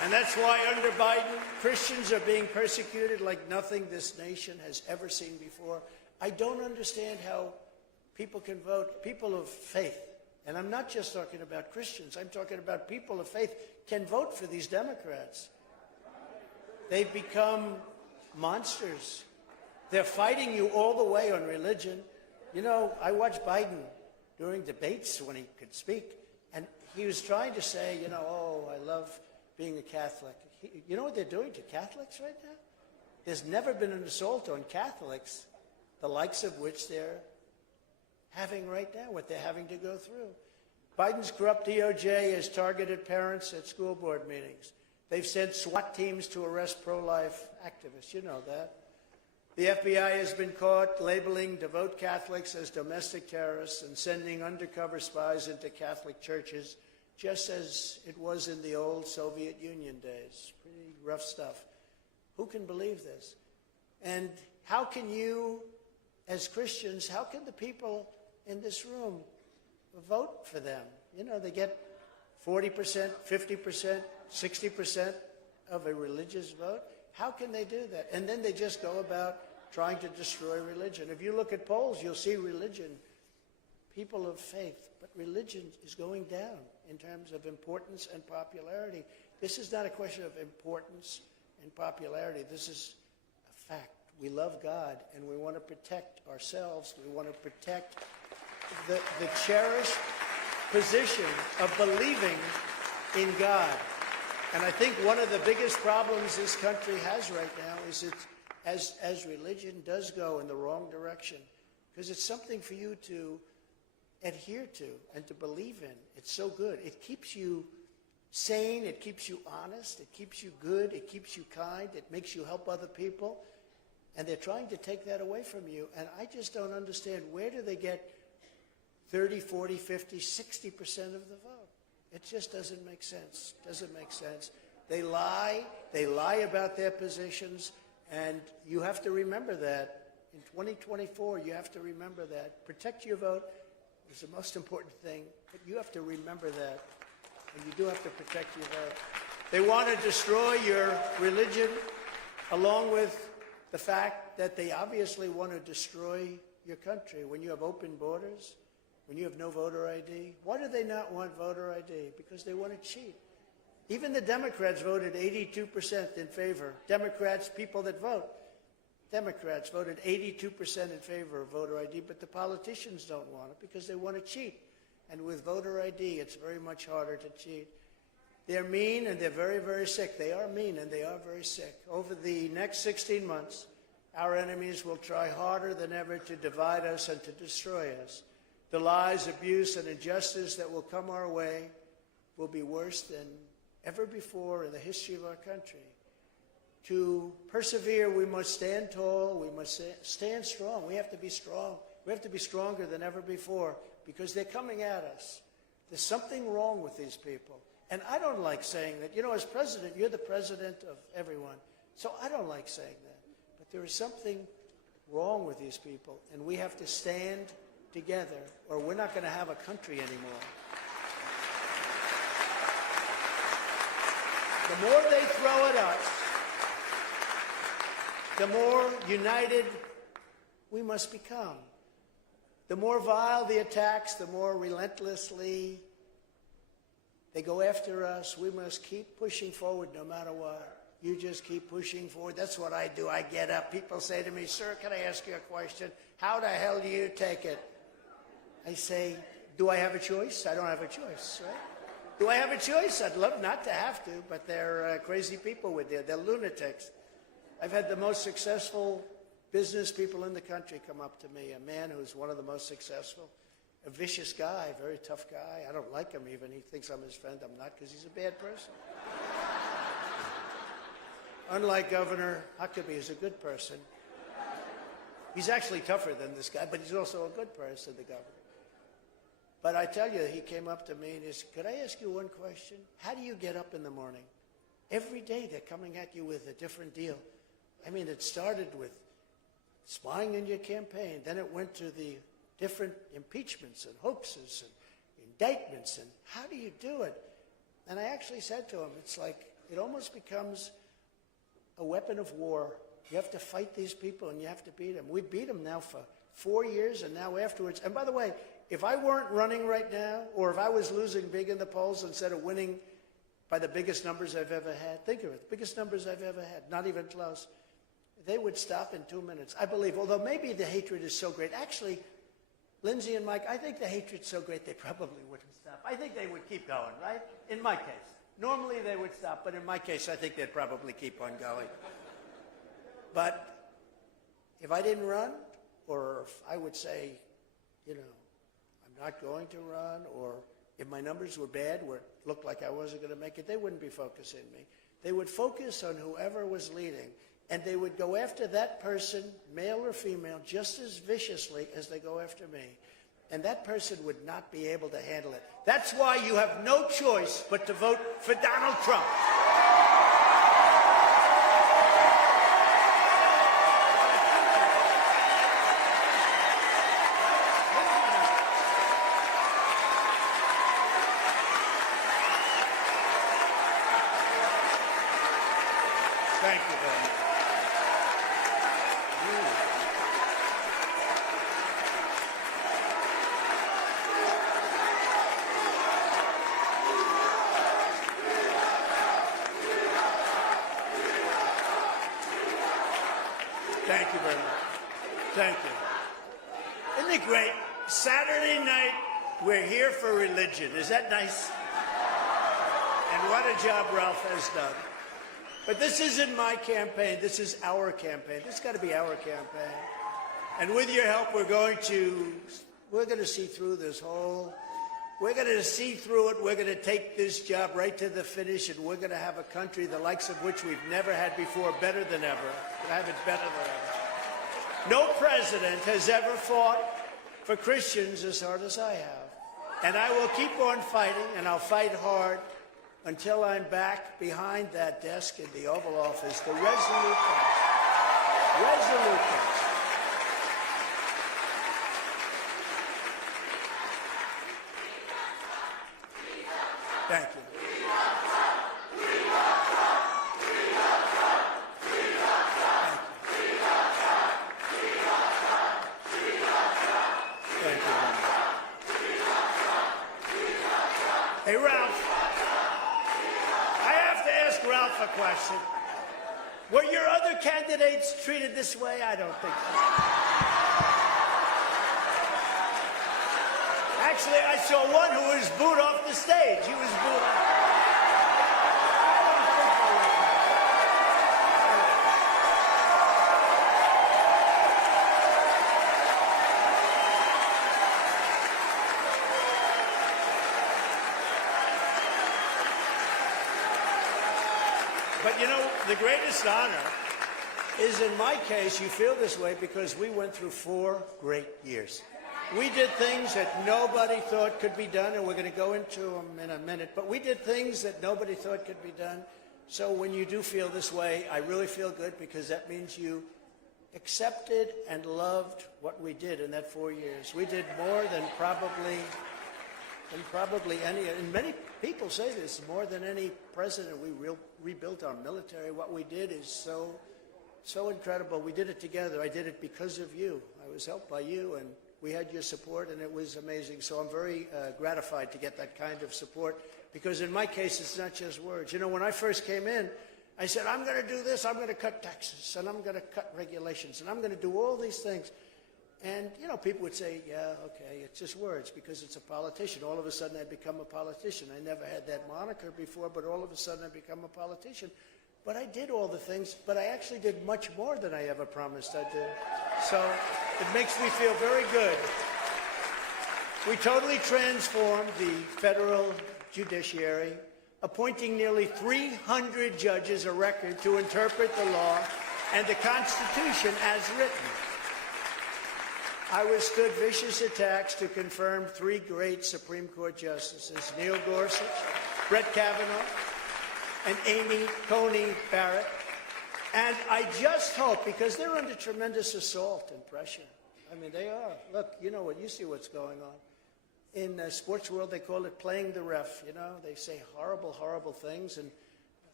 And that's why under Biden, Christians are being persecuted like nothing this nation has ever seen before. I don't understand how people can vote, people of faith, and I'm not just talking about Christians, I'm talking about people of faith, can vote for these Democrats. They've become monsters. They're fighting you all the way on religion. You know, I watched Biden during debates when he could speak, and he was trying to say, you know, oh, I love being a Catholic. You know what they're doing to Catholics right now? There's never been an assault on Catholics, the likes of which they're having right now, what they're having to go through. Biden's corrupt DOJ has targeted parents at school board meetings. They've sent SWAT teams to arrest pro-life activists. You know that. The FBI has been caught labeling devout Catholics as domestic terrorists and sending undercover spies into Catholic churches, just as it was in the old Soviet Union days. Pretty rough stuff. Who can believe this? And how can you, as Christians, how can the people in this room vote for them? You know, they get 40%, 50%, 60% of a religious vote. How can they do that? And then they just go about trying to destroy religion. If you look at polls, you'll see religion, people of faith, but religion is going down in terms of importance and popularity. This is not a question of importance and popularity. This is a fact. We love God, and we want to protect ourselves. We want to protect the cherished position of believing in God. And I think one of the biggest problems this country has right now is it, as religion does go in the wrong direction, because it's something for you to adhere to and to believe in. It's so good. It keeps you sane. It keeps you honest. It keeps you good. It keeps you kind. It makes you help other people. And they're trying to take that away from you. And I just don't understand, where do they get 30, 40, 50, 60% of the vote? It just doesn't make sense. Doesn't make sense. They lie. They lie about their positions. And you have to remember that. In 2024, you have to remember that. Protect your vote is the most important thing. But you have to remember that. And you do have to protect your vote. They want to destroy your religion, along with the fact that they obviously want to destroy your country. When you have open borders, when you have no voter ID, why do they not want voter ID? Because they want to cheat. Even the Democrats voted 82% in favor. Democrats, people that vote, Democrats voted 82% in favor of voter ID, but the politicians don't want it because they want to cheat. And with voter ID, it's very much harder to cheat. They're mean and they're very, very sick. They are mean and they are very sick. Over the next 16 months, our enemies will try harder than ever to divide us and to destroy us. The lies, abuse, and injustice that will come our way will be worse than ever before in the history of our country. To persevere, we must stand tall. We must stand strong. We have to be strong. We have to be stronger than ever before because they're coming at us. There's something wrong with these people. And I don't like saying that. You know, as president, you're the president of everyone. So I don't like saying that. But there is something wrong with these people, and we have to stand together, or we're not going to have a country anymore. The more they throw at us, the more united we must become. The more vile the attacks, the more relentlessly they go after us. We must keep pushing forward no matter what. You just keep pushing forward. That's what I do. I get up. People say to me, "Sir, can I ask you a question? How the hell do you take it?" I say, "Do I have a choice? I don't have a choice, right? Do I have a choice? I'd love not to have to, but they're crazy people with there. They're lunatics." I've had the most successful business people in the country come up to me, a man who's one of the most successful, a vicious guy, very tough guy. I don't like him even. He thinks I'm his friend. I'm not, because he's a bad person. Unlike Governor Huckabee, he's a good person. He's actually tougher than this guy, but he's also a good person, the governor. But I tell you, he came up to me and he said, "Could I ask you one question? How do you get up in the morning?" Every day they're coming at you with a different deal. I mean, it started with spying on your campaign. Then it went to the different impeachments and hoaxes and indictments. And how do you do it? And I actually said to him, it's like, it almost becomes a weapon of war. You have to fight these people, and you have to beat them. We beat them now for 4 years, and now afterwards. And by the way, if I weren't running right now, or if I was losing big in the polls instead of winning by the biggest numbers I've ever had, think of it, the biggest numbers I've ever had, not even close, they would stop in 2 minutes, I believe. Although maybe the hatred is so great. Actually, Lindsay and Mike, I think the hatred's so great they probably wouldn't stop. I think they would keep going, right? In my case. Normally they would stop, but in my case, I think they'd probably keep on going. But if I didn't run, or if I would say, you know, I'm not going to run, or if my numbers were bad, where it looked like I wasn't going to make it, they wouldn't be focusing me. They would focus on whoever was leading, and they would go after that person, male or female, just as viciously as they go after me. And that person would not be able to handle it. That's why you have no choice but to vote for Donald Trump. Thank you very much. Thank you very much. Thank you. Isn't it great? Saturday night, we're here for religion. Is that nice? And what a job Ralph has done. But this isn't my campaign. This is our campaign. This has got to be our campaign. And with your help, we're going to see through this whole. We're going to see through it. We're going to take this job right to the finish, and we're going to have a country the likes of which we've never had before, better than ever. We'll have it better than ever. No president has ever fought for Christians as hard as I have. And I will keep on fighting, and I'll fight hard until I'm back behind that desk in the Oval Office, the resolute case. Resolute case. Thank you. Thank you. Hey, Ralph. I have to ask Ralph a question. Were your other candidates treated this way? I don't think so. Actually, I saw one who was booed off the stage. He was booed off. But you know, the greatest honor is, in my case, you feel this way because we went through 4 great years. We did things that nobody thought could be done, and we're going to go into them in a minute. But we did things that nobody thought could be done. So when you do feel this way, I really feel good because that means you accepted and loved what we did in that 4 years. We did more than probably any, and many people say this, more than any president. We rebuilt our military. What we did is so incredible. We did it together. I did it because of you. I was helped by you, and we had your support, and it was amazing. So I'm very gratified to get that kind of support because in my case, it's not just words. You know, when I first came in, I said, I'm going to do this. I'm going to cut taxes, and I'm going to cut regulations, and I'm going to do all these things. And, you know, people would say, yeah, okay, it's just words because it's a politician. All of a sudden, I become a politician. I never had that moniker before, but all of a sudden, I become a politician. But I did all the things, but I actually did much more than I ever promised I'd do. So it makes me feel very good. We totally transformed the federal judiciary, appointing nearly 300 judges, a record, to interpret the law and the Constitution as written. I withstood vicious attacks to confirm 3 great Supreme Court justices, Neil Gorsuch, Brett Kavanaugh, and Amy Coney Barrett. And I just hope, because they're under tremendous assault and pressure. I mean, they are. Look, you know what? You see what's going on. In the sports world, they call it playing the ref. You know, they say horrible, horrible things. And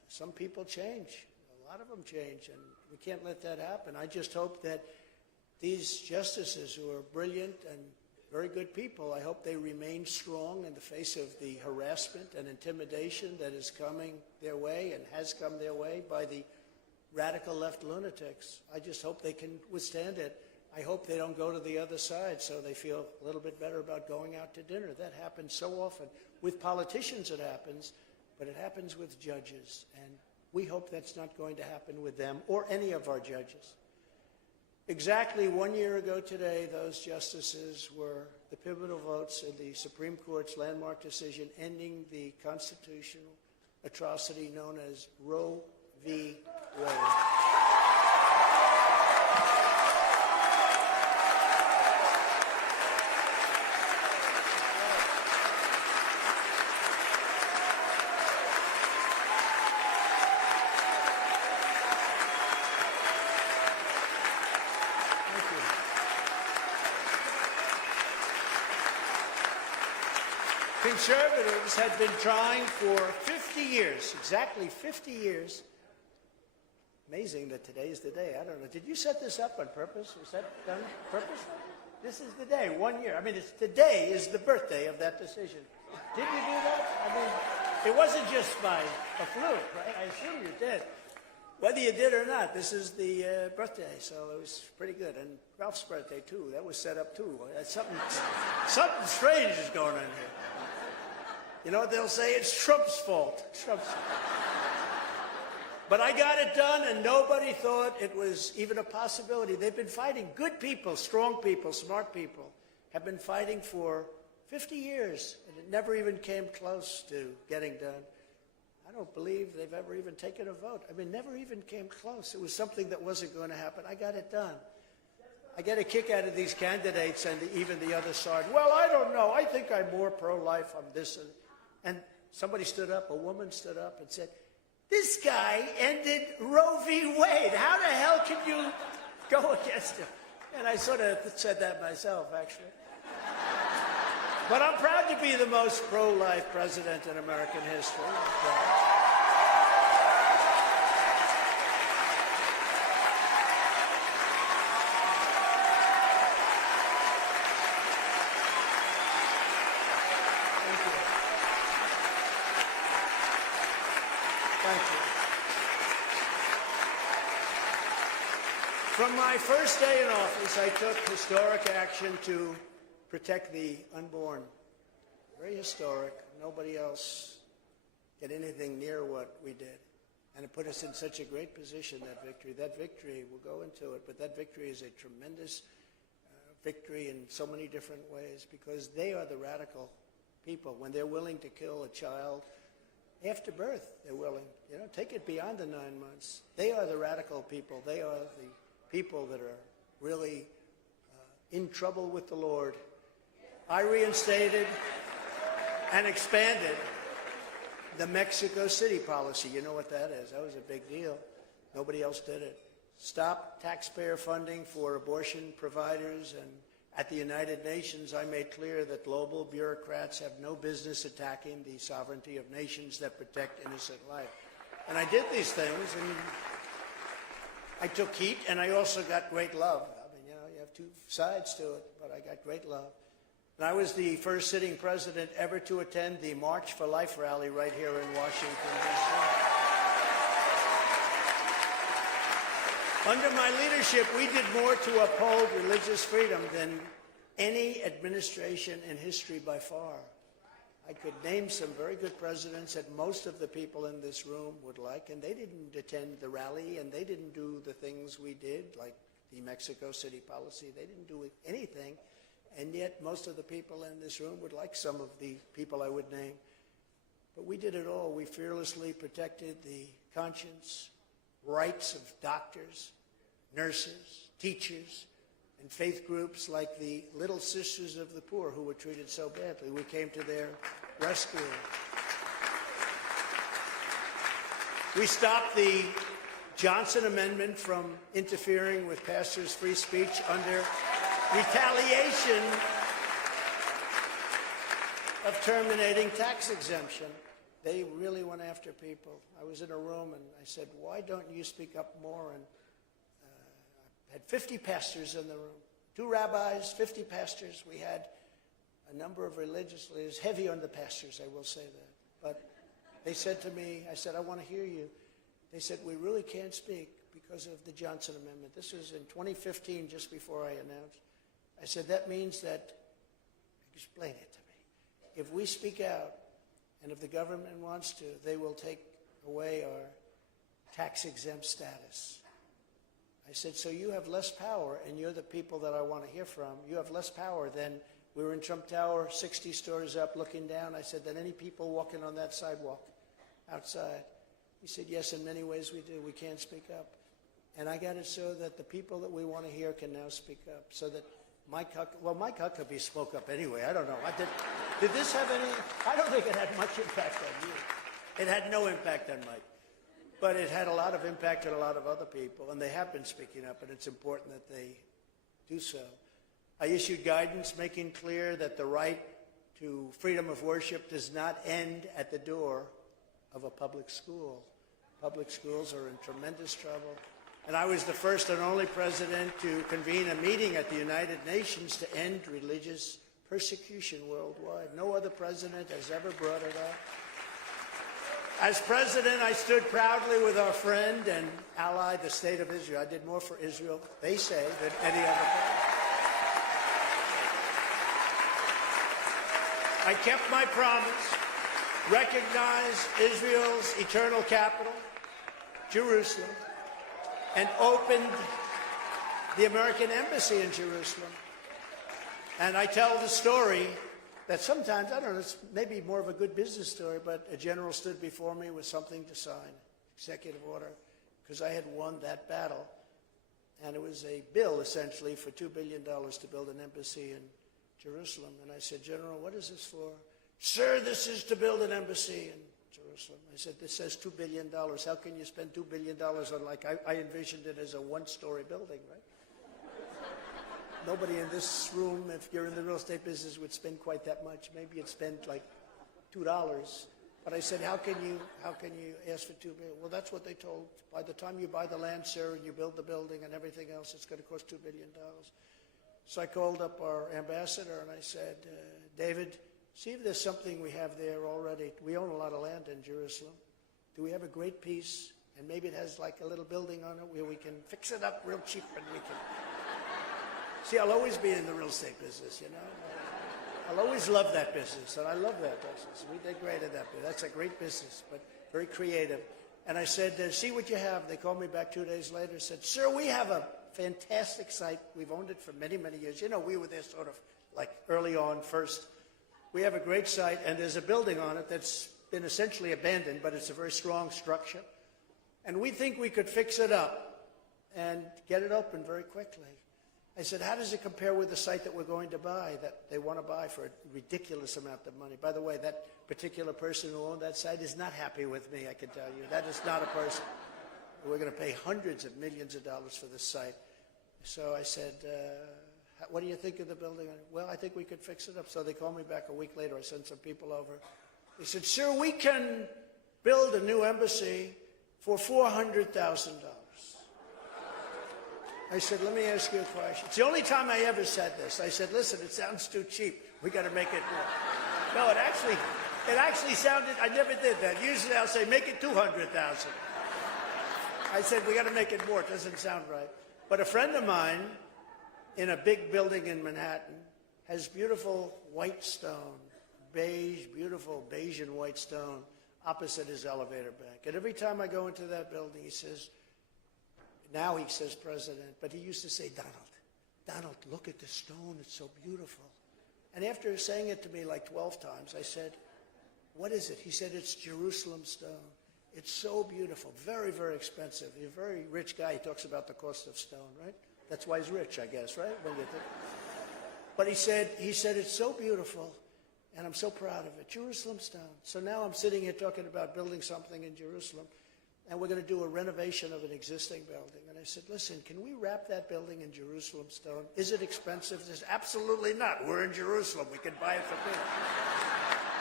some people change. A lot of them change, and we can't let that happen. I just hope that these justices who are brilliant and very good people, I hope they remain strong in the face of the harassment and intimidation that is coming their way and has come their way by the radical left lunatics. I just hope they can withstand it. I hope they don't go to the other side so they feel a little bit better about going out to dinner. That happens so often. With politicians it happens, but it happens with judges. And we hope that's not going to happen with them or any of our judges. Exactly 1 year ago today, those justices were the pivotal votes in the Supreme Court's landmark decision ending the constitutional atrocity known as Roe v. Wade. Conservatives had been trying for 50 years, exactly 50 years. Amazing that today is the day. I don't know. Did you set this up on purpose? Was that done on purpose? This is the day, 1 year. I mean, today is the birthday of that decision. Did you do that? I mean, it wasn't just by a fluke, right? I assume you did. Whether you did or not, this is the birthday, so it was pretty good. And Ralph's birthday, too. That was set up, too. Something strange is going on here. You know what they'll say? It's Trump's fault. Trump's fault. But I got it done, and nobody thought it was even a possibility. They've been fighting. Good people, strong people, smart people have been fighting for 50 years, and it never even came close to getting done. I don't believe they've ever even taken a vote. I mean, never even came close. It was something that wasn't going to happen. I got it done. I get a kick out of these candidates and even the other side. Well, I don't know. I think I'm more pro-life. I'm this. And somebody stood up, a woman stood up and said, this guy ended Roe v. Wade. How the hell can you go against him? And I sort of said that myself, actually. But I'm proud to be the most pro-life president in American history. From my first day in office, I took historic action to protect the unborn. Very historic. Nobody else did anything near what we did. And it put us in such a great position, that victory. That victory, we'll go into it, but that victory is a tremendous victory in so many different ways, because they are the radical people. When they're willing to kill a child after birth, they're willing. You know, take it beyond the 9 months. They are the radical people. They are the people that are really in trouble with the Lord. I reinstated and expanded the Mexico City policy. You know what that is. That was a big deal. Nobody else did it. Stop taxpayer funding for abortion providers. And at the United Nations, I made clear that global bureaucrats have no business attacking the sovereignty of nations that protect innocent life. And I did these things, and I took heat, and I also got great love. I mean, you know, you have two sides to it, but I got great love. And I was the first sitting president ever to attend the March for Life rally right here in Washington, D.C. Under my leadership, we did more to uphold religious freedom than any administration in history by far. I could name some very good presidents that most of the people in this room would like, and they didn't attend the rally, and they didn't do the things we did, like the Mexico City policy. They didn't do anything, and yet most of the people in this room would like some of the people I would name. But we did it all. We fearlessly protected the conscience, rights of doctors, nurses, teachers, and faith groups like the Little Sisters of the Poor, who were treated so badly. We came to their rescue. We stopped the Johnson Amendment from interfering with pastors' free speech under retaliation of terminating tax exemption. they really went after people. I was in a room and I said, why don't you speak up more? And I had 50 pastors in the room, 2 rabbis, 50 pastors. We had a number of religious leaders, heavy on the pastors, I will say that. But they said to me, I said, I want to hear you. They said, we really can't speak because of the Johnson Amendment. This was in 2015, just before I announced. I said, that means that, explain it to me. If we speak out, and if the government wants to, they will take away our tax-exempt status. I said, so you have less power, and you're the people that I want to hear from. You have less power than we were in Trump Tower, 60 stories up, looking down. I said, than any people walking on that sidewalk outside. He said, yes, in many ways we do. We can't speak up. And I got it so that the people that we want to hear can now speak up, so that Mike Huckabee spoke up anyway. I don't know. Did this have any? I don't think it had much impact on you. It had no impact on Mike. But it had a lot of impact on a lot of other people, and they have been speaking up, and it's important that they do so. I issued guidance making clear that the right to freedom of worship does not end at the door of a public school. Public schools are in tremendous trouble. And I was the first and only president to convene a meeting at the United Nations to end religious persecution worldwide. No other president has ever brought it up. As president, I stood proudly with our friend and ally, the State of Israel. I did more for Israel, they say, than any other president. I kept my promise, recognized Israel's eternal capital, Jerusalem, and opened the American embassy in Jerusalem. And I tell the story that sometimes, I don't know, it's maybe more of a good business story, but a general stood before me with something to sign, executive order, because I had won that battle. And it was a bill, essentially, for $2 billion to build an embassy in Jerusalem. And I said, General, what is this for? Sir, this is to build an embassy in Jerusalem. I said, this says $2 billion. How can you spend $2 billion on, like, I envisioned it as a one-story building, right? Nobody in this room, if you're in the real estate business, would spend quite that much. Maybe you'd spend like $2. But I said, how can you ask for $2 billion? Well, that's what they told. By the time you buy the land, sir, and you build the building and everything else, it's going to cost $2 billion. So I called up our ambassador and I said, David, see if there's something we have there already. We own a lot of land in Jerusalem. Do we have a great piece? And maybe it has like a little building on it where we can fix it up real cheap and we can... See, I'll always be in the real estate business, you know. I'll always love that business, and I love that business. We did great at that business. That's a great business, but very creative. And I said, see what you have. They called me back 2 days later and said, sir, we have a fantastic site. We've owned it for many, many years. You know, we were there sort of like early on first. We have a great site, and there's a building on it that's been essentially abandoned, but it's a very strong structure. And we think we could fix it up and get it open very quickly. I said, how does it compare with the site that we're going to buy, that they want to buy for a ridiculous amount of money? By the way, that particular person who owned that site is not happy with me, I can tell you. That is not a person. We're going to pay hundreds of millions of dollars for this site. So I said, what do you think of the building? Well, I think we could fix it up. So they called me back a week later. I sent some people over. They said, sir, we can build a new embassy for $400,000. I said, let me ask you a question. It's the only time I ever said this. I said, listen, it sounds too cheap. We got to make it more. No, it actually sounded, I never did that. Usually I'll say, make it $200,000. I said, we got to make it more. It doesn't sound right. But a friend of mine in a big building in Manhattan has beautiful white stone, beige, beautiful beige and white stone opposite his elevator bank. And every time I go into that building, he says, now he says president, but he used to say, Donald, look at the stone. It's so beautiful. And after saying it to me like 12 times, I said, what is it? He said, it's Jerusalem stone. It's so beautiful, very, very expensive. He's a very rich guy. He talks about the cost of stone, right? That's why he's rich, I guess, right? When you think. But he said, it's so beautiful, and I'm so proud of it. Jerusalem stone. So now I'm sitting here talking about building something in Jerusalem. And we're going to do a renovation of an existing building. And I said, listen, can we wrap that building in Jerusalem stone? Is it expensive? He says, absolutely not. We're in Jerusalem. We can buy it for free.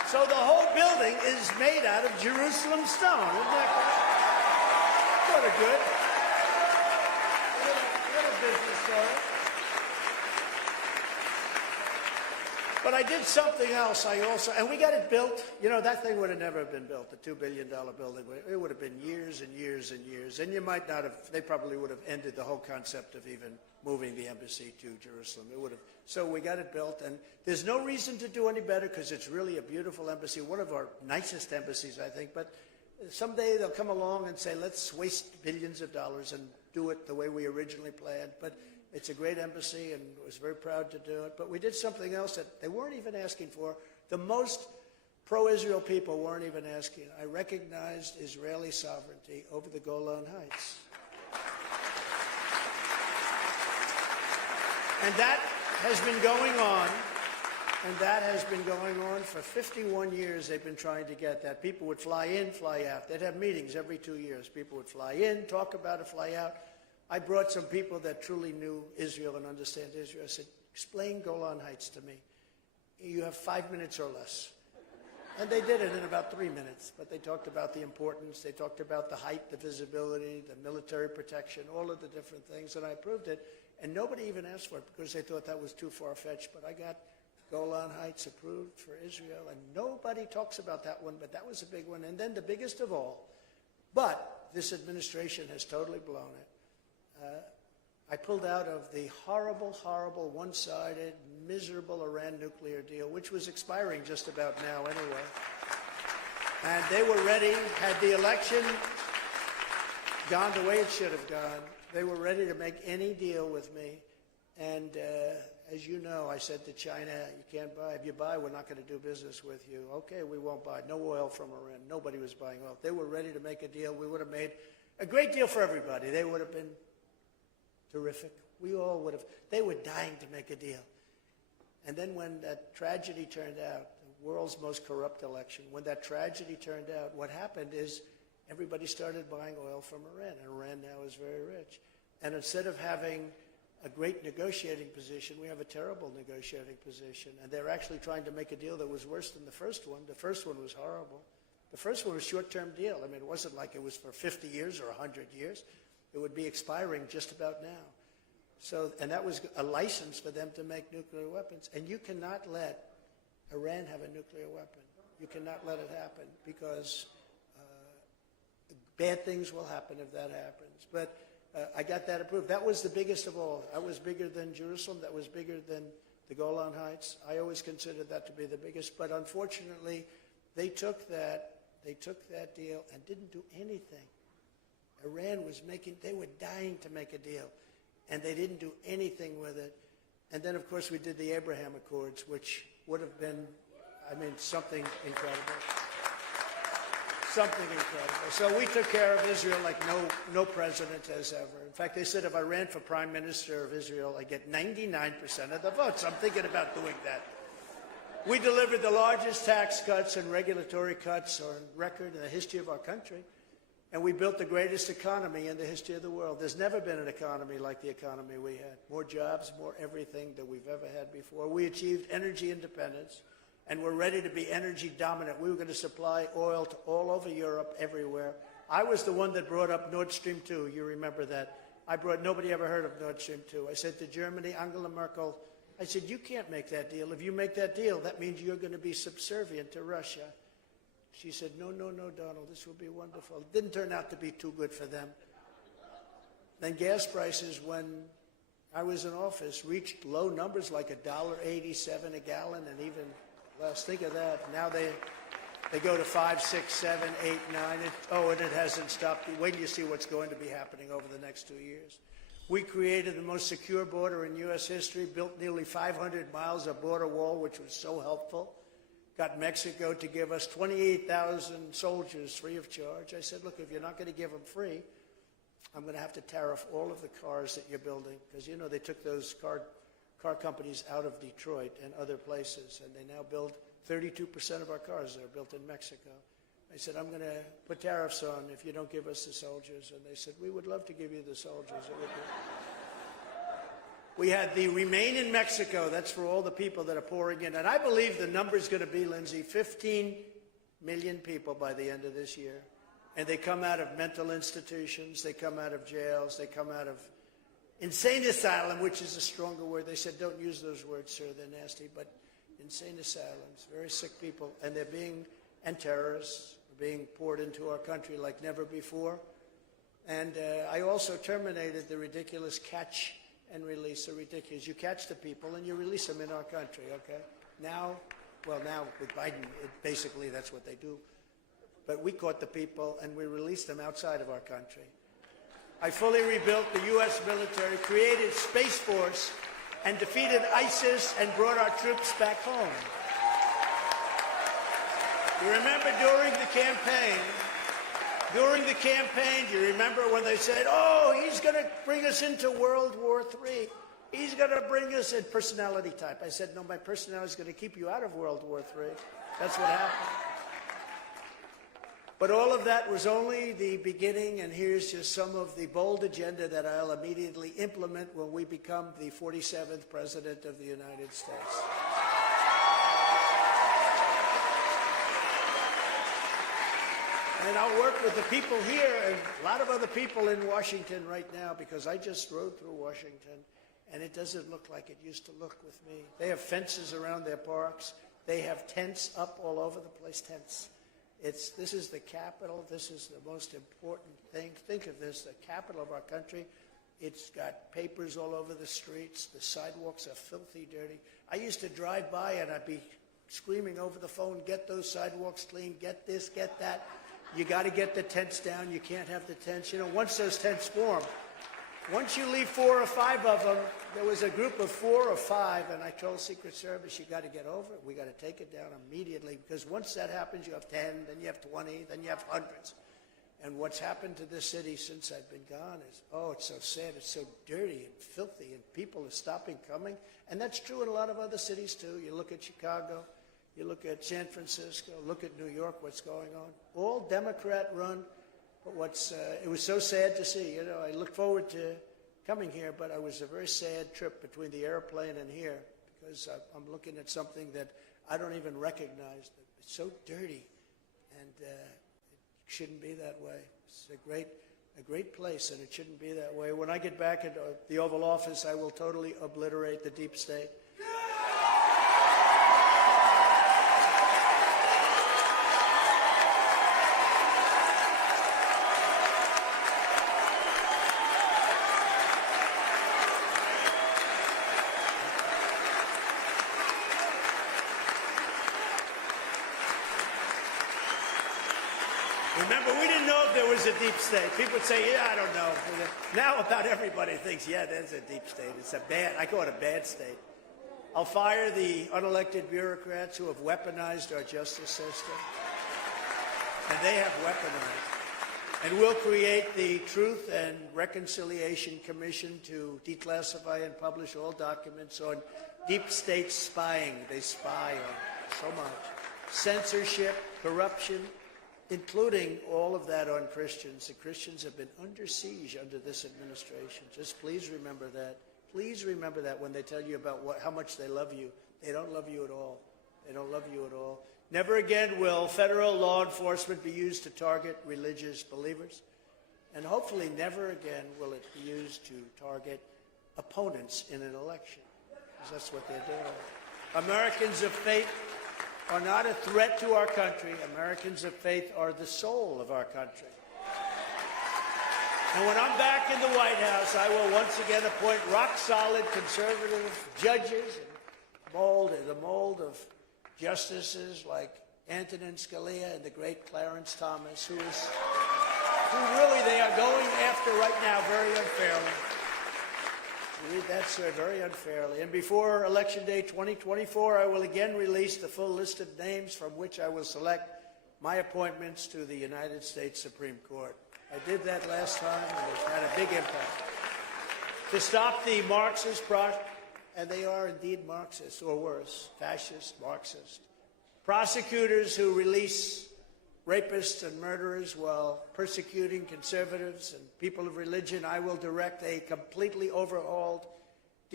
So the whole building is made out of Jerusalem stone. Isn't that great? Sort of good. Little business story. But I did something else. And we got it built. You know, that thing would have never been built, the $2 billion building. It would have been years and years and years. And you might not have, they probably would have ended the whole concept of even moving the embassy to Jerusalem. It would have. So we got it built, and there's no reason to do any better because it's really a beautiful embassy, one of our nicest embassies, I think. But someday they'll come along and say, let's waste billions of dollars and do it the way we originally planned. But it's a great embassy, and I was very proud to do it. But we did something else that they weren't even asking for. The most pro-Israel people weren't even asking. I recognized Israeli sovereignty over the Golan Heights. And that has been going on, for 51 years. They've been trying to get that. People would fly in, fly out. They'd have meetings every 2 years. People would fly in, talk about it, fly out. I brought some people that truly knew Israel and understand Israel. I said, explain Golan Heights to me. You have 5 minutes or less. And they did it in about 3 minutes. But they talked about the importance. They talked about the height, the visibility, the military protection, all of the different things. And I approved it. And nobody even asked for it because they thought that was too far-fetched. But I got Golan Heights approved for Israel. And nobody talks about that one, but that was a big one. And then the biggest of all, but this administration has totally blown it. I pulled out of the horrible, horrible, one-sided, miserable Iran nuclear deal, which was expiring just about now anyway. And they were ready, had the election gone the way it should have gone, they were ready to make any deal with me. And as you know, I said to China, you can't buy. If you buy, we're not going to do business with you. Okay, we won't buy. No oil from Iran. Nobody was buying oil. They were ready to make a deal. We would have made a great deal for everybody. They would have been terrific. We all would have. They were dying to make a deal. And then when that tragedy turned out, the world's most corrupt election, when that tragedy turned out, what happened is everybody started buying oil from Iran, and Iran now is very rich. And instead of having a great negotiating position, we have a terrible negotiating position. And they're actually trying to make a deal that was worse than the first one. The first one was horrible. The first one was a short-term deal. I mean, it wasn't like it was for 50 years or 100 years. It would be expiring just about now. So, and that was a license for them to make nuclear weapons. And you cannot let Iran have a nuclear weapon. You cannot let it happen because bad things will happen if that happens. But I got that approved. That was the biggest of all. That was bigger than Jerusalem. That was bigger than the Golan Heights. I always considered that to be the biggest. But unfortunately, they took that deal and didn't do anything. Iran was they were dying to make a deal, and they didn't do anything with it. And then, of course, we did the Abraham Accords, which would have been, I mean, something incredible. Something incredible. So we took care of Israel like no president has ever. In fact, they said if I ran for prime minister of Israel, I'd get 99% of the votes. I'm thinking about doing that. We delivered the largest tax cuts and regulatory cuts on record in the history of our country. And we built the greatest economy in the history of the world. There's never been an economy like the economy we had. More jobs, more everything that we've ever had before. We achieved energy independence, and we're ready to be energy dominant. We were going to supply oil to all over Europe, everywhere. I was the one that brought up Nord Stream 2. You remember that. Nobody ever heard of Nord Stream 2. I said to Germany, Angela Merkel, I said, you can't make that deal. If you make that deal, that means you're going to be subservient to Russia. She said, no, Donald, this will be wonderful. It didn't turn out to be too good for them. Then gas prices, when I was in office, reached low numbers like $1.87 a gallon and even less. Think of that. Now they go to 5, 6, 7, 8, 9. And it hasn't stopped. Wait till you see what's going to be happening over the next 2 years. We created the most secure border in U.S. history, built nearly 500 miles of border wall, which was so helpful. Got Mexico to give us 28,000 soldiers free of charge. I said, look, if you're not going to give them free, I'm going to have to tariff all of the cars that you're building. Because, you know, they took those car companies out of Detroit and other places, and they now build 32% of our cars that are built in Mexico. I said, I'm going to put tariffs on if you don't give us the soldiers. And they said, we would love to give you the soldiers. It would be... We had the Remain in Mexico. That's for all the people that are pouring in. And I believe the number is going to be, Lindsay, 15 million people by the end of this year. And they come out of mental institutions. They come out of jails. They come out of insane asylum, which is a stronger word. They said, don't use those words, sir. They're nasty. But insane asylums, very sick people. And they're being, and terrorists, are being poured into our country like never before. And I also terminated the ridiculous catch and release. So ridiculous. You catch the people and you release them in our country, okay? Now with Biden, basically that's what they do. But we caught the people and we released them outside of our country. I fully rebuilt the U.S. military, created Space Force, and defeated ISIS and brought our troops back home. You remember during the campaign, do you remember when they said, oh, he's going to bring us into World War III. He's going to bring us in personality type. I said, no, my personality is going to keep you out of World War III. That's what happened. But all of that was only the beginning, and here's just some of the bold agenda that I'll immediately implement when we become the 47th President of the United States. And I'll work with the people here and a lot of other people in Washington right now, because I just rode through Washington, and it doesn't look like it used to look with me. They have fences around their parks. They have tents up all over the place, tents. This is the capital. This is the most important thing. Think of this, the capital of our country. It's got papers all over the streets. The sidewalks are filthy dirty. I used to drive by and I'd be screaming over the phone, get those sidewalks clean, get this, get that. You got to get the tents down. You can't have the tents. You know, once those tents form, once you leave 4 or 5 of them, there was a group of 4 or 5, and I told Secret Service, you got to get over it. We got to take it down immediately, because once that happens, you have 10, then you have 20, then you have hundreds. And what's happened to this city since I've been gone is, oh, it's so sad. It's so dirty and filthy, and people are stopping coming. And that's true in a lot of other cities, too. You look at Chicago. You look at San Francisco. Look at New York, what's going on. All Democrat-run. But it was so sad to see. You know, I look forward to coming here, but it was a very sad trip between the airplane and here, because I'm looking at something that I don't even recognize. It's so dirty, and it shouldn't be that way. It's a great place, and it shouldn't be that way. When I get back at the Oval Office, I will totally obliterate the deep state. Remember, we didn't know if there was a deep state. People would say, yeah, I don't know. Now about everybody thinks, yeah, there's a deep state. It's I call it a bad state. I'll fire the unelected bureaucrats who have weaponized our justice system. And they have weaponized. And we'll create the Truth and Reconciliation Commission to declassify and publish all documents on deep state spying. They spy on so much. Censorship, corruption, including all of that on Christians. The Christians have been under siege under this administration. Just please remember that. Please remember that when they tell you about how much they love you. They don't love you at all. They don't love you at all. Never again will federal law enforcement be used to target religious believers. And hopefully never again will it be used to target opponents in an election, because that's what they're doing. Americans of faith are not a threat to our country. Americans of faith are the soul of our country. And when I'm back in the White House, I will once again appoint rock-solid conservative judges and the mold of justices like Antonin Scalia and the great Clarence Thomas, who really they are going after right now very unfairly. You read that, sir, very unfairly. And before Election Day 2024, I will again release the full list of names from which I will select my appointments to the United States Supreme Court. I did that last time, and it's had a big impact. To stop the Marxist, and they are indeed Marxist, or worse, fascist, Marxist, prosecutors who release rapists and murderers while persecuting conservatives and people of religion, I will direct a completely overhauled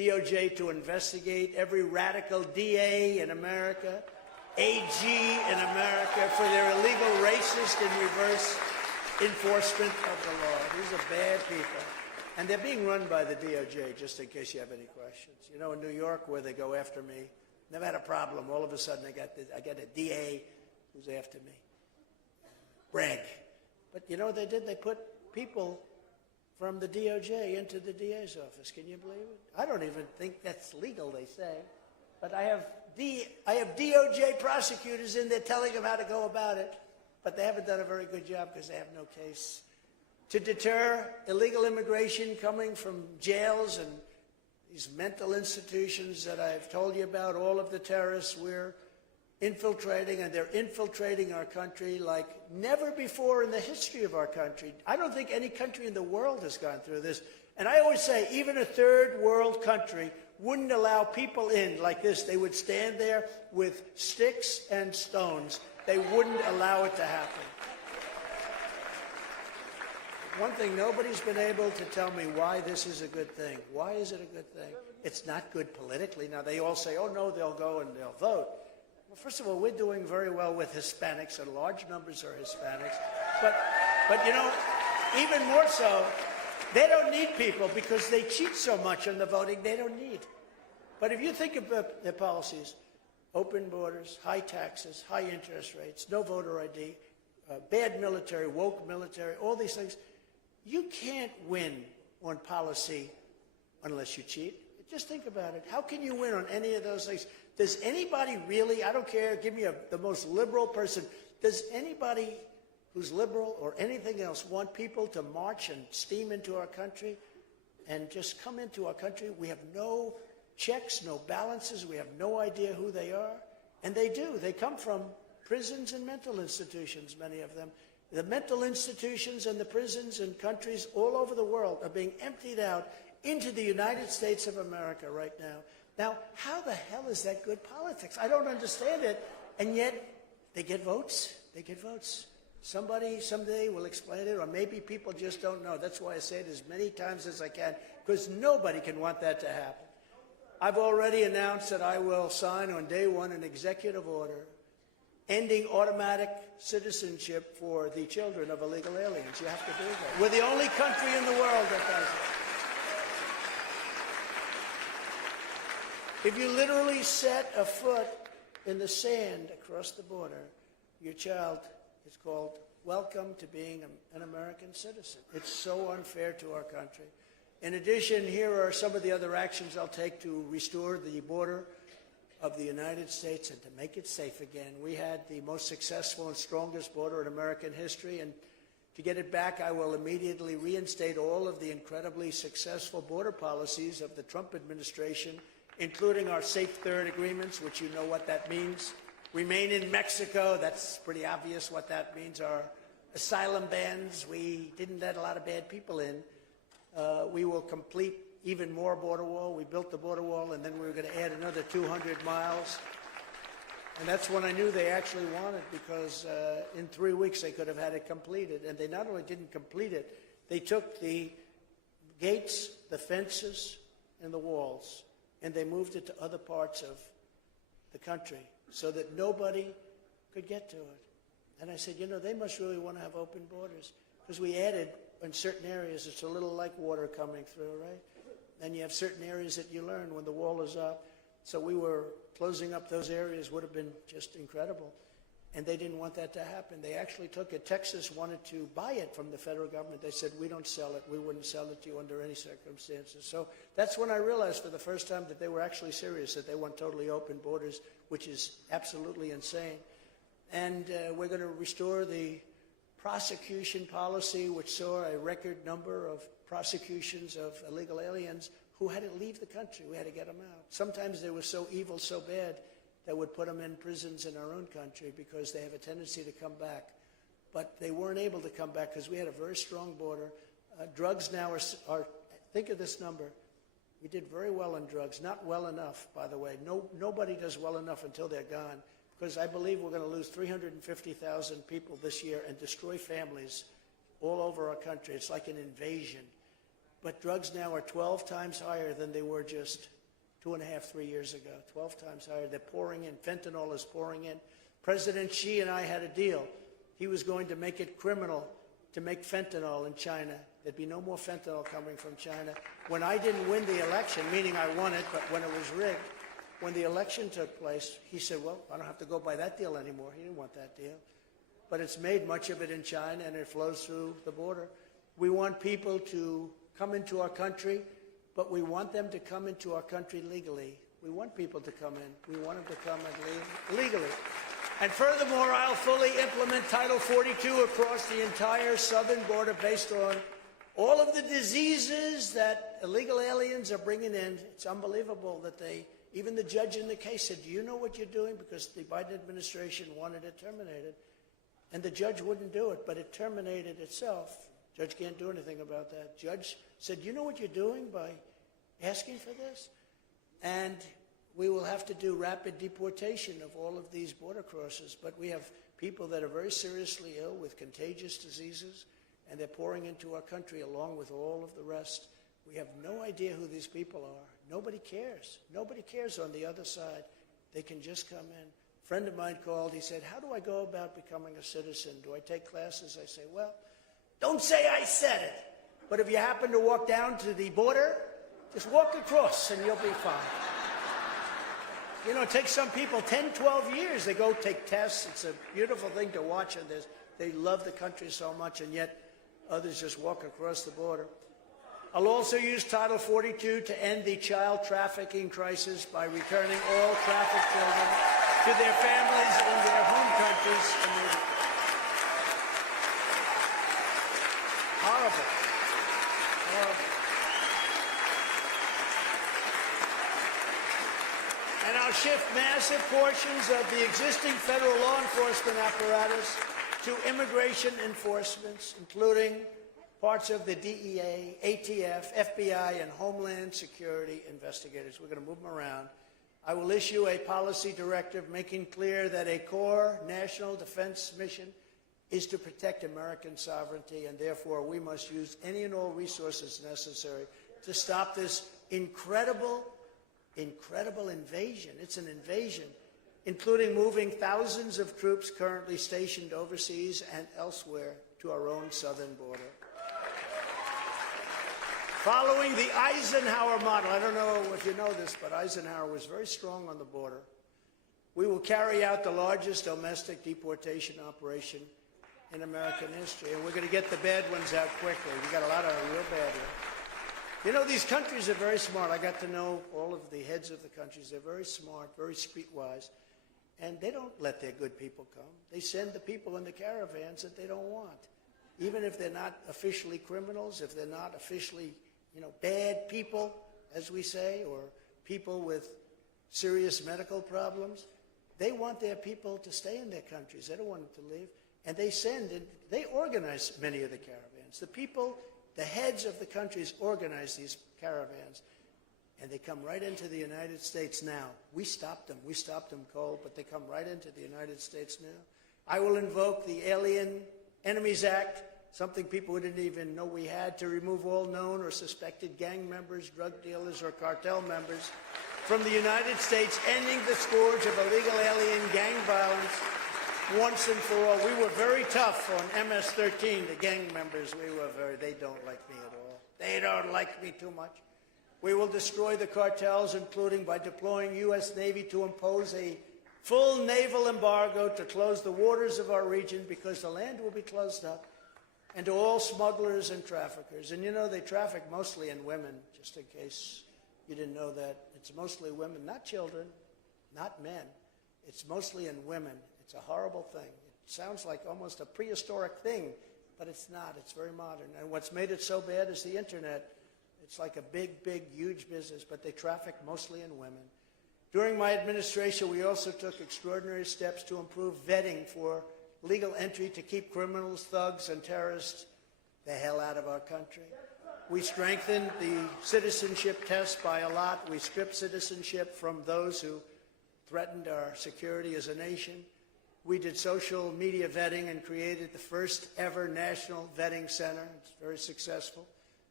DOJ to investigate every radical DA in America, AG in America for their illegal racist and reverse enforcement of the law. These are bad people. And they're being run by the DOJ, just in case you have any questions. You know, in New York, where they go after me, never had a problem. All of a sudden, I got a DA who's after me. Brag. But you know what they did? They put people from the DOJ into the DA's office. Can you believe it? I don't even think that's legal, they say. But I have DOJ prosecutors in there telling them how to go about it. But they haven't done a very good job because they have no case. To deter illegal immigration coming from jails and these mental institutions that I've told you about, all of the terrorists we're infiltrating, and they're infiltrating our country like never before in the history of our country. I don't think any country in the world has gone through this. And I always say, even a third world country wouldn't allow people in like this. They would stand there with sticks and stones. They wouldn't allow it to happen. One thing, nobody's been able to tell me why this is a good thing. Why is it a good thing? It's not good politically. Now, they all say, oh, no, they'll go and they'll vote. Well, first of all, we're doing very well with Hispanics, and large numbers are Hispanics. But you know, even more so, they don't need people because they cheat so much on the voting, they don't need. But if you think about their policies, open borders, high taxes, high interest rates, no voter ID, bad military, woke military, all these things, you can't win on policy unless you cheat. Just think about it. How can you win on any of those things? Does anybody really, I don't care, give me the most liberal person, does anybody who's liberal or anything else want people to march and steam into our country and just come into our country? We have no checks, no balances. We have no idea who they are. And they do. They come from prisons and mental institutions, many of them. The mental institutions and the prisons in countries all over the world are being emptied out into the United States of America right now. Now, how the hell is that good politics? I don't understand it. And yet, they get votes. They get votes. Somebody someday will explain it, or maybe people just don't know. That's why I say it as many times as I can, because nobody can want that to happen. I've already announced that I will sign on day one an executive order ending automatic citizenship for the children of illegal aliens. You have to do that. We're the only country in the world that does it. If you literally set a foot in the sand across the border, your child is called welcome to being an American citizen. It's so unfair to our country. In addition, here are some of the other actions I'll take to restore the border of the United States and to make it safe again. We had the most successful and strongest border in American history, and to get it back, I will immediately reinstate all of the incredibly successful border policies of the Trump administration, including our Safe Third agreements, which you know what that means. Remain in Mexico, that's pretty obvious what that means. Our asylum bans, we didn't let a lot of bad people in. We will complete even more border wall. We built the border wall, and then we were going to add another 200 miles. And that's when I knew they actually wanted, because in 3 weeks they could have had it completed. And they not only didn't complete it, they took the gates, the fences, and the walls, and they moved it to other parts of the country so that nobody could get to it. And I said, you know, they must really want to have open borders, because we added in certain areas, it's a little like water coming through, right? And you have certain areas that you learn when the wall is up. So we were closing up those areas, would have been just incredible. And they didn't want that to happen. They actually took it. Texas wanted to buy it from the federal government. They said, we don't sell it. We wouldn't sell it to you under any circumstances. So that's when I realized for the first time that they were actually serious, that they want totally open borders, which is absolutely insane. And we're going to restore the prosecution policy, which saw a record number of prosecutions of illegal aliens who had to leave the country. We had to get them out. Sometimes they were so evil, so bad, that would put them in prisons in our own country because they have a tendency to come back. But they weren't able to come back because we had a very strong border. Drugs now are, think of this number. We did very well on drugs. Not well enough, by the way. Nobody does well enough until they're gone, because I believe we're going to lose 350,000 people this year and destroy families all over our country. It's like an invasion. But drugs now are 12 times higher than they were just 2.5, 3 years ago. 12 times higher. They're pouring in. Fentanyl is pouring in. President Xi and I had a deal. He was going to make it criminal to make fentanyl in China. There'd be no more fentanyl coming from China. When I didn't win the election, meaning I won it, but when it was rigged, when the election took place, he said, well, I don't have to go by that deal anymore. He didn't want that deal. But it's made much of it in China, and it flows through the border. We want people to come into our country, but we want them to come into our country legally. We want people to come in. We want them to come in legally. And furthermore, I'll fully implement Title 42 across the entire southern border based on all of the diseases that illegal aliens are bringing in. It's unbelievable that even the judge in the case said, do you know what you're doing? Because the Biden administration wanted it terminated. And the judge wouldn't do it, but it terminated itself. Judge can't do anything about that. Judge said, you know what you're doing by asking for this? And we will have to do rapid deportation of all of these border crossers. But we have people that are very seriously ill with contagious diseases, and they're pouring into our country along with all of the rest. We have no idea who these people are. Nobody cares. Nobody cares on the other side. They can just come in. A friend of mine called. He said, how do I go about becoming a citizen? Do I take classes? I say, well, don't say I said it. But if you happen to walk down to the border, just walk across and you'll be fine. You know, it takes some people 10, 12 years. They go take tests. It's a beautiful thing to watch. And they love the country so much, and yet others just walk across the border. I'll also use Title 42 to end the child trafficking crisis by returning all trafficked children to their families in their home countries immediately. Horrible. Horrible. And I'll shift massive portions of the existing federal law enforcement apparatus to immigration enforcements, including parts of the DEA, ATF, FBI, and Homeland Security investigators. We're going to move them around. I will issue a policy directive making clear that a core national defense mission is to protect American sovereignty, and therefore we must use any and all resources necessary to stop this incredible invasion. It's an invasion, including moving thousands of troops currently stationed overseas and elsewhere to our own southern border. Following the Eisenhower model, I don't know if you know this, but Eisenhower was very strong on the border. We will carry out the largest domestic deportation operation in American history, and we're going to get the bad ones out quickly. We got a lot of real bad ones. You know, these countries are very smart. I got to know all of the heads of the countries. They're very smart, very streetwise, and they don't let their good people come. They send the people in the caravans that they don't want, even if they're not officially criminals, if they're not officially, bad people, as we say, or people with serious medical problems. They want their people to stay in their countries. They don't want them to leave. And they organize many of the caravans. The people, the heads of the countries organize these caravans, and they come right into the United States now. We stopped them. We stopped them cold, but they come right into the United States now. I will invoke the Alien Enemies Act, something people didn't even know we had, to remove all known or suspected gang members, drug dealers, or cartel members from the United States, ending the scourge of illegal alien gang violence once and for all. We were very tough on MS-13, the gang members. They don't like me at all. They don't like me too much. We will destroy the cartels, including by deploying U.S. Navy to impose a full naval embargo to close the waters of our region, because the land will be closed up, and to all smugglers and traffickers. And they traffic mostly in women, just in case you didn't know that. It's mostly women, not children, not men. It's mostly in women. It's a horrible thing. It sounds like almost a prehistoric thing, but it's not. It's very modern. And what's made it so bad is the Internet. It's like a big, huge business, but they traffic mostly in women. During my administration, we also took extraordinary steps to improve vetting for legal entry to keep criminals, thugs, and terrorists the hell out of our country. We strengthened the citizenship test by a lot. We stripped citizenship from those who threatened our security as a nation. We did social media vetting and created the first ever national vetting center. It's very successful.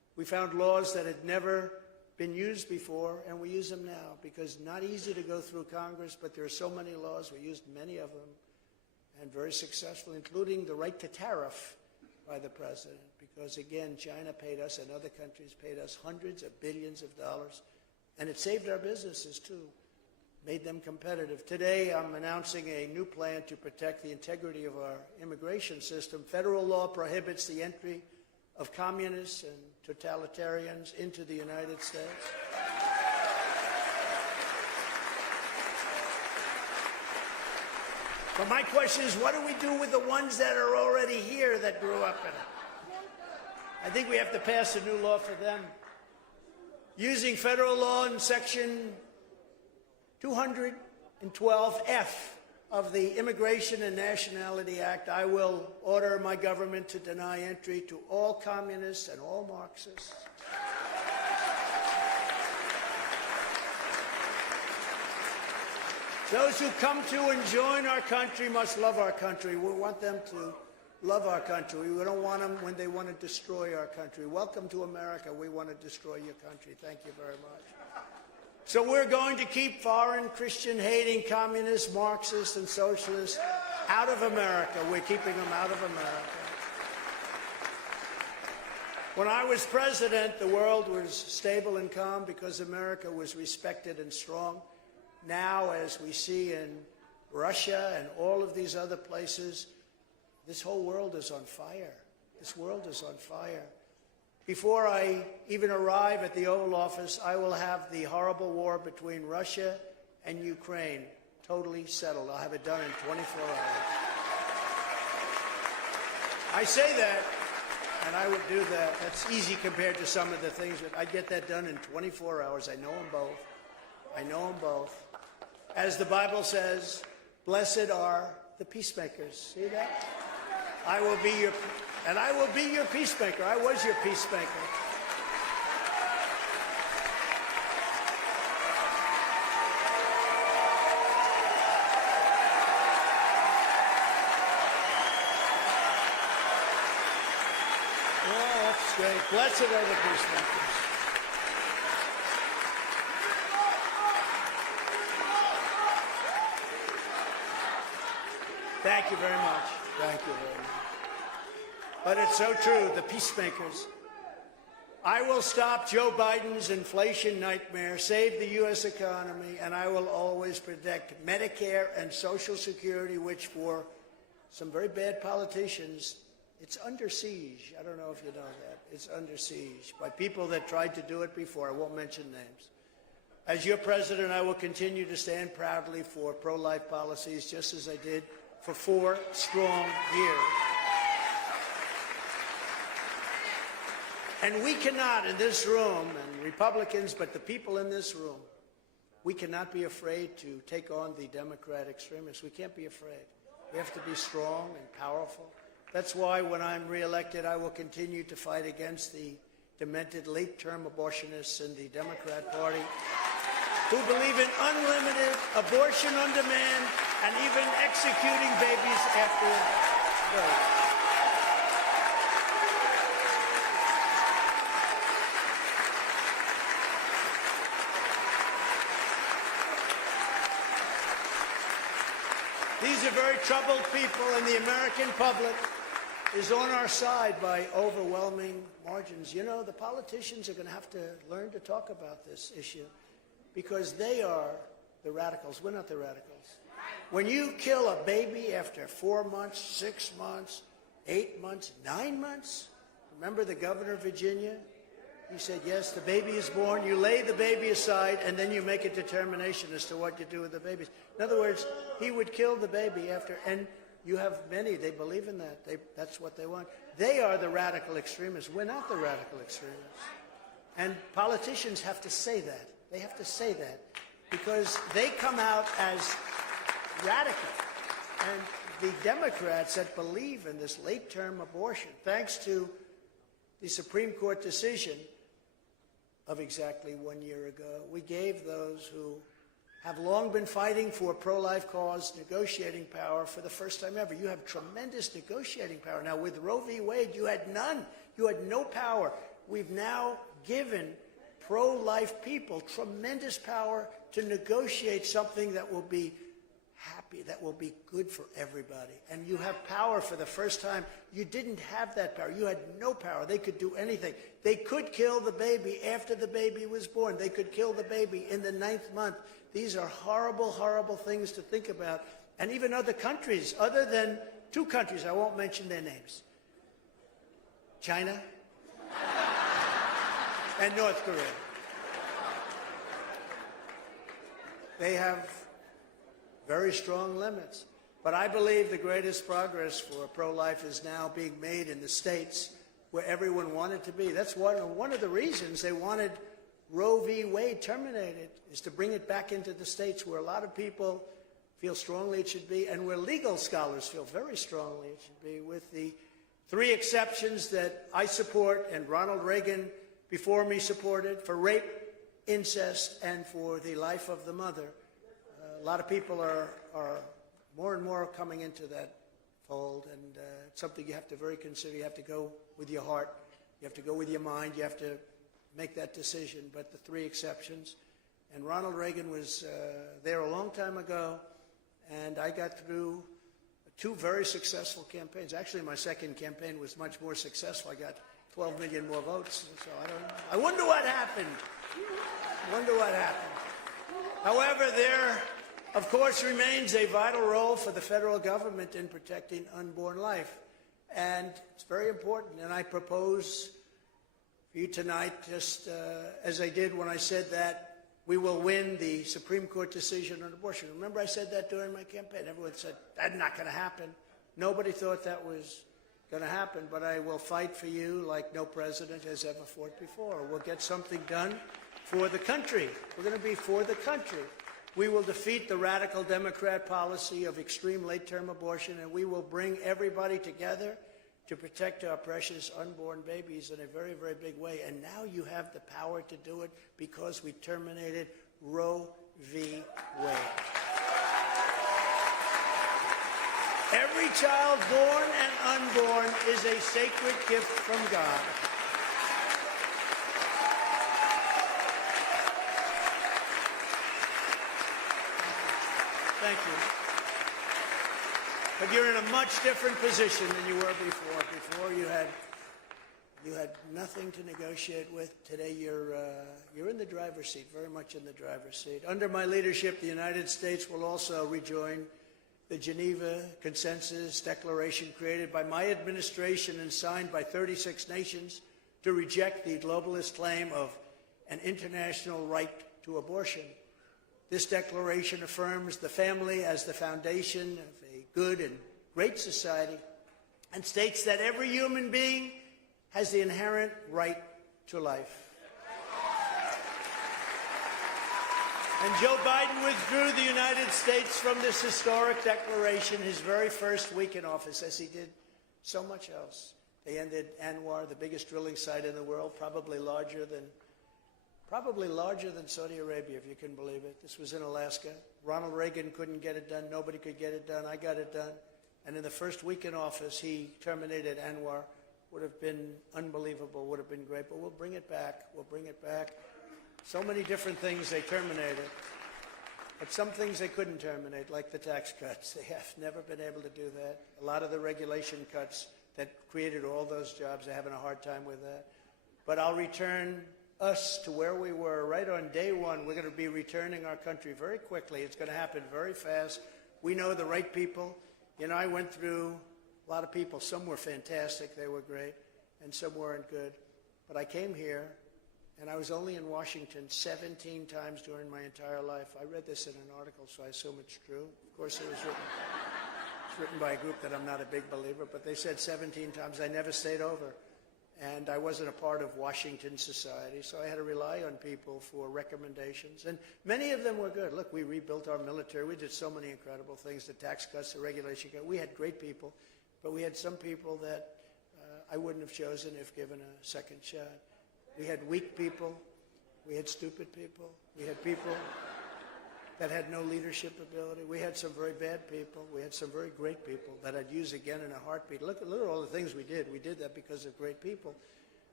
We found laws that had never been used before, and we use them now because not easy to go through Congress, but there are so many laws. We used many of them, and very successful, including the right to tariff by the president, because, again, China paid us and other countries paid us hundreds of billions of dollars, and it saved our businesses, too, made them competitive. Today, I'm announcing a new plan to protect the integrity of our immigration system. Federal law prohibits the entry of communists and totalitarians into the United States. But my question is, what do we do with the ones that are already here that grew up in it? I think we have to pass a new law for them. Using federal law in Section 212F of the Immigration and Nationality Act, I will order my government to deny entry to all communists and all Marxists. Those who come to and join our country must love our country. We want them to love our country. We don't want them when they want to destroy our country. Welcome to America. We want to destroy your country. Thank you very much. So we're going to keep foreign Christian-hating communists, Marxists, and socialists out of America. We're keeping them out of America. When I was president, the world was stable and calm because America was respected and strong. Now, as we see in Russia and all of these other places, this whole world is on fire. This world is on fire. Before I even arrive at the Oval Office, I will have the horrible war between Russia and Ukraine totally settled. I'll have it done in 24 hours. I say that, and I would do that. That's easy compared to some of the things, but I get that done in 24 hours. I know them both. I know them both. As the Bible says, blessed are the peacemakers. See that? I will be your peacemaker. I was your peacemaker. Yeah, that's great. Blessed are the peacemakers. Thank you very much. Thank you very much. But it's so true, the peacemakers. I will stop Joe Biden's inflation nightmare, save the U.S. economy, and I will always protect Medicare and Social Security, which for some very bad politicians, it's under siege. I don't know if you know that. It's under siege by people that tried to do it before. I won't mention names. As your president, I will continue to stand proudly for pro-life policies, just as I did for 4 strong years. And we cannot, in this room, and Republicans, but the people in this room, we cannot be afraid to take on the Democrat extremists. We can't be afraid. We have to be strong and powerful. That's why when I'm reelected, I will continue to fight against the demented late-term abortionists in the Democrat Party who believe in unlimited abortion on demand and even executing babies after birth. These are very troubled people, and the American public is on our side by overwhelming margins. You know, the politicians are going to have to learn to talk about this issue because they are the radicals. We're not the radicals. When you kill a baby after 4 months, 6 months, 8 months, 9 months, remember the governor of Virginia? He said, yes, the baby is born. You lay the baby aside, and then you make a determination as to what you do with the babies. In other words, he would kill the baby after, and you have many, they believe in that. That's what they want. They are the radical extremists. We're not the radical extremists. And politicians have to say that. They have to say that because they come out as radical. And the Democrats that believe in this late-term abortion, thanks to the Supreme Court decision of exactly 1 year ago, we gave those who have long been fighting for a pro-life cause negotiating power for the first time ever. You have tremendous negotiating power. Now, with Roe v. Wade, you had none. You had no power. we've now given pro-life people tremendous power to negotiate something that will be happy, that will be good for everybody. And you have power for the first time. You didn't have that power. You had no power. They could do anything. They could kill the baby after the baby was born. They could kill the baby in the 9th month. These are horrible, horrible things to think about. And even other countries, other than 2 countries, I won't mention their names, China and North Korea. They have very strong limits. But I believe the greatest progress for pro-life is now being made in the states where everyone wanted to be. That's one of the reasons they wanted Roe v. Wade terminated, is to bring it back into the states where a lot of people feel strongly it should be, and where legal scholars feel very strongly it should be, with the 3 exceptions that I support and Ronald Reagan before me supported for rape, incest, and for the life of the mother. A lot of people are more and more coming into that fold, and it's something you have to very consider. You have to go with your heart. You have to go with your mind. You have to make that decision. But the 3 exceptions, and Ronald Reagan was there a long time ago, and I got through 2 very successful campaigns. Actually, my second campaign was much more successful. I got 12 million more votes. So I wonder what happened. Wonder what happened. However, there, of course, remains a vital role for the federal government in protecting unborn life. And it's very important. And I propose for you tonight, just as I did when I said that we will win the Supreme Court decision on abortion. Remember, I said that during my campaign. Everyone said, that's not going to happen. Nobody thought that was going to happen. But I will fight for you like no president has ever fought before. We'll get something done for the country. We're going to be for the country. We will defeat the radical Democrat policy of extreme late-term abortion, and we will bring everybody together to protect our precious unborn babies in a very, very big way. And now you have the power to do it because we terminated Roe v. Wade. Every child born and unborn is a sacred gift from God. Thank you. But you're in a much different position than you were before. Before you had nothing to negotiate with. Today you're in the driver's seat, very much in the driver's seat. Under my leadership, the United States will also rejoin the Geneva Consensus Declaration created by my administration and signed by 36 nations to reject the globalist claim of an international right to abortion. This declaration affirms the family as the foundation of a good and great society and states that every human being has the inherent right to life. And Joe Biden withdrew the United States from this historic declaration his very first week in office, as he did so much else. They ended Anwar, the biggest drilling site in the world, probably larger than Saudi Arabia, if you can believe it. This was in Alaska. Ronald Reagan couldn't get it done. Nobody could get it done. I got it done. And in the first week in office, he terminated Anwar. Would have been unbelievable, would have been great. But we'll bring it back. We'll bring it back. So many different things they terminated. But some things they couldn't terminate, like the tax cuts. They have never been able to do that. A lot of the regulation cuts that created all those jobs, they're having a hard time with that. But I'll return us to where we were right on day one. We're going to be returning our country very quickly. It's going to happen very fast. We know the right people. You know, I went through a lot of people. Some were fantastic. They were great. And some weren't good. But I came here, and I was only in Washington 17 times during my entire life. I read this in an article, so I assume it's true. Of course, it was written by a group that I'm not a big believer, but they said 17 times. I never stayed over. And I wasn't a part of Washington society, so I had to rely on people for recommendations. And many of them were good. Look, we rebuilt our military. We did so many incredible things, the tax cuts, the regulation cut. We had great people, but we had some people that I wouldn't have chosen if given a second shot. We had weak people. We had stupid people. We had people that had no leadership ability. We had some very bad people. We had some very great people that I'd use again in a heartbeat. Look at all the things we did. We did that because of great people.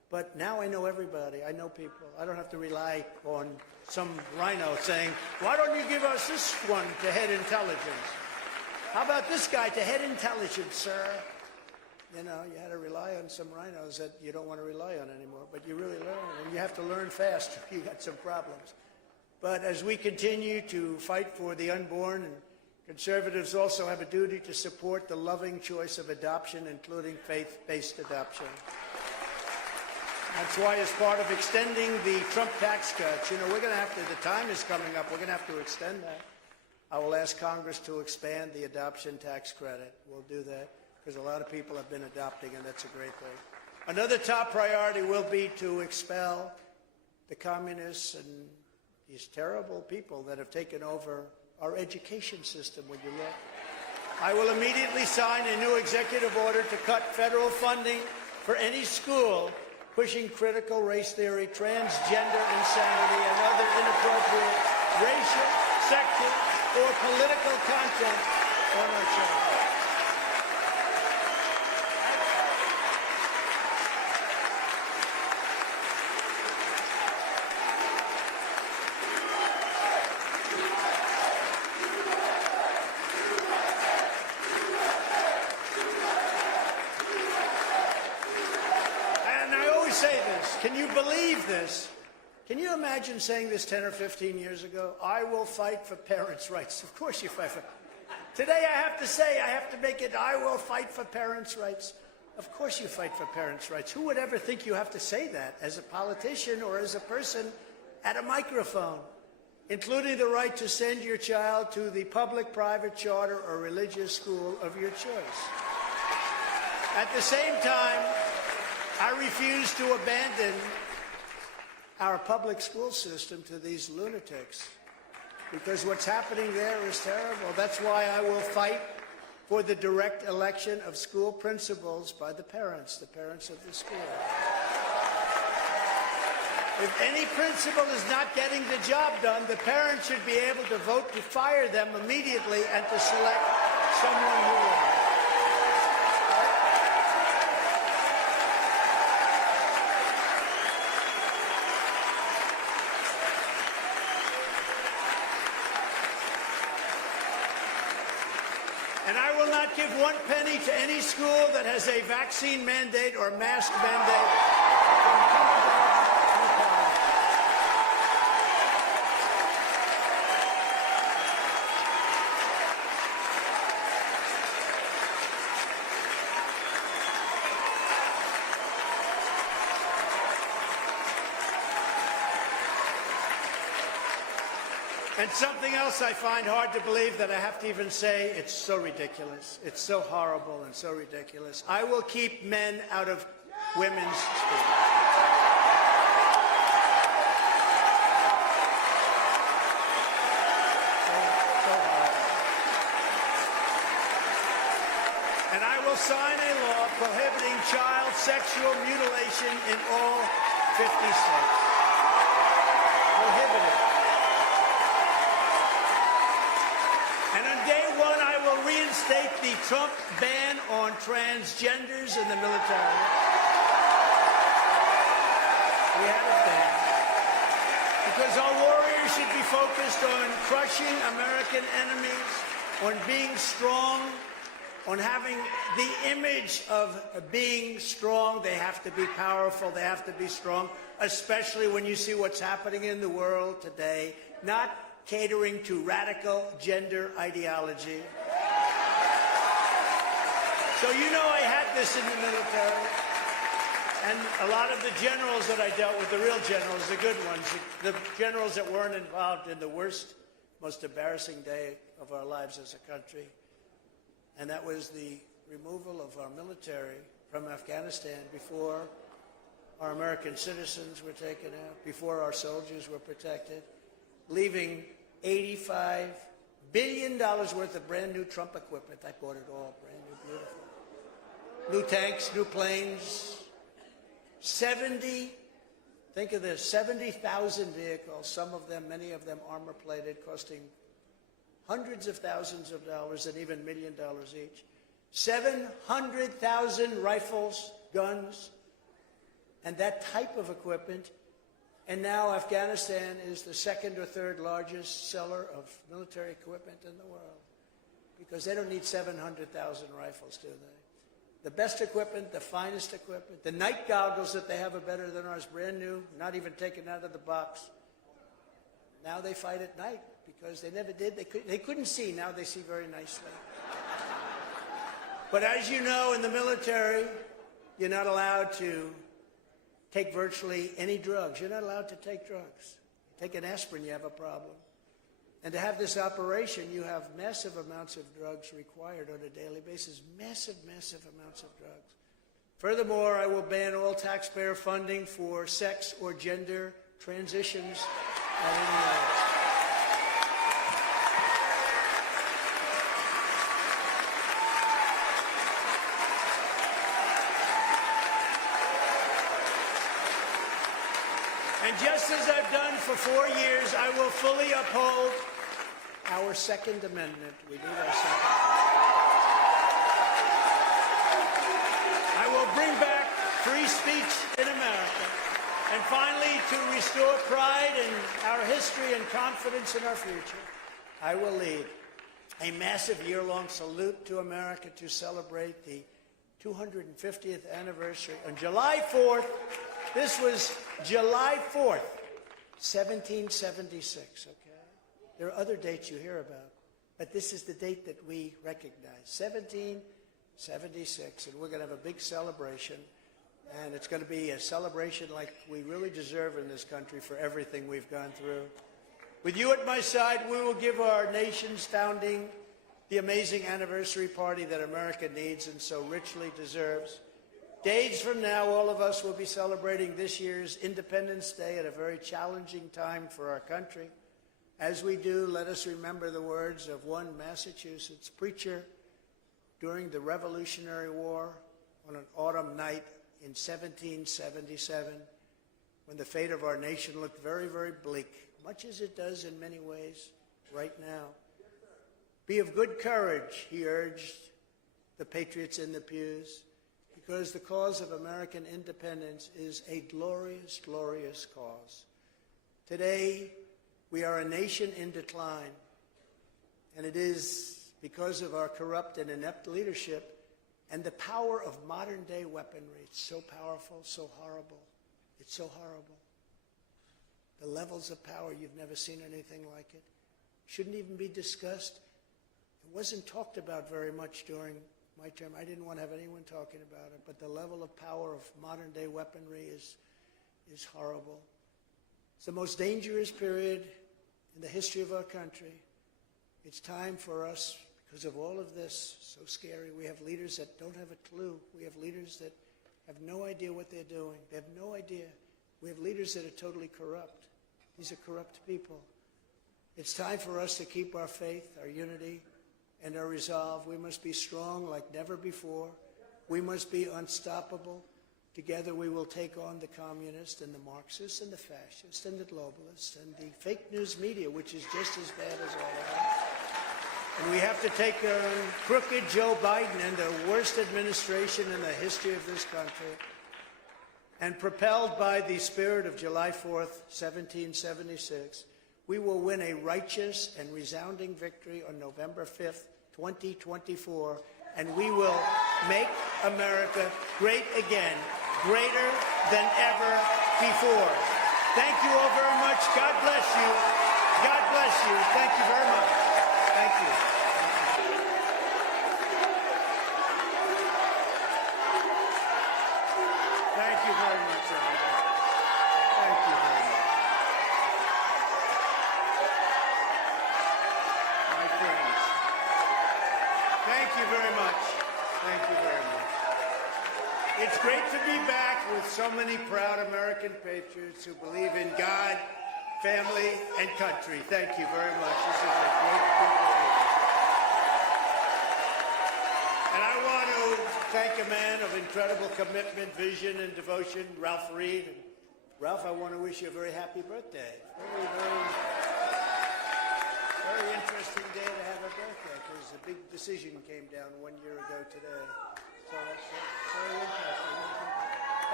But now I know everybody. I know people. I don't have to rely on some rhino saying, why don't you give us this one to head intelligence? How about this guy to head intelligence, sir? You know, you had to rely on some rhinos that you don't want to rely on anymore, but you really learn, and you have to learn fast if you got some problems. But as we continue to fight for the unborn, and conservatives also have a duty to support the loving choice of adoption, including faith-based adoption. That's why, as part of extending the Trump tax cuts, you know, we're going to have to, the time is coming up, we're going to have to extend that. I will ask Congress to expand the adoption tax credit. We'll do that because a lot of people have been adopting, and that's a great thing. Another top priority will be to expel the communists and these terrible people that have taken over our education system, when you look. I will immediately sign a new executive order to cut federal funding for any school pushing critical race theory, transgender insanity, and other inappropriate racial, sexual, or political content on our children. Can you believe this? Can you imagine saying this 10 or 15 years ago? I will fight for parents' rights. Of course you fight for. Today I have to say, I have to make it, I will fight for parents' rights. Of course you fight for parents' rights. Who would ever think you have to say that as a politician or as a person at a microphone? Including the right to send your child to the public, private, charter, or religious school of your choice. At the same time, I refuse to abandon our public school system to these lunatics, because what's happening there is terrible. That's why I will fight for the direct election of school principals by the parents of the school. If any principal is not getting the job done, the parents should be able to vote to fire them immediately and to select someone who will. And I will not give 1 penny to any school that has a vaccine mandate or mask mandate from kindergarten through college. And something else I find hard to believe that I have to even say, it's so ridiculous. It's so horrible and so ridiculous. I will keep men out of women's schools. So horrible. And I will sign a law prohibiting child sexual mutilation in all 50 states. Prohibit it. And on day one, I will reinstate the Trump ban on transgenders in the military. We had it then. Because our warriors should be focused on crushing American enemies, on being strong, on having the image of being strong. They have to be powerful. They have to be strong, especially when you see what's happening in the world today. Not catering to radical gender ideology. So you know I had this in the military. And a lot of the generals that I dealt with, the real generals, the good ones, the generals that weren't involved in the worst, most embarrassing day of our lives as a country. And that was the removal of our military from Afghanistan before our American citizens were taken out, before our soldiers were protected, leaving $85 billion worth of brand new Trump equipment. I bought it all, brand new, beautiful. New tanks, new planes, 70, think of this, 70,000 vehicles, some of them, many of them armor-plated, costing hundreds of thousands of dollars and even $1 million each. 700,000 rifles, guns, and that type of equipment. And now Afghanistan is the second or third largest seller of military equipment in the world, because they don't need 700,000 rifles, do they? The best equipment, the finest equipment. The night goggles that they have are better than ours, brand new, not even taken out of the box. Now they fight at night because they never did. They couldn't see. Now they see very nicely. But as you know, in the military, you're not allowed to take virtually any drugs. You're not allowed to take drugs. Take an aspirin, you have a problem. And to have this operation, you have massive amounts of drugs required on a daily basis. Massive, massive amounts of drugs. Furthermore, I will ban all taxpayer funding for sex or gender transitions at any age. And just as I've done for 4 years, I will fully uphold our Second Amendment. We need our Second Amendment. I will bring back free speech in America. And finally, to restore pride in our history and confidence in our future, I will lead a massive year-long salute to America to celebrate the 250th anniversary on July 4th. This was July 4th, 1776, okay? There are other dates you hear about, but this is the date that we recognize, 1776, and we're going to have a big celebration, and it's going to be a celebration like we really deserve in this country for everything we've gone through. With you at my side, we will give our nation's founding the amazing anniversary party that America needs and so richly deserves. Days from now, all of us will be celebrating this year's Independence Day at a very challenging time for our country. As we do, let us remember the words of one Massachusetts preacher during the Revolutionary War on an autumn night in 1777, when the fate of our nation looked very, very bleak, much as it does in many ways right now. Be of good courage, he urged the patriots in the pews, because the cause of American independence is a glorious, glorious cause. Today, we are a nation in decline, and it is because of our corrupt and inept leadership and the power of modern-day weaponry. It's so powerful, so horrible. It's so horrible. The levels of power, you've never seen anything like it. Shouldn't even be discussed. It wasn't talked about very much during my term. I didn't want to have anyone talking about it, but the level of power of modern-day weaponry is horrible. It's the most dangerous period in the history of our country. It's time for us, because of all of this, so scary. We have leaders that don't have a clue. We have leaders that have no idea what they're doing. They have no idea. We have leaders that are totally corrupt. These are corrupt people. It's time for us to keep our faith, our unity, and our resolve. We must be strong like never before. We must be unstoppable. Together we will take on the communists and the Marxists and the fascists and the globalists and the fake news media, which is just as bad as all of that. And we have to take on crooked Joe Biden and the worst administration in the history of this country. And propelled by the spirit of July 4th, 1776, we will win a righteous and resounding victory on November 5th, 2024, and we will make America great again, greater than ever before. Thank you all very much. God bless you. God bless you. Thank you very much. Thank you. Thank you very much, everybody. Thank you very much. My friends, thank you very much. Thank you very much. It's great to be back with so many proud American patriots who believe in God, family, and country. Thank you very much. This is a great group of people. And I want to thank a man of incredible commitment, vision, and devotion, Ralph Reed. And Ralph, I want to wish you a very happy birthday. Very interesting day to have a birthday, because a big decision came down 1 year ago today. So that's very interesting.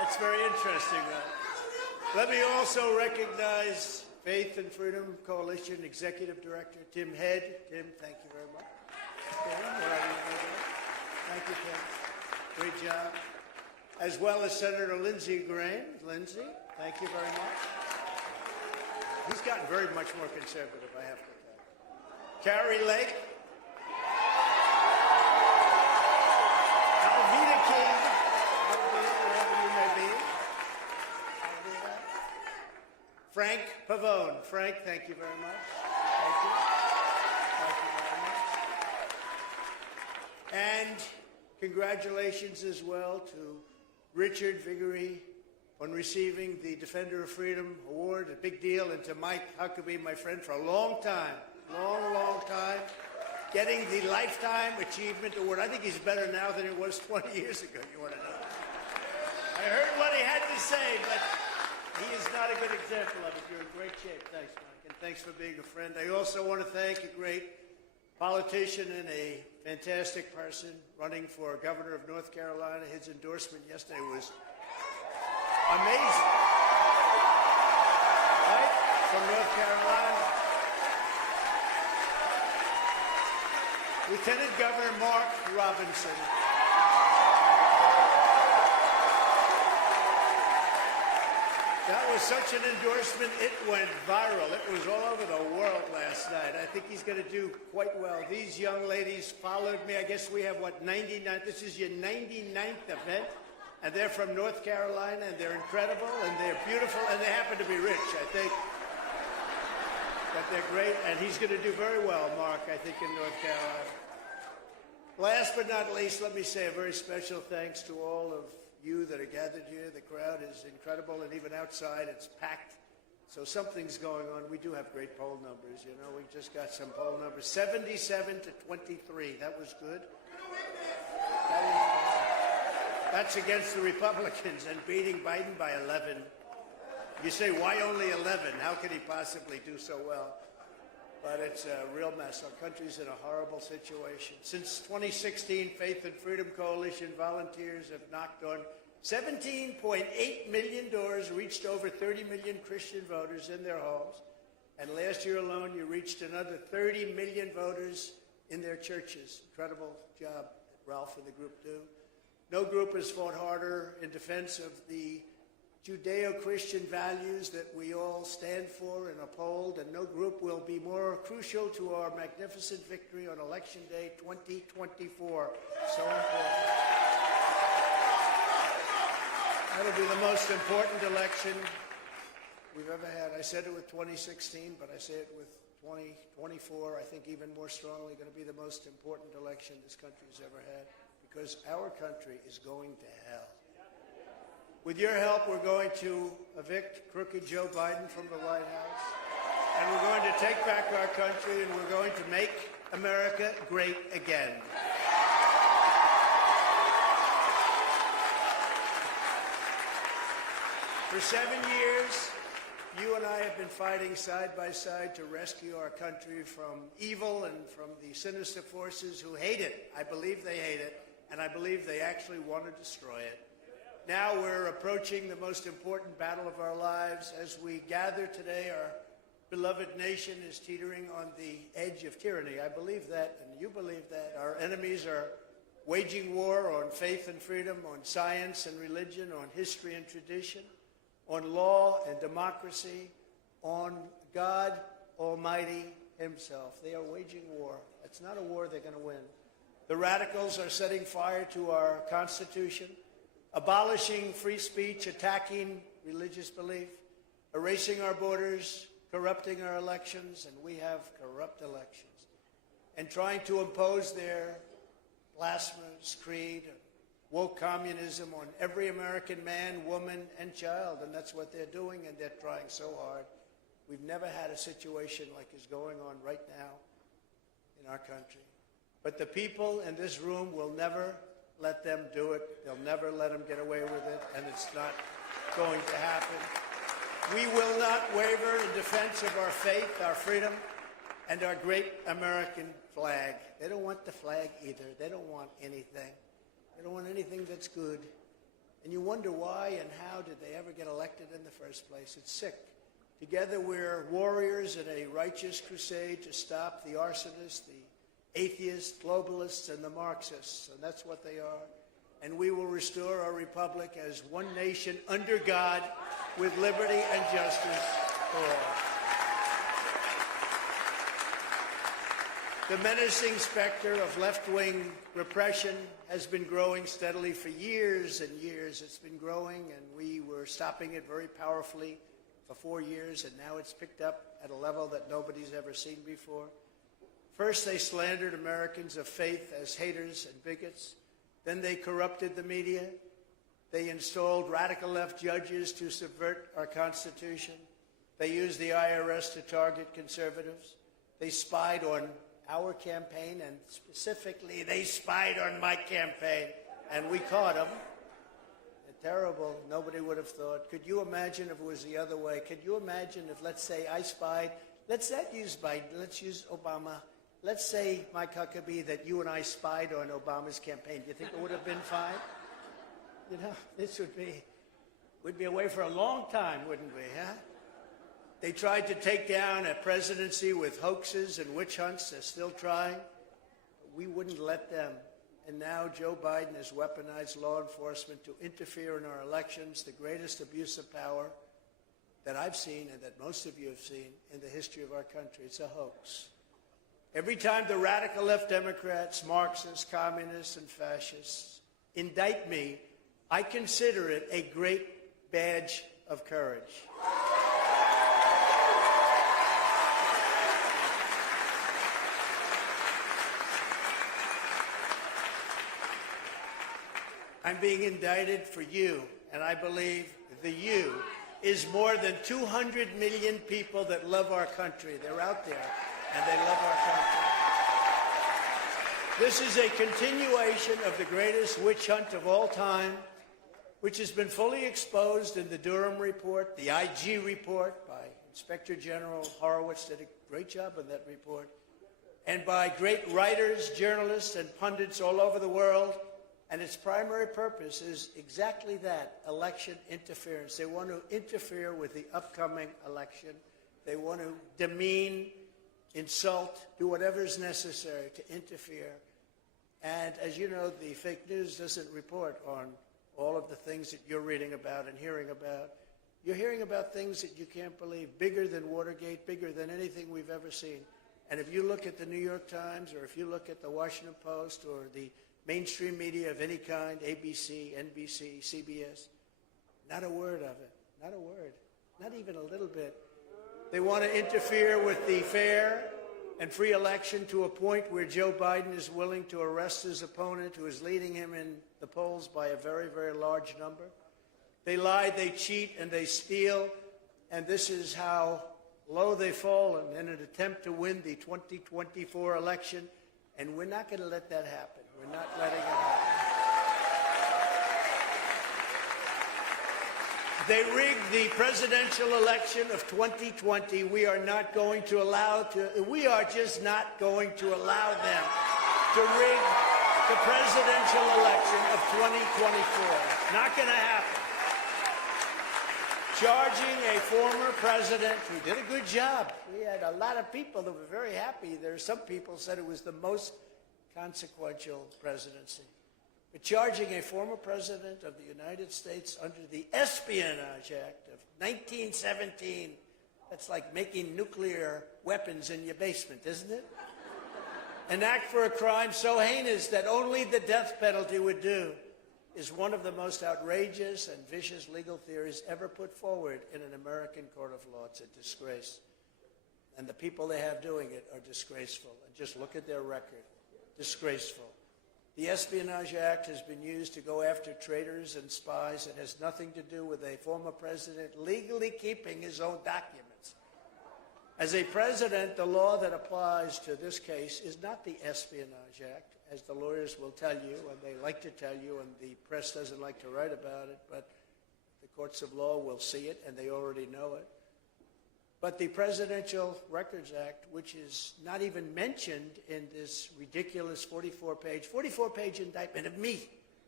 That's very interesting. Let me also recognize Faith and Freedom Coalition Executive Director Tim Head. Tim, thank you very much. Thank you, Tim. Great job. As well as Senator Lindsey Graham. Lindsey, thank you very much. He's gotten very much more conservative, I have to tell you. Carrie Lake. Alveda King. Wherever you may be. Alveda. Frank Pavone. Frank, thank you very much. Thank you. Thank you very much. And congratulations as well to Richard Viguerie on receiving the Defender of Freedom Award, a big deal, and to Mike Huckabee, my friend, for a long time, long time, getting the Lifetime Achievement Award. I think he's better now than he was 20 years ago, you want to know. I heard what he had to say, but he is not a good example of it. You're in great shape. Thanks, Mike, and thanks for being a friend. I also want to thank a great politician and a fantastic person running for governor of North Carolina. His endorsement yesterday was amazing. Right? From North Carolina. Lieutenant Governor Mark Robinson. That was such an endorsement, it went viral. It was all over the world last night. I think he's going to do quite well. These young ladies followed me. I guess we have, what, 99? This is your 99th event. And they're from North Carolina, and they're incredible, and they're beautiful, and they happen to be rich, I think. But they're great, and he's going to do very well, Mark, I think, in North Carolina. Last but not least, let me say a very special thanks to all of you that are gathered here. The crowd is incredible, and even outside it's packed. So something's going on. We do have great poll numbers, you know. We just got some poll numbers. 77 to 23. That was good. That's against the Republicans and beating Biden by 11. You say, why only 11? How could he possibly do so well? But it's a real mess. Our country's in a horrible situation. Since 2016, Faith and Freedom Coalition volunteers have knocked on 17.8 million doors, reached over 30 million Christian voters in their homes. And last year alone, you reached another 30 million voters in their churches. Incredible job that Ralph and the group do. No group has fought harder in defense of the Judeo-Christian values that we all stand for and uphold, and no group will be more crucial to our magnificent victory on Election Day 2024. So important. That'll be the most important election we've ever had. I said it with 2016, but I say it with 2024. I think even more strongly going to be the most important election this country's ever had, because our country is going to hell. With your help, we're going to evict crooked Joe Biden from the White House, and we're going to take back our country, and we're going to make America great again. For 7 years, you and I have been fighting side by side to rescue our country from evil and from the sinister forces who hate it. I believe they hate it, and I believe they actually want to destroy it. Now we're approaching the most important battle of our lives. As we gather today, our beloved nation is teetering on the edge of tyranny. I believe that, and you believe that. Our enemies are waging war on faith and freedom, on science and religion, on history and tradition, on law and democracy, on God Almighty himself. They are waging war. It's not a war they're going to win. The radicals are setting fire to our Constitution, abolishing free speech, attacking religious belief, erasing our borders, corrupting our elections, and we have corrupt elections, and trying to impose their blasphemous creed, woke communism on every American man, woman, and child, and that's what they're doing, and they're trying so hard. We've never had a situation like is going on right now in our country. But the people in this room will never let them do it. They'll never let them get away with it, and it's not going to happen. We will not waver in defense of our faith, our freedom, and our great American flag. They don't want the flag either. They don't want anything. They don't want anything that's good. And you wonder why and how did they ever get elected in the first place. It's sick. Together we're warriors in a righteous crusade to stop the arsonists, the atheists, globalists, and the Marxists. And that's what they are. And we will restore our republic as one nation under God with liberty and justice for all. The menacing specter of left-wing repression has been growing steadily for years and years. It's been growing, and we were stopping it very powerfully for 4 years, and now it's picked up at a level that nobody's ever seen before. First, they slandered Americans of faith as haters and bigots. Then they corrupted the media. They installed radical left judges to subvert our Constitution. They used the IRS to target conservatives. They spied on our campaign, and specifically, they spied on my campaign, and we caught them. Terrible. Nobody would have thought. Could you imagine if it was the other way? Could you imagine if, let's say, I spied, let's not use Biden, let's use Obama. Let's say, Mike Huckabee, that you and I spied on Obama's campaign. Do you think it would have been fine? You know, this we'd be away for a long time, wouldn't we, huh? They tried to take down a presidency with hoaxes and witch hunts. They're still trying. We wouldn't let them. And now Joe Biden has weaponized law enforcement to interfere in our elections, the greatest abuse of power that I've seen and that most of you have seen in the history of our country. It's a hoax. Every time the radical left Democrats, Marxists, communists, and fascists indict me, I consider it a great badge of courage. I'm being indicted for you, and I believe the you is more than 200 million people that love our country. They're out there, and they love our country. This is a continuation of the greatest witch hunt of all time, which has been fully exposed in the Durham report, the IG report by Inspector General Horowitz did a great job on that report, and by great writers, journalists, and pundits all over the world. And its primary purpose is exactly that, election interference. They want to interfere with the upcoming election. They want to demean, insult, do whatever is necessary to interfere. And as you know, the fake news doesn't report on all of the things that you're reading about and hearing about. You're hearing about things that you can't believe, bigger than Watergate, bigger than anything we've ever seen. And if you look at the New York Times, or if you look at the Washington Post, or the mainstream media of any kind, ABC, NBC, CBS, not a word of it, not a word, not even a little bit. They want to interfere with the fair and free election to a point where Joe Biden is willing to arrest his opponent, who is leading him in the polls by a very, very large number. They lie, they cheat, and they steal, and this is how low they've fallen in an attempt to win the 2024 election, and we're not going to let that happen. We're not letting it happen. They rigged the presidential election of 2020. We are not going to allow we are just not going to allow them to rig the presidential election of 2024. Not going to happen. Charging a former president who did a good job. We had a lot of people that were very happy. There are some people said it was the most consequential presidency. But charging a former president of the United States under the Espionage Act of 1917, that's like making nuclear weapons in your basement, isn't it? An act for a crime so heinous that only the death penalty would do, is one of the most outrageous and vicious legal theories ever put forward in an American court of law. It's a disgrace. And the people they have doing it are disgraceful. And just look at their record. Disgraceful. The Espionage Act has been used to go after traitors and spies. It has nothing to do with a former president legally keeping his own documents. As a president, the law that applies to this case is not the Espionage Act, as the lawyers will tell you, and they like to tell you, and the press doesn't like to write about it, but the courts of law will see it, and they already know it. But the Presidential Records Act, which is not even mentioned in this ridiculous 44-page indictment of me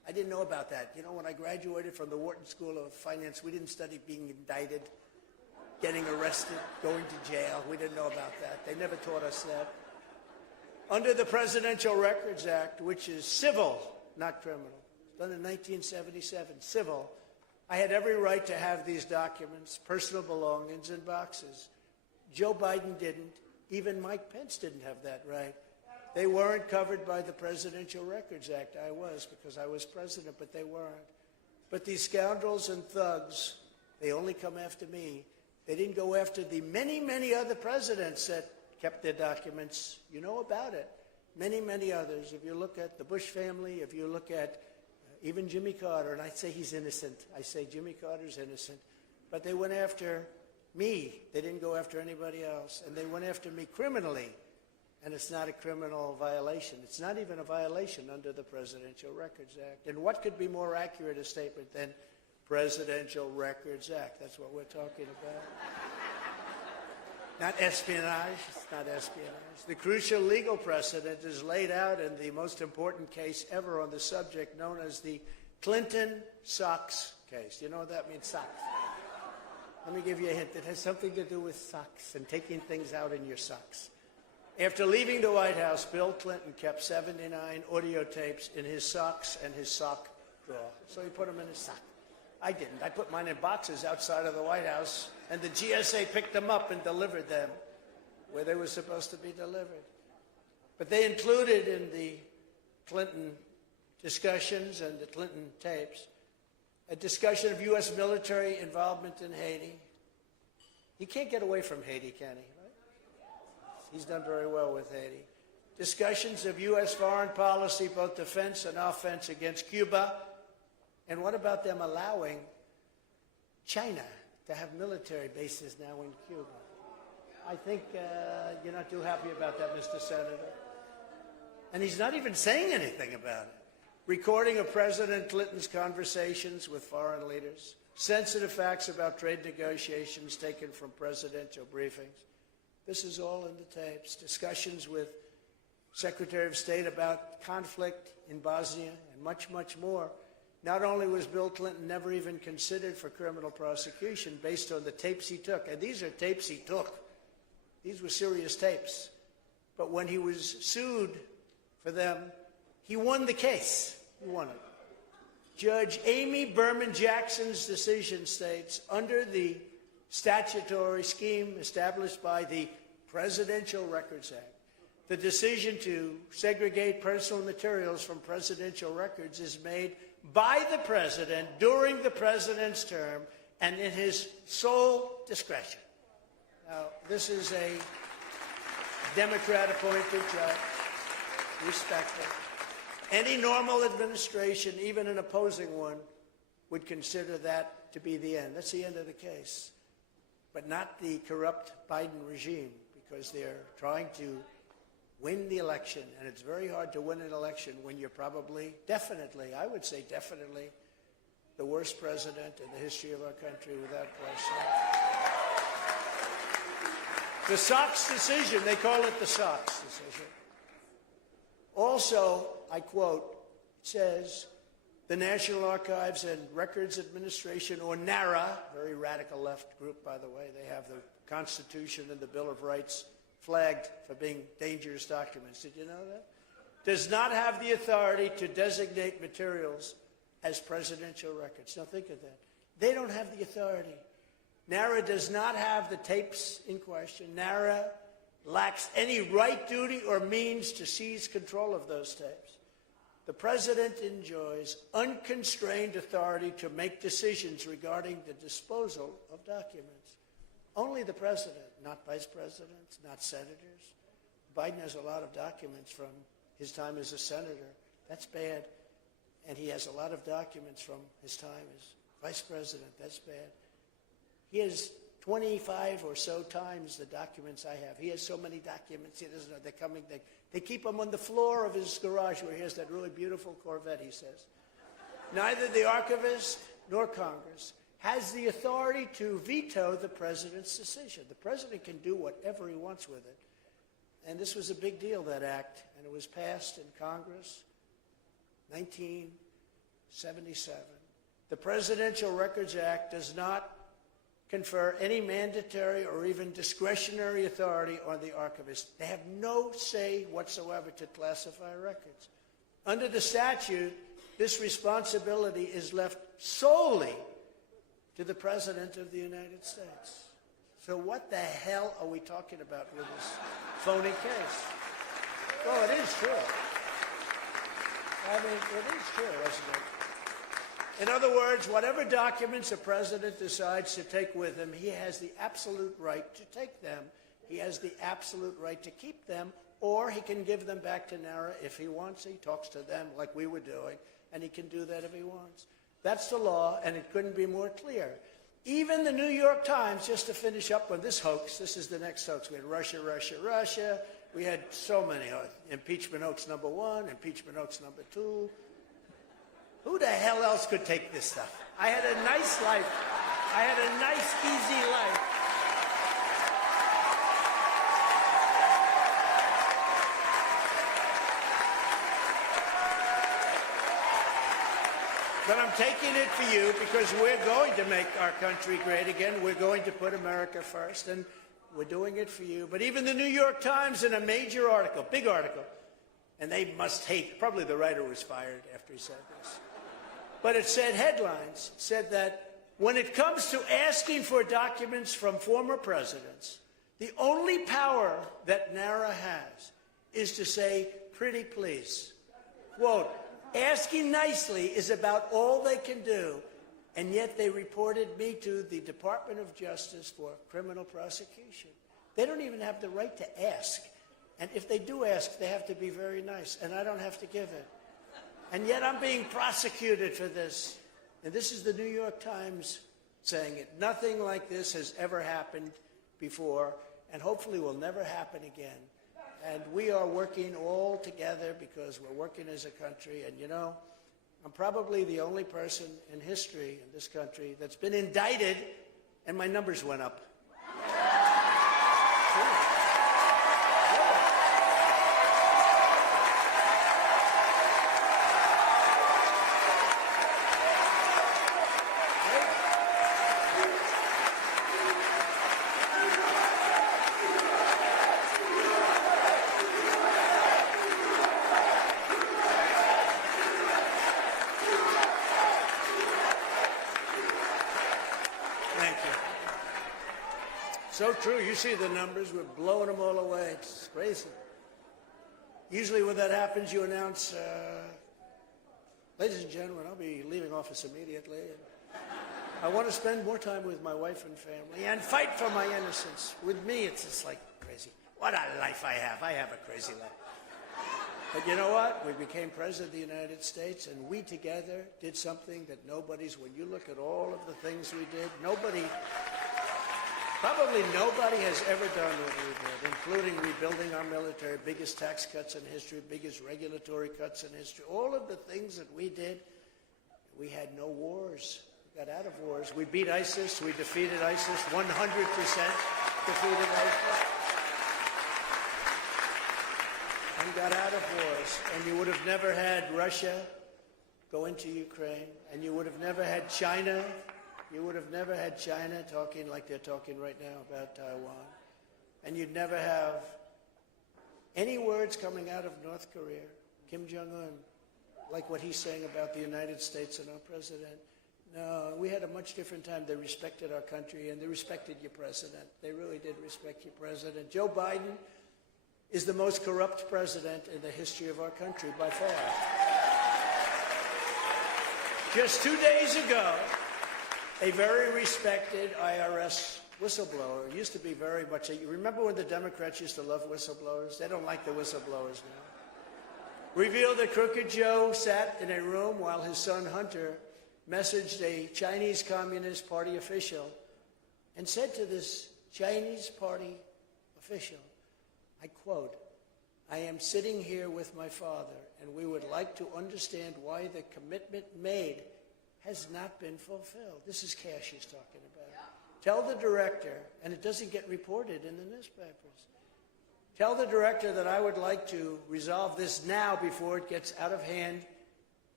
I didn't know about that. You know, when I graduated from the Wharton School of Finance, we didn't study being indicted, getting arrested, going to jail. We didn't know about that. They never taught us that. Under the Presidential Records Act, which is civil, not criminal, done in 1977, civil, I had every right to have these documents, personal belongings, in boxes. Joe Biden didn't. Even Mike Pence didn't have that right. They weren't covered by the Presidential Records Act. I was, because I was president, but they weren't. But these scoundrels and thugs, they only come after me. They didn't go after the many, many other presidents that kept their documents. You know about it. Many, many others. If you look at the Bush family, if you look at even Jimmy Carter, and I say he's innocent. I say Jimmy Carter's innocent. But they went after me. They didn't go after anybody else. And they went after me criminally. And it's not a criminal violation. It's not even a violation under the Presidential Records Act. And what could be more accurate a statement than Presidential Records Act? That's what we're talking about. Not espionage. It's not espionage. The crucial legal precedent is laid out in the most important case ever on the subject, known as the Clinton socks case. Do you know what that means, socks? Let me give you a hint. It has something to do with socks and taking things out in your socks. After leaving the White House, Bill Clinton kept 79 audio tapes in his socks and his sock drawer. So he put them in his sock. I didn't. I put mine in boxes outside of the White House, and the GSA picked them up and delivered them where they were supposed to be delivered. But they included in the Clinton discussions and the Clinton tapes a discussion of U.S. military involvement in Haiti. He can't get away from Haiti, can he? He's done very well with Haiti. Discussions of U.S. foreign policy, both defense and offense, against Cuba. And what about them allowing China to have military bases now in Cuba? I think you're not too happy about that, Mr. Senator. And he's not even saying anything about it. Recording of President Clinton's conversations with foreign leaders. Sensitive facts about trade negotiations taken from presidential briefings. This is all in the tapes. Discussions with Secretary of State about conflict in Bosnia and much, much more. Not only was Bill Clinton never even considered for criminal prosecution based on the tapes he took, and these are tapes he took. These were serious tapes. But when he was sued for them, he won the case. He won it. Judge Amy Berman Jackson's decision states, under the statutory scheme established by the Presidential Records Act, the decision to segregate personal materials from presidential records is made by the president during the president's term and in his sole discretion. Now, this is a Democrat-appointed judge, respected. Any normal administration, even an opposing one, would consider that to be the end. That's the end of the case. But not the corrupt Biden regime, because they're trying to win the election, and it's very hard to win an election when you're probably, definitely, I would say definitely, the worst president in the history of our country, without question. The Sox decision, they call it the Sox decision. Also, I quote, it says, the National Archives and Records Administration, or NARA, very radical left group, by the way, they have the Constitution and the Bill of Rights flagged for being dangerous documents. Did you know that? Does not have the authority to designate materials as presidential records. Now think of that. They don't have the authority. NARA does not have the tapes in question. NARA lacks any right, duty, or means to seize control of those tapes. The president enjoys unconstrained authority to make decisions regarding the disposal of documents. Only the president, not vice presidents, not senators. Biden has a lot of documents from his time as a senator. That's bad. And he has a lot of documents from his time as vice president. That's bad. He has 25 or so times the documents I have. He has so many documents, he doesn't know. They're coming. They keep them on the floor of his garage where he has that really beautiful Corvette, he says. Neither the archivist nor Congress has the authority to veto the president's decision. The president can do whatever he wants with it. And this was a big deal, that act, and it was passed in Congress, 77. The Presidential Records Act does not confer any mandatory or even discretionary authority on the archivist. They have no say whatsoever to classify records. Under the statute, this responsibility is left solely to the President of the United States. So what the hell are we talking about with this phony case? Well, it is true. I mean, it is true, isn't it? In other words, whatever documents a president decides to take with him, he has the absolute right to take them. He has the absolute right to keep them, or he can give them back to NARA if he wants. He talks to them like we were doing, and he can do that if he wants. That's the law, and it couldn't be more clear. Even the New York Times, just to finish up on this hoax, this is the next hoax. We had Russia, Russia, Russia. We had so many. Impeachment hoax number 1, impeachment hoax number 2. Who the hell else could take this stuff? I had a nice life. I had a nice, easy life. But I'm taking it for you because we're going to make our country great again. We're going to put America first, and we're doing it for you. But even the New York Times, in a major article, big article, and they must hate, probably the writer was fired after he said this. But it said headlines, said that when it comes to asking for documents from former presidents, the only power that NARA has is to say, pretty please. Quote, asking nicely is about all they can do, and yet they reported me to the Department of Justice for criminal prosecution. They don't even have the right to ask. And if they do ask, they have to be very nice, and I don't have to give it. And yet I'm being prosecuted for this. And this is the New York Times saying it. Nothing like this has ever happened before, and hopefully will never happen again. And we are working all together because we're working as a country. And, you know, I'm probably the only person in history in this country that's been indicted, and my numbers went up. So true. You see the numbers. We're blowing them all away. It's crazy. Usually when that happens, you announce, ladies and gentlemen, I'll be leaving office immediately. I want to spend more time with my wife and family and fight for my innocence. With me, it's just like crazy. What a life I have. I have a crazy life. But you know what? We became president of the United States, and we together did something that nobody's, when you look at all of the things we did, probably nobody has ever done what we did, including rebuilding our military, biggest tax cuts in history, biggest regulatory cuts in history. All of the things that we did, we had no wars. We got out of wars. We beat ISIS. We defeated ISIS. 100% defeated ISIS. And got out of wars. And you would have never had Russia go into Ukraine. And you would have never had China. You would have never had China talking like they're talking right now about Taiwan. And you'd never have any words coming out of North Korea, Kim Jong-un, like what he's saying about the United States and our president. No, we had a much different time. They respected our country, and they respected your president. They really did respect your president. Joe Biden is the most corrupt president in the history of our country by far. Just 2 days ago, a very respected IRS whistleblower, used to be very much, you remember when the Democrats used to love whistleblowers? They don't like the whistleblowers now. Revealed that Crooked Joe sat in a room while his son Hunter messaged a Chinese Communist Party official and said to this Chinese Party official, I quote, I am sitting here with my father, and we would like to understand why the commitment made has not been fulfilled. This is Cash he's talking about. Tell the director, and it doesn't get reported in the newspapers, tell the director that I would like to resolve this now before it gets out of hand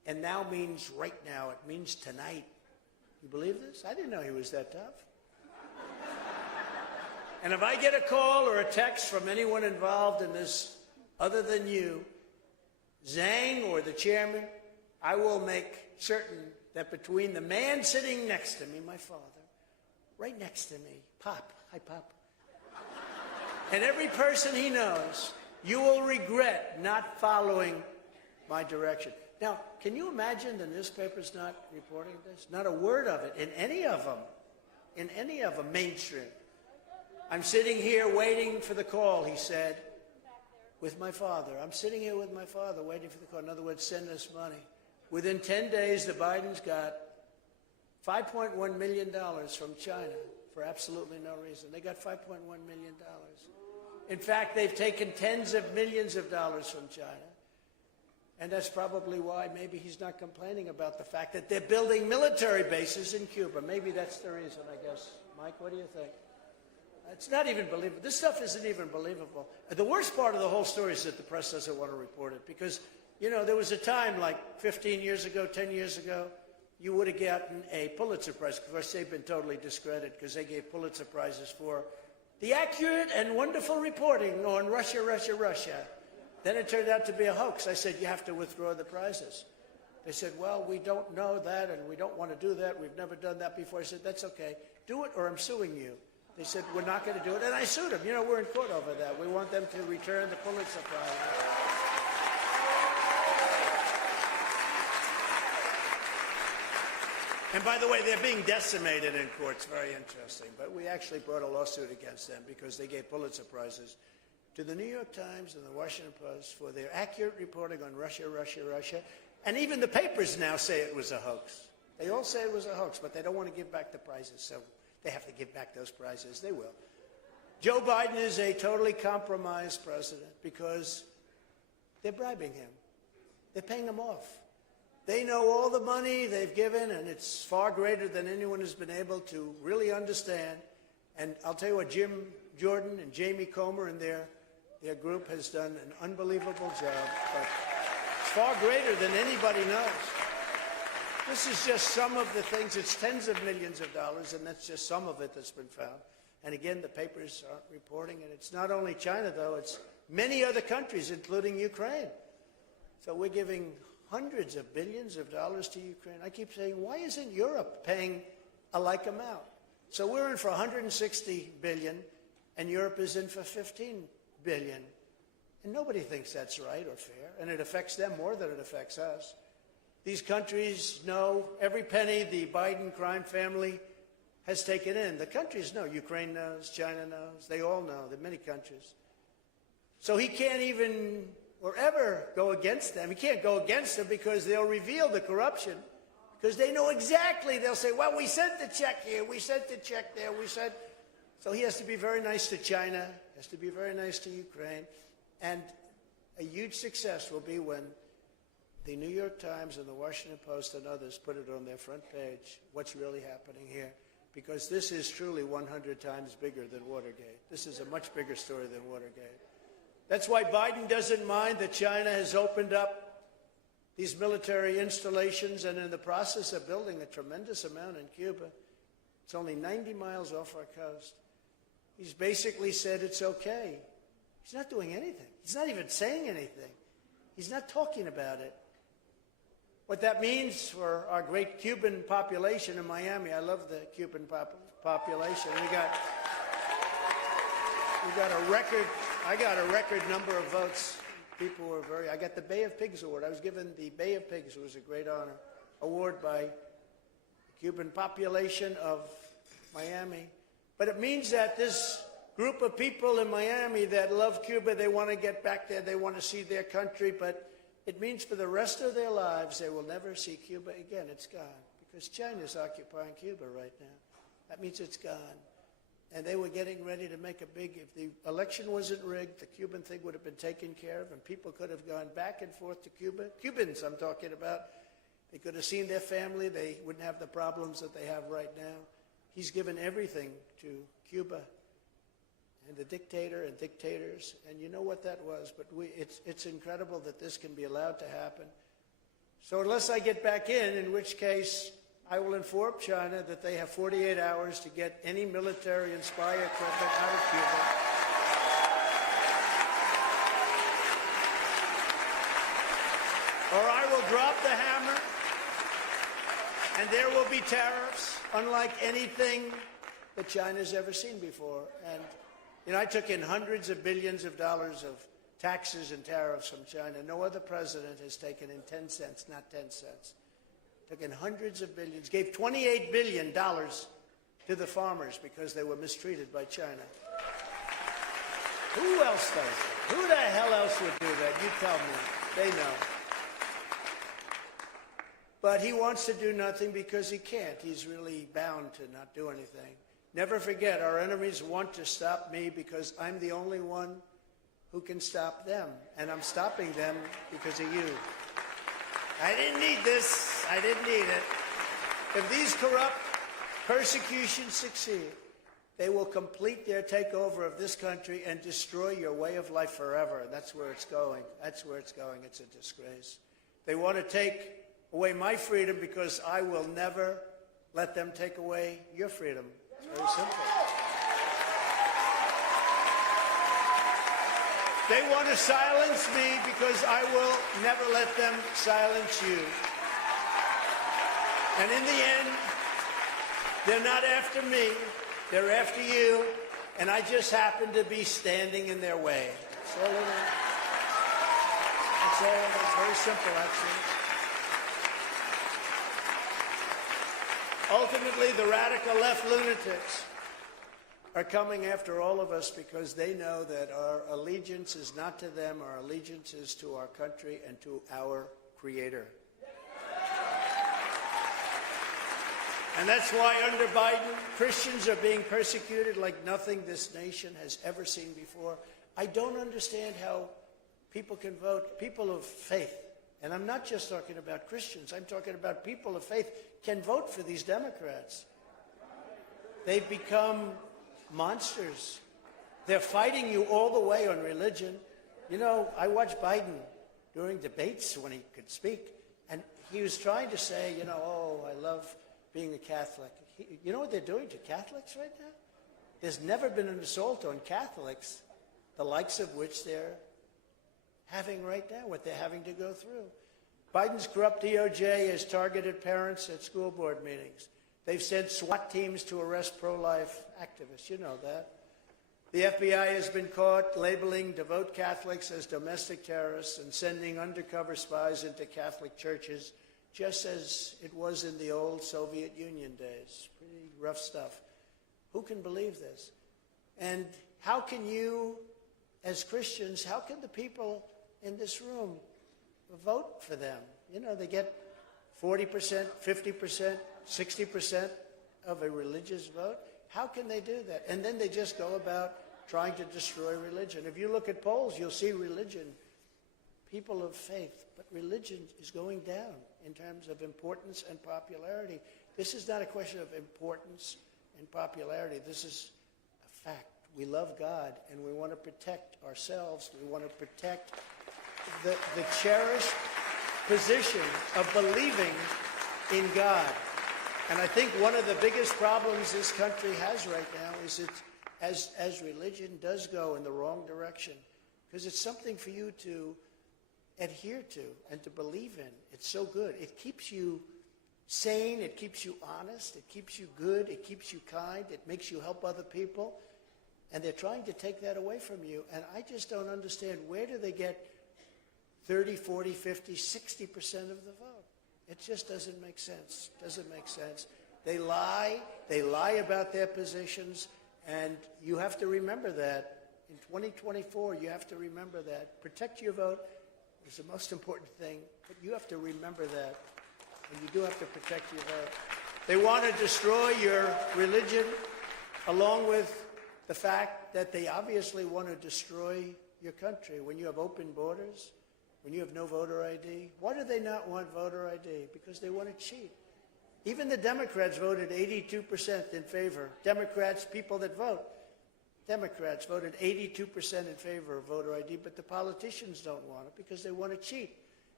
and now means right now. It means tonight. You believe this? I didn't know he was that tough. And if I get a call or a text from anyone involved in this other than you, Zhang or the chairman, I will make certain that between the man sitting next to me, my father, right next to me, Pop, hi Pop, and every person he knows, you will regret not following my direction. Now, can you imagine the newspapers not reporting this? Not a word of it in any of them, mainstream. I'm sitting here waiting for the call, he said, with my father. I'm sitting here with my father waiting for the call. In other words, send us money. Within 10 days, the Bidens got $5.1 million from China for absolutely no reason. They got $5.1 million. In fact, they've taken tens of millions of dollars from China. And that's probably why maybe he's not complaining about the fact that they're building military bases in Cuba. Maybe that's the reason, I guess. Mike, what do you think? It's not even believable. This stuff isn't even believable. The worst part of the whole story is that the press doesn't want to report it because, you know, there was a time like 15 years ago, 10 years ago, you would have gotten a Pulitzer Prize. Of course, they've been totally discredited because they gave Pulitzer Prizes for the accurate and wonderful reporting on Russia, Russia, Russia. Then it turned out to be a hoax. I said, you have to withdraw the prizes. They said, well, we don't know that and we don't want to do that. We've never done that before. I said, that's okay. Do it or I'm suing you. They said, we're not going to do it. And I sued them. You know, we're in court over that. We want them to return the Pulitzer Prize. And by the way, they're being decimated in courts. Very interesting. But we actually brought a lawsuit against them because they gave Pulitzer Prizes to the New York Times and the Washington Post for their accurate reporting on Russia, Russia, Russia. And even the papers now say it was a hoax. They all say it was a hoax, but they don't want to give back the prizes, so they have to give back those prizes. They will. Joe Biden is a totally compromised president because they're bribing him. They're paying him off. They know all the money they've given, and it's far greater than anyone has been able to really understand. And I'll tell you what, Jim Jordan and Jamie Comer and their group has done an unbelievable job. But it's far greater than anybody knows. This is just some of the things. It's tens of millions of dollars, and that's just some of it that's been found. And again, the papers aren't reporting. And it's not only China, though. It's many other countries, including Ukraine. So we're giving hundreds of billions of dollars to Ukraine. I keep saying, why isn't Europe paying a like amount? So we're in for 160 billion, and Europe is in for 15 billion. And nobody thinks that's right or fair, and it affects them more than it affects us. These countries know every penny the Biden crime family has taken in. The countries know. Ukraine knows. China knows. They all know. There are many countries. So he can't even or ever go against them. He can't go against them because they'll reveal the corruption. Because they know exactly. They'll say, well, we sent the check here. We sent the check there. We sent. So he has to be very nice to China. He has to be very nice to Ukraine. And a huge success will be when the New York Times and the Washington Post and others put it on their front page, what's really happening here. Because this is truly 100 times bigger than Watergate. This is a much bigger story than Watergate. That's why Biden doesn't mind that China has opened up these military installations and in the process of building a tremendous amount in Cuba. It's only 90 miles off our coast. He's basically said it's okay. He's not doing anything. He's not even saying anything. He's not talking about it. What that means for our great Cuban population in Miami, I love the Cuban population. We got a record. I got a record number of votes. People were I got the Bay of Pigs Award. I was given the Bay of Pigs. It was a great honor. Award by the Cuban population of Miami. But it means that this group of people in Miami that love Cuba, they want to get back there. They want to see their country. But it means for the rest of their lives, they will never see Cuba again. It's gone. Because China's occupying Cuba right now. That means it's gone. And they were getting ready to make a big, if the election wasn't rigged, the Cuban thing would have been taken care of, and people could have gone back and forth to Cuba. Cubans, I'm talking about. They could have seen their family. They wouldn't have the problems that they have right now. He's given everything to Cuba and the dictator and dictators, and you know what that was. But it's incredible that this can be allowed to happen. So unless I get back in which case I will inform China that they have 48 hours to get any military and spy equipment out of Cuba. Or I will drop the hammer, and there will be tariffs unlike anything that China's ever seen before. And, I took in hundreds of billions of dollars of taxes and tariffs from China. No other president has taken in 10 cents, not 10 cents. Took in hundreds of billions, gave $28 billion to the farmers because they were mistreated by China. Who else does that? Who the hell else would do that? You tell me. They know. But he wants to do nothing because he can't. He's really bound to not do anything. Never forget, our enemies want to stop me because I'm the only one who can stop them. And I'm stopping them because of you. I didn't need this. I didn't need it. If these corrupt persecutions succeed, they will complete their takeover of this country and destroy your way of life forever. And that's where it's going. That's where it's going. It's a disgrace. They want to take away my freedom because I will never let them take away your freedom. It's very simple. They want to silence me because I will never let them silence you. And in the end, they're not after me. They're after you. And I just happen to be standing in their way. That's all it is. That's all. It's very simple, actually. Ultimately, the radical left lunatics are coming after all of us because they know that our allegiance is not to them, our allegiance is to our country and to our Creator. And that's why under Biden, Christians are being persecuted like nothing this nation has ever seen before. I don't understand how people can vote, people of faith. And I'm not just talking about Christians. I'm talking about people of faith can vote for these Democrats. They've become monsters. They're fighting you all the way on religion. I watched Biden during debates when he could speak, and he was trying to say, oh, I love being a Catholic. You know what they're doing to Catholics right now? There's never been an assault on Catholics, the likes of which they're having right now, what they're having to go through. Biden's corrupt DOJ has targeted parents at school board meetings. They've sent SWAT teams to arrest pro-life activists. You know that. The FBI has been caught labeling devout Catholics as domestic terrorists and sending undercover spies into Catholic churches, just as it was in the old Soviet Union days. Pretty rough stuff. Who can believe this? And how can you, as Christians, how can the people in this room vote for them? They get 40%, 50%, 60% of a religious vote. How can they do that? And then they just go about trying to destroy religion. If you look at polls, you'll see religion, people of faith, but religion is going down in terms of importance and popularity. This is not a question of importance and popularity. This is a fact. We love God, and we want to protect ourselves. We want to protect the cherished position of believing in God. And I think one of the biggest problems this country has right now is as religion does go in the wrong direction, because it's something for you to adhere to and to believe in. It's so good. It keeps you sane. It keeps you honest. It keeps you good. It keeps you kind. It makes you help other people. And they're trying to take that away from you. And I just don't understand, where do they get 30, 40, 50, 60% of the vote? It just doesn't make sense. Doesn't make sense. They lie. They lie about their positions. And you have to remember that. In 2024, you have to remember that. Protect your vote is the most important thing. But you have to remember that. And you do have to protect your vote. They want to destroy your religion, along with the fact that they obviously want to destroy your country. When you have open borders, when you have no voter ID, why do they not want voter ID? Because they want to cheat. Even the Democrats voted 82% in favor. Democrats, people that vote, Democrats voted 82% in favor of voter ID, but the politicians don't want it because they want to cheat.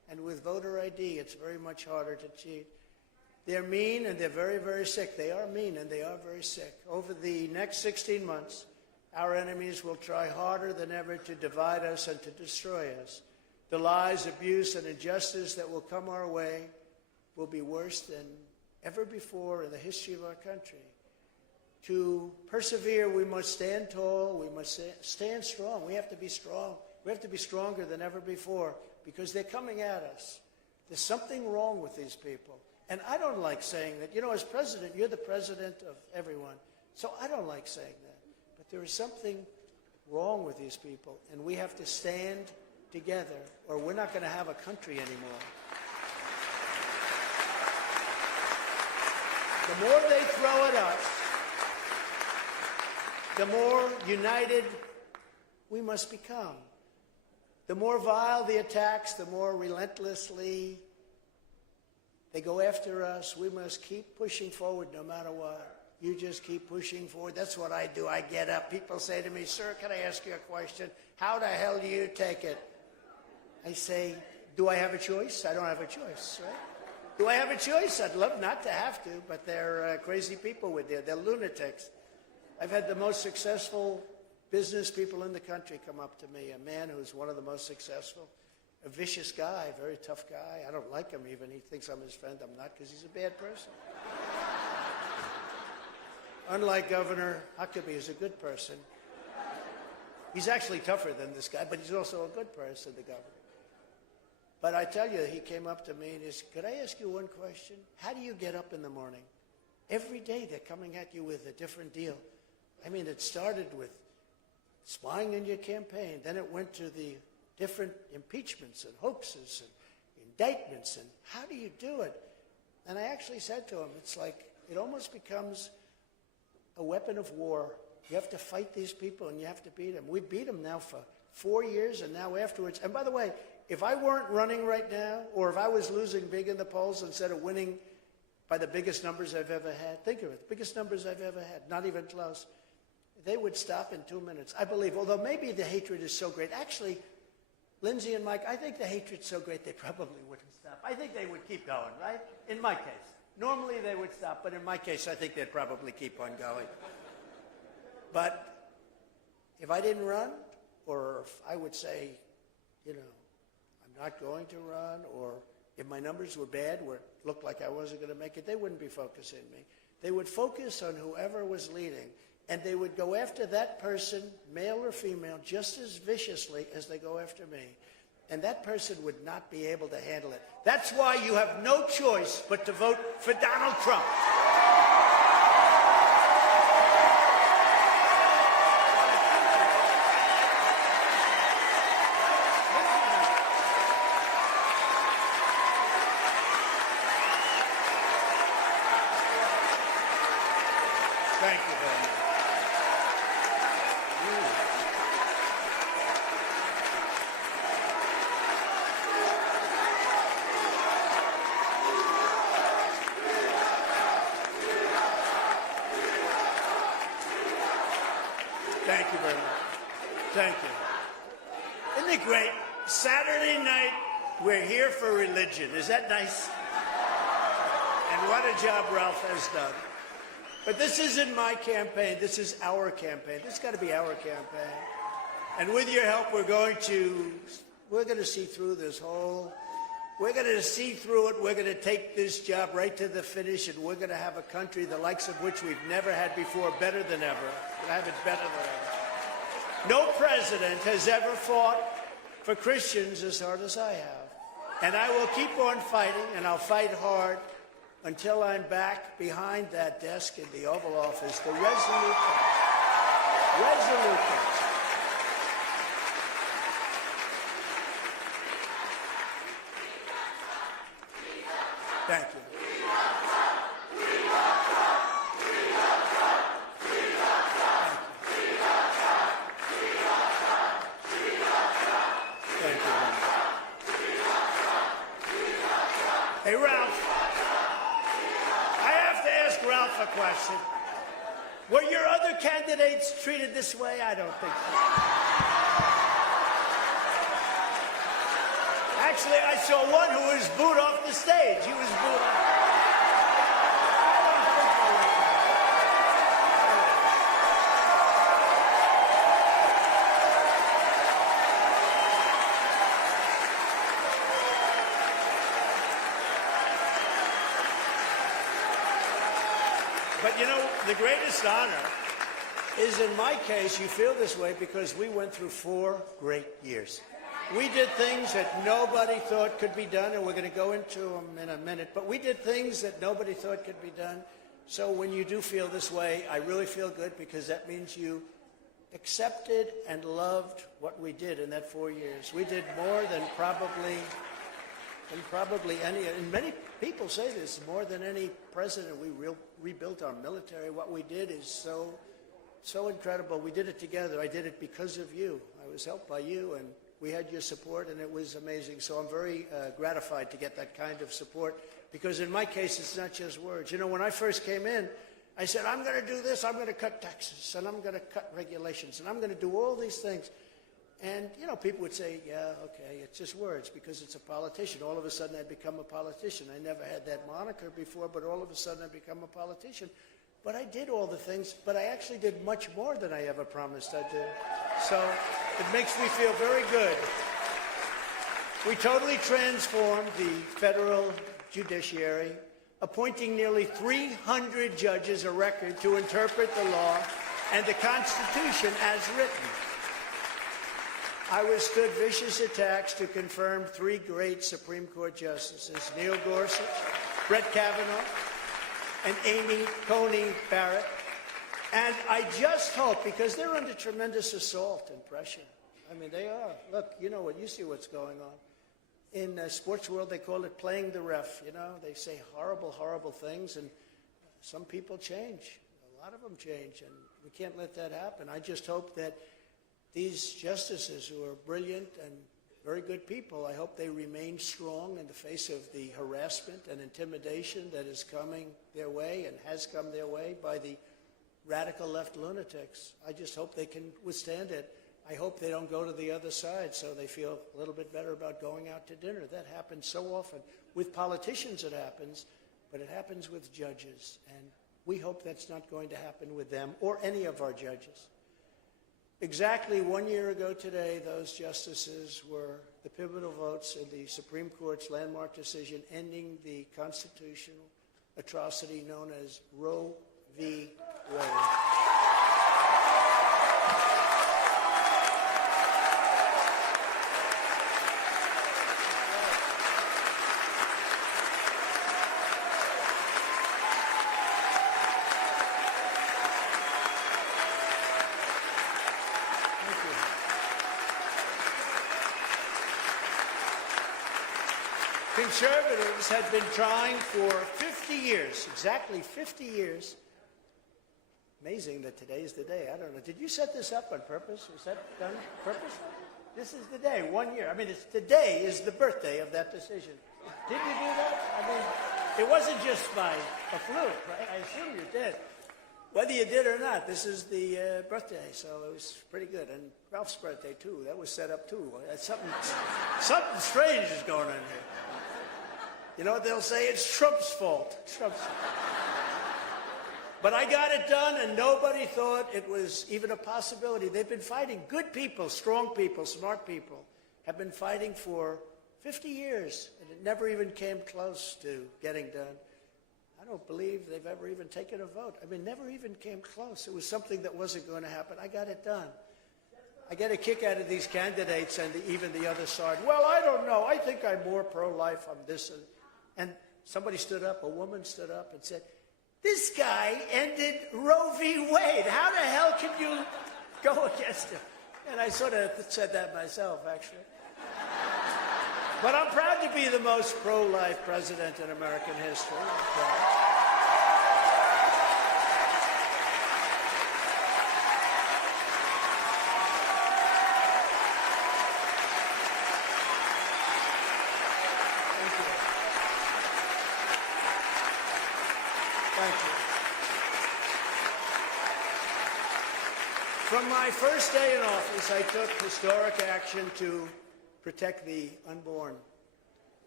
And with voter ID, it's very much harder to cheat. They're mean and they're very, very sick. They are mean and they are very sick. Over the next 16 months, our enemies will try harder than ever to divide us and to destroy us. The lies, abuse, and injustice that will come our way will be worse than ever before in the history of our country. To persevere, we must stand tall. We must stand strong. We have to be strong. We have to be stronger than ever before because they're coming at us. There's something wrong with these people. And I don't like saying that. You know, as president, you're the president of everyone. So I don't like saying that. But there is something wrong with these people, and we have to stand together, or we're not going to have a country anymore. The more they throw at us, the more united we must become. The more vile the attacks, the more relentlessly they go after us. We must keep pushing forward no matter what. You just keep pushing forward. That's what I do. I get up. People say to me, "Sir, can I ask you a question? How the hell do you take it?" I say, "Do I have a choice? I don't have a choice, right? Do I have a choice? I'd love not to have to, but they're crazy people with there. They're lunatics." I've had the most successful business people in the country come up to me, a man who's one of the most successful, a vicious guy, very tough guy. I don't like him even. He thinks I'm his friend. I'm not, because he's a bad person. Unlike Governor Huckabee, who's a good person. He's actually tougher than this guy, but he's also a good person, the governor. But I tell you, he came up to me and he said, "Could I ask you one question? How do you get up in the morning?" Every day they're coming at you with a different deal. I mean, it started with spying in your campaign. Then it went to the different impeachments and hoaxes and indictments. And how do you do it? And I actually said to him, it's like it almost becomes a weapon of war. You have to fight these people and you have to beat them. We beat them now for 4 years and now afterwards. And by the way, if I weren't running right now, or if I was losing big in the polls instead of winning by the biggest numbers I've ever had, think of it, the biggest numbers I've ever had, not even close, they would stop in 2 minutes, I believe. Although maybe the hatred is so great. Actually, Lindsay and Mike, I think the hatred's so great they probably wouldn't stop. I think they would keep going, right? In my case. Normally they would stop, but in my case, I think they'd probably keep on going. But if I didn't run, or if I would say, you know, I'm not going to run, or if my numbers were bad, where it looked like I wasn't going to make it, they wouldn't be focusing me. They would focus on whoever was leading, and they would go after that person, male or female, just as viciously as they go after me. And that person would not be able to handle it. That's why you have no choice but to vote for Donald Trump. Thank you very much. Thank you very much. Thank you. Isn't it great? Saturday night, we're here for religion. Is that nice? And what a job Ralph has done. But this isn't my campaign. This is our campaign. This has got to be our campaign. And with your help, we're going to see through this whole. We're going to see through it. We're going to take this job right to the finish, and we're going to have a country the likes of which we've never had before, better than ever. We'll have it better than ever. No president has ever fought for Christians as hard as I have. And I will keep on fighting, and I'll fight hard until I'm back behind that desk in the Oval Office, the resolute coach. Resolute coach. Thank you. Thank you. Hey, Ralph. I have to ask Ralph a question. Were your other candidates treated this way? I don't think so. Actually, I saw one who was booed off the stage. He was booed off. But you know, the greatest honor is, in my case, you feel this way because we went through 4 great years. We did things that nobody thought could be done, and we're going to go into them in a minute, but we did things that nobody thought could be done. So when you do feel this way, I really feel good, because that means you accepted and loved what we did in that 4 years. We did more than probably any, and many people say this, more than any president. We rebuilt our military. What we did is so incredible. We did it together. I did it because of you. I was helped by you, and we had your support, and it was amazing. So I'm very gratified to get that kind of support, because in my case, it's not just words. You know, when I first came in, I said, I'm going to do this, I'm going to cut taxes, and I'm going to cut regulations, and I'm going to do all these things. And, you know, people would say, yeah, okay, it's just words, because it's a politician. All of a sudden, I'd become a politician. I never had that moniker before, but all of a sudden, I'd become a politician. But I did all the things, but I actually did much more than I ever promised I'd do. So it makes me feel very good. We totally transformed the federal judiciary, appointing nearly 300 judges, a record, to interpret the law and the Constitution as written. I withstood vicious attacks to confirm 3 great Supreme Court justices, Neil Gorsuch, Brett Kavanaugh, and Amy Coney Barrett. And I just hope, because they're under tremendous assault and pressure. I mean, they are. Look, you know what? You see what's going on. In the sports world, they call it playing the ref. You know, they say horrible, horrible things, and some people change. A lot of them change, and we can't let that happen. I just hope that these justices, who are brilliant and very good people, I hope they remain strong in the face of the harassment and intimidation that is coming their way and has come their way by the radical left lunatics. I just hope they can withstand it. I hope they don't go to the other side, so they feel a little bit better about going out to dinner. That happens so often. With politicians it happens, but it happens with judges. And we hope that's not going to happen with them or any of our judges. Exactly 1 year ago today, those justices were the pivotal votes in the Supreme Court's landmark decision ending the constitutional atrocity known as Roe v. Wade. Conservatives had been trying for 50 years, exactly 50 years. Amazing that today is the day. I don't know. Did you set this up on purpose? Was that done purposely? This is the day, 1 year. I mean, today is the birthday of that decision. Did you do that? I mean, it wasn't just by a fluke, right? I assume you did. Whether you did or not, this is the birthday, so it was pretty good. And Ralph's birthday, too. That was set up, too. Something strange is going on here. You know what they'll say? It's Trump's fault. It's Trump's fault. But I got it done, and nobody thought it was even a possibility. They've been fighting. Good people, strong people, smart people have been fighting for 50 years, and it never even came close to getting done. I don't believe they've ever even taken a vote. I mean, never even came close. It was something that wasn't going to happen. I got it done. I get a kick out of these candidates and even the other side. Well, I don't know. I think I'm more pro-life on this. And somebody stood up, a woman stood up and said, this guy ended Roe v. Wade. How the hell can you go against him? And I sort of said that myself, actually. But I'm proud to be the most pro-life president in American history. From my first day in office, I took historic action to protect the unborn.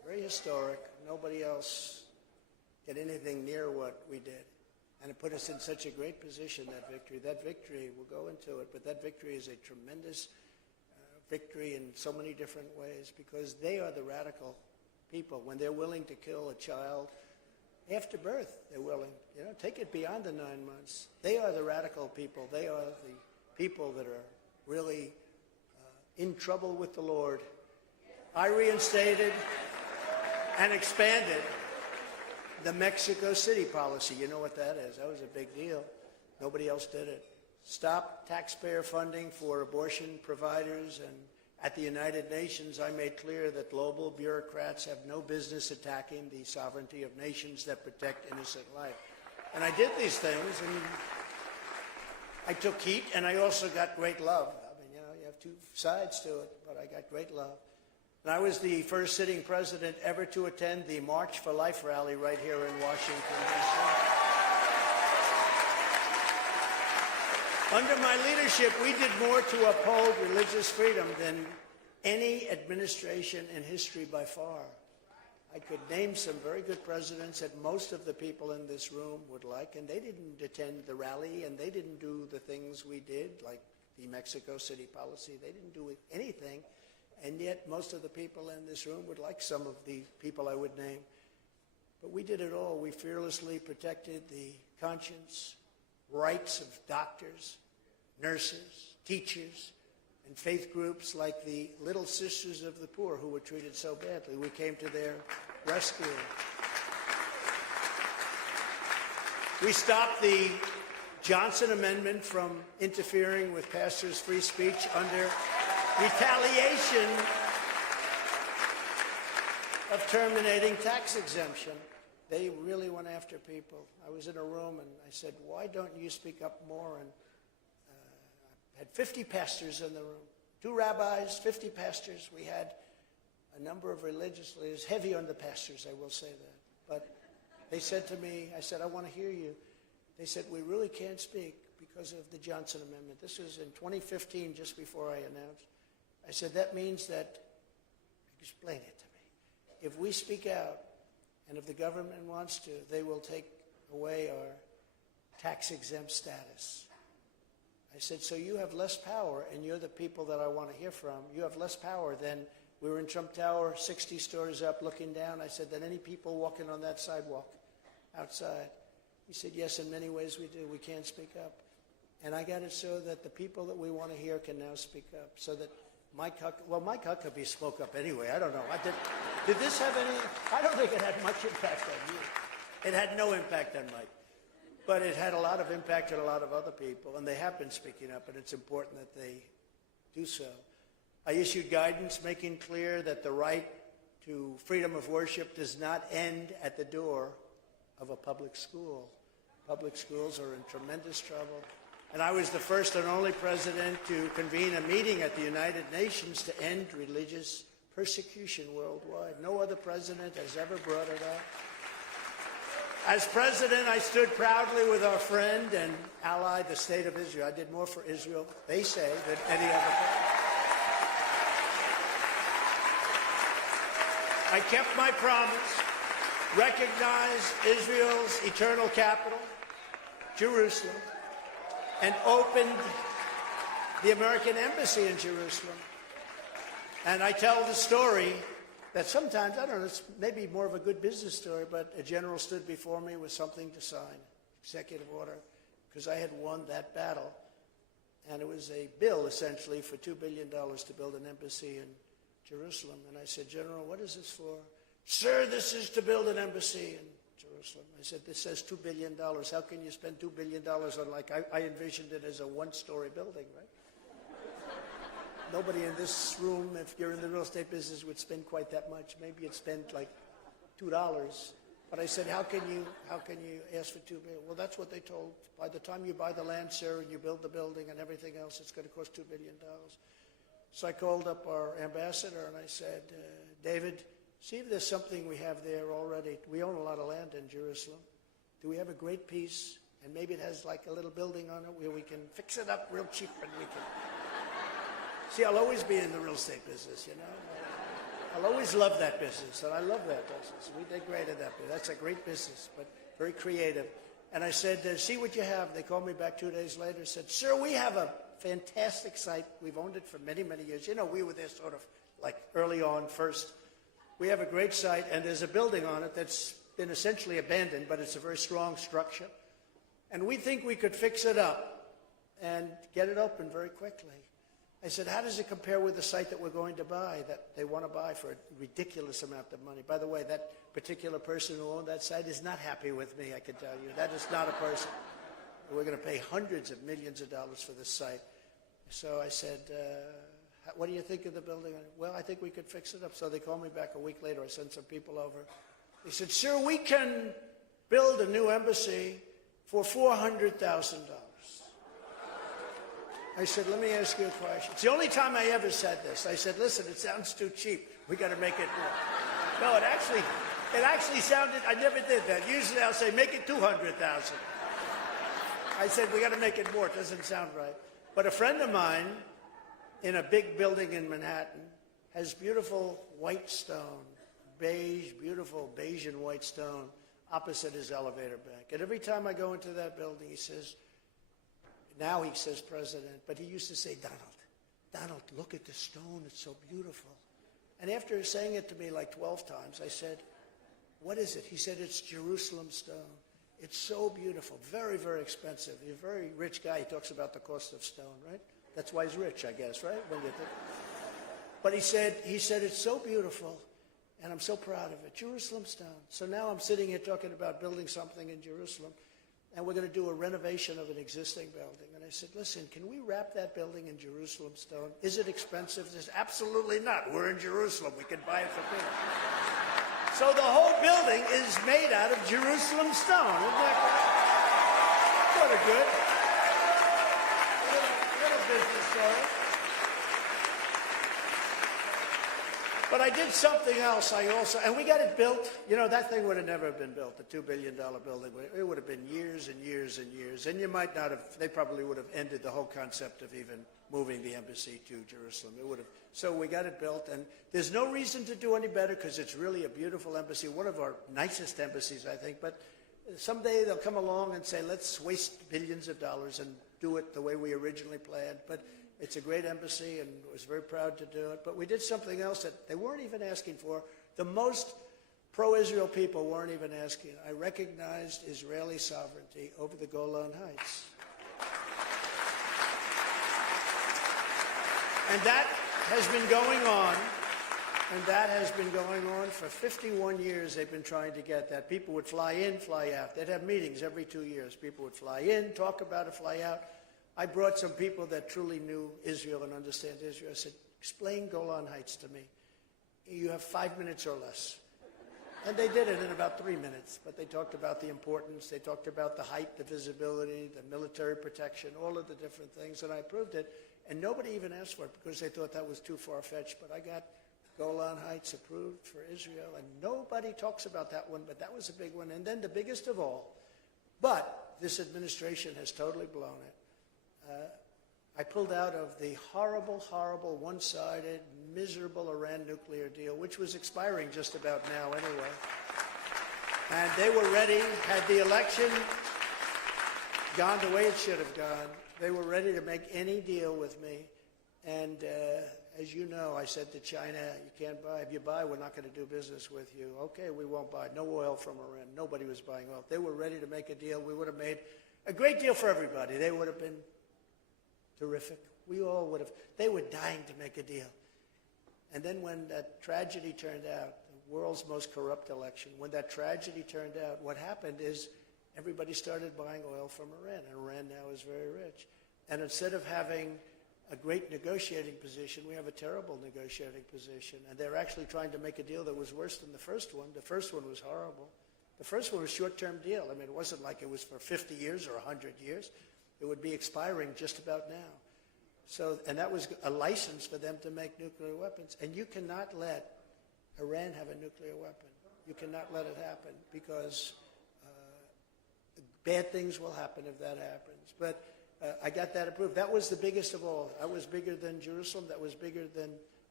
very historic. Nobody else did anything near what we did. And it put us in such a great position, that victory. That victory, we'll go into it, but that victory is a tremendous victory in so many different ways, because they are the radical people. When they're willing to kill a child after birth, they're willing. Take it beyond the 9 months. They are the radical people. They are the people that are really in trouble with the Lord. I reinstated and expanded the Mexico City policy. You know what that is. That was a big deal. Nobody else did it. Stop taxpayer funding for abortion providers. And at the United Nations, I made clear that global bureaucrats have no business attacking the sovereignty of nations that protect innocent life. And I did these things, and I took heat, and I also got great love. I mean, you have two sides to it, but I got great love. And I was the first sitting president ever to attend the March for Life rally right here in Washington, D.C. Under my leadership, we did more to uphold religious freedom than any administration in history by far. I could name some very good presidents that most of the people in this room would like, and they didn't attend the rally, and they didn't do the things we did, like the Mexico City policy. They didn't do anything. And yet, most of the people in this room would like some of the people I would name. But we did it all. We fearlessly protected the conscience, rights of doctors, nurses, teachers, and faith groups like the Little Sisters of the Poor, who were treated so badly. We came to their rescue. We stopped the Johnson Amendment from interfering with pastors' free speech under retaliation of terminating tax exemption. They really went after people. I was in a room and I said, why don't you speak up more? And I had 50 pastors in the room, 2 rabbis, 50 pastors. We had a number of religious leaders, heavy on the pastors, I will say that. But they said to me, I said, I want to hear you. They said, we really can't speak because of the Johnson Amendment. This was in 2015, just before I announced. I said, that means that, explain it to me. If we speak out, and if the government wants to, they will take away our tax-exempt status. I said, so you have less power, and you're the people that I want to hear from. You have less power than, we were in Trump Tower, 60 stories up, looking down. I said, than any people walking on that sidewalk outside. He said, yes, in many ways we do. We can't speak up. And I got it so that the people that we want to hear can now speak up, so that Mike Huckabee spoke up anyway. I don't know. Did this have any? I don't think it had much impact on you. It had no impact on Mike. But it had a lot of impact on a lot of other people, and they have been speaking up, and it's important that they do so. I issued guidance making clear that the right to freedom of worship does not end at the door of a public school. Public schools are in tremendous trouble. And I was the first and only president to convene a meeting at the United Nations to end religious persecution worldwide. No other president has ever brought it up. As president, I stood proudly with our friend and ally, the State of Israel. I did more for Israel, they say, than any other president. I kept my promise, recognized Israel's eternal capital, Jerusalem, and opened the American embassy in Jerusalem. And I tell the story that sometimes, I don't know, it's maybe more of a good business story, but a general stood before me with something to sign, executive order, because I had won that battle. And it was a bill, essentially, for $2 billion to build an embassy in Jerusalem. And I said, General, what is this for? Sir, this is to build an embassy in Jerusalem. I said, this says $2 billion. How can you spend $2 billion on, like, I envisioned it as a one-story building, right? Nobody in this room, if you're in the real estate business, would spend quite that much. Maybe you'd spend like $2. But I said, how can you ask for $2 billion? Well, that's what they told. By the time you buy the land, sir, and you build the building and everything else, it's going to cost $2 billion. So I called up our ambassador and I said, David, see if there's something we have there already. We own a lot of land in Jerusalem. Do we have a great piece? And maybe it has like a little building on it where we can fix it up real cheap and we can... See, I'll always be in the real estate business, you know. I'll always love that business, and I love that business. We did great in that business. That's a great business, but very creative. And I said, see what you have. They called me back 2 days later and said, sir, we have a fantastic site. We've owned it for many, many years. You know, we were there sort of like early on first. We have a great site, and there's a building on it that's been essentially abandoned, but it's a very strong structure. And we think we could fix it up and get it open very quickly. I said, how does it compare with the site that we're going to buy, that they want to buy for a ridiculous amount of money? By the way, that particular person who owned that site is not happy with me, I can tell you. That is not a person. We're going to pay hundreds of millions of dollars for this site. So I said, what do you think of the building? Well, I think we could fix it up. So they called me back a week later. I sent some people over. They said, sir, we can build a new embassy for $400,000. I said, let me ask you a question. It's the only time I ever said this. I said, listen, it sounds too cheap. We got to make it more. No, it actually sounded, I never did that. Usually I'll say, make it 200,000. I said, we got to make it more. It doesn't sound right. But a friend of mine in a big building in Manhattan has beautiful white stone, beige, beautiful beige and white stone opposite his elevator bank. And every time I go into that building, he says, now he says president, but he used to say, Donald, look at the stone. It's so beautiful. And after saying it to me like 12 times, I said, what is it? He said, it's Jerusalem stone. It's so beautiful, very, very expensive. He's a very rich guy. He talks about the cost of stone, right? That's why he's rich, I guess, right? When you think. But he said, it's so beautiful, and I'm so proud of it. Jerusalem stone. So now I'm sitting here talking about building something in Jerusalem, and we're going to do a renovation of an existing building. And I said, listen, can we wrap that building in Jerusalem stone? Is it expensive? He says, absolutely not. We're in Jerusalem. We can buy it for free. So the whole building is made out of Jerusalem stone. Isn't that great? Sort of good. Little business story. But I did something else. And we got it built. You know, that thing would have never been built, the $2 billion building. It would have been years and years and years. And you might not have, they probably would have ended the whole concept of even moving the embassy to Jerusalem. It would have. So we got it built. And there's no reason to do any better because it's really a beautiful embassy, one of our nicest embassies, I think. But someday they'll come along and say, let's waste billions of dollars and do it the way we originally planned. But it's a great embassy, and I was very proud to do it. But we did something else that they weren't even asking for. The most pro-Israel people weren't even asking. I recognized Israeli sovereignty over the Golan Heights. And that has been going on, for 51 years. They've been trying to get that. People would fly in, fly out. They'd have meetings every 2 years. People would fly in, talk about it, fly out. I brought some people that truly knew Israel and understand Israel. I said, explain Golan Heights to me. You have 5 minutes or less. And they did it in about 3 minutes. But they talked about the importance. They talked about the height, the visibility, the military protection, all of the different things. And I approved it. And nobody even asked for it because they thought that was too far-fetched. But I got Golan Heights approved for Israel. And nobody talks about that one, but that was a big one. And then the biggest of all, but this administration has totally blown it. I pulled out of the horrible, horrible, one-sided, miserable Iran nuclear deal, which was expiring just about now anyway. And they were ready, had the election gone the way it should have gone, they were ready to make any deal with me. And as you know, I said to China, you can't buy. If you buy, we're not going to do business with you. Okay, we won't buy. No oil from Iran. Nobody was buying oil. They were ready to make a deal. We would have made a great deal for everybody. They would have been terrific. We all would have. They were dying to make a deal. And then when that tragedy turned out, the world's most corrupt election, when that tragedy turned out, what happened is everybody started buying oil from Iran, and Iran now is very rich. And instead of having a great negotiating position, we have a terrible negotiating position. And they're actually trying to make a deal that was worse than the first one. The first one was horrible. The first one was a short-term deal. I mean, it wasn't like it was for 50 years or 100 years. It would be expiring just about now. So, and that was a license for them to make nuclear weapons. And you cannot let Iran have a nuclear weapon. You cannot let it happen because bad things will happen if that happens. But I got that approved. That was the biggest of all. That was bigger than Jerusalem. That was bigger than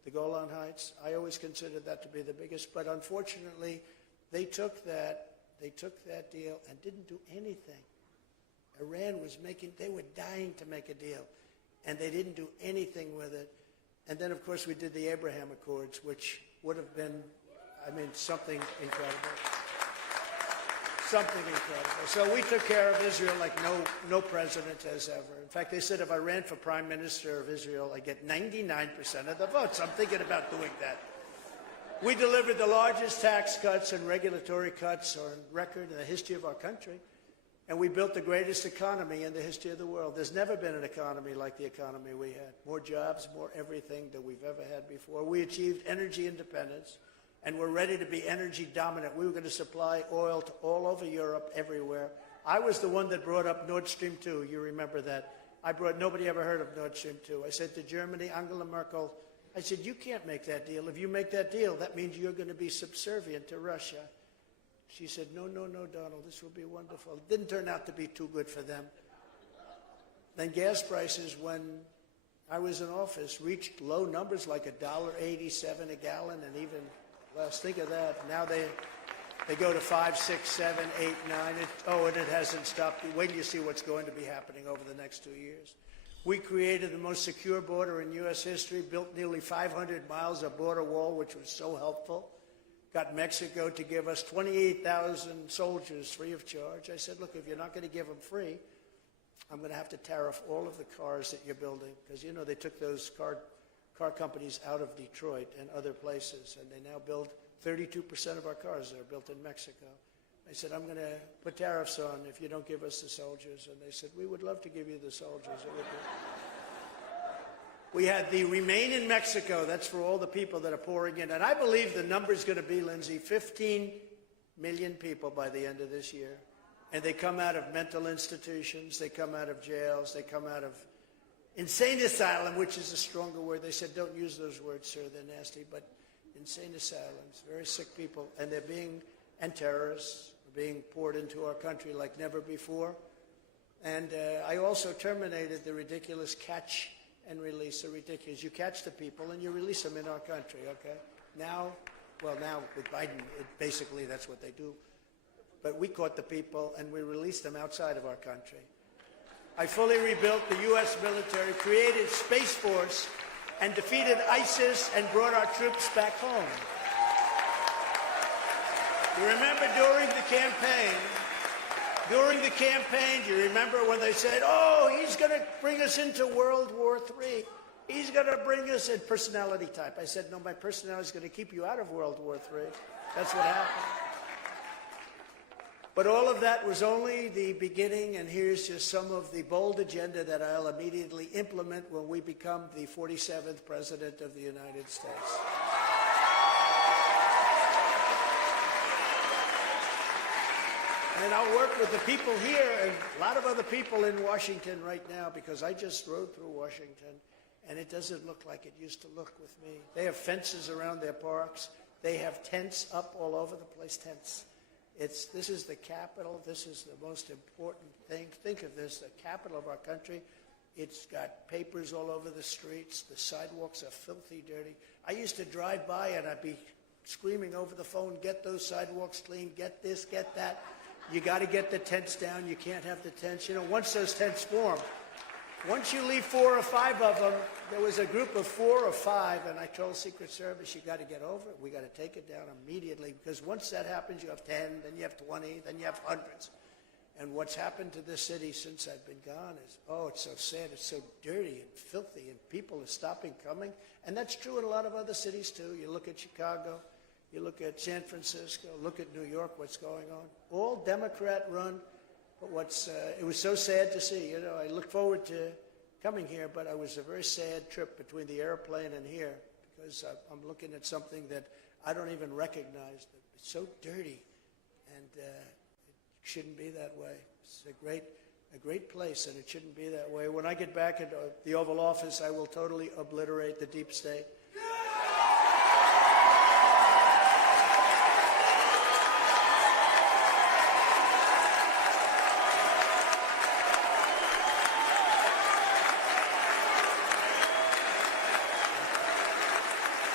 the Golan Heights. I always considered that to be the biggest, but unfortunately, they took that deal and didn't do anything. Iran was they were dying to make a deal, and they didn't do anything with it. And then, of course, we did the Abraham Accords, which would have been, something incredible. Something incredible. So we took care of Israel like no president has ever. In fact, they said if I ran for prime minister of Israel, I'd get 99% of the votes. I'm thinking about doing that. We delivered the largest tax cuts and regulatory cuts on record in the history of our country. And we built the greatest economy in the history of the world. There's never been an economy like the economy we had. More jobs, more everything than we've ever had before. We achieved energy independence, and we're ready to be energy dominant. We were going to supply oil to all over Europe, everywhere. I was the one that brought up Nord Stream 2. You remember that. Nobody ever heard of Nord Stream 2. I said to Germany, Angela Merkel, I said, you can't make that deal. If you make that deal, that means you're going to be subservient to Russia. She said, no, Donald, this will be wonderful. It didn't turn out to be too good for them. Then gas prices, when I was in office, reached low numbers like $1.87 a gallon, and even less. Think of that. Now they go to 5, 6, 7, 8, 9. And it hasn't stopped. Wait till you see what's going to be happening over the next 2 years. We created the most secure border in U.S. history, built nearly 500 miles of border wall, which was so helpful. Got Mexico to give us 28,000 soldiers free of charge. I said, look, if you're not going to give them free, I'm going to have to tariff all of the cars that you're building. Because, they took those car companies out of Detroit and other places, and they now build 32% of our cars that are built in Mexico. I said, I'm going to put tariffs on if you don't give us the soldiers. And they said, we would love to give you the soldiers. We had the Remain in Mexico. That's for all the people that are pouring in. And I believe the number is going to be, Lindsay, 15 million people by the end of this year. And they come out of mental institutions. They come out of jails. They come out of insane asylum, which is a stronger word. They said, don't use those words, sir. They're nasty. But insane asylums, very sick people. And and terrorists are being poured into our country like never before. And I also terminated the ridiculous catch and release. The ridiculous. You catch the people and you release them in our country, okay? Now with Biden, basically that's what they do. But we caught the people and we released them outside of our country. I fully rebuilt the U.S. military, created Space Force, and defeated ISIS and brought our troops back home. You remember during the campaign, do you remember when they said, oh, he's going to bring us into World War III. He's going to bring us in personality type. I said, no, my personality is going to keep you out of World War III. That's what happened. But all of that was only the beginning, and here's just some of the bold agenda that I'll immediately implement when we become the 47th President of the United States. And I'll work with the people here and a lot of other people in Washington right now, because I just rode through Washington, and it doesn't look like it used to look with me. They have fences around their parks. They have tents up all over the place, tents. This is the capital. This is the most important thing. Think of this, the capital of our country. It's got papers all over the streets. The sidewalks are filthy dirty. I used to drive by and I'd be screaming over the phone, get those sidewalks clean, get this, get that. You got to get the tents down. You can't have the tents. Once those tents form, once you leave 4 or 5 of them, there was a group of 4 or 5, and I told Secret Service, you got to get over it. We got to take it down immediately, because once that happens, you have 10, then you have 20, then you have hundreds. And what's happened to this city since I've been gone is, it's so sad. It's so dirty and filthy, and people are stopping coming. And that's true in a lot of other cities, too. You look at Chicago. You look at San Francisco, look at New York, what's going on. All Democrat-run, but it was so sad to see. I look forward to coming here, but it was a very sad trip between the airplane and here, because I'm looking at something that I don't even recognize. It's so dirty, and it shouldn't be that way. It's a great place, and it shouldn't be that way. When I get back into the Oval Office, I will totally obliterate the deep state.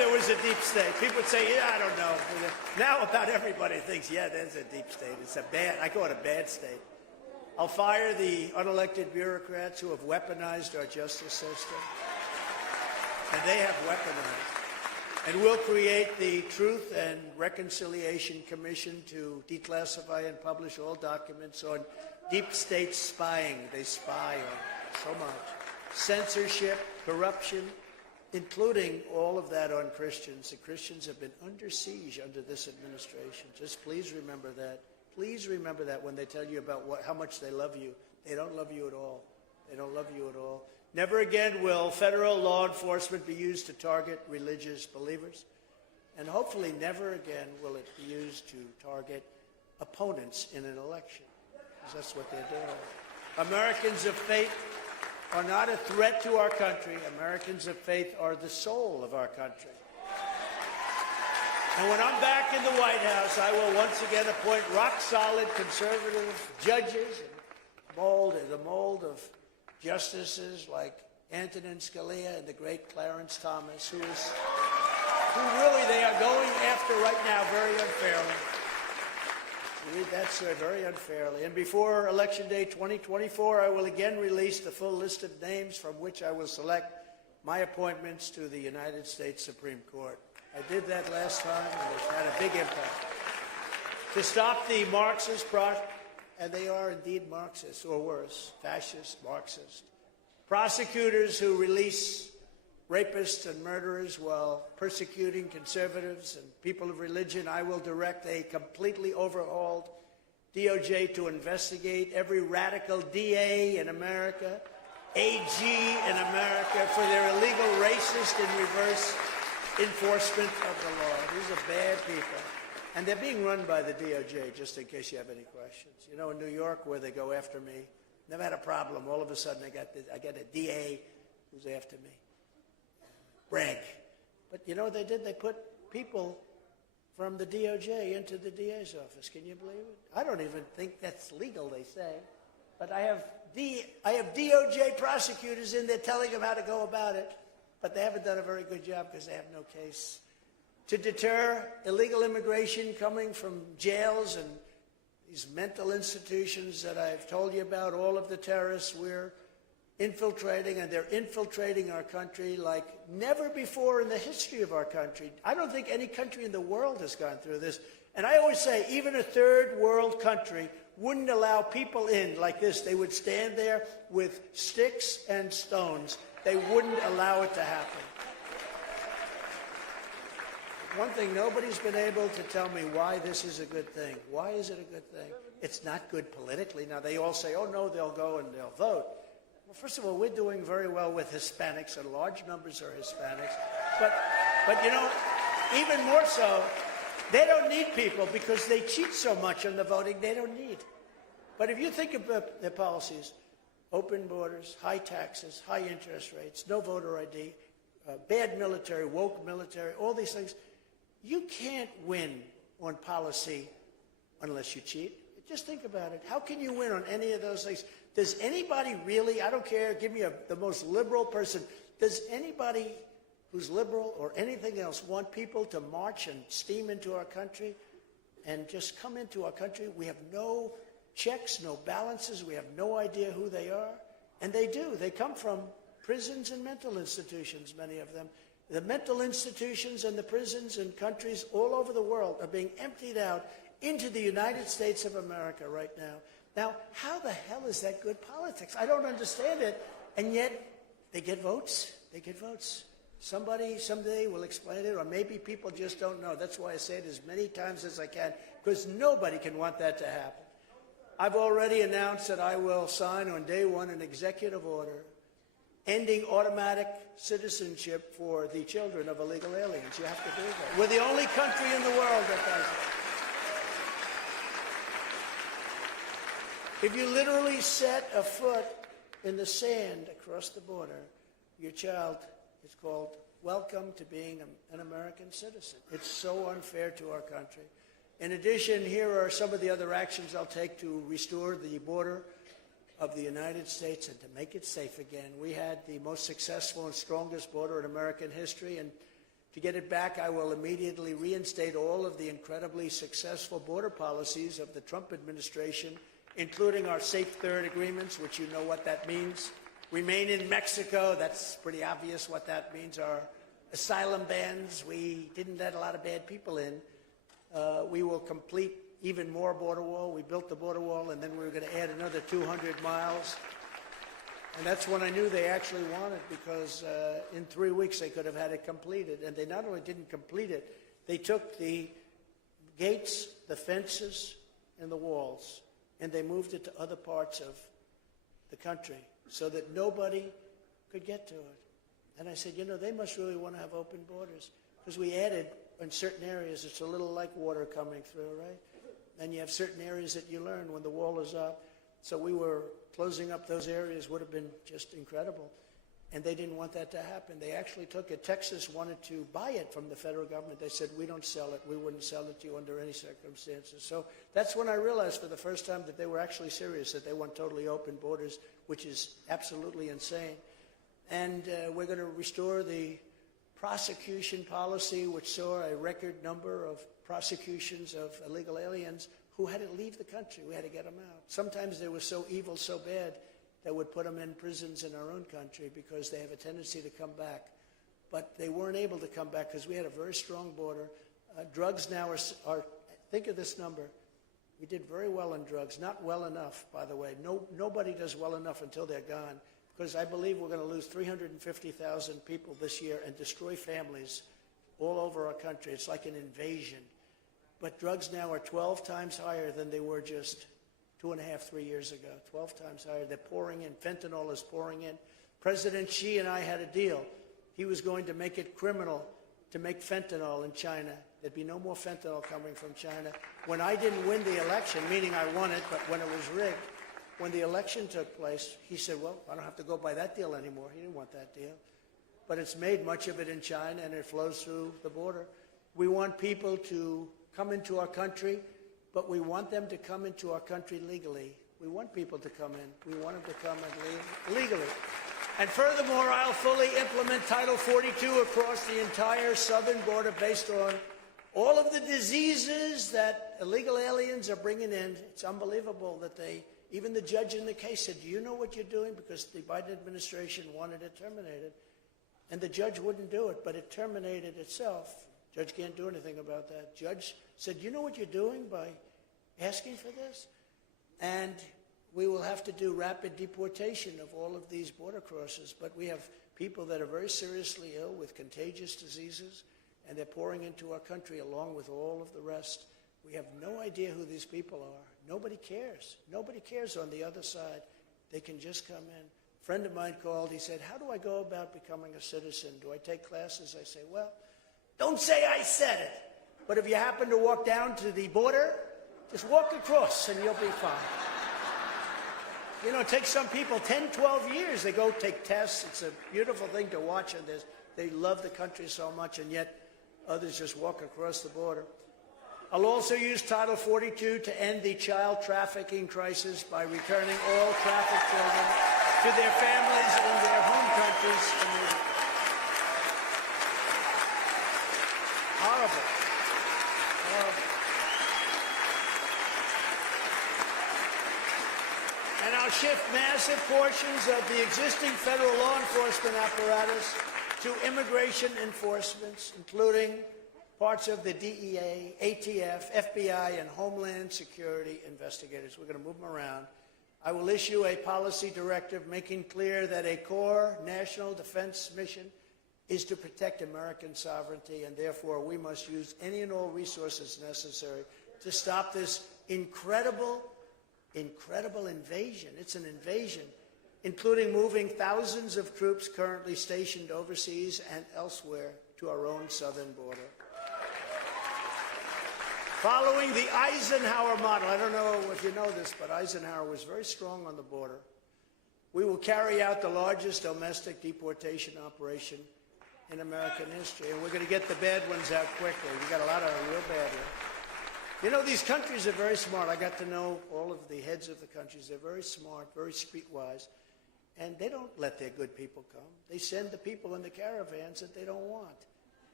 there was a deep state. People would say, yeah, I don't know. Now about everybody thinks, yeah, there's a deep state. It's a bad, I call it a bad state. I'll fire the unelected bureaucrats who have weaponized our justice system. And they have weaponized. And we'll create the Truth and Reconciliation Commission to declassify and publish all documents on deep state spying. They spy on so much. Censorship, corruption, including all of that on Christians. The Christians have been under siege under this administration. Just please remember that. Please remember that when they tell you about how much they love you. They don't love you at all. They don't love you at all. Never again will federal law enforcement be used to target religious believers. And hopefully never again will it be used to target opponents in an election. Because that's what they're doing. Americans of faith are not a threat to our country. Americans of faith are the soul of our country. And when I'm back in the White House, I will once again appoint rock-solid conservative judges and the mold of justices like Antonin Scalia and the great Clarence Thomas, who really they are going after right now very unfairly. You read that, sir, very unfairly. And before Election Day 2024, I will again release the full list of names from which I will select my appointments to the United States Supreme Court. I did that last time, and it had a big impact. To stop the Marxist and they are indeed Marxists, or worse, fascist, Marxist. Prosecutors who release rapists and murderers while persecuting conservatives and people of religion. I will direct a completely overhauled DOJ to investigate every radical DA in America, AG in America, for their illegal racist and reverse enforcement of the law. These are bad people. And they're being run by the DOJ, just in case you have any questions. You know, in New York, where they go after me, never had a problem. All of a sudden, I get a DA who's after me. Brag. But you know what they did? They put people from the DOJ into the DA's office. Can you believe it? I don't even think that's legal, they say. But I have DOJ prosecutors in there telling them how to go about it. But they haven't done a very good job because they have no case. To deter illegal immigration coming from jails and these mental institutions that I've told you about, all of the terrorists we're infiltrating, and they're infiltrating our country like never before in the history of our country. I don't think any country in the world has gone through this. And I always say, even a third world country wouldn't allow people in like this. They would stand there with sticks and stones. They wouldn't allow it to happen. One thing, nobody's been able to tell me why this is a good thing. Why is it a good thing? It's not good politically. Now, they all say, oh, no, they'll go and they'll vote. Well, first of all, we're doing very well with Hispanics, and large numbers are Hispanics. But you know, even more so, they don't need people because they cheat so much on the voting, they don't need. But if you think about their policies, open borders, high taxes, high interest rates, no voter ID, bad military, woke military, all these things, you can't win on policy unless you cheat. Just think about it. How can you win on any of those things? Does anybody really, I don't care, give me the most liberal person, does anybody who's liberal or anything else want people to march and steam into our country and just come into our country? We have no checks, no balances. We have no idea who they are. And they do. They come from prisons and mental institutions, many of them. The mental institutions and the prisons in countries all over the world are being emptied out into the United States of America right now. Now, how the hell is that good politics? I don't understand it. And yet, they get votes. They get votes. Somebody someday will explain it, or maybe people just don't know. That's why I say it as many times as I can, because nobody can want that to happen. I've already announced that I will sign on day one an executive order ending automatic citizenship for the children of illegal aliens. You have to do that. We're the only country in the world that does it. If you literally set a foot in the sand across the border, your child is called welcome to being an American citizen. It's so unfair to our country. In addition, here are some of the other actions I'll take to restore the border of the United States and to make it safe again. We had the most successful and strongest border in American history, and To get it back, I will immediately reinstate all of the incredibly successful border policies of the Trump administration, including our Safe Third agreements, which you know what that means. Remain in Mexico, that's pretty obvious what that means. Our asylum bans, we didn't let a lot of bad people in. We will complete even more border wall. We built the border wall, and then we were going to add another 200 miles. And that's when I knew they actually wanted, because in 3 weeks they could have had it completed. And they not only didn't complete it, they took the gates, the fences, and the walls, and they moved it to other parts of the country so that nobody could get to it. And I said, you know, they must really want to have open borders, because we added in certain areas, it's a little like water coming through, right? And you have certain areas that you learn when the wall is up. So we were closing up those areas, would have been just incredible. And they didn't want that to happen. They actually took it. Texas wanted to buy it from the federal government. They said, we don't sell it. We wouldn't sell it to you under any circumstances. So that's when I realized for the first time that they were actually serious, that they want totally open borders, which is absolutely insane. And we're going to restore the prosecution policy, which saw a record number of prosecutions of illegal aliens who had to leave the country. We had to get them out. Sometimes they were so evil, so bad, that would put them in prisons in our own country because they have a tendency to come back. But they weren't able to come back because we had a very strong border. Drugs now are, think of this number. We did very well in drugs. Not well enough, by the way. Nobody does well enough until they're gone, because I believe we're going to lose 350,000 people this year and destroy families all over our country. It's like an invasion. But drugs now are 12 times higher than they were just 2.5, 3 years ago. 12 times higher. They're pouring in. Fentanyl is pouring in. President Xi and I had a deal. He was going to make it criminal to make fentanyl in China. There'd be no more fentanyl coming from China. When I didn't win the election, meaning I won it, but when it was rigged, when the election took place, he said, well, I don't have to go by that deal anymore. He didn't want that deal. But it's made much of it in China, and it flows through the border. We want people to come into our country, but we want them to come into our country legally. We want people to come in. We want them to come in legally. And furthermore, I'll fully implement Title 42 across the entire southern border based on all of the diseases that illegal aliens are bringing in. It's unbelievable that even the judge in the case said, do you know what you're doing? Because the Biden administration wanted it terminated. And the judge wouldn't do it, but it terminated itself. Judge can't do anything about that. Judge said, you know what you're doing by asking for this? And we will have to do rapid deportation of all of these border crossers. But we have people that are very seriously ill with contagious diseases, and they're pouring into our country along with all of the rest. We have no idea who these people are. Nobody cares. Nobody cares on the other side. They can just come in. A friend of mine called. He said, how do I go about becoming a citizen? Do I take classes? I say, well, don't say I said it. But if you happen to walk down to the border, just walk across and you'll be fine. You know, it takes some people 10, 12 years. They go take tests. It's a beautiful thing to watch, and they love the country so much, and yet others just walk across the border. I'll also use Title 42 to end the child trafficking crisis by returning all trafficked children to their families in their home countries immediately. Horrible. Horrible. And I'll shift massive portions of the existing federal law enforcement apparatus to immigration enforcements, including parts of the DEA, ATF, FBI, and Homeland Security investigators. We're going to move them around. I will issue a policy directive making clear that a core national defense mission is to protect American sovereignty, and therefore we must use any and all resources necessary to stop this incredible invasion. It's an invasion, including moving thousands of troops currently stationed overseas and elsewhere to our own southern border. Following the Eisenhower model, I don't know if you know this, but Eisenhower was very strong on the border. We will carry out the largest domestic deportation operation in American history, and we're going to get the bad ones out quickly. We've got a lot of real bad ones. You know, these countries are very smart. I got to know all of the heads of the countries. They're very smart, very streetwise, and they don't let their good people come. They send the people in the caravans that they don't want.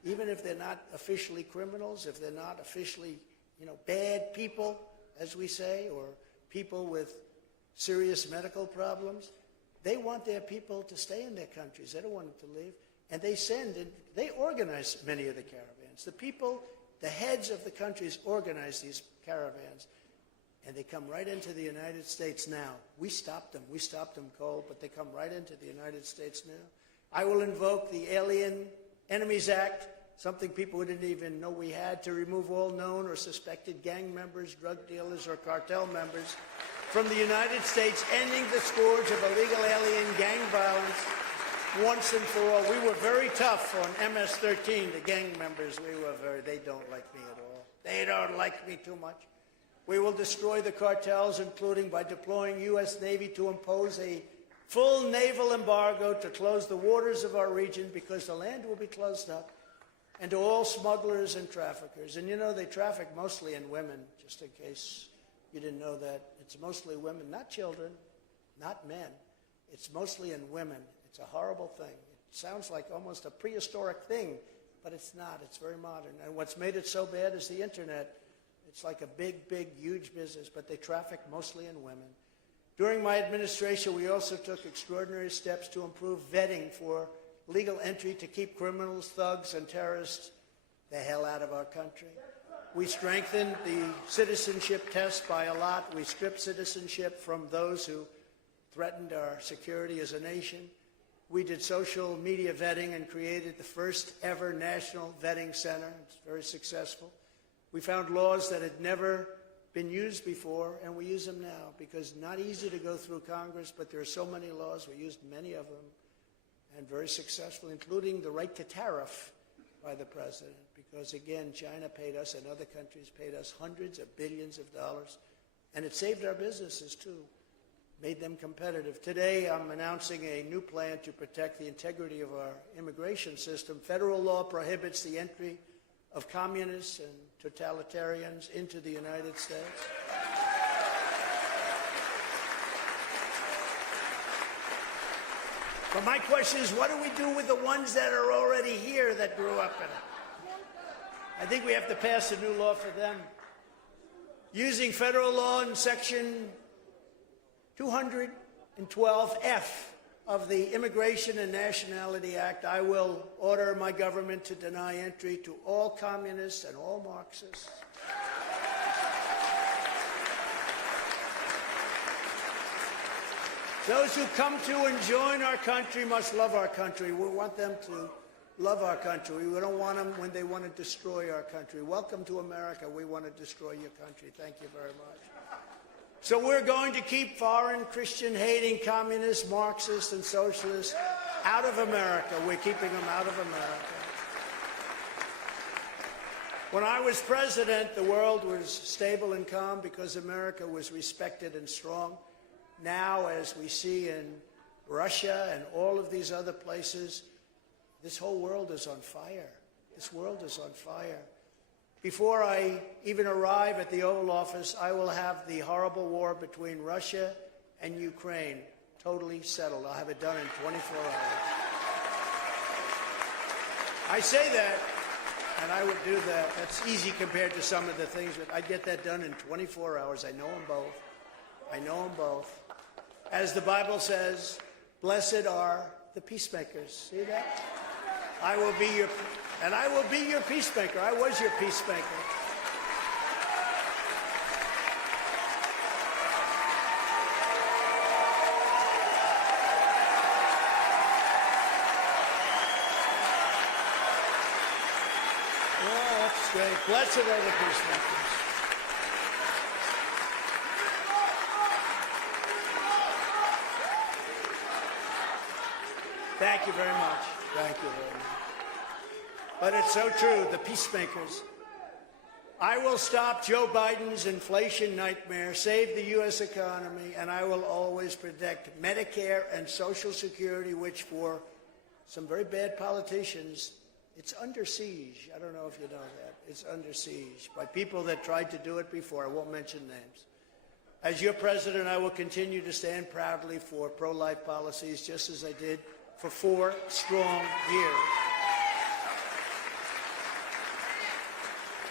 even if they're not officially criminals, if they're not officially, bad people, as we say, or people with serious medical problems. They want their people to stay in their countries. They don't want them to leave. And they organize many of the caravans. The people, the heads of the countries organize these caravans. And they come right into the United States now. We stopped them. We stopped them cold, but they come right into the United States now. I will invoke the Alien Enemies Act, something people didn't even know we had, to remove all known or suspected gang members, drug dealers, or cartel members from the United States, ending the scourge of illegal alien gang violence once and for all. We were very tough on MS-13, the gang members. They don't like me at all. They don't like me too much. We will destroy the cartels, including by deploying U.S. Navy to impose a full naval embargo to close the waters of our region, because the land will be closed up, and to all smugglers and traffickers. And they traffic mostly in women, just in case you didn't know that. It's mostly women, not children, not men. It's mostly in women. It's a horrible thing. It sounds like almost a prehistoric thing, but it's not. It's very modern. And what's made it so bad is the Internet. It's like a big, huge business, but they traffic mostly in women. During my administration, we also took extraordinary steps to improve vetting for legal entry to keep criminals, thugs, and terrorists the hell out of our country. We strengthened the citizenship test by a lot. We stripped citizenship from those who threatened our security as a nation. We did social media vetting and created the first ever national vetting center. It's very successful. We found laws that had never been used before, and we use them now, because not easy to go through Congress, but there are so many laws. We used many of them, and very successful, including the right to tariff by the president, because, again, China paid us and other countries paid us hundreds of billions of dollars, and it saved our businesses, too, made them competitive. Today, I'm announcing a new plan to protect the integrity of our immigration system. Federal law prohibits the entry of communists and totalitarians into the United States. But my question is, what do we do with the ones that are already here that grew up in it? I think we have to pass a new law for them. Using federal law in Section 212F of the Immigration and Nationality Act, I will order my government to deny entry to all communists and all Marxists. Those who come to and join our country must love our country. We want them to love our country. We don't want them when they want to destroy our country. Welcome to America. We want to destroy your country. Thank you very much. So we're going to keep foreign Christian-hating communists, Marxists, and socialists out of America. We're keeping them out of America. When I was president, the world was stable and calm because America was respected and strong. Now, as we see in Russia and all of these other places, this whole world is on fire. This world is on fire. Before I even arrive at the Oval Office, I will have the horrible war between Russia and Ukraine totally settled. I'll have it done in 24 hours. I say that, and I would do that. That's easy compared to some of the things, but I'd get that done in 24 hours. I know them both. I know them both. As the Bible says, blessed are the peacemakers. See that? I will be your peacemaker. I was your peacemaker. Yeah, that's great. Blessed are the peacemakers. Thank you very much. Thank you very much. But it's so true, the peacemakers. I will stop Joe Biden's inflation nightmare, save the U.S. economy, and I will always protect Medicare and Social Security, which for some very bad politicians, it's under siege. I don't know if you know that. It's under siege by people that tried to do it before. I won't mention names. As your president, I will continue to stand proudly for pro-life policies, just as I did for 4 strong years.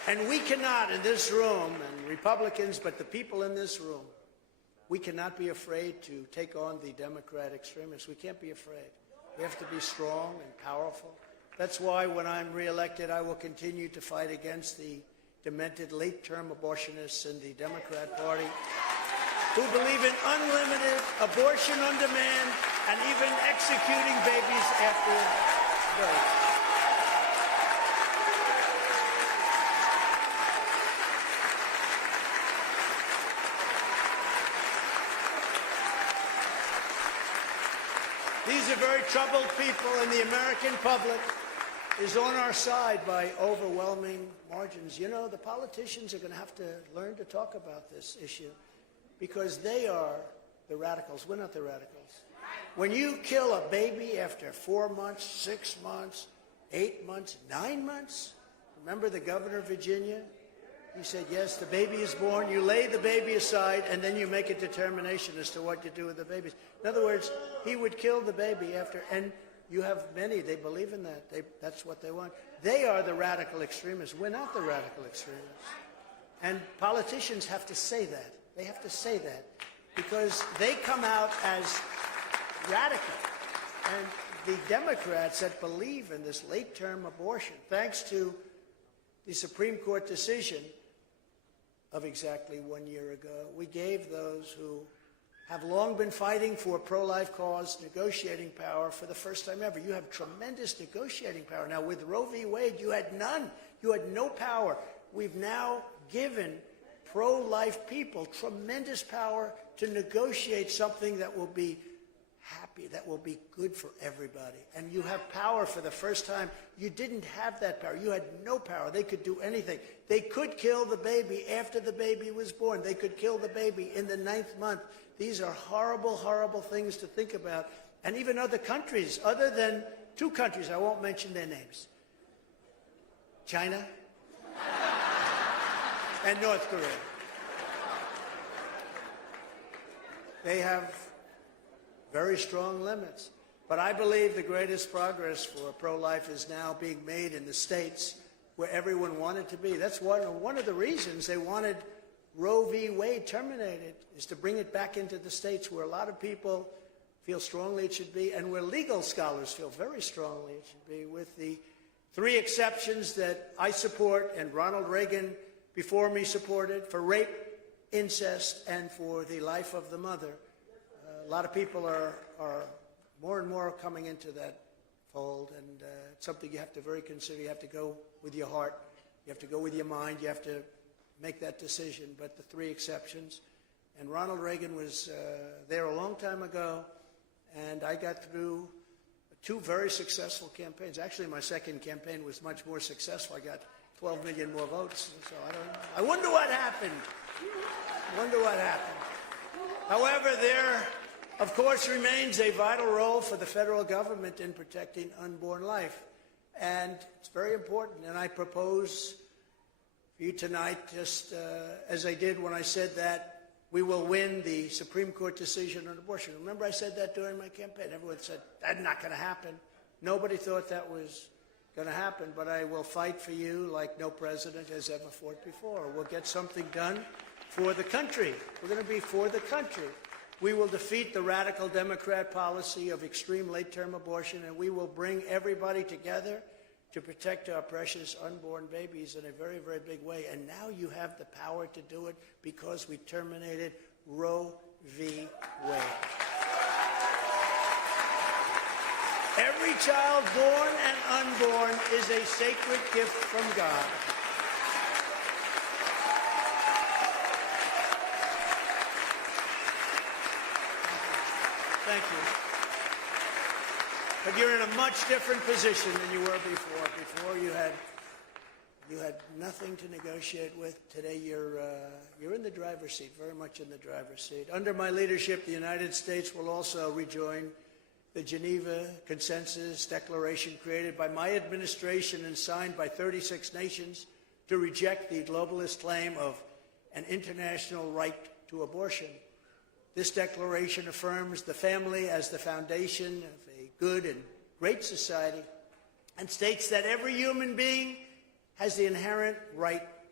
And we cannot, in this room, and Republicans, but the people in this room, we cannot be afraid to take on the Democrat extremists. We can't be afraid. We have to be strong and powerful. That's why when I'm reelected, I will continue to fight against the demented late-term abortionists in the Democrat Party who believe in unlimited abortion on demand and even executing babies after birth. These are very troubled people, and the American public is on our side by overwhelming margins. You know, the politicians are going to have to learn to talk about this issue because they are the radicals. We're not the radicals. When you kill a baby after 4 months, 6 months, 8 months, 9 months, remember the governor of Virginia? He said, yes, the baby is born, you lay the baby aside, and then you make a determination as to what you do with the babies. In other words, he would kill the baby after, and you have many, they believe in that. That's what they want. They are the radical extremists. We're not the radical extremists. And politicians have to say that. They have to say that because they come out as radical. And the Democrats that believe in this late-term abortion, thanks to the Supreme Court decision of exactly 1 year ago, we gave those who have long been fighting for pro-life cause negotiating power for the first time ever. You have tremendous negotiating power. Now, with Roe v. Wade, you had none. You had no power. We've now given pro-life people tremendous power to negotiate something that will be happy, that will be good for everybody. And you have power for the first time. You didn't have that power. You had no power. They could do anything. They could kill the baby after the baby was born. They could kill the baby in the 9th month. These are horrible, horrible things to think about. And even other countries, other than 2 countries, I won't mention their names, China and North Korea. They have very strong limits. But I believe the greatest progress for pro-life is now being made in the states where everyone wanted to be. That's one of the reasons they wanted Roe v. Wade terminated, is to bring it back into the states where a lot of people feel strongly it should be, and where legal scholars feel very strongly it should be, with the 3 exceptions that I support and Ronald Reagan before me supported for rape, incest, and for the life of the mother. A lot of people are more and more coming into that fold, and it's something you have to very consider. You have to go with your heart. You have to go with your mind. You have to make that decision. But the 3 exceptions, and Ronald Reagan was there a long time ago, and I got through 2 very successful campaigns. Actually, my second campaign was much more successful. I got 12 million more votes. So I wonder what happened. I wonder what happened. However, there, of course, remains a vital role for the federal government in protecting unborn life. And it's very important. And I propose for you tonight, just as I did when I said that we will win the Supreme Court decision on abortion. Remember I said that during my campaign. Everyone said, that's not going to happen. Nobody thought that was going to happen. But I will fight for you like no president has ever fought before. We'll get something done for the country. We're going to be for the country. We will defeat the radical Democrat policy of extreme late-term abortion, and we will bring everybody together to protect our precious unborn babies in a very, very big way. And now you have the power to do it because we terminated Roe v. Wade. Every child born and unborn is a sacred gift from God. Thank you. But you're in a much different position than you were before. Before you had nothing to negotiate with. Today you're in the driver's seat, very much in the driver's seat. Under my leadership, the United States will also rejoin the Geneva Consensus Declaration created by my administration and signed by 36 nations to reject the globalist claim of an international right to abortion. This declaration affirms the family as the foundation of a good and great society and states that every human being has the inherent right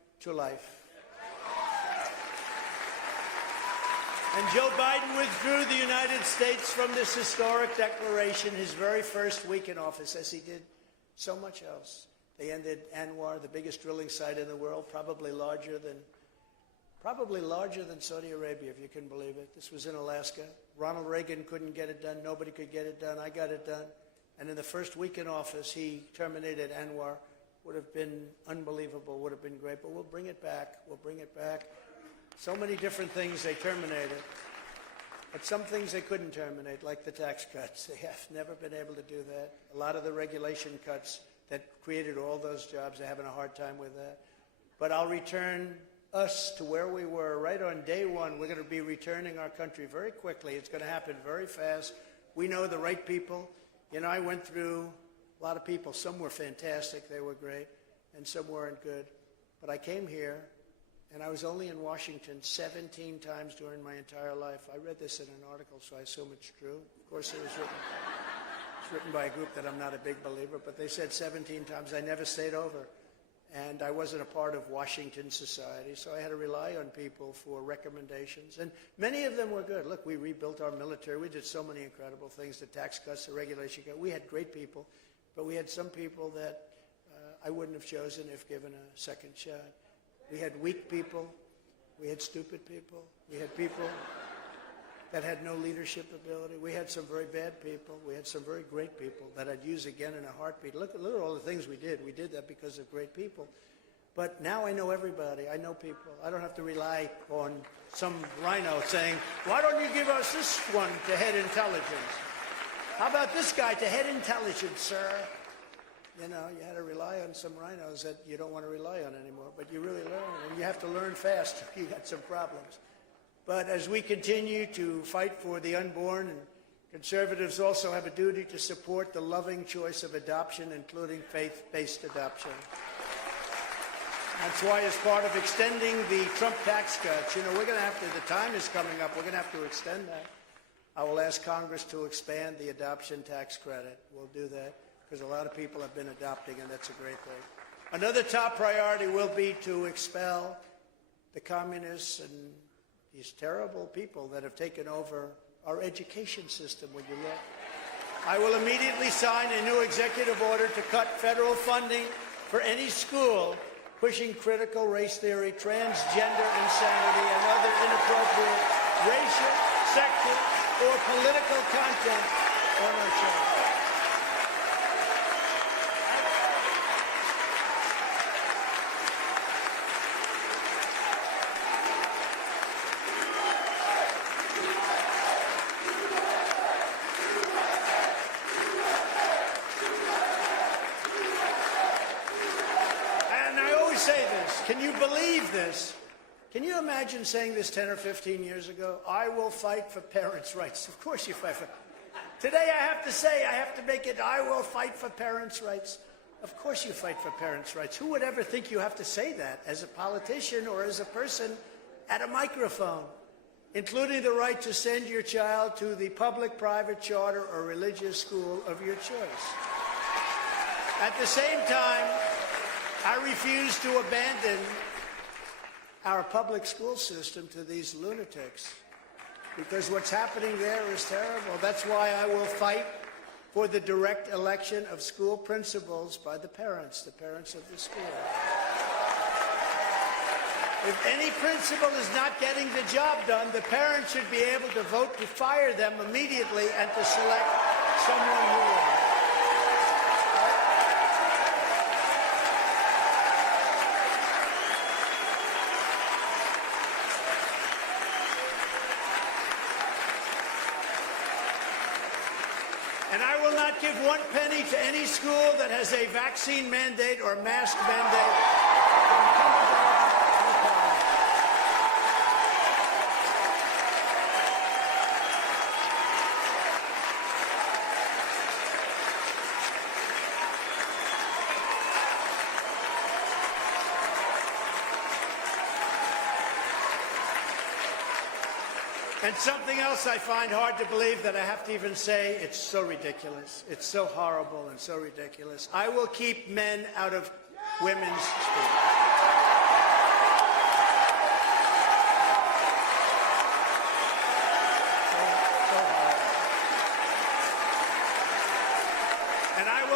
to life. And Joe Biden withdrew the United States from this historic declaration his very first week in office, as he did so much else. They ended Anwar, the biggest drilling site in the world, probably larger than Saudi Arabia, if you can believe it. This was in Alaska. Ronald Reagan couldn't get it done. Nobody could get it done. I got it done. And in the first week in office, he terminated Anwar. Would have been unbelievable, would have been great, but we'll bring it back. We'll bring it back. So many different things they terminated. But some things they couldn't terminate, like the tax cuts. They have never been able to do that. A lot of the regulation cuts that created all those jobs, they're having a hard time with that. But I'll return us to where we were right on day one. We're going to be returning our country very quickly. It's going to happen very fast. We know the right people. You know, I went through a lot of people. Some were fantastic. They were great. And some weren't good. But I came here, and I was only in Washington 17 times during my entire life. I read this in an article, so I assume it's true. Of course, it was written by a group that I'm not a big believer, but they said 17 times. I never stayed over. And I wasn't a part of Washington society, so I had to rely on people for recommendations. And many of them were good. Look, we rebuilt our military. We did so many incredible things, the tax cuts, the regulation cuts. We had great people, but we had some people that I wouldn't have chosen if given a second shot. We had weak people. We had stupid people. We had people that had no leadership ability. We had some very bad people. We had some very great people that I'd use again in a heartbeat. Look at all the things we did. We did that because of great people. But now I know everybody. I know people. I don't have to rely on some rhino saying, why don't you give us this one to head intelligence? How about this guy to head intelligence, sir? You know, you had to rely on some rhinos that you don't want to rely on anymore. But you really learn, and you have to learn fast. You got some problems. But as we continue to fight for the unborn, and conservatives also have a duty to support the loving choice of adoption, including faith-based adoption. That's why, as part of extending the Trump tax cuts, you know, we're going to have to, the time is coming up, we're going to have to extend that. I will ask Congress to expand the adoption tax credit. We'll do that because a lot of people have been adopting, and that's a great thing. Another top priority will be to expel the communists and these terrible people that have taken over our education system, when you look. I will immediately sign a new executive order to cut federal funding for any school pushing critical race theory, transgender insanity, and other inappropriate racial, sexual, or political content on our children. Can you believe this? Can you imagine saying this 10 or 15 years ago? I will fight for parents' rights. Of course you fight for. Today I have to say, I have to make it, I will fight for parents' rights. Of course you fight for parents' rights. Who would ever think you have to say that as a politician or as a person at a microphone? Including the right to send your child to the public, private, charter, or religious school of your choice. At the same time, I refuse to abandon our public school system to these lunatics, because what's happening there is terrible. That's why I will fight for the direct election of school principals by the parents of the school. If any principal is not getting the job done, the parents should be able to vote to fire them immediately and to select someone who will. And I will not give one penny to any school that has a vaccine mandate or mask mandate. And something else I find hard to believe that I have to even say, it's so ridiculous. It's so horrible and so ridiculous. I will keep men out of women's schools.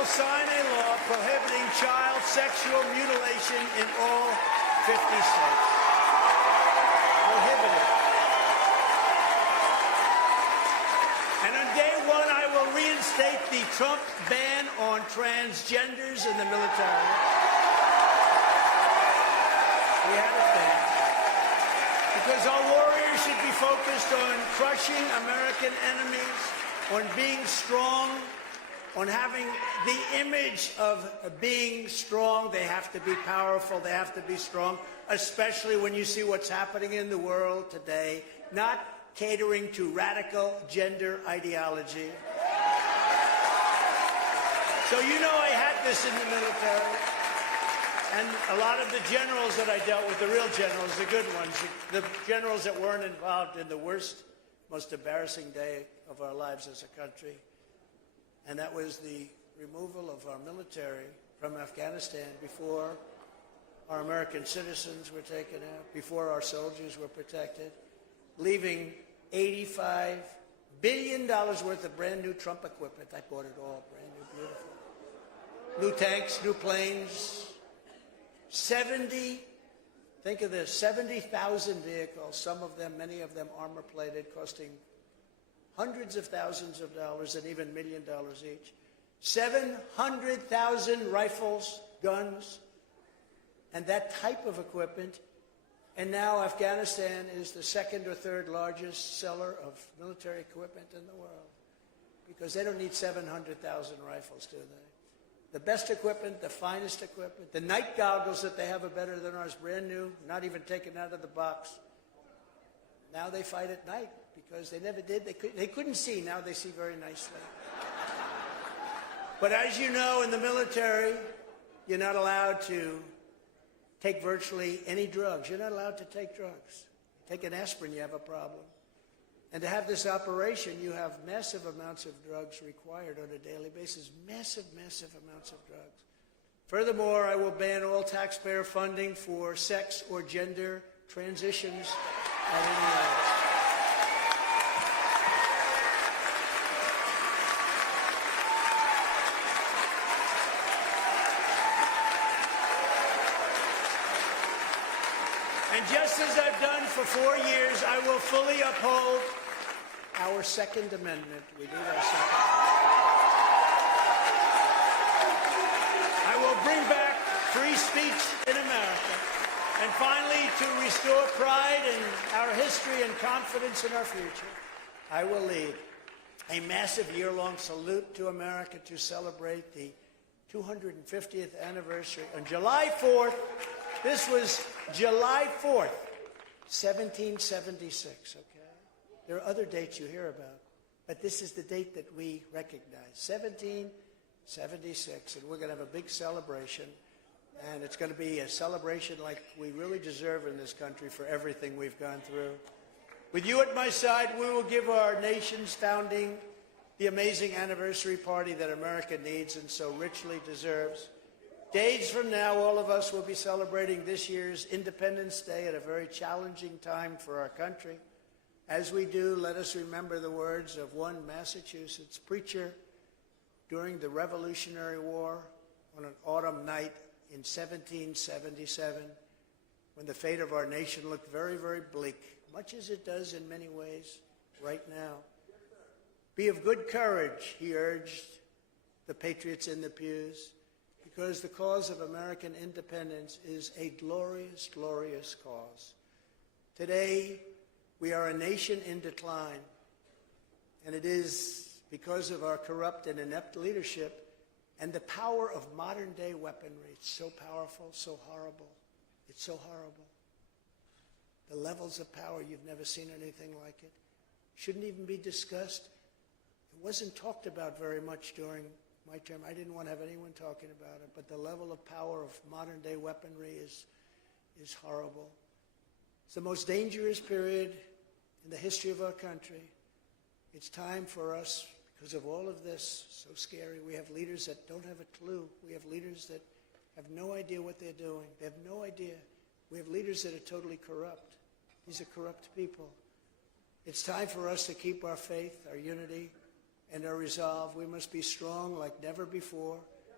sign a law prohibiting child sexual mutilation in all 50 states. Prohibited. And on day one, I will reinstate the Trump ban on transgenders in the military. We had it then. Because our warriors should be focused on crushing American enemies, on being strong, on having the image of being strong. They have to be powerful. They have to be strong, especially when you see what's happening in the world today, not catering to radical gender ideology. So you know I had this in the military. And a lot of the generals that I dealt with, the real generals, the good ones, the generals that weren't involved in the worst, most embarrassing day of our lives as a country, and that was the removal of our military from Afghanistan before our American citizens were taken out, before our soldiers were protected, leaving $85 billion worth of brand new Trump equipment. I bought it all, brand new, beautiful. New tanks, new planes, 70, think of this, 70,000 vehicles, some of them, many of them armor-plated, costing hundreds of thousands of dollars and even $1 million each. 700,000 rifles, guns, and that type of equipment. And now Afghanistan is the second or third largest seller of military equipment in the world, because they don't need 700,000 rifles, do they? The best equipment, the finest equipment. The night goggles that they have are better than ours, brand new, not even taken out of the box. Now they fight at night because they never did. They couldn't see. Now they see very nicely. But as you know, in the military, you're not allowed to take virtually any drugs. You're not allowed to take drugs. Take an aspirin, you have a problem. And to have this operation, you have massive amounts of drugs required on a daily basis. Massive, massive amounts of drugs. Furthermore, I will ban all taxpayer funding for sex or gender transitions at any age. And just as I've done for 4 years, I will fully uphold our Second Amendment. We need our Second Amendment. I will bring back free speech in America. And finally, to restore pride in our history and confidence in our future, I will lead a massive year-long salute to America to celebrate the 250th anniversary on July 4th. This was July 4th, 1776, okay? There are other dates you hear about, but this is the date that we recognize, 1776, and we're going to have a big celebration, and it's going to be a celebration like we really deserve in this country for everything we've gone through. With you at my side, we will give our nation's founding the amazing anniversary party that America needs and so richly deserves. Days from now, all of us will be celebrating this year's Independence Day at a very challenging time for our country. As we do, let us remember the words of one Massachusetts preacher during the Revolutionary War on an autumn night in 1777, when the fate of our nation looked very, very bleak, much as it does in many ways right now. Be of good courage, he urged the patriots in the pews, because the cause of American independence is a glorious, glorious cause. Today, we are a nation in decline, and it is because of our corrupt and inept leadership and the power of modern-day weaponry. It's so powerful, so horrible. It's so horrible. The levels of power, you've never seen anything like it. Shouldn't even be discussed. It wasn't talked about very much during my term. I didn't want to have anyone talking about it, but the level of power of modern-day weaponry is horrible. It's the most dangerous period in the history of our country. It's time for us, because of all of this, so scary. We have leaders that don't have a clue. We have leaders that have no idea what they're doing. They have no idea. We have leaders that are totally corrupt. These are corrupt people. It's time for us to keep our faith, our unity, and our resolve. We must be strong like never before.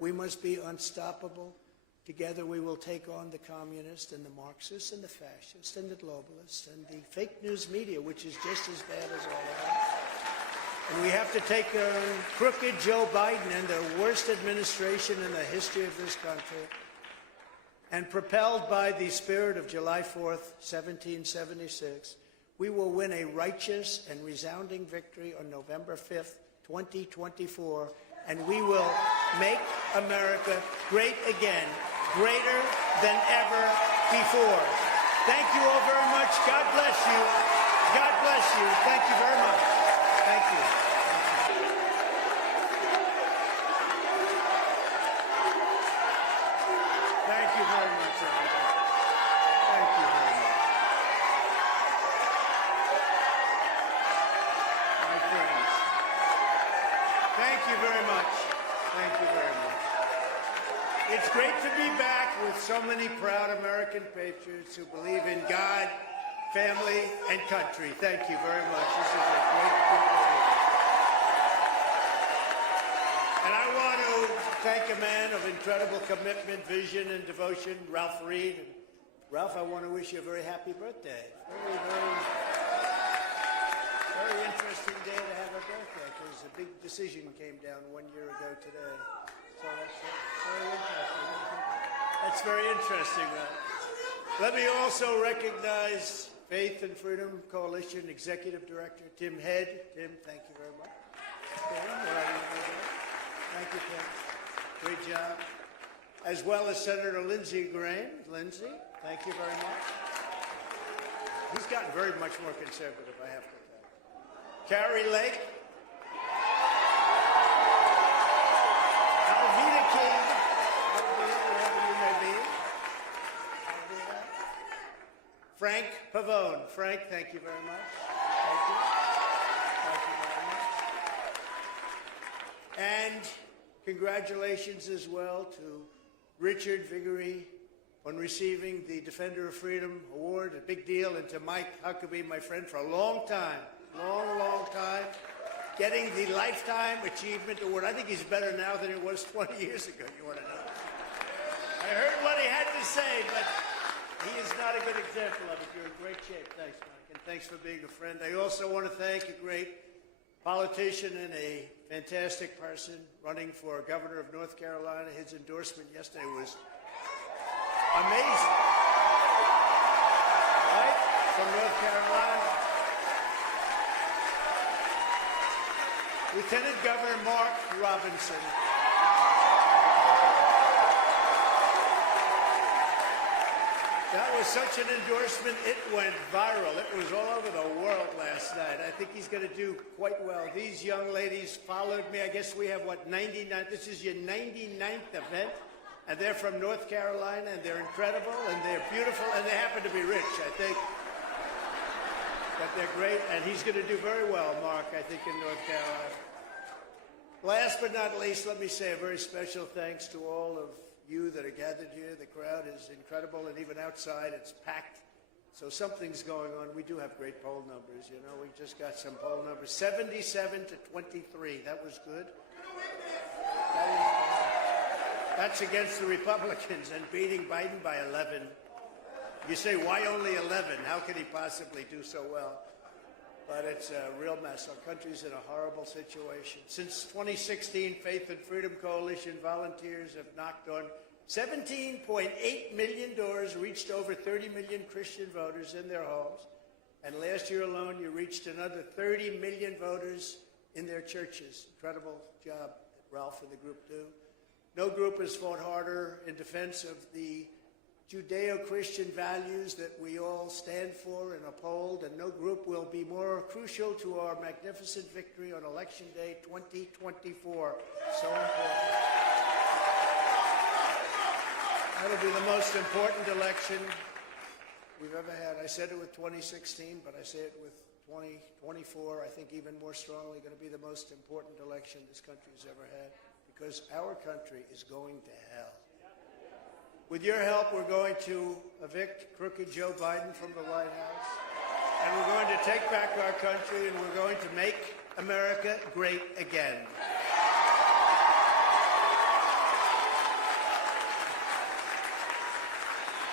We must be unstoppable. Together we will take on the communists and the Marxists and the fascists and the globalists and the fake news media, which is just as bad as all of them. And we have to take on crooked Joe Biden and the worst administration in the history of this country. And propelled by the spirit of July 4th, 1776, we will win a righteous and resounding victory on November 5th, 2024, and we will make America great again, greater than ever before. Thank you all very much. God bless you. God bless you. Thank you very much. Thank you. Thank you very much, everybody. Thank you very much. My friends. Thank you very much. Thank you very much. It's great to be back with so many proud American patriots who believe in God, family, and country. Thank you very much. This is a great group of people. And I want to thank a man of incredible commitment, vision, and devotion, Ralph Reed. And Ralph, I want to wish you a very happy birthday. Very interesting day to have a birthday, because a big decision came down 1 year ago today. So that's very interesting. That's very interesting, Ralph. Let me also recognize Faith and Freedom Coalition Executive Director Tim Head. Tim, thank you very much. Thank you, Tim. Great job. As well as Senator Lindsey Graham. Lindsey, thank you very much. He's gotten very much more conservative, I have to tell you. Carrie Lake. Alveda King. Wherever you may be. Frank Pavone. Frank, thank you very much. Thank you. Thank you very much. And congratulations as well to Richard Viguerie on receiving the Defender of Freedom Award, a big deal, and to Mike Huckabee, my friend, for a long time, long time, getting the Lifetime Achievement Award. I think he's better now than he was 20 years ago, you want to know. I heard what he had to say, but he is not a good example of it. You're in great shape. Thanks, Mike, and thanks for being a friend. I also want to thank a great politician and a fantastic person running for governor of North Carolina. His endorsement yesterday was amazing. Right? From North Carolina. Lieutenant Governor Mark Robinson. That was such an endorsement, it went viral. It was all over the world last night. I think he's going to do quite well. These young ladies followed me. I guess we have, 99? This is your 99th event. And they're from North Carolina, and they're incredible, and they're beautiful, and they happen to be rich, I think. But they're great, and he's going to do very well, Mark, I think, in North Carolina. Last but not least, let me say a very special thanks to all of you that are gathered here. The crowd is incredible, and even outside it's packed. So something's going on. We do have great poll numbers, you know. We just got some poll numbers. 77 to 23. That was good. That's against the Republicans and beating Biden by 11. You say, why only 11? How could he possibly do so well? But it's a real mess. Our country's in a horrible situation. Since 2016, Faith and Freedom Coalition volunteers have knocked on 17.8 million doors, reached over 30 million Christian voters in their homes. And last year alone, you reached another 30 million voters in their churches. Incredible job that Ralph and the group do. No group has fought harder in defense of the Judeo-Christian values that we all stand for and uphold, and no group will be more crucial to our magnificent victory on Election Day 2024. So important. That'll be the most important election we've ever had. I said it with 2016, but I say it with 2024. I think even more strongly going to be the most important election this country's ever had, because our country is going to hell. With your help, we're going to evict crooked Joe Biden from the White House, and we're going to take back our country, and we're going to make America great again.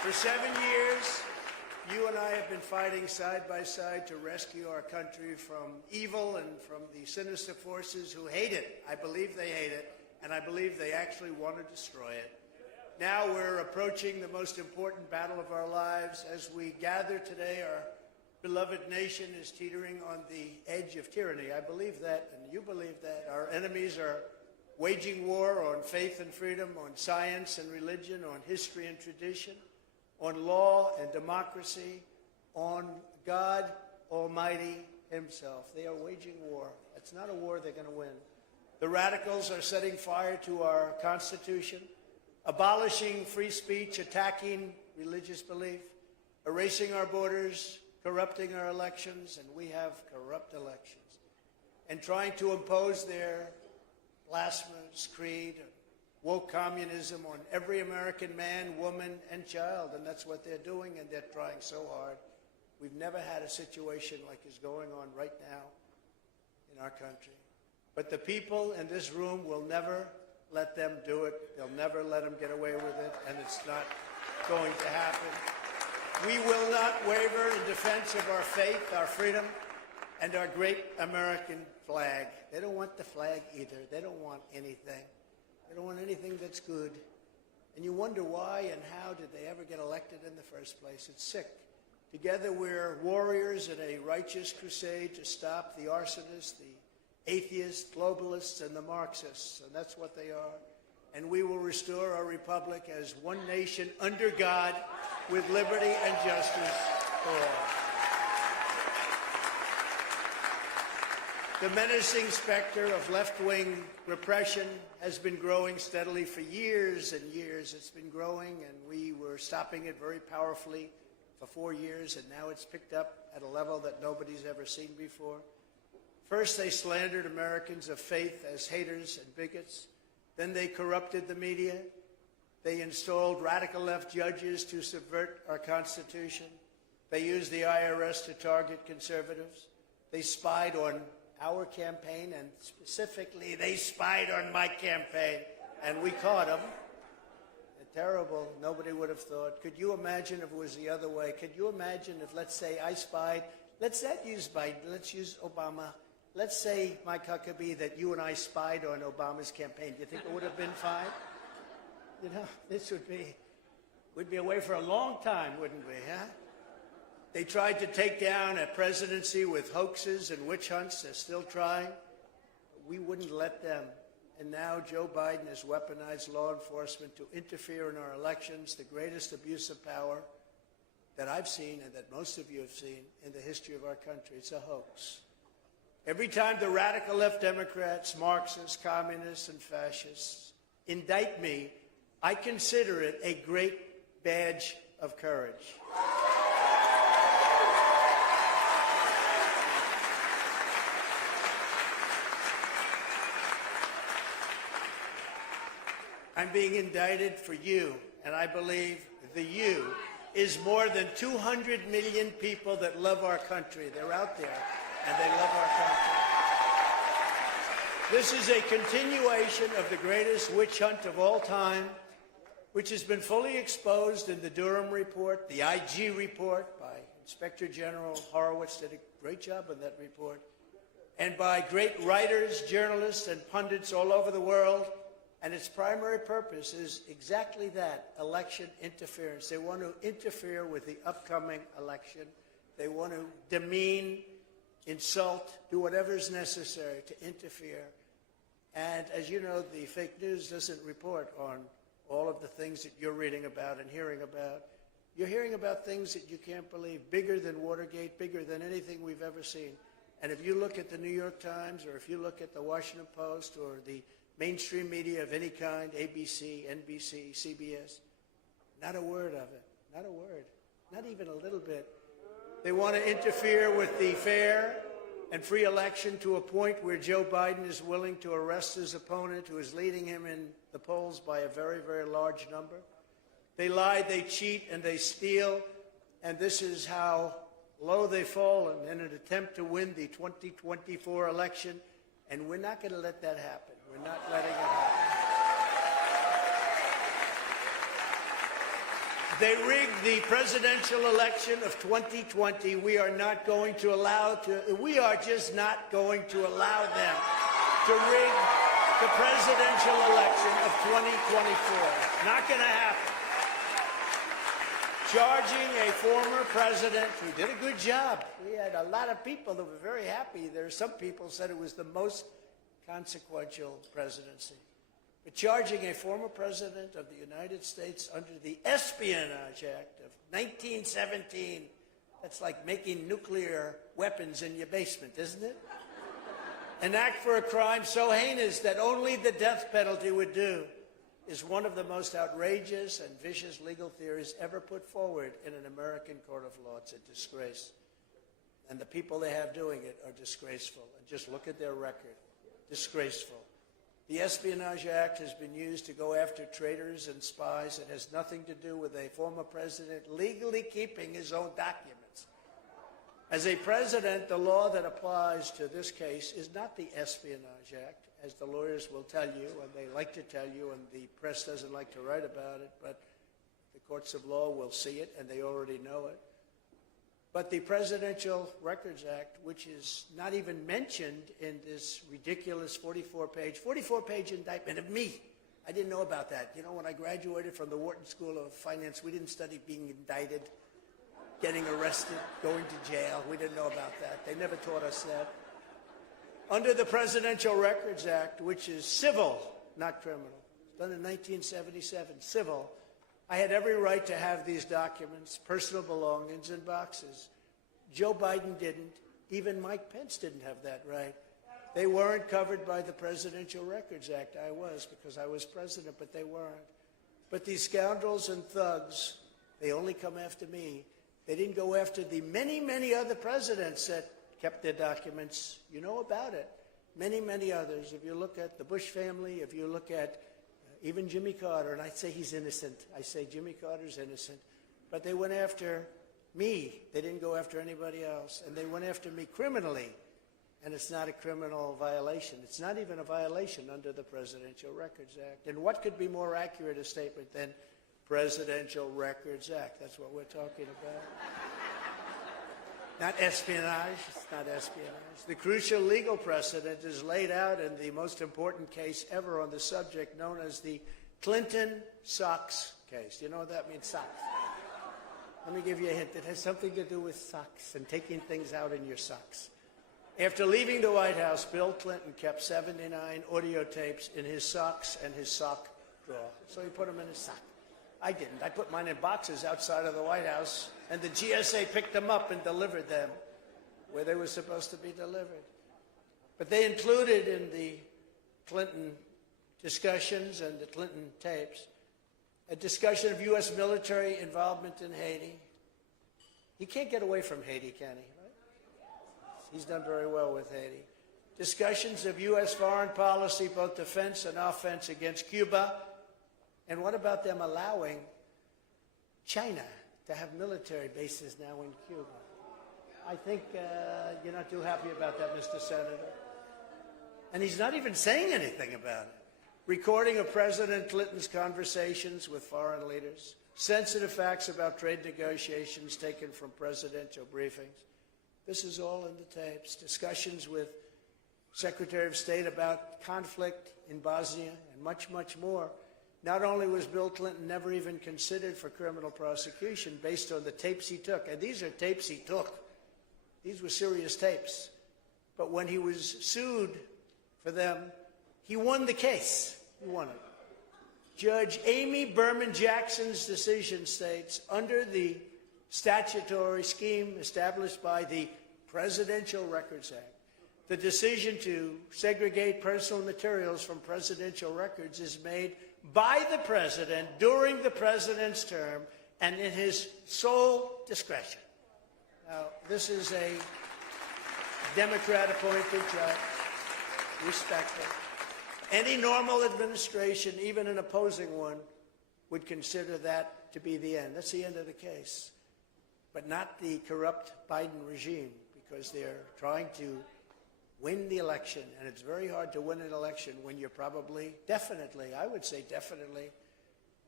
For 7 years, you and I have been fighting side by side to rescue our country from evil and from the sinister forces who hate it. I believe they hate it, and I believe they actually want to destroy it. Now we're approaching the most important battle of our lives. As we gather today, our beloved nation is teetering on the edge of tyranny. I believe that, and you believe that. Our enemies are waging war on faith and freedom, on science and religion, on history and tradition, on law and democracy, on God Almighty himself. They are waging war. It's not a war they're going to win. The radicals are setting fire to our Constitution, abolishing free speech, attacking religious belief, erasing our borders, corrupting our elections, and we have corrupt elections, and trying to impose their blasphemous creed, woke communism on every American man, woman, and child, and that's what they're doing, and they're trying so hard. We've never had a situation like is going on right now in our country. But the people in this room will never let them do it. They'll never let them get away with it, and it's not going to happen. We will not waver in defense of our faith, our freedom, and our great American flag. They don't want the flag either. They don't want anything. They don't want anything that's good. And you wonder why and how did they ever get elected in the first place. It's sick. Together we're warriors in a righteous crusade to stop the arsonists, the atheists, globalists, and the Marxists. And that's what they are. And we will restore our republic as one nation under God with liberty and justice for all. The menacing specter of left-wing repression has been growing steadily for years and years. It's been growing, and we were stopping it very powerfully for 4 years, and now it's picked up at a level that nobody's ever seen before. First, they slandered Americans of faith as haters and bigots. Then they corrupted the media. They installed radical left judges to subvert our Constitution. They used the IRS to target conservatives. They spied on our campaign, and specifically, they spied on my campaign, and we caught them. They're terrible. Nobody would have thought. Could you imagine if it was the other way? Could you imagine if, let's say, I spied? Let's not use Biden. Let's use Obama. Let's say, Mike Huckabee, that you and I spied on Obama's campaign. Do you think it would have been fine? You know, this would be, we'd be away for a long time, wouldn't we, huh? They tried to take down a presidency with hoaxes and witch hunts. They're still trying. We wouldn't let them. And now Joe Biden has weaponized law enforcement to interfere in our elections, the greatest abuse of power that I've seen and that most of you have seen in the history of our country. It's a hoax. Every time the radical left Democrats, Marxists, communists, and fascists indict me, I consider it a great badge of courage. I'm being indicted for you, and I believe the you is more than 200 million people that love our country. They're out there, and they love our country. This is a continuation of the greatest witch hunt of all time, which has been fully exposed in the Durham report, the IG report by Inspector General Horowitz did a great job on that report, and by great writers, journalists, and pundits all over the world. And its primary purpose is exactly that, election interference. They want to interfere with the upcoming election. They want to demean, insult, do whatever is necessary to interfere. And as you know, the fake news doesn't report on all of the things that you're reading about and hearing about. You're hearing about things that you can't believe, bigger than Watergate, bigger than anything we've ever seen. And if you look at the New York Times, or if you look at the Washington Post, or the mainstream media of any kind, ABC, NBC, CBS, not a word of it, not a word, not even a little bit. They want to interfere with the fair and free election to a point where Joe Biden is willing to arrest his opponent, who is leading him in the polls by a very, very large number. They lie, they cheat, and they steal, and this is how low they've fallen in an attempt to win the 2024 election, and we're not going to let that happen. We're not letting it happen. They rigged the presidential election of 2020. We are not going to allow we are just not going to allow them to rig the presidential election of 2024. Not going to happen. Charging a former president who did a good job. We had a lot of people that were very happy. There are some people who said it was the most consequential presidency. But charging a former president of the United States under the Espionage Act of 1917, that's like making nuclear weapons in your basement, isn't it? An act for a crime so heinous that only the death penalty would do is one of the most outrageous and vicious legal theories ever put forward in an American court of law. It's a disgrace. And the people they have doing it are disgraceful. And just look at their record. Disgraceful. The Espionage Act has been used to go after traitors and spies. It has nothing to do with a former president legally keeping his own documents. As a president, the law that applies to this case is not the Espionage Act, as the lawyers will tell you, and they like to tell you, and the press doesn't like to write about it, but the courts of law will see it, and they already know it. But the Presidential Records Act, which is not even mentioned in this ridiculous 44-page indictment of me. I didn't know about that. You know, when I graduated from the Wharton School of Finance, we didn't study being indicted, getting arrested, going to jail. We didn't know about that. They never taught us that. Under the Presidential Records Act, which is civil, not criminal, done in 1977, civil, I had every right to have these documents, personal belongings, in boxes. Joe Biden didn't. Even Mike Pence didn't have that right. They weren't covered by the Presidential Records Act. I was, because I was president, but they weren't. But these scoundrels and thugs, they only come after me. They didn't go after the many, many other presidents that kept their documents. You know about it. Many, many others. If you look at the Bush family, if you look at even Jimmy Carter, and I'd say he's innocent. I say Jimmy Carter's innocent. But they went after me. They didn't go after anybody else. And they went after me criminally. And it's not a criminal violation. It's not even a violation under the Presidential Records Act. And what could be more accurate a statement than Presidential Records Act? That's what we're talking about. Not espionage. It's not espionage. The crucial legal precedent is laid out in the most important case ever on the subject, known as the Clinton socks case. You know what that means, socks? Let me give you a hint. It has something to do with socks and taking things out in your socks. After leaving the White House, Bill Clinton kept 79 audio tapes in his socks and his sock drawer. So he put them in his sock. I didn't. I put mine in boxes outside of the White House, and the GSA picked them up and delivered them where they were supposed to be delivered. But they included in the Clinton discussions and the Clinton tapes a discussion of U.S. military involvement in Haiti. He can't get away from Haiti, can he? Right? He's done very well with Haiti. Discussions of U.S. foreign policy, both defense and offense, against Cuba. And what about them allowing China to have military bases now in Cuba? I think you're not too happy about that, Mr. Senator. And he's not even saying anything about it. Recording of President Clinton's conversations with foreign leaders, sensitive facts about trade negotiations taken from presidential briefings. This is all in the tapes. Discussions with Secretary of State about conflict in Bosnia and much, much more. Not only was Bill Clinton never even considered for criminal prosecution based on the tapes he took, and these are tapes he took. These were serious tapes. But when he was sued for them, he won the case. He won it. Judge Amy Berman Jackson's decision states, under the statutory scheme established by the Presidential Records Act, the decision to segregate personal materials from presidential records is made by the president during the president's term and in his sole discretion. Now, this is a Democrat-appointed judge, respected. Any normal administration, even an opposing one, would consider that to be the end. That's the end of the case. But not the corrupt Biden regime, because they're trying to win the election, and it's very hard to win an election when you're probably, definitely, I would say definitely,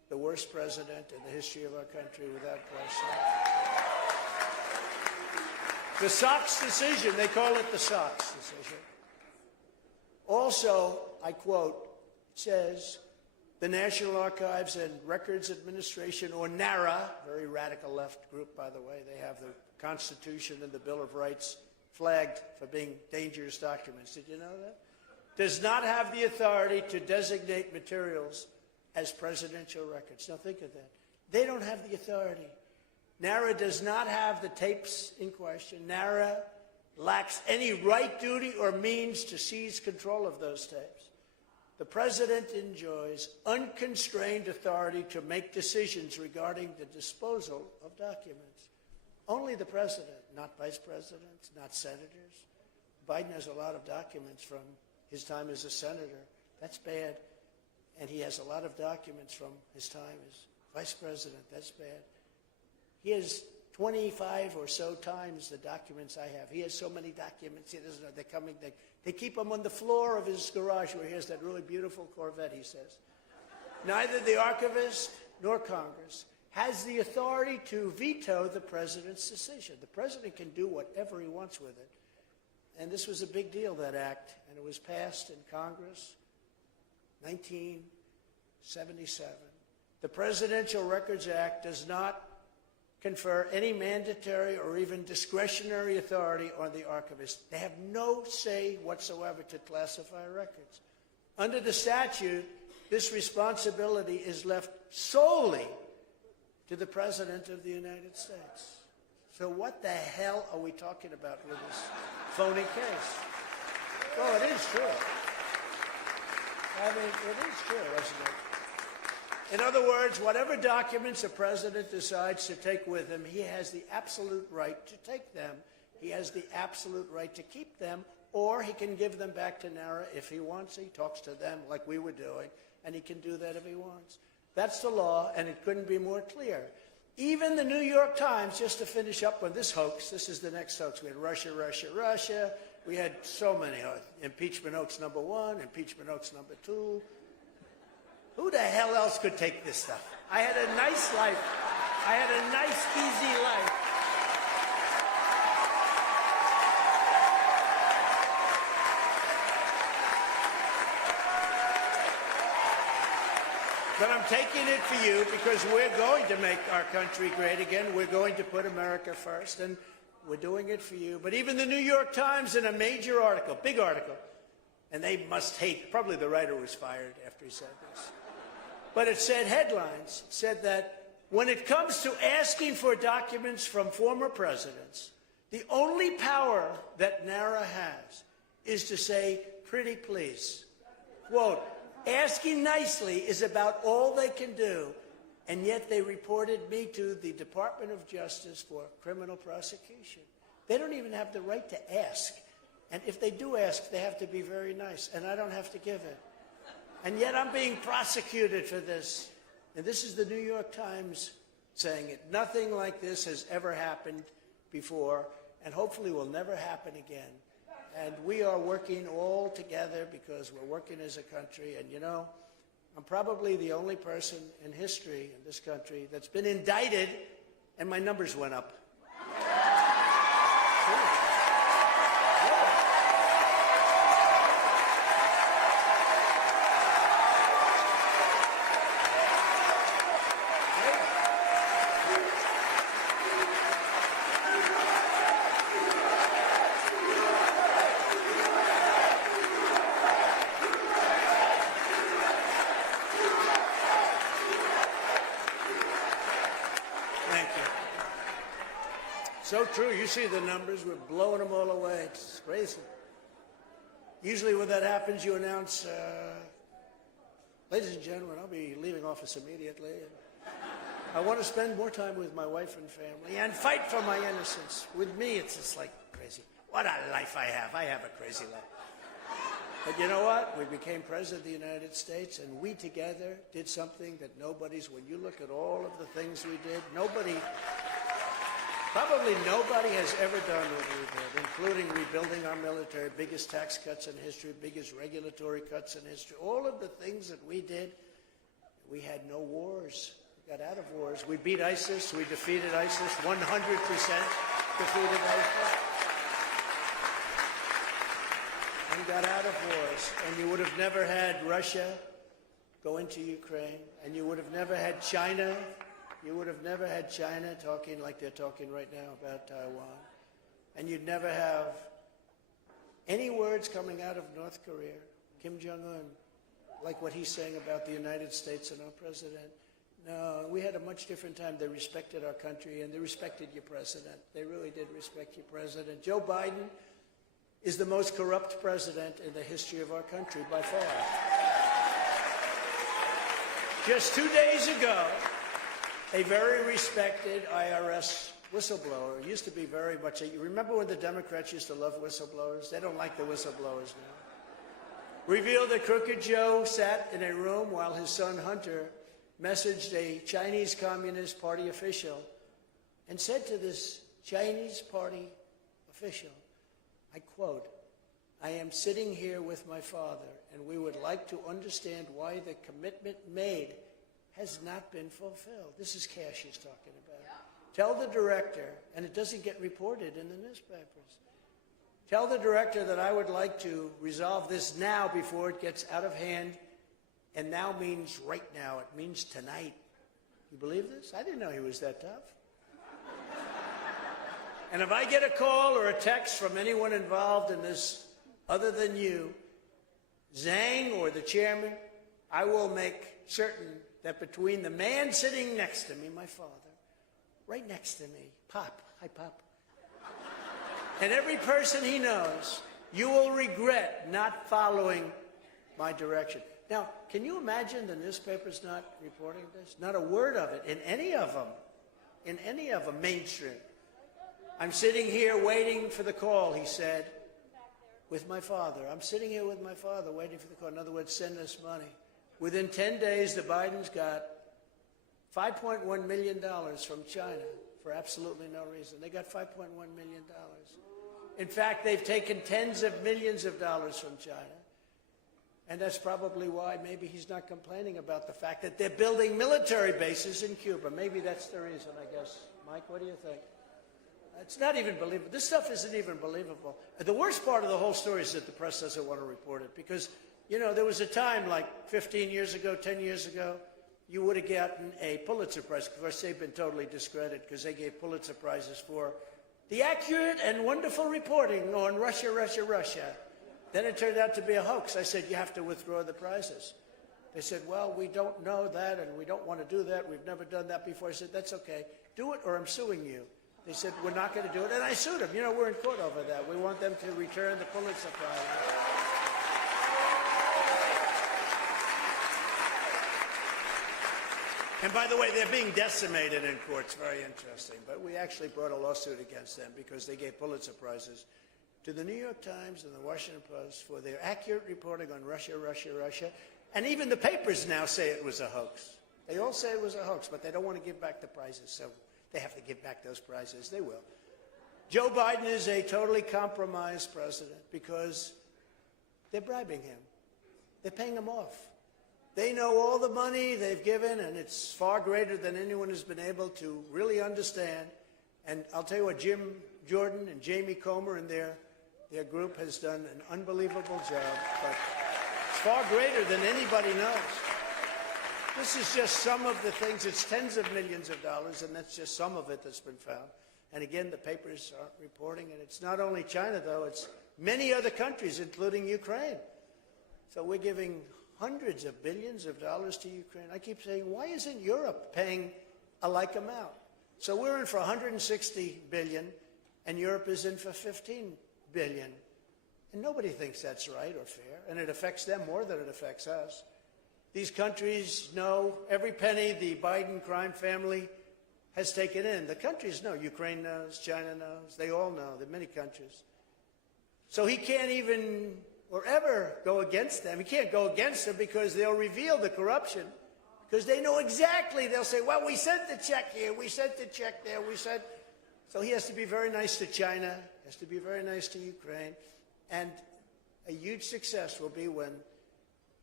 the worst president in the history of our country, without question. The Sox decision, they call it the Sox decision. Also, I quote, says, the National Archives and Records Administration, or NARA, very radical left group, by the way, they have the Constitution and the Bill of Rights flagged for being dangerous documents. Did you know that? Does not have the authority to designate materials as presidential records. Now think of that. They don't have the authority. NARA does not have the tapes in question. NARA lacks any right, duty, or means to seize control of those tapes. The president enjoys unconstrained authority to make decisions regarding the disposal of documents. Only the president, not vice presidents, not senators. Biden has a lot of documents from his time as a senator. That's bad. And he has a lot of documents from his time as vice president. That's bad. He has 25 or so times the documents I have. He has so many documents. He doesn't know. They're coming. They keep them on the floor of his garage where he has that really beautiful Corvette, he says. Neither the archivist nor Congress has the authority to veto the president's decision. The president can do whatever he wants with it. And this was a big deal, that act, and it was passed in Congress 1977. The Presidential Records Act does not confer any mandatory or even discretionary authority on the archivist. They have no say whatsoever to classify records. Under the statute, this responsibility is left solely to the President of the United States. So what the hell are we talking about with this phony case? Well, it is true. I mean, it is true, isn't it? In other words, whatever documents a president decides to take with him, he has the absolute right to take them. He has the absolute right to keep them, or he can give them back to NARA if he wants. He talks to them like we were doing, and he can do that if he wants. That's the law, and it couldn't be more clear. Even the New York Times, just to finish up on this hoax, this is the next hoax. We had Russia, Russia, Russia. We had so many. Impeachment hoax number 1, impeachment hoax number 2. Who the hell else could take this stuff? I had a nice life. I had a nice, easy life. But I'm taking it for you because we're going to make our country great again. We're going to put America first, and we're doing it for you. But even the New York Times, in a major article, big article, and they must hate, probably the writer was fired after he said this. But it said, headlines, said that when it comes to asking for documents from former presidents, the only power that NARA has is to say, pretty please. Quote, asking nicely is about all they can do, and yet they reported me to the Department of Justice for criminal prosecution. They don't even have the right to ask. And if they do ask, they have to be very nice, and I don't have to give it. And yet I'm being prosecuted for this. And this is the New York Times saying it. Nothing like this has ever happened before, and hopefully will never happen again. And we are working all together because we're working as a country. And, you know, I'm probably the only person in history in this country that's been indicted, and my numbers went up. So true. You see the numbers. We're blowing them all away. It's crazy. Usually when that happens, you announce, ladies and gentlemen, I'll be leaving office immediately. And I want to spend more time with my wife and family and fight for my innocence. With me, it's just like crazy. What a life I have. I have a crazy life. But you know what? We became president of the United States, and we together did something that when you look at all of the things we did, probably nobody has ever done what we did, including rebuilding our military, biggest tax cuts in history, biggest regulatory cuts in history. All of the things that we did, We had no wars. We got out of wars. We beat ISIS. We defeated ISIS. 100% defeated ISIS. And got out of wars. And you would have never had Russia go into Ukraine. And you would have never had China. You would have never had China talking like they're talking right now about Taiwan. And you'd never have any words coming out of North Korea, Kim Jong-un, like what he's saying about the United States and our president. No, we had a much different time. They respected our country, and they respected your president. They really did respect your president. Joe Biden is the most corrupt president in the history of our country, by far. Just 2 days ago, a very respected IRS whistleblower, used to be very much, you remember when the Democrats used to love whistleblowers? They don't like the whistleblowers now. Revealed that Crooked Joe sat in a room while his son Hunter messaged a Chinese Communist Party official and said to this Chinese Party official, I quote, "I am sitting here with my father, and we would like to understand why the commitment made has not been fulfilled." This is cash he's talking about. Yeah. Tell the director, and it doesn't get reported in the newspapers, tell the director that I would like to resolve this now before it gets out of hand. And now means right now. It means tonight. You believe this? I didn't know he was that tough. And if I get a call or a text from anyone involved in this other than you, Zhang or the chairman, I will make certain that between the man sitting next to me, my father, right next to me, Pop, hi Pop, and every person he knows, you will regret not following my direction. Now, can you imagine the newspapers not reporting this? Not a word of it in any of them, mainstream. I'm sitting here waiting for the call, he said, with my father. I'm sitting here with my father waiting for the call. In other words, send us money. Within 10 days, the Bidens got $5.1 million from China for absolutely no reason. They got $5.1 million. In fact, they've taken tens of millions of dollars from China. And that's probably why maybe he's not complaining about the fact that they're building military bases in Cuba. Maybe that's the reason, I guess. Mike, what do you think? It's not even believable. This stuff isn't even believable. The worst part of the whole story is that the press doesn't want to report it because, you know, there was a time like 15 years ago, 10 years ago, you would have gotten a Pulitzer Prize. Of course, they've been totally discredited because they gave Pulitzer Prizes for the accurate and wonderful reporting on Russia, Russia, Russia. Then it turned out to be a hoax. I said, you have to withdraw the prizes. They said, well, we don't know that, and we don't want to do that. We've never done that before. I said, that's okay. Do it, or I'm suing you. They said, we're not going to do it. And I sued them. You know, we're in court over that. We want them to return the Pulitzer Prize. And by the way, they're being decimated in courts. Very interesting. But we actually brought a lawsuit against them because they gave Pulitzer Prizes to the New York Times and the Washington Post for their accurate reporting on Russia, Russia, Russia. And even the papers now say it was a hoax. They all say it was a hoax, but they don't want to give back the prizes, so they have to give back those prizes. They will. Joe Biden is a totally compromised president because they're bribing him. They're paying him off. They know all the money they've given, and it's far greater than anyone has been able to really understand. And I'll tell you what, Jim Jordan and Jamie Comer and their group has done an unbelievable job, but it's far greater than anybody knows. This is just some of the things. It's tens of millions of dollars, and that's just some of it that's been found. And again, the papers aren't reporting, and it's not only China, though. It's many other countries, including Ukraine. So we're giving hundreds of billions of dollars to Ukraine. I keep saying, why isn't Europe paying a like amount? So we're in for $160 billion, and Europe is in for $15 billion. And nobody thinks that's right or fair, and it affects them more than it affects us. These countries know every penny the Biden crime family has taken in. The countries know. Ukraine knows. China knows. They all know. There are many countries. So he can't even or ever go against them. He can't go against them because they'll reveal the corruption. Because they know exactly. They'll say, well, we sent the check here. We sent the check there. We sent. So he has to be very nice to China. Has to be very nice to Ukraine. And a huge success will be when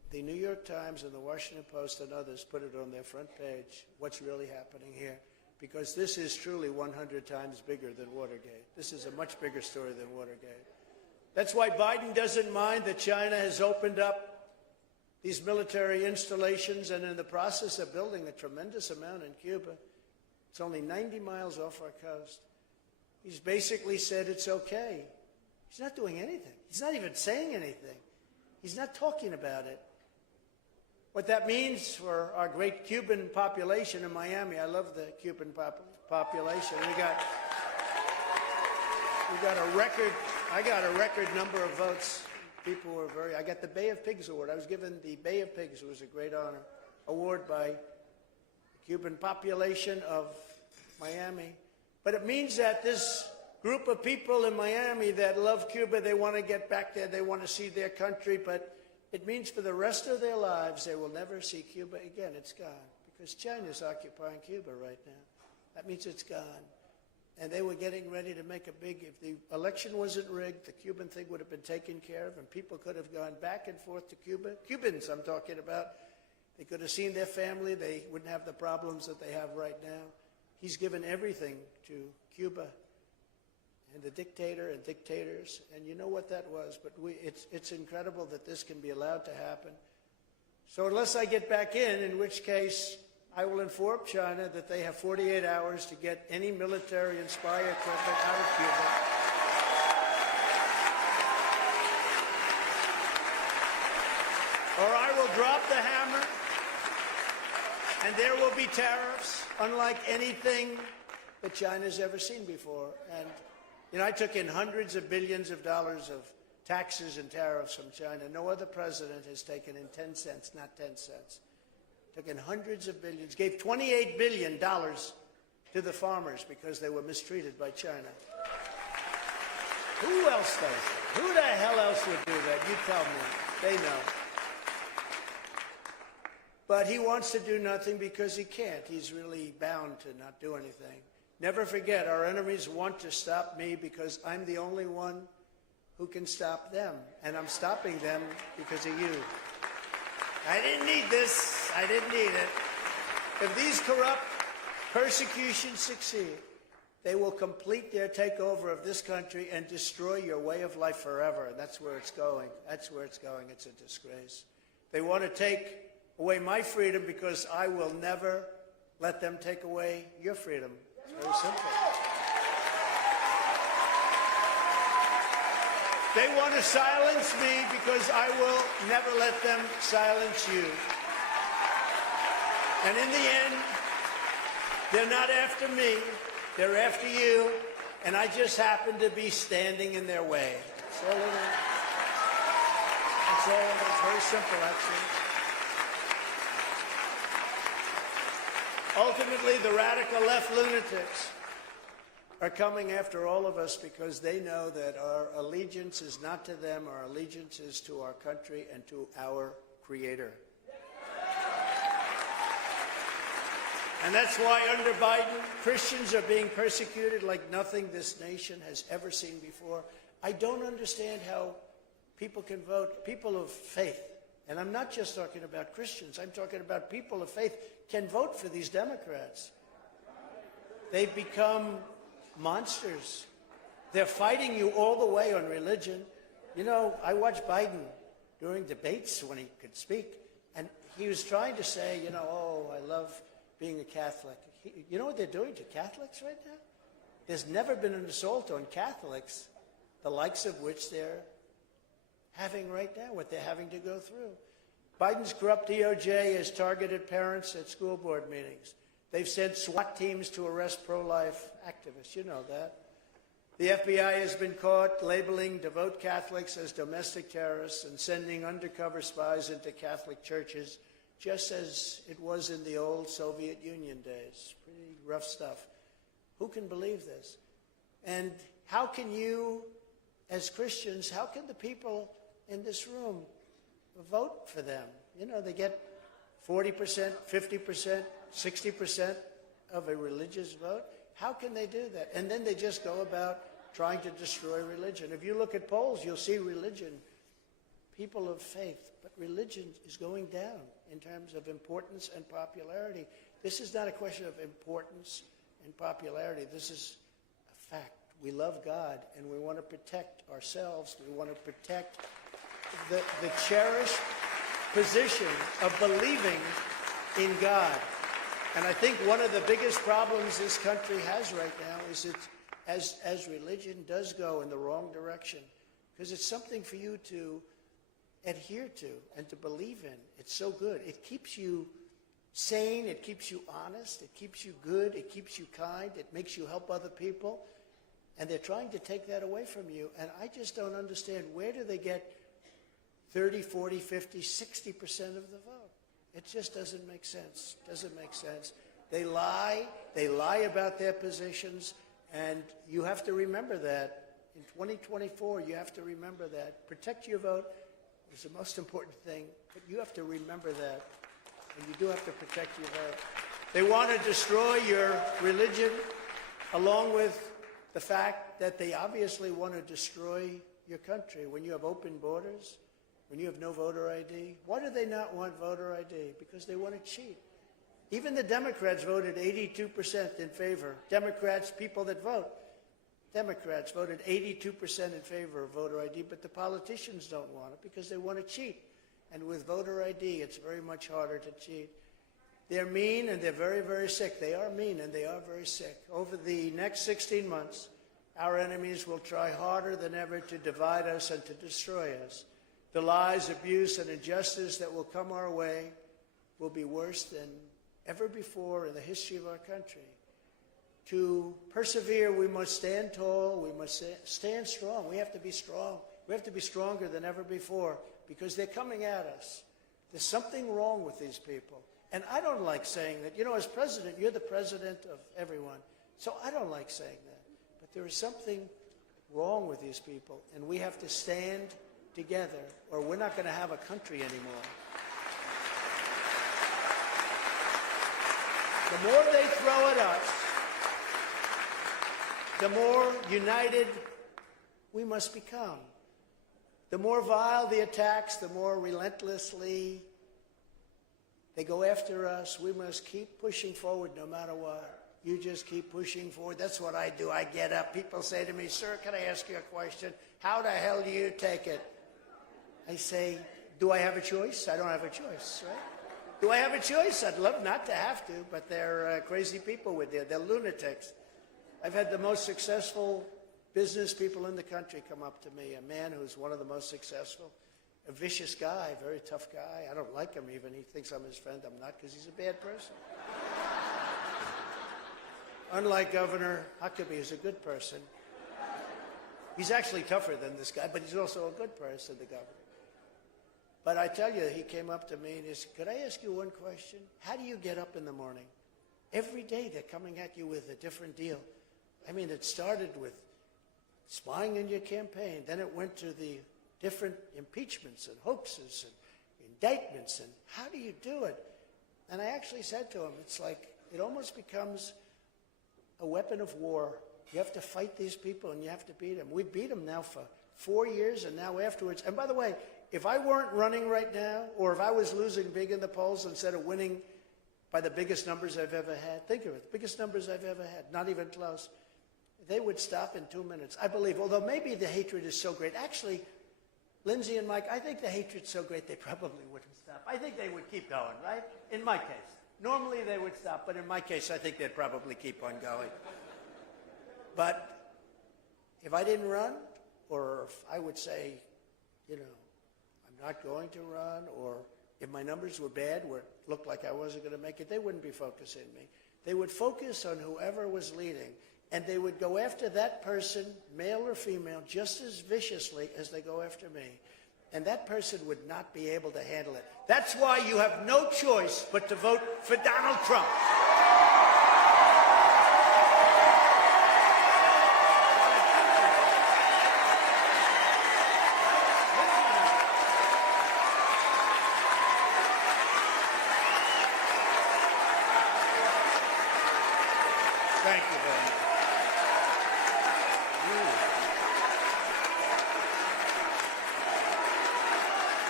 the New York Times and the Washington Post and others put it on their front page, what's really happening here, because this is truly 100 times bigger than Watergate. This is a much bigger story than Watergate. That's why Biden doesn't mind that China has opened up these military installations and in the process of building a tremendous amount in Cuba. It's only 90 miles off our coast. He's basically said it's okay. He's not doing anything. He's not even saying anything. He's not talking about it. What that means for our great Cuban population in Miami, I love the Cuban population. We got a record, I got a record number of votes. People were I got the Bay of Pigs Award. I was given the Bay of Pigs, it was a great honor, award by the Cuban population of Miami. But it means that this group of people in Miami that love Cuba, they want to get back there, they want to see their country, but it means for the rest of their lives they will never see Cuba again. It's gone, because China's occupying Cuba right now. That means it's gone. And they were getting ready to make a big, if the election wasn't rigged, the Cuban thing would have been taken care of, and people could have gone back and forth to Cuba. Cubans, I'm talking about. They could have seen their family. They wouldn't have the problems that they have right now. He's given everything to Cuba and the dictator and dictators, and you know what that was. But it's incredible that this can be allowed to happen. So unless I get back in which case I will inform China that they have 48 hours to get any military and spy equipment out of Cuba. Or I will drop the hammer, and there will be tariffs unlike anything that China's ever seen before. And, you know, I took in hundreds of billions of dollars of taxes and tariffs from China. No other president has taken in 10 cents, not 10 cents. Took in hundreds of billions, gave $28 billion to the farmers because they were mistreated by China. Who else does that? Who the hell else would do that? You tell me. They know. But he wants to do nothing because he can't. He's really bound to not do anything. Never forget, our enemies want to stop me because I'm the only one who can stop them. And I'm stopping them because of you. I didn't need this. I didn't need it. If these corrupt persecutions succeed, they will complete their takeover of this country and destroy your way of life forever. And that's where it's going. That's where it's going. It's a disgrace. They want to take away my freedom because I will never let them take away your freedom. It's very simple. They want to silence me because I will never let them silence you. And in the end, they're not after me, they're after you, and I just happen to be standing in their way. That's all it is. That's all it is. It's very simple, actually. Ultimately, the radical left lunatics are coming after all of us because they know that our allegiance is not to them, our allegiance is to our country and to our Creator. And that's why under Biden, Christians are being persecuted like nothing this nation has ever seen before. I don't understand how people can vote, people of faith, and I'm not just talking about Christians, I'm talking about people of faith, can vote for these Democrats. They've become monsters. They're fighting you all the way on religion. You know, I watched Biden during debates when he could speak, and he was trying to say, you know, oh, I love being a Catholic. You know what they're doing to Catholics right now? There's never been an assault on Catholics, the likes of which they're having right now, what they're having to go through. Biden's corrupt DOJ has targeted parents at school board meetings. They've sent SWAT teams to arrest pro-life activists. You know that. The FBI has been caught labeling devout Catholics as domestic terrorists and sending undercover spies into Catholic churches, just as it was in the old Soviet Union days. Pretty rough stuff. Who can believe this? And how can you, as Christians, how can the people in this room vote for them? You know, they get 40%, 50%, 60% of a religious vote. How can they do that? And then they just go about trying to destroy religion. If you look at polls, you'll see religion. people of faith, but religion is going down in terms of importance and popularity. This is not a question of importance and popularity. This is a fact. We love God, and we want to protect ourselves. We want to protect the cherished position of believing in God. And I think one of the biggest problems this country has right now is that as religion does go in the wrong direction, because it's something for you to adhere to and to believe in. It's so good. It keeps you sane. It keeps you honest. It keeps you good. It keeps you kind. It makes you help other people. And they're trying to take that away from you. And I just don't understand, where do they get 30, 40, 50, 60% of the vote? It just doesn't make sense. Doesn't make sense. They lie. They lie about their positions. And you have to remember that. In 2024, you have to remember that. Protect your vote is the most important thing. But you have to remember that. And you do have to protect your vote. They want to destroy your religion, along with the fact that they obviously want to destroy your country. When you have open borders, when you have no voter ID, why do they not want voter ID? Because they want to cheat. Even the Democrats voted 82% in favor. Democrats, people that vote, Democrats voted 82% in favor of voter ID, but the politicians don't want it because they want to cheat. And with voter ID, it's very much harder to cheat. They're mean and they're very, very sick. They are mean and they are very sick. Over the next 16 months, our enemies will try harder than ever to divide us and to destroy us. The lies, abuse, and injustice that will come our way will be worse than ever before in the history of our country. To persevere, we must stand tall. We must stand strong. We have to be strong. We have to be stronger than ever before because they're coming at us. There's something wrong with these people. And I don't like saying that. You know, as president, you're the president of everyone. So I don't like saying that. But there is something wrong with these people, and we have to stand together, or we're not going to have a country anymore. The more they throw at us, the more united we must become. The more vile the attacks, the more relentlessly they go after us. We must keep pushing forward no matter what. You just keep pushing forward. That's what I do. I get up. People say to me, "Sir, can I ask you a question? How the hell do you take it?" I say, do I have a choice? I don't have a choice, right? Do I have a choice? I'd love not to have to, but they're crazy people with it. They're lunatics. I've had the most successful business people in the country come up to me, a man who's one of the most successful, a vicious guy, very tough guy. I don't like him even. He thinks I'm his friend. I'm not, because he's a bad person. Unlike Governor Huckabee, who's a good person. He's actually tougher than this guy, but he's also a good person, the governor. But I tell you, he came up to me and he said, "Could I ask you one question? How do you get up in the morning? Every day they're coming at you with a different deal. I mean, it started with spying in your campaign. Then it went to the different impeachments and hoaxes and indictments. And how do you do it?" And I actually said to him, it's like it almost becomes a weapon of war. You have to fight these people and you have to beat them. We beat them now for 4 years, and now afterwards. And by the way, if I weren't running right now, or if I was losing big in the polls instead of winning by the biggest numbers I've ever had, think of it, the biggest numbers I've ever had, not even close, they would stop in 2 minutes. I believe, although maybe the hatred is so great. Actually, Lindsay and Mike, I think the hatred's so great they probably wouldn't stop. I think they would keep going, right? In my case. Normally they would stop, but in my case, I think they'd probably keep on going. But if I didn't run, or if I would say, you know, I'm not going to run, or if my numbers were bad, where it looked like I wasn't going to make it, they wouldn't be focusing me. They would focus on whoever was leading, and they would go after that person, male or female, just as viciously as they go after me. And that person would not be able to handle it. That's why you have no choice but to vote for Donald Trump. Thank you very much.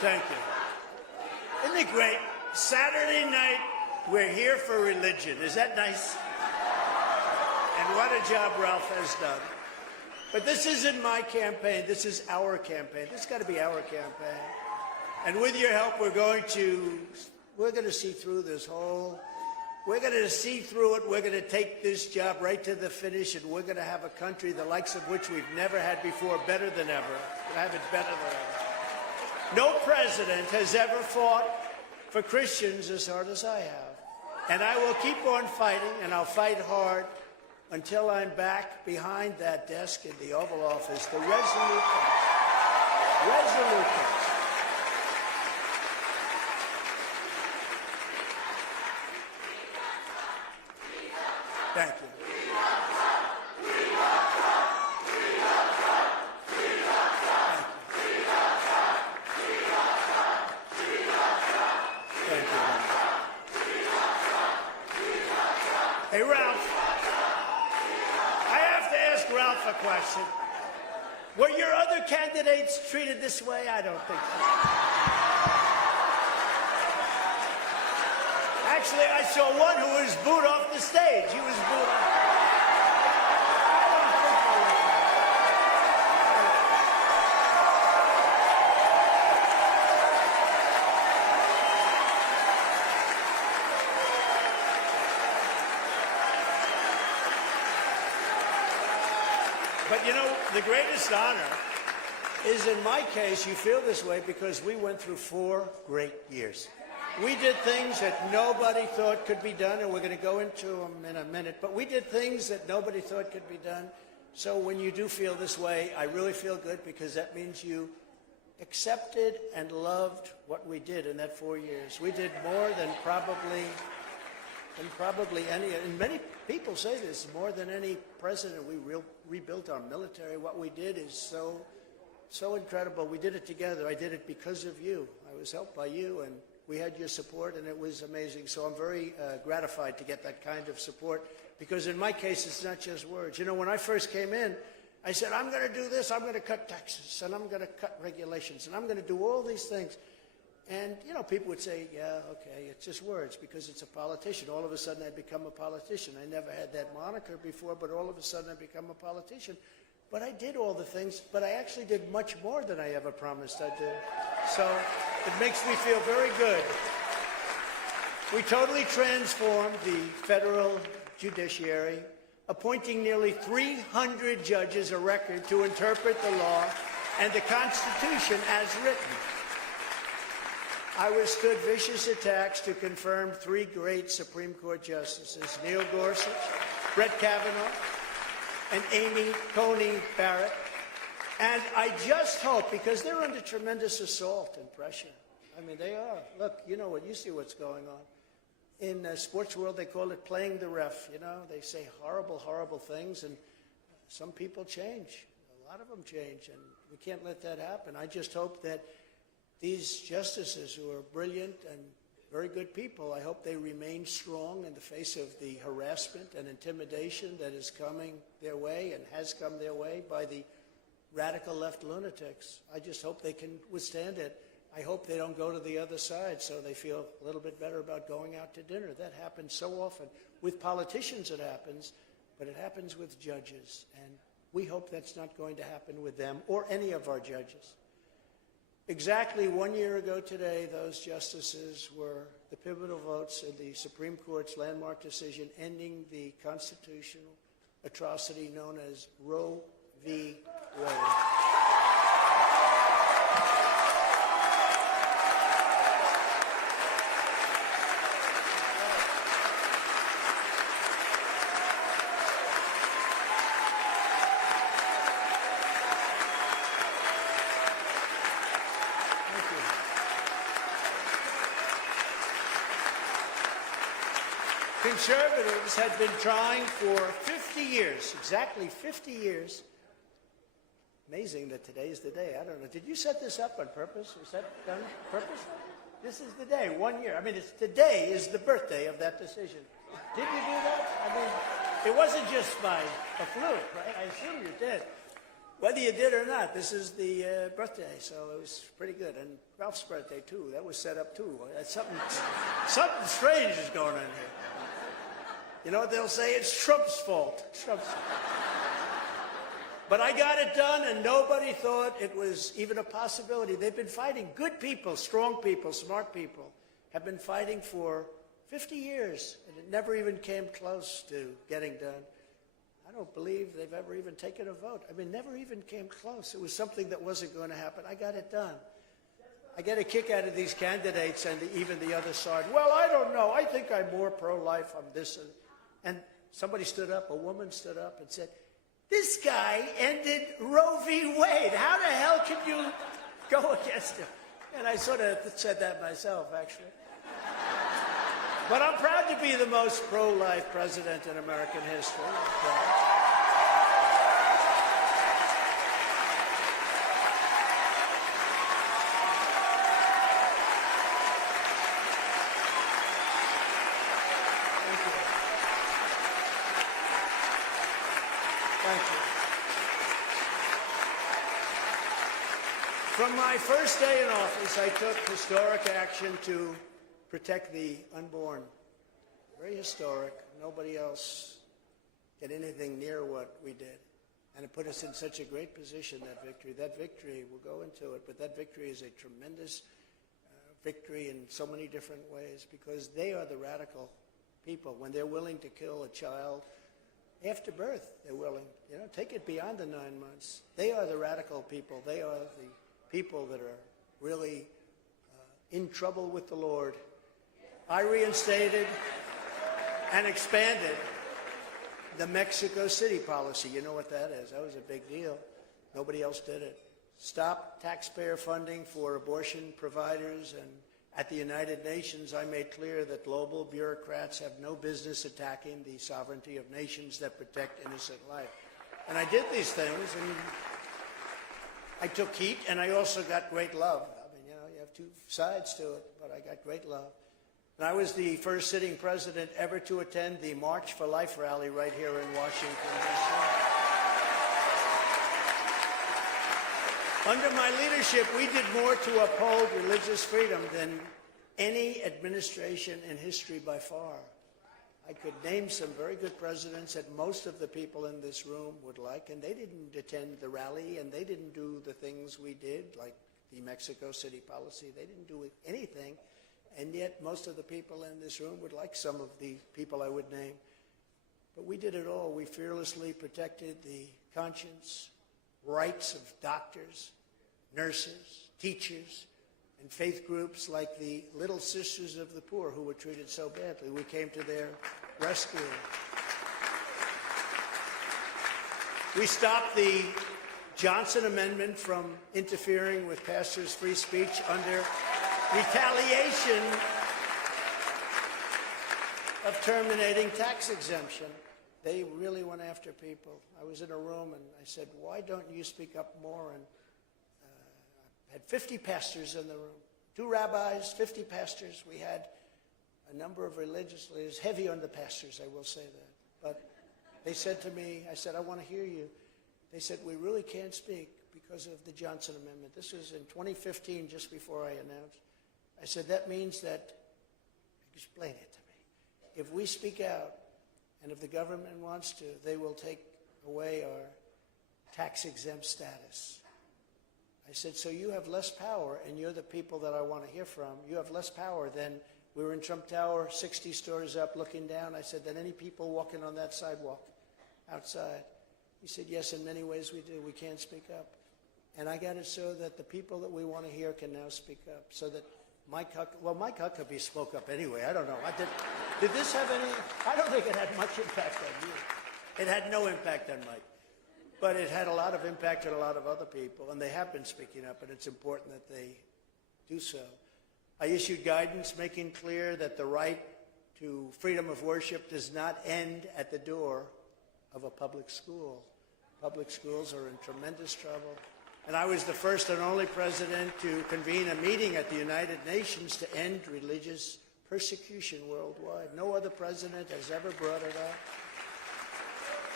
Thank you. Isn't it great? Saturday night, we're here for religion. Is that nice? And what a job Ralph has done. But this isn't my campaign. This is our campaign. This has got to be our campaign. And with your help, we're going to see through this whole. We're going to see through it. We're going to take this job right to the finish, and we're going to have a country the likes of which we've never had before, better than ever. We'll have it better than ever. No president has ever fought for Christians as hard as I have. And I will keep on fighting, and I'll fight hard until I'm back behind that desk in the Oval Office, the resolute case. Resolute case. Thank you. Hey, Ralph, I have to ask Ralph a question. Were your other candidates treated this way? I don't think so. Actually, I saw one who was booed off the stage. He was booed off. But you know, the greatest honor is, in my case, you feel this way because we went through 4 great years. We did things that nobody thought could be done, and we're going to go into them in a minute, but we did things that nobody thought could be done. So when you do feel this way, I really feel good, because that means you accepted and loved what we did in that 4 years. We did more than probably any, and many people say this, more than any president. We rebuilt our military. What we did is so incredible. We did it together. I did it because of you. I was helped by you, and we had your support, and it was amazing. So I'm very gratified to get that kind of support, because in my case, it's not just words. You know, when I first came in, I said, I'm going to do this, I'm going to cut taxes, and I'm going to cut regulations, and I'm going to do all these things. And, you know, people would say, yeah, okay, it's just words, because it's a politician. All of a sudden, I'd become a politician. I never had that moniker before, but all of a sudden, I become a politician. But I did all the things, but I actually did much more than I ever promised I'd do. So it makes me feel very good. We totally transformed the federal judiciary, appointing nearly 300 judges, a record, to interpret the law and the Constitution as written. I withstood vicious attacks to confirm 3 great Supreme Court justices, Neil Gorsuch, Brett Kavanaugh, and Amy Coney Barrett. And I just hope, because they're under tremendous assault and pressure. I mean, they are. Look, you know what? You see what's going on. In the sports world, they call it playing the ref. You know, they say horrible, horrible things, and some people change. A lot of them change, and we can't let that happen. I just hope that these justices, who are brilliant and very good people, I hope they remain strong in the face of the harassment and intimidation that is coming their way and has come their way by the radical left lunatics. I just hope they can withstand it. I hope they don't go to the other side so they feel a little bit better about going out to dinner. That happens so often. With politicians it happens, but it happens with judges. And we hope that's not going to happen with them or any of our judges. Exactly 1 year ago today, those justices were the pivotal votes in the Supreme Court's landmark decision ending the constitutional atrocity known as Roe v. Wade. Conservatives had been trying for 50 years, exactly 50 years. Amazing that today is the day. I don't know. Did you set this up on purpose? Was that done purposely? This is the day, 1 year. I mean, today is the birthday of that decision. Did you do that? I mean, it wasn't just by a fluke, right? I assume you did. Whether you did or not, this is the birthday, so it was pretty good. And Ralph's birthday, too. That was set up, too. Something strange is going on here. You know what they'll say? It's Trump's fault. It's Trump's fault. But I got it done, and nobody thought it was even a possibility. They've been fighting. Good people, strong people, smart people have been fighting for 50 years, and it never even came close to getting done. I don't believe they've ever even taken a vote. I mean, never even came close. It was something that wasn't going to happen. I got it done. I get a kick out of these candidates and even the other side. Well, I don't know. I think I'm more pro-life. I'm this. And somebody stood up, a woman stood up and said, this guy ended Roe v. Wade. How the hell can you go against him? And I sort of said that myself, actually. But I'm proud to be the most pro-life president in American history. Thank you. From my first day in office, I took historic action to protect the unborn. Very historic. Nobody else did anything near what we did. And it put us in such a great position, that victory. That victory, we'll go into it, but that victory is a tremendous victory in so many different ways, because they are the radical people. When they're willing to kill a child after birth, they're willing. You know, take it beyond the 9 months. They are the radical people. They are the people that are really in trouble with the Lord. I reinstated and expanded the Mexico City policy. You know what that is. That was a big deal. Nobody else did it. Stop taxpayer funding for abortion providers. And at the United Nations, I made clear that global bureaucrats have no business attacking the sovereignty of nations that protect innocent life. And I did these things, and I took heat, and I also got great love. I mean, you know, you have two sides to it, but I got great love. And I was the first sitting president ever to attend the March for Life rally right here in Washington, D.C. Under my leadership, we did more to uphold religious freedom than any administration in history by far. I could name some very good presidents that most of the people in this room would like, and they didn't attend the rally, and they didn't do the things we did, like the Mexico City policy. They didn't do anything, and yet most of the people in this room would like some of the people I would name. But we did it all. We fearlessly protected the conscience, rights of doctors, nurses, teachers, and faith groups like the Little Sisters of the Poor, who were treated so badly. We came to their rescue. We stopped the Johnson Amendment from interfering with pastors' free speech under retaliation of terminating tax exemption. They really went after people. I was in a room and I said, why don't you speak up more? And I had 50 pastors in the room, 2 rabbis, 50 pastors. We had a number of religious leaders, heavy on the pastors, I will say that. But they said to me, I said, I want to hear you. They said, we really can't speak because of the Johnson Amendment. This was in 2015, just before I announced. I said, that means that, explain it to me. If we speak out, and if the government wants to, they will take away our tax-exempt status. I said, so you have less power, and you're the people that I want to hear from. You have less power than, we were in Trump Tower, 60 stories up, looking down. I said, than any people walking on that sidewalk outside. He said, yes, in many ways we do. We can't speak up. And I got it so that the people that we want to hear can now speak up, so that Mike Huckabee spoke up anyway. I don't know. Did this have any? I don't think it had much impact on you. It had no impact on Mike. But it had a lot of impact on a lot of other people, and they have been speaking up, and it's important that they do so. I issued guidance making clear that the right to freedom of worship does not end at the door of a public school. Public schools are in tremendous trouble. And I was the first and only president to convene a meeting at the United Nations to end religious persecution worldwide. No other president has ever brought it up.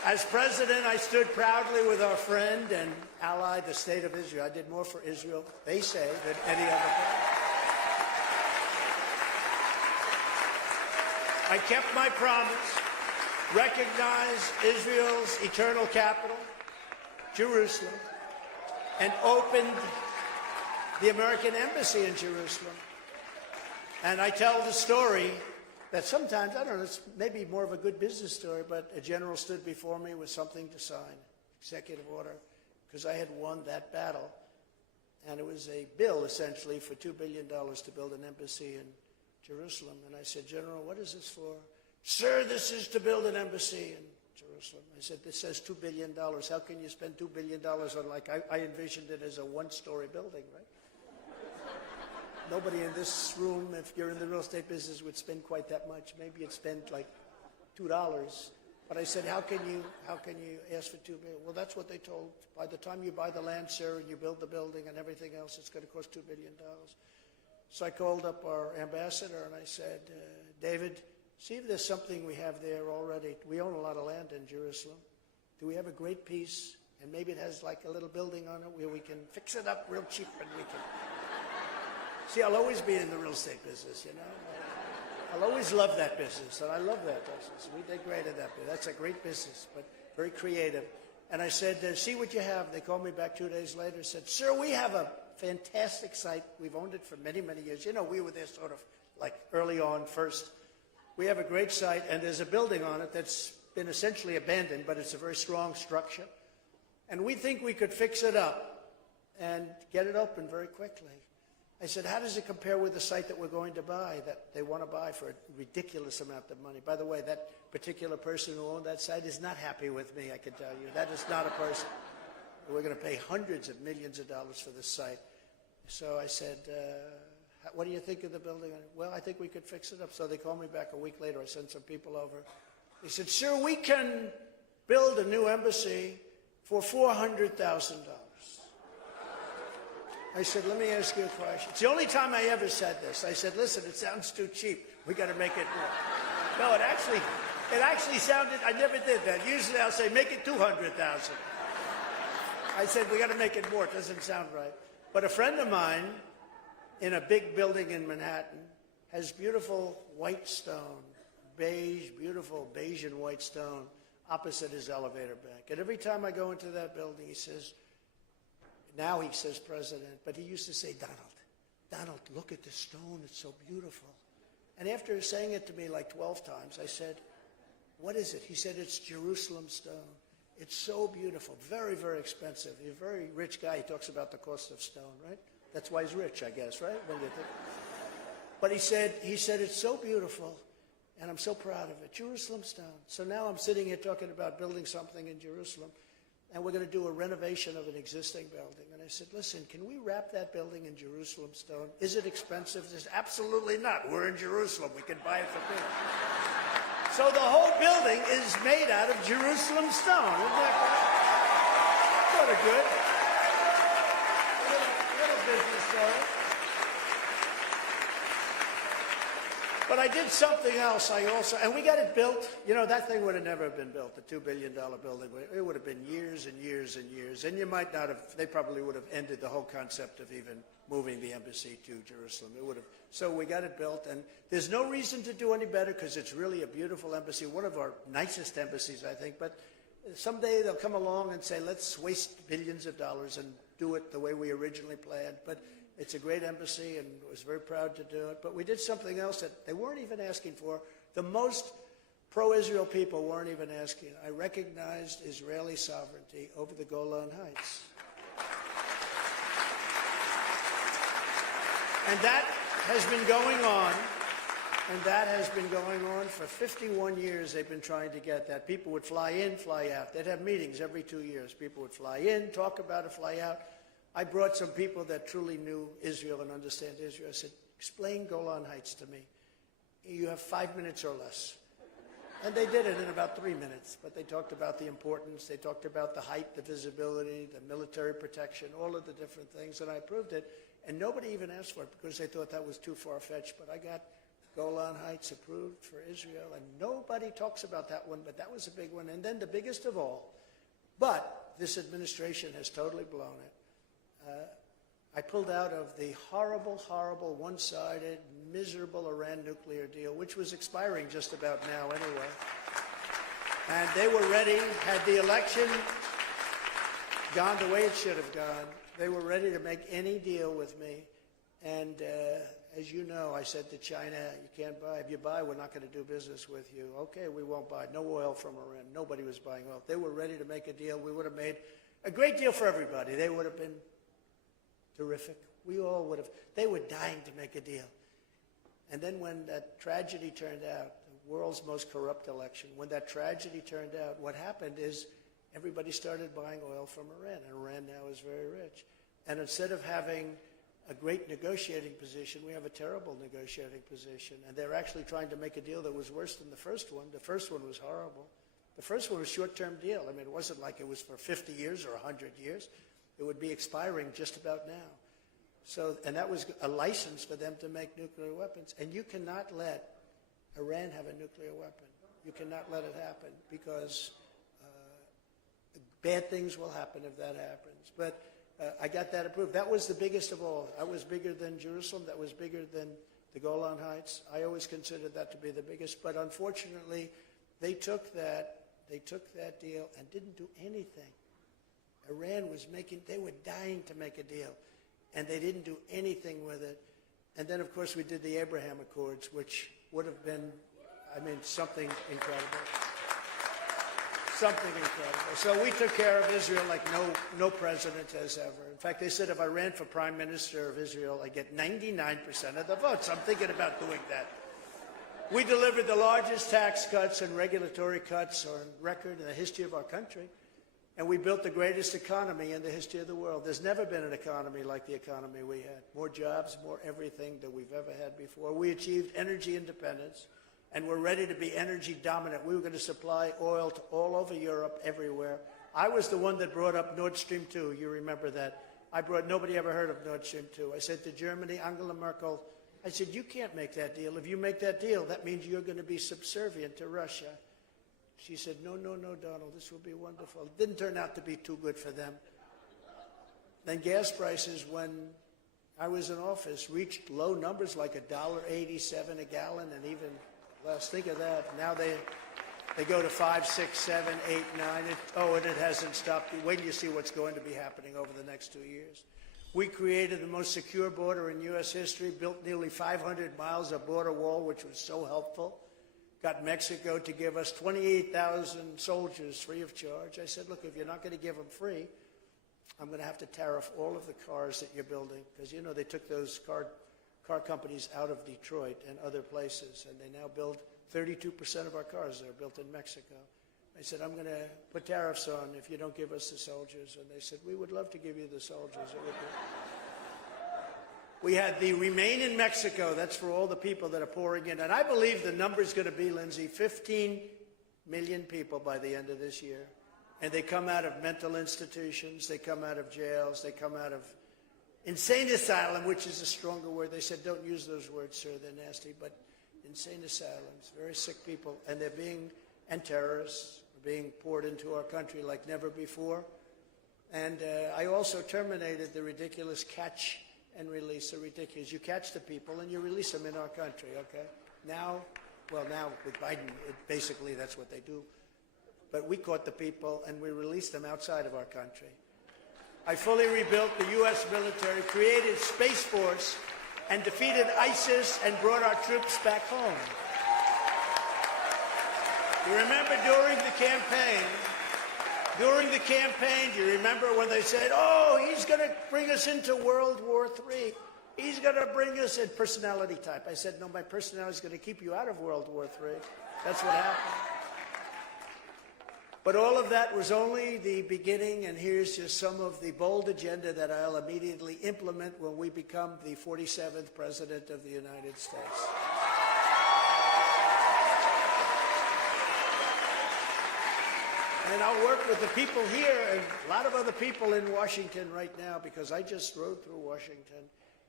As president, I stood proudly with our friend and ally, the State of Israel. I did more for Israel, they say, than any other president. I kept my promise, recognized Israel's eternal capital, Jerusalem, and opened the American embassy in Jerusalem. And I tell the story that sometimes, I don't know, it's maybe more of a good business story, but a general stood before me with something to sign, executive order, because I had won that battle. And it was a bill, essentially, for $2 billion to build an embassy in Jerusalem. And I said, General, what is this for? Sir, this is to build an embassy in Jerusalem. I said, this says $2 billion. How can you spend $2 billion on, like, I envisioned it as a one-story building, right? Nobody in this room, if you're in the real estate business, would spend quite that much. Maybe you'd spend like $2. But I said, how can you ask for $2 billion? Well, that's what they told. By the time you buy the land, sir, and you build the building and everything else, it's going to cost $2 billion. So I called up our ambassador and I said, David, see if there's something we have there already. We own a lot of land in Jerusalem. Do we have a great piece? And maybe it has like a little building on it where we can fix it up real cheap and we can... See, I'll always be in the real estate business, you know. I'll always love that business, and I love that business. We did great at that business. That's a great business, but very creative. And I said, see what you have. They called me back 2 days later and said, sir, we have a fantastic site. We've owned it for many, many years. You know, we were there sort of like early on first. We have a great site, and there's a building on it that's been essentially abandoned, but it's a very strong structure. And we think we could fix it up and get it open very quickly. I said, how does it compare with the site that we're going to buy, that they want to buy for a ridiculous amount of money? By the way, that particular person who owned that site is not happy with me, I can tell you. That is not a person. We're going to pay hundreds of millions of dollars for this site. So I said, what do you think of the building? Well, I think we could fix it up. So they called me back a week later. I sent some people over. They said, sir, we can build a new embassy for $400,000. I said, let me ask you a question. It's the only time I ever said this. I said, listen, it sounds too cheap. We got to make it more. No, it actually sounded, I never did that. Usually I'll say, make it 200,000. I said, we got to make it more. It doesn't sound right. But a friend of mine in a big building in Manhattan has beautiful white stone, beige, beautiful beige and white stone opposite his elevator bank. And every time I go into that building, he says, now he says president, but he used to say, Donald, look at the stone, it's so beautiful. And after saying it to me like 12 times, I said, what is it? He said, it's Jerusalem stone. It's so beautiful, very, very expensive. He's a very rich guy. He talks about the cost of stone, right? That's why he's rich, I guess, right? When you think. But he said, it's so beautiful, and I'm so proud of it. Jerusalem stone. So now I'm sitting here talking about building something in Jerusalem, and we're going to do a renovation of an existing building. And I said, listen, can we wrap that building in Jerusalem stone? Is it expensive? He says, absolutely not. We're in Jerusalem. We can buy it for free. So the whole building is made out of Jerusalem stone. Isn't that great? Sort of good. Little business story. But I did something else. And we got it built. You know, that thing would have never been built, the $2 billion building. It would have been years and years and years. And you might not have, they probably would have ended the whole concept of even moving the embassy to Jerusalem. It would have. So we got it built. And there's no reason to do any better because it's really a beautiful embassy, one of our nicest embassies, I think. But someday they'll come along and say, let's waste billions of dollars and do it the way we originally planned. But it's a great embassy, and I was very proud to do it. But we did something else that they weren't even asking for. The most pro-Israel people weren't even asking. I recognized Israeli sovereignty over the Golan Heights. And that has been going on. And that has been going on for 51 years. They've been trying to get that. People would fly in, fly out. They'd have meetings every 2 years. People would fly in, talk about it, fly out. I brought some people that truly knew Israel and understand Israel. I said, explain Golan Heights to me. You have 5 minutes or less. And they did it in about 3 minutes. But they talked about the importance. They talked about the height, the visibility, the military protection, all of the different things. And I approved it. And nobody even asked for it because they thought that was too far-fetched. But I got Golan Heights approved for Israel, and nobody talks about that one, but that was a big one. And then the biggest of all, but this administration has totally blown it. I pulled out of the horrible, horrible, one-sided, miserable Iran nuclear deal, which was expiring just about now anyway. And they were ready, had the election gone the way it should have gone, they were ready to make any deal with me. And as you know, I said to China, you can't buy. If you buy, we're not going to do business with you. Okay, we won't buy. No oil from Iran. Nobody was buying oil. They were ready to make a deal. We would have made a great deal for everybody. They would have been terrific. We all would have. They were dying to make a deal. And then when that tragedy turned out, the world's most corrupt election, when that tragedy turned out, what happened is everybody started buying oil from Iran, and Iran now is very rich. And instead of having a great negotiating position, we have a terrible negotiating position. And they're actually trying to make a deal that was worse than the first one. The first one was horrible. The first one was a short-term deal. I mean, it wasn't like it was for 50 years or 100 years. It would be expiring just about now. So, and that was a license for them to make nuclear weapons. And you cannot let Iran have a nuclear weapon. You cannot let it happen, because bad things will happen if that happens. But I got that approved. That was the biggest of all. That was bigger than Jerusalem. That was bigger than the Golan Heights. I always considered that to be the biggest. But unfortunately, they took that deal and didn't do anything. Iran was they were dying to make a deal, and they didn't do anything with it. And then, of course, we did the Abraham Accords, which would have been, I mean, something incredible. Something incredible. So we took care of Israel like no president has ever. In fact, they said if I ran for prime minister of Israel, I'd get 99% of the votes. I'm thinking about doing that. We delivered the largest tax cuts and regulatory cuts on record in the history of our country. And we built the greatest economy in the history of the world. There's never been an economy like the economy we had. More jobs, more everything than we've ever had before. We achieved energy independence, and we're ready to be energy dominant. We were going to supply oil to all over Europe, everywhere. I was the one that brought up Nord Stream 2. You remember that. Nobody ever heard of Nord Stream 2. I said to Germany, Angela Merkel, I said, you can't make that deal. If you make that deal, that means you're going to be subservient to Russia. She said, no, no, no, Donald, this will be wonderful. It didn't turn out to be too good for them. Then gas prices, when I was in office, reached low numbers like $1.87 a gallon, and even less. Think of that. Now they go to 5, 6, 7, 8, 9. And it hasn't stopped. Wait till you see what's going to be happening over the next 2 years. We created the most secure border in U.S. history, built nearly 500 miles of border wall, which was so helpful. Got Mexico to give us 28,000 soldiers free of charge. I said, look, if you're not going to give them free, I'm going to have to tariff all of the cars that you're building. Because, you know, they took those car companies out of Detroit and other places, and they now build 32% of our cars that are built in Mexico. I said, I'm going to put tariffs on if you don't give us the soldiers. And they said, we would love to give you the soldiers. It would be. We had the Remain in Mexico. That's for all the people that are pouring in. And I believe the number is going to be, Lindsay, 15 million people by the end of this year. And they come out of mental institutions. They come out of jails. They come out of insane asylum, which is a stronger word. They said, don't use those words, sir. They're nasty. But insane asylums, very sick people. And terrorists are being poured into our country like never before. And I also terminated the ridiculous catch and release. The ridiculous. You catch the people and you release them in our country, okay? Now with Biden, basically that's what they do. But we caught the people and we released them outside of our country. I fully rebuilt the U.S. military, created Space Force, and defeated ISIS and brought our troops back home. You remember during the campaign, do you remember when they said, oh, he's going to bring us into World War III. He's going to bring us in personality type. I said, no, my personality is going to keep you out of World War III. That's what happened. But all of that was only the beginning, and here's just some of the bold agenda that I'll immediately implement when we become the 47th President of the United States. And I'll work with the people here and a lot of other people in Washington right now, because I just rode through Washington,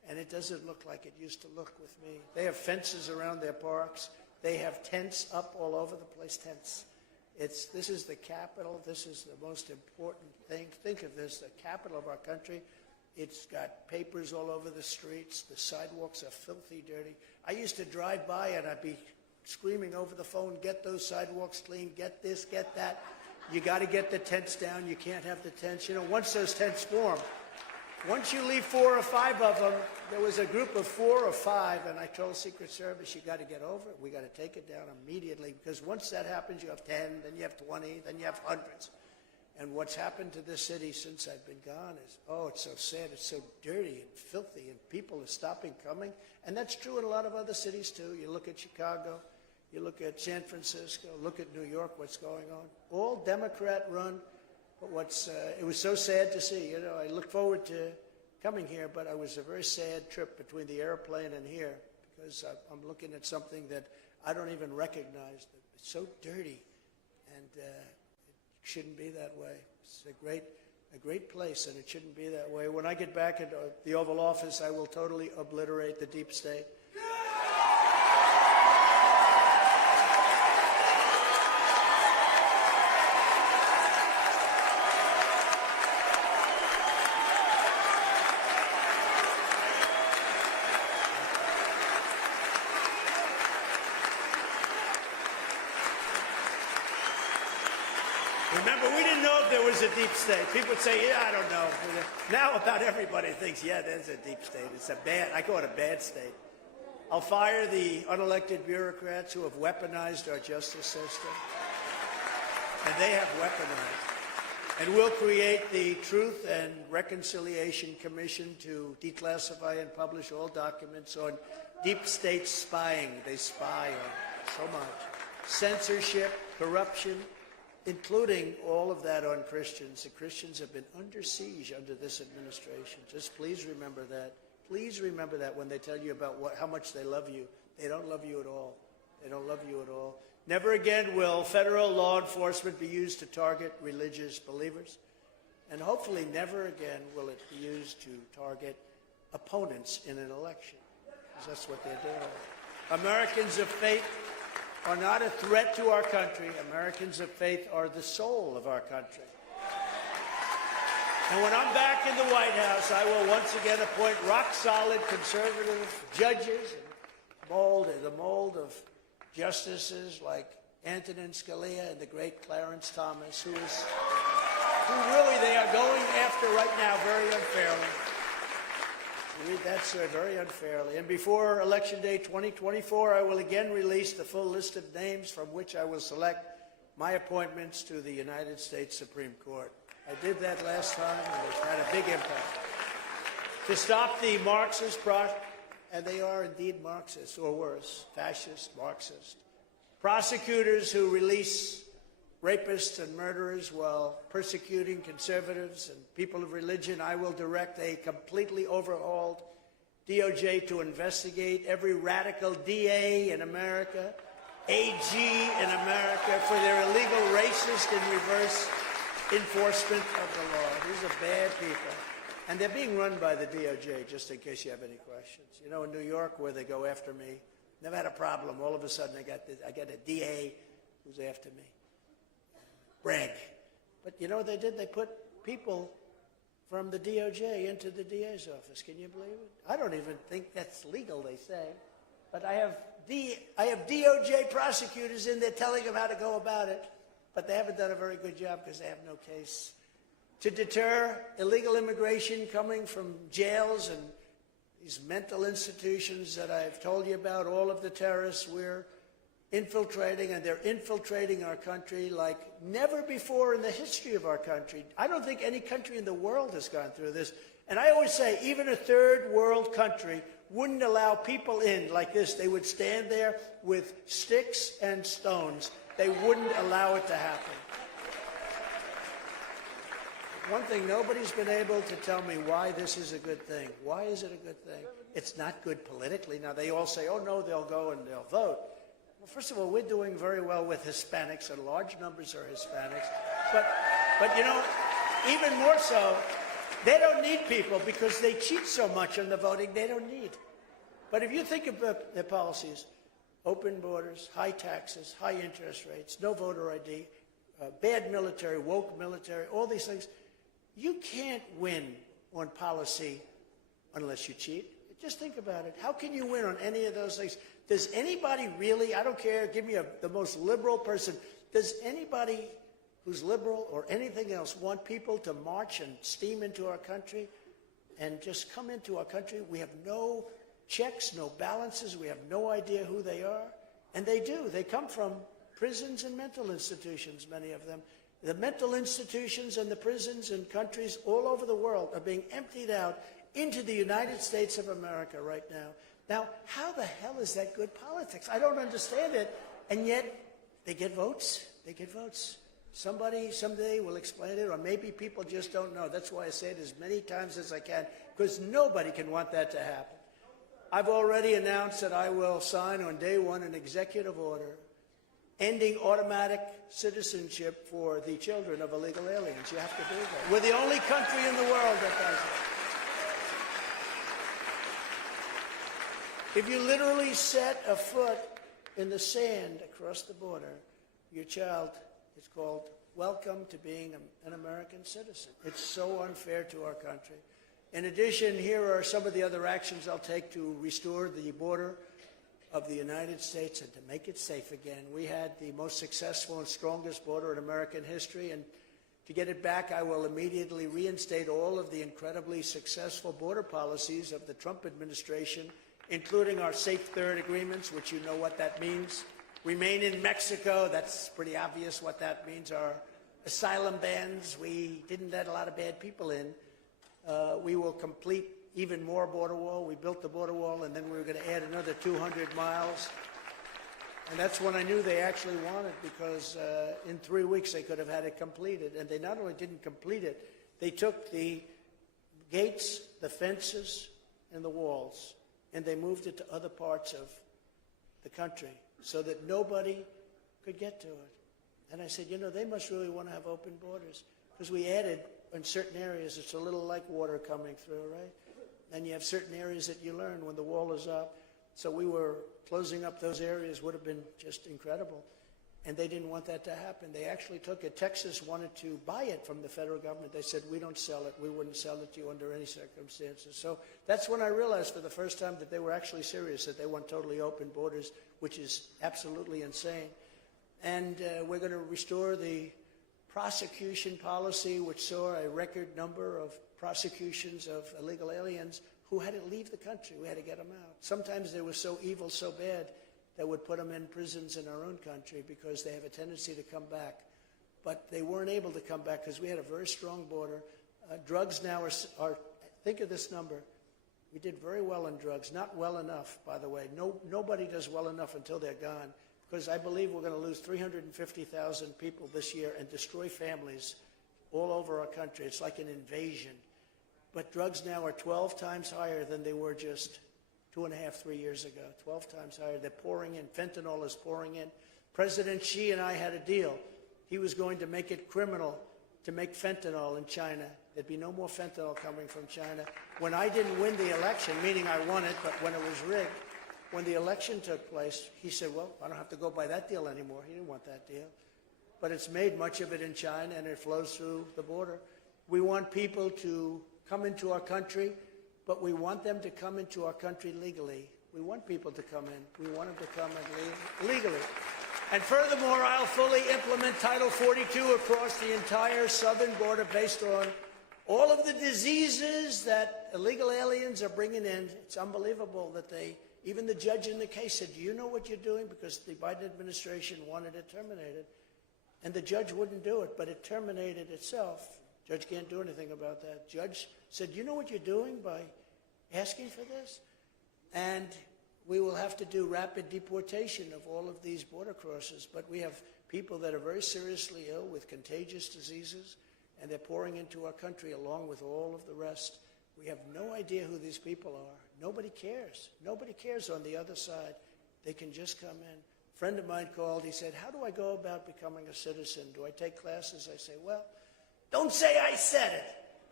and it doesn't look like it used to look with me. They have fences around their parks. They have tents up all over the place, tents. This is the capital. This is the most important thing. Think of this, the capital of our country. It's got papers all over the streets. The sidewalks are filthy dirty. I used to drive by and I'd be screaming over the phone, get those sidewalks clean, get this, get that. You got to get the tents down. You can't have the tents. You know, once those tents form, once you leave 4 or 5 of them, there was a group of 4 or 5, and I told Secret Service, you got to get over it. We got to take it down immediately, because once that happens, you have 10, then you have 20, then you have hundreds. And what's happened to this city since I've been gone is, oh, it's so sad. It's so dirty and filthy, and people are stopping coming. And that's true in a lot of other cities, too. You look at Chicago, you look at San Francisco, look at New York, what's going on. All Democrat-run. But it was so sad to see. You know, I look forward to coming here, but it was a very sad trip between the airplane and here, because I'm looking at something that I don't even recognize. It's so dirty, and it shouldn't be that way. It's a great place, and it shouldn't be that way. When I get back into the Oval Office, I will totally obliterate the deep state. Remember, we didn't know if there was a deep state. People would say, yeah, I don't know. Now about everybody thinks, yeah, there's a deep state. It's a bad, I call it a bad state. I'll fire the unelected bureaucrats who have weaponized our justice system. And they have weaponized. And we'll create the Truth and Reconciliation Commission to declassify and publish all documents on deep state spying. They spy on so much. Censorship, corruption, including all of that on Christians. The Christians have been under siege under this administration. Just please remember that. Please remember that when they tell you about how much they love you. They don't love you at all. They don't love you at all. Never again will federal law enforcement be used to target religious believers. And hopefully never again will it be used to target opponents in an election, because that's what they're doing. Americans of faith are not a threat to our country. Americans of faith are the soul of our country. And when I'm back in the White House, I will once again appoint rock-solid conservative judges and the mold of justices like Antonin Scalia and the great Clarence Thomas, who really they are going after right now very unfairly. Read that, sir, very unfairly. And before Election Day 2024, I will again release the full list of names from which I will select my appointments to the United States Supreme Court. I did that last time, and it had a big impact. To stop the Marxist, and they are indeed Marxists, or worse, fascist, Marxist, prosecutors who release rapists and murderers while persecuting conservatives and people of religion, I will direct a completely overhauled DOJ to investigate every radical DA in America, AG in America, for their illegal racist and reverse enforcement of the law. These are bad people. And they're being run by the DOJ, just in case you have any questions. You know, in New York, where they go after me, never had a problem. All of a sudden, I got a DA who's after me. Brag. But you know what they did? They put people from the DOJ into the DA's office. Can you believe it? I don't even think that's legal, they say. But I have DOJ prosecutors in there telling them how to go about it. But they haven't done a very good job because they have no case. To deter illegal immigration coming from jails and these mental institutions that I've told you about, all of the terrorists we're infiltrating, and they're infiltrating our country like never before in the history of our country. I don't think any country in the world has gone through this. And I always say, even a third world country wouldn't allow people in like this. They would stand there with sticks and stones. They wouldn't allow it to happen. One thing, nobody's been able to tell me why this is a good thing. Why is it a good thing? It's not good politically. Now, they all say, oh, no, they'll go and they'll vote. Well, first of all, we're doing very well with Hispanics, and large numbers are Hispanics. But you know, even more so, They don't need people because they cheat so much on the voting, they don't need. But if you think about their policies, open borders, high taxes, high interest rates, no voter ID, bad military, woke military, all these things, you can't win on policy unless you cheat. Just think about it. How can you win on any of those things? Does anybody really, I don't care, give me the most liberal person, does anybody who's liberal or anything else want people to march and steam into our country and just come into our country? We have no checks, no balances. We have no idea who they are. And they do. They come from prisons and mental institutions, many of them. The mental institutions and the prisons in countries all over the world are being emptied out into the United States of America right now. Now, how the hell is that good politics? I don't understand it. And yet, they get votes. They get votes. Somebody someday will explain it, or maybe people just don't know. That's why I say it as many times as I can, because nobody can want that to happen. I've already announced that I will sign on day one an executive order ending automatic citizenship for the children of illegal aliens. You have to do that. We're the only country in the world that does it. If you literally set a foot in the sand across the border, your child is called welcome to being an American citizen. It's so unfair to our country. In addition, here are some of the other actions I'll take to restore the border of the United States and to make it safe again. We had the most successful and strongest border in American history, and to get it back, I will immediately reinstate all of the incredibly successful border policies of the Trump administration, including our Safe Third agreements, which you know what that means. Remain in Mexico, that's pretty obvious what that means. Our asylum bans, we didn't let a lot of bad people in. We will complete even more border wall. We built the border wall, and then we were going to add another 200 miles. And that's when I knew they actually wanted, because in 3 weeks they could have had it completed. And they not only didn't complete it, they took the gates, the fences, and the walls, and they moved it to other parts of the country so that nobody could get to it. And I said, you know, they must really want to have open borders, because we added in certain areas, it's a little like water coming through, right? And you have certain areas that you learn when the wall is up. So we were closing up those areas, would have been just incredible. And they didn't want that to happen. They actually took it. Texas wanted to buy it from the federal government. They said, we don't sell it. We wouldn't sell it to you under any circumstances. So that's when I realized for the first time that they were actually serious, that they want totally open borders, which is absolutely insane. And we're going to restore the prosecution policy, which saw a record number of prosecutions of illegal aliens who had to leave the country. We had to get them out. Sometimes they were so evil, so bad, that would put them in prisons in our own country because they have a tendency to come back. But they weren't able to come back because we had a very strong border. Drugs now are, think of this number. We did very well in drugs. Not well enough, by the way. Nobody does well enough until they're gone, because I believe we're going to lose 350,000 people this year and destroy families all over our country. It's like an invasion. But drugs now are 12 times higher than they were just 2.5, 3 years ago. 12 times higher. They're pouring in. Fentanyl is pouring in. President Xi and I had a deal. He was going to make it criminal to make fentanyl in China. There'd be no more fentanyl coming from China. When I didn't win the election, meaning I won it, but when it was rigged, when the election took place, he said, well, I don't have to go by that deal anymore. He didn't want that deal. But it's made much of it in China, and it flows through the border. We want people to come into our country, but we want them to come into our country legally. We want people to come in. We want them to come in legally. And furthermore, I'll fully implement Title 42 across the entire southern border based on all of the diseases that illegal aliens are bringing in. It's unbelievable that even the judge in the case said, do you know what you're doing? Because the Biden administration wanted it terminated. And the judge wouldn't do it, but it terminated itself. Judge can't do anything about that. Judge said, you know what you're doing by asking for this? And we will have to do rapid deportation of all of these border crossers. But we have people that are very seriously ill with contagious diseases, and they're pouring into our country along with all of the rest. We have no idea who these people are. Nobody cares. Nobody cares on the other side. They can just come in. A friend of mine called. He said, how do I go about becoming a citizen? Do I take classes? I say, well, don't say I said it.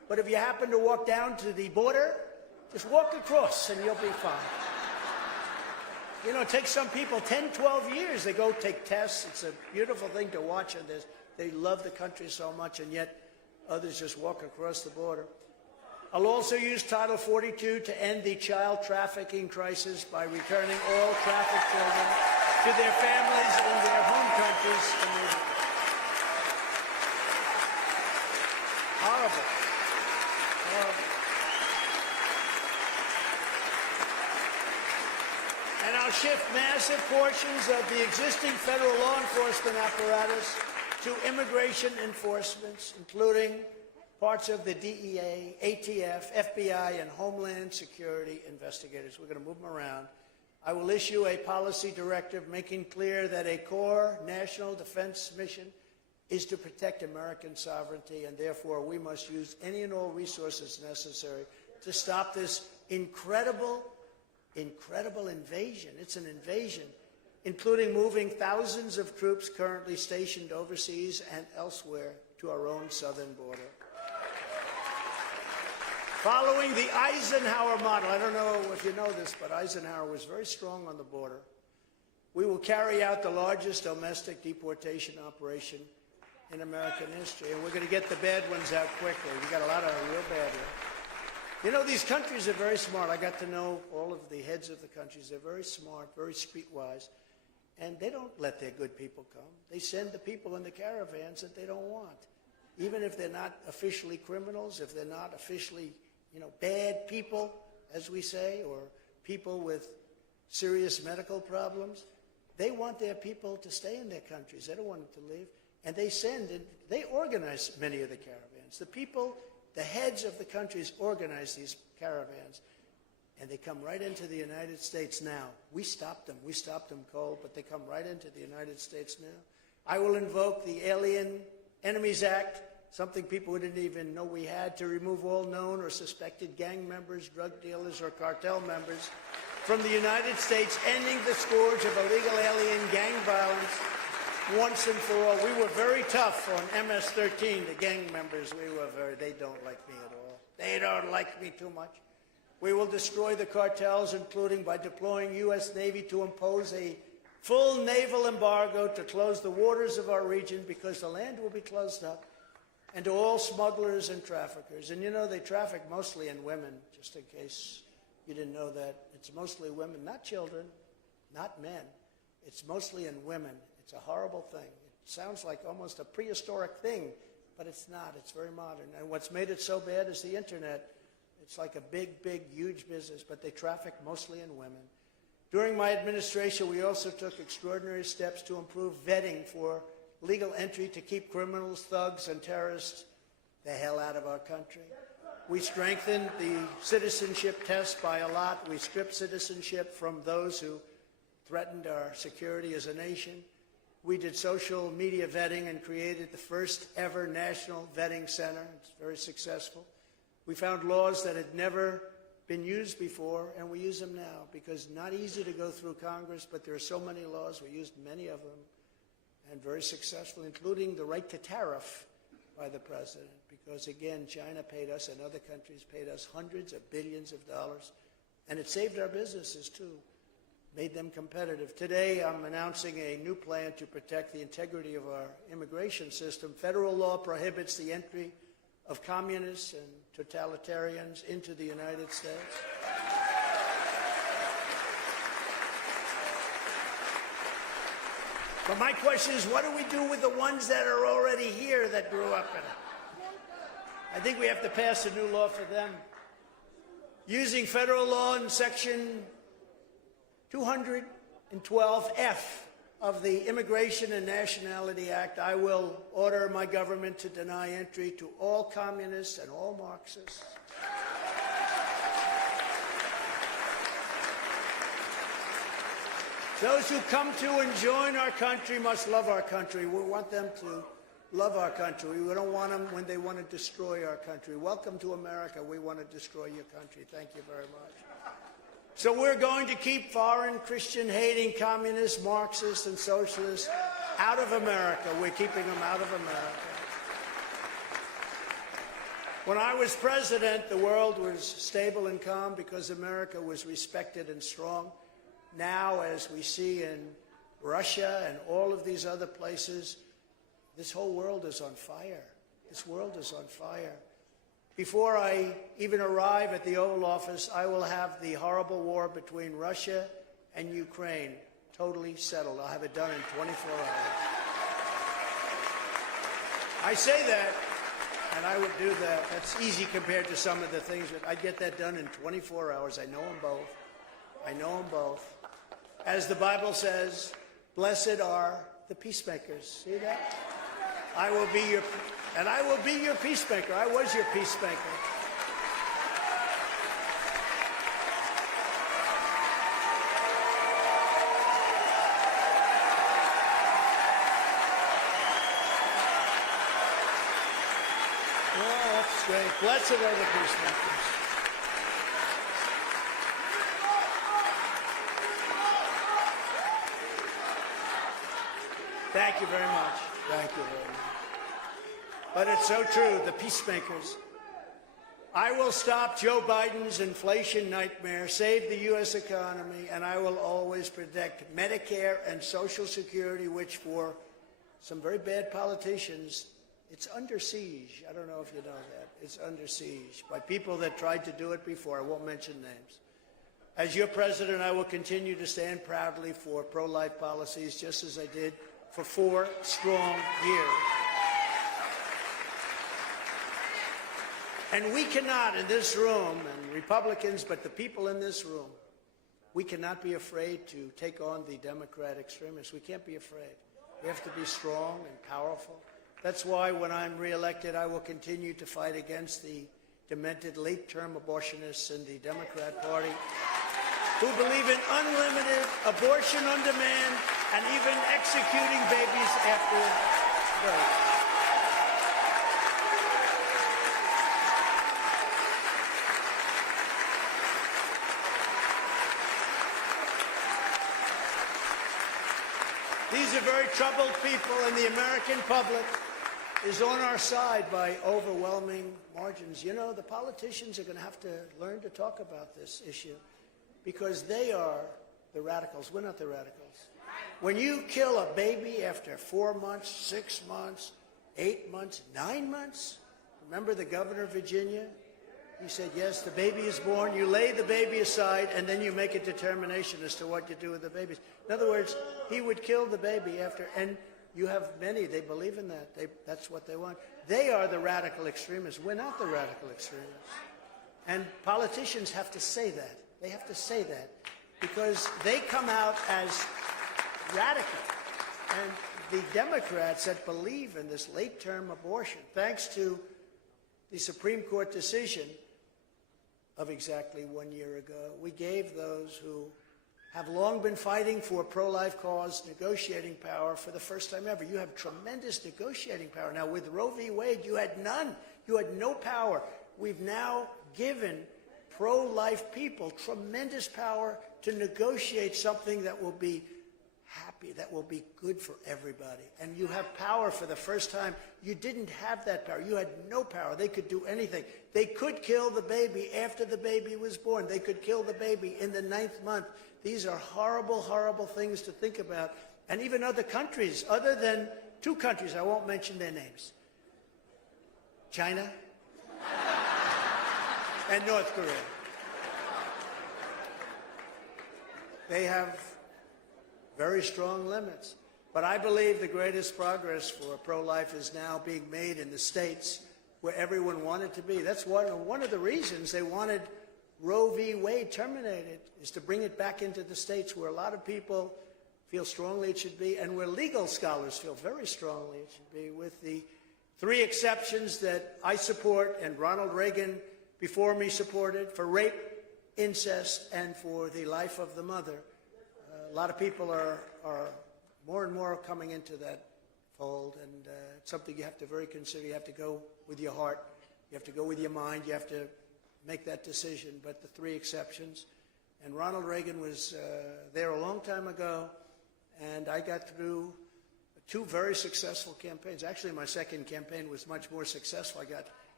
But if you happen to walk down to the border, just walk across and you'll be fine. You know, it takes some people 10, 12 years. They go take tests. It's a beautiful thing to watch, and they love the country so much, and yet others just walk across the border. I'll also use Title 42 to end the child trafficking crisis by returning all trafficked children to their families in their home countries immediately. Horrible. Horrible. And I'll shift massive portions of the existing federal law enforcement apparatus to immigration enforcements, including parts of the DEA, ATF, FBI, and Homeland Security investigators. We're going to move them around. I will issue a policy directive making clear that a core national defense mission is to protect American sovereignty, and therefore we must use any and all resources necessary to stop this incredible invasion. It's an invasion, including moving thousands of troops currently stationed overseas and elsewhere to our own southern border. Following the Eisenhower model, I don't know if you know this, but Eisenhower was very strong on the border. We will carry out the largest domestic deportation operation in American history, and we're going to get the bad ones out quickly. We got a lot of real bad ones. You know, these countries are very smart. I got to know all of the heads of the countries. They're very smart, very streetwise, and they don't let their good people come. They send the people in the caravans that they don't want, even if they're not officially criminals, if they're not officially, you know, bad people, as we say, or people with serious medical problems. They want their people to stay in their countries. They don't want them to leave. And they send, and they organize many of the caravans. The people, the heads of the countries organize these caravans, and they come right into the United States now. We stopped them. We stopped them cold, but they come right into the United States now. I will invoke the Alien Enemies Act, something people didn't even know we had, to remove all known or suspected gang members, drug dealers, or cartel members from the United States, ending the scourge of illegal alien gang violence once and for all. We were very tough on MS-13, the gang members. They don't like me at all. They don't like me too much. We will destroy the cartels, including by deploying U.S. Navy to impose a full naval embargo to close the waters of our region, because the land will be closed up, and to all smugglers and traffickers. And you know, they traffic mostly in women, just in case you didn't know that. It's mostly women, not children, not men. It's mostly in women. It's a horrible thing. It sounds like almost a prehistoric thing, but it's not. It's very modern. And what's made it so bad is the internet. It's like a big, big, huge business, but they traffic mostly in women. During my administration, we also took extraordinary steps to improve vetting for legal entry to keep criminals, thugs, and terrorists the hell out of our country. We strengthened the citizenship test by a lot. We stripped citizenship from those who threatened our security as a nation. We did social media vetting and created the first ever national vetting center. It's very successful. We found laws that had never been used before, and we use them now, because not easy to go through Congress, but there are so many laws. We used many of them, and very successful, including the right to tariff by the president, because, again, China paid us and other countries paid us hundreds of billions of dollars, and it saved our businesses, too, made them competitive. Today, I'm announcing a new plan to protect the integrity of our immigration system. Federal law prohibits the entry of communists and totalitarians into the United States. But my question is, what do we do with the ones that are already here that grew up in it? I think we have to pass a new law for them. Using federal law in Section 212F of the Immigration and Nationality Act, I will order my government to deny entry to all communists and all Marxists. Those who come to and join our country must love our country. We want them to love our country. We don't want them when they want to destroy our country. Welcome to America. We want to destroy your country. Thank you very much. So we're going to keep foreign Christian-hating communists, Marxists, and socialists out of America. We're keeping them out of America. When I was president, the world was stable and calm because America was respected and strong. Now, as we see in Russia and all of these other places, this whole world is on fire. This world is on fire. Before I even arrive at the Oval Office, I will have the horrible war between Russia and Ukraine totally settled. I'll have it done in 24 hours. I say that, and I would do that. That's easy compared to some of the things that I'd get that done in 24 hours. I know them both. I know them both. As the Bible says, blessed are the peacemakers. See that? I will be your peacemaker. I was your peacemaker. Oh, that's great. Blessed are the peacemakers. Thank you very much. Thank you very much. But it's so true, the peacemakers. I will stop Joe Biden's inflation nightmare, save the U.S. economy, and I will always protect Medicare and Social Security, which for some very bad politicians, it's under siege. I don't know if you know that. It's under siege by people that tried to do it before. I won't mention names. As your president, I will continue to stand proudly for pro-life policies, just as I did for 4 strong years. And we cannot, in this room, and Republicans, but the people in this room, we cannot be afraid to take on the Democrat extremists. We can't be afraid. We have to be strong and powerful. That's why when I'm reelected, I will continue to fight against the demented late-term abortionists in the Democrat Party who believe in unlimited abortion on demand and even executing babies after birth. These are very troubled people, and the American public is on our side by overwhelming margins. You know, the politicians are going to have to learn to talk about this issue because they are the radicals. We're not the radicals. When you kill a baby after 4 months, 6 months, 8 months, 9 months, remember the governor of Virginia? He said, yes, the baby is born, you lay the baby aside, and then you make a determination as to what you do with the babies. In other words, he would kill the baby after, and you have many, they believe in that. That's what they want. They are the radical extremists. We're not the radical extremists. And politicians have to say that. They have to say that because they come out as radical. And the Democrats that believe in this late-term abortion, thanks to the Supreme Court decision of exactly 1 year ago, we gave those who have long been fighting for pro-life cause negotiating power for the first time ever. You have tremendous negotiating power. Now, with Roe v. Wade, you had none. You had no power. We've now given pro-life people tremendous power to negotiate something that will be happy, that will be good for everybody. And you have power for the first time. You didn't have that power. You had no power. They could do anything. They could kill the baby after the baby was born. They could kill the baby in the 9th month. These are horrible, horrible things to think about. And even other countries, other than 2 countries, I won't mention their names, China and North Korea. They have very strong limits. But I believe the greatest progress for pro-life is now being made in the states where everyone wanted to be. That's one of the reasons they wanted Roe v. Wade terminated, is to bring it back into the states where a lot of people feel strongly it should be, and where legal scholars feel very strongly it should be, with the 3 exceptions that I support and Ronald Reagan before me supported for rape, incest, and for the life of the mother. A lot of people are more and more coming into that fold, and it's something you have to very consider. You have to go with your heart. You have to go with your mind. You have to make that decision. But the 3 exceptions, and Ronald Reagan was there a long time ago, and I got through 2 very successful campaigns. Actually, my second campaign was much more successful. I got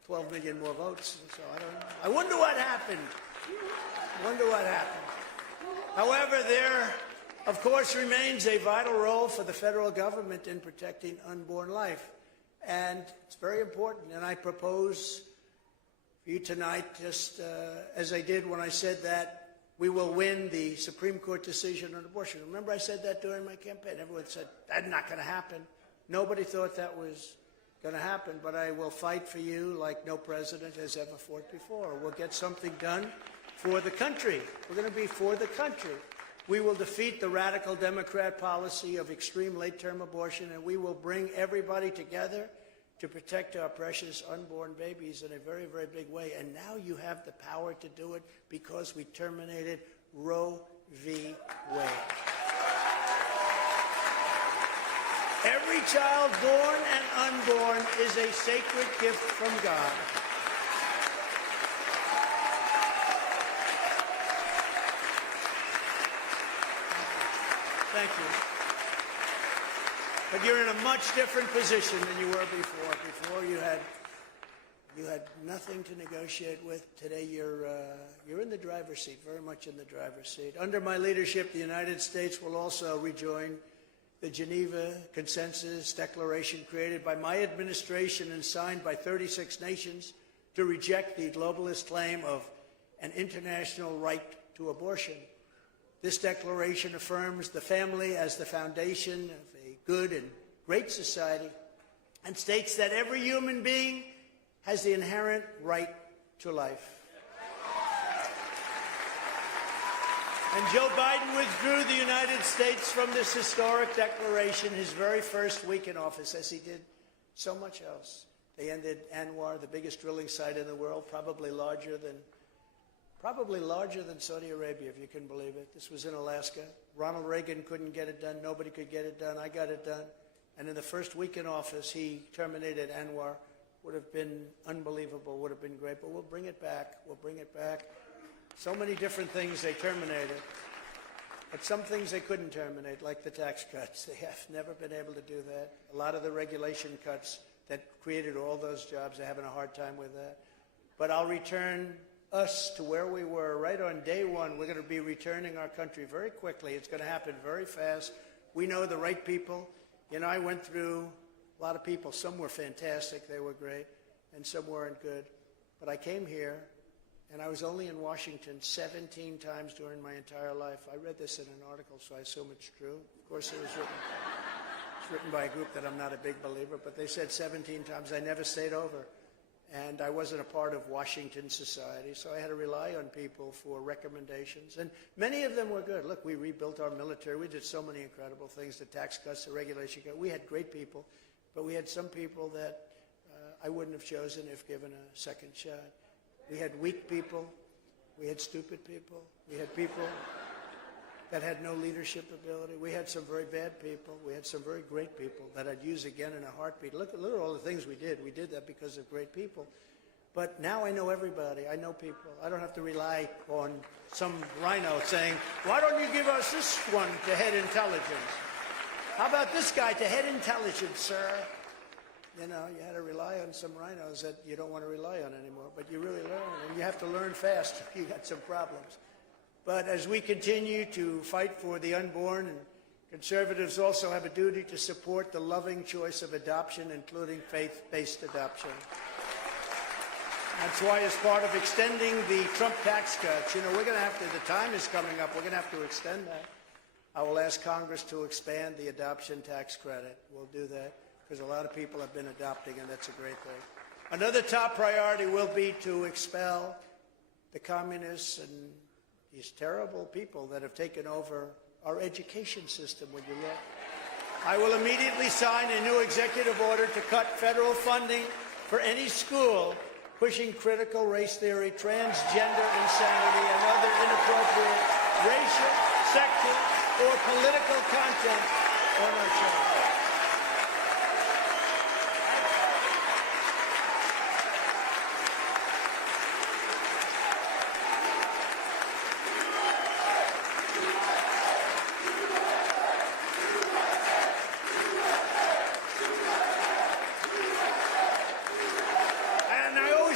12 million more votes. So I don't know. I wonder what happened. However, there, of course, remains a vital role for the federal government in protecting unborn life. And it's very important. And I propose for you tonight, just as I did when I said that we will win the Supreme Court decision on abortion. Remember I said that during my campaign? Everyone said, that's not going to happen. Nobody thought that was going to happen, but I will fight for you like no president has ever fought before. We'll get something done for the country. We're going to be for the country. We will defeat the radical Democrat policy of extreme late-term abortion, and we will bring everybody together to protect our precious unborn babies in a very, very big way. And now you have the power to do it because we terminated Roe v. Wade. Every child born and unborn is a sacred gift from God. Thank you. But you're in a much different position than you were before. Before you had nothing to negotiate with. Today you're in the driver's seat, very much in the driver's seat. Under my leadership, the United States will also rejoin the Geneva Consensus Declaration created by my administration and signed by 36 nations to reject the globalist claim of an international right to abortion. This declaration affirms the family as the foundation of a good and great society and states that every human being has the inherent right to life. And Joe Biden withdrew the United States from this historic declaration his very first week in office, as he did so much else. They ended Anwar, the biggest drilling site in the world, probably larger than Saudi Arabia, if you can believe it. This was in Alaska. Ronald Reagan couldn't get it done. Nobody could get it done. I got it done. And in the first week in office, he terminated Anwar. Would have been unbelievable, would have been great, but we'll bring it back. We'll bring it back. So many different things they terminated. But some things they couldn't terminate, like the tax cuts. They have never been able to do that. A lot of the regulation cuts that created all those jobs, they're having a hard time with that. But I'll return us to where we were right on day one. We're going to be returning our country very quickly. It's going to happen very fast. We know the right people. You know, I went through a lot of people. Some were fantastic. They were great. And some weren't good. But I came here, and I was only in Washington 17 times during my entire life. I read this in an article, so I assume it's true. Of course, it was written by a group that I'm not a big believer, but they said 17 times. I never stayed over. And I wasn't a part of Washington society, so I had to rely on people for recommendations. And many of them were good. Look, we rebuilt our military. We did so many incredible things, the tax cuts, the regulation cuts. We had great people, but we had some people that I wouldn't have chosen if given a second shot. We had weak people. We had stupid people. We had people that had no leadership ability. We had some very bad people. We had some very great people that I'd use again in a heartbeat. Look at all the things we did. We did that because of great people. But now I know everybody. I know people. I don't have to rely on some rhino saying, why don't you give us this one to head intelligence? How about this guy to head intelligence, sir? You know, you had to rely on some rhinos that you don't want to rely on anymore. But you really learn, and you have to learn fast if you got some problems. But as we continue to fight for the unborn, and conservatives also have a duty to support the loving choice of adoption, including faith-based adoption. That's why, as part of extending the Trump tax cuts, you know, we're going to have to, the time is coming up, we're going to have to extend that. I will ask Congress to expand the adoption tax credit. We'll do that because a lot of people have been adopting, and that's a great thing. Another top priority will be to expel the communists and these terrible people that have taken over our education system, when you look. I will immediately sign a new executive order to cut federal funding for any school pushing critical race theory, transgender insanity, and other inappropriate racial, sexual, or political content on our children.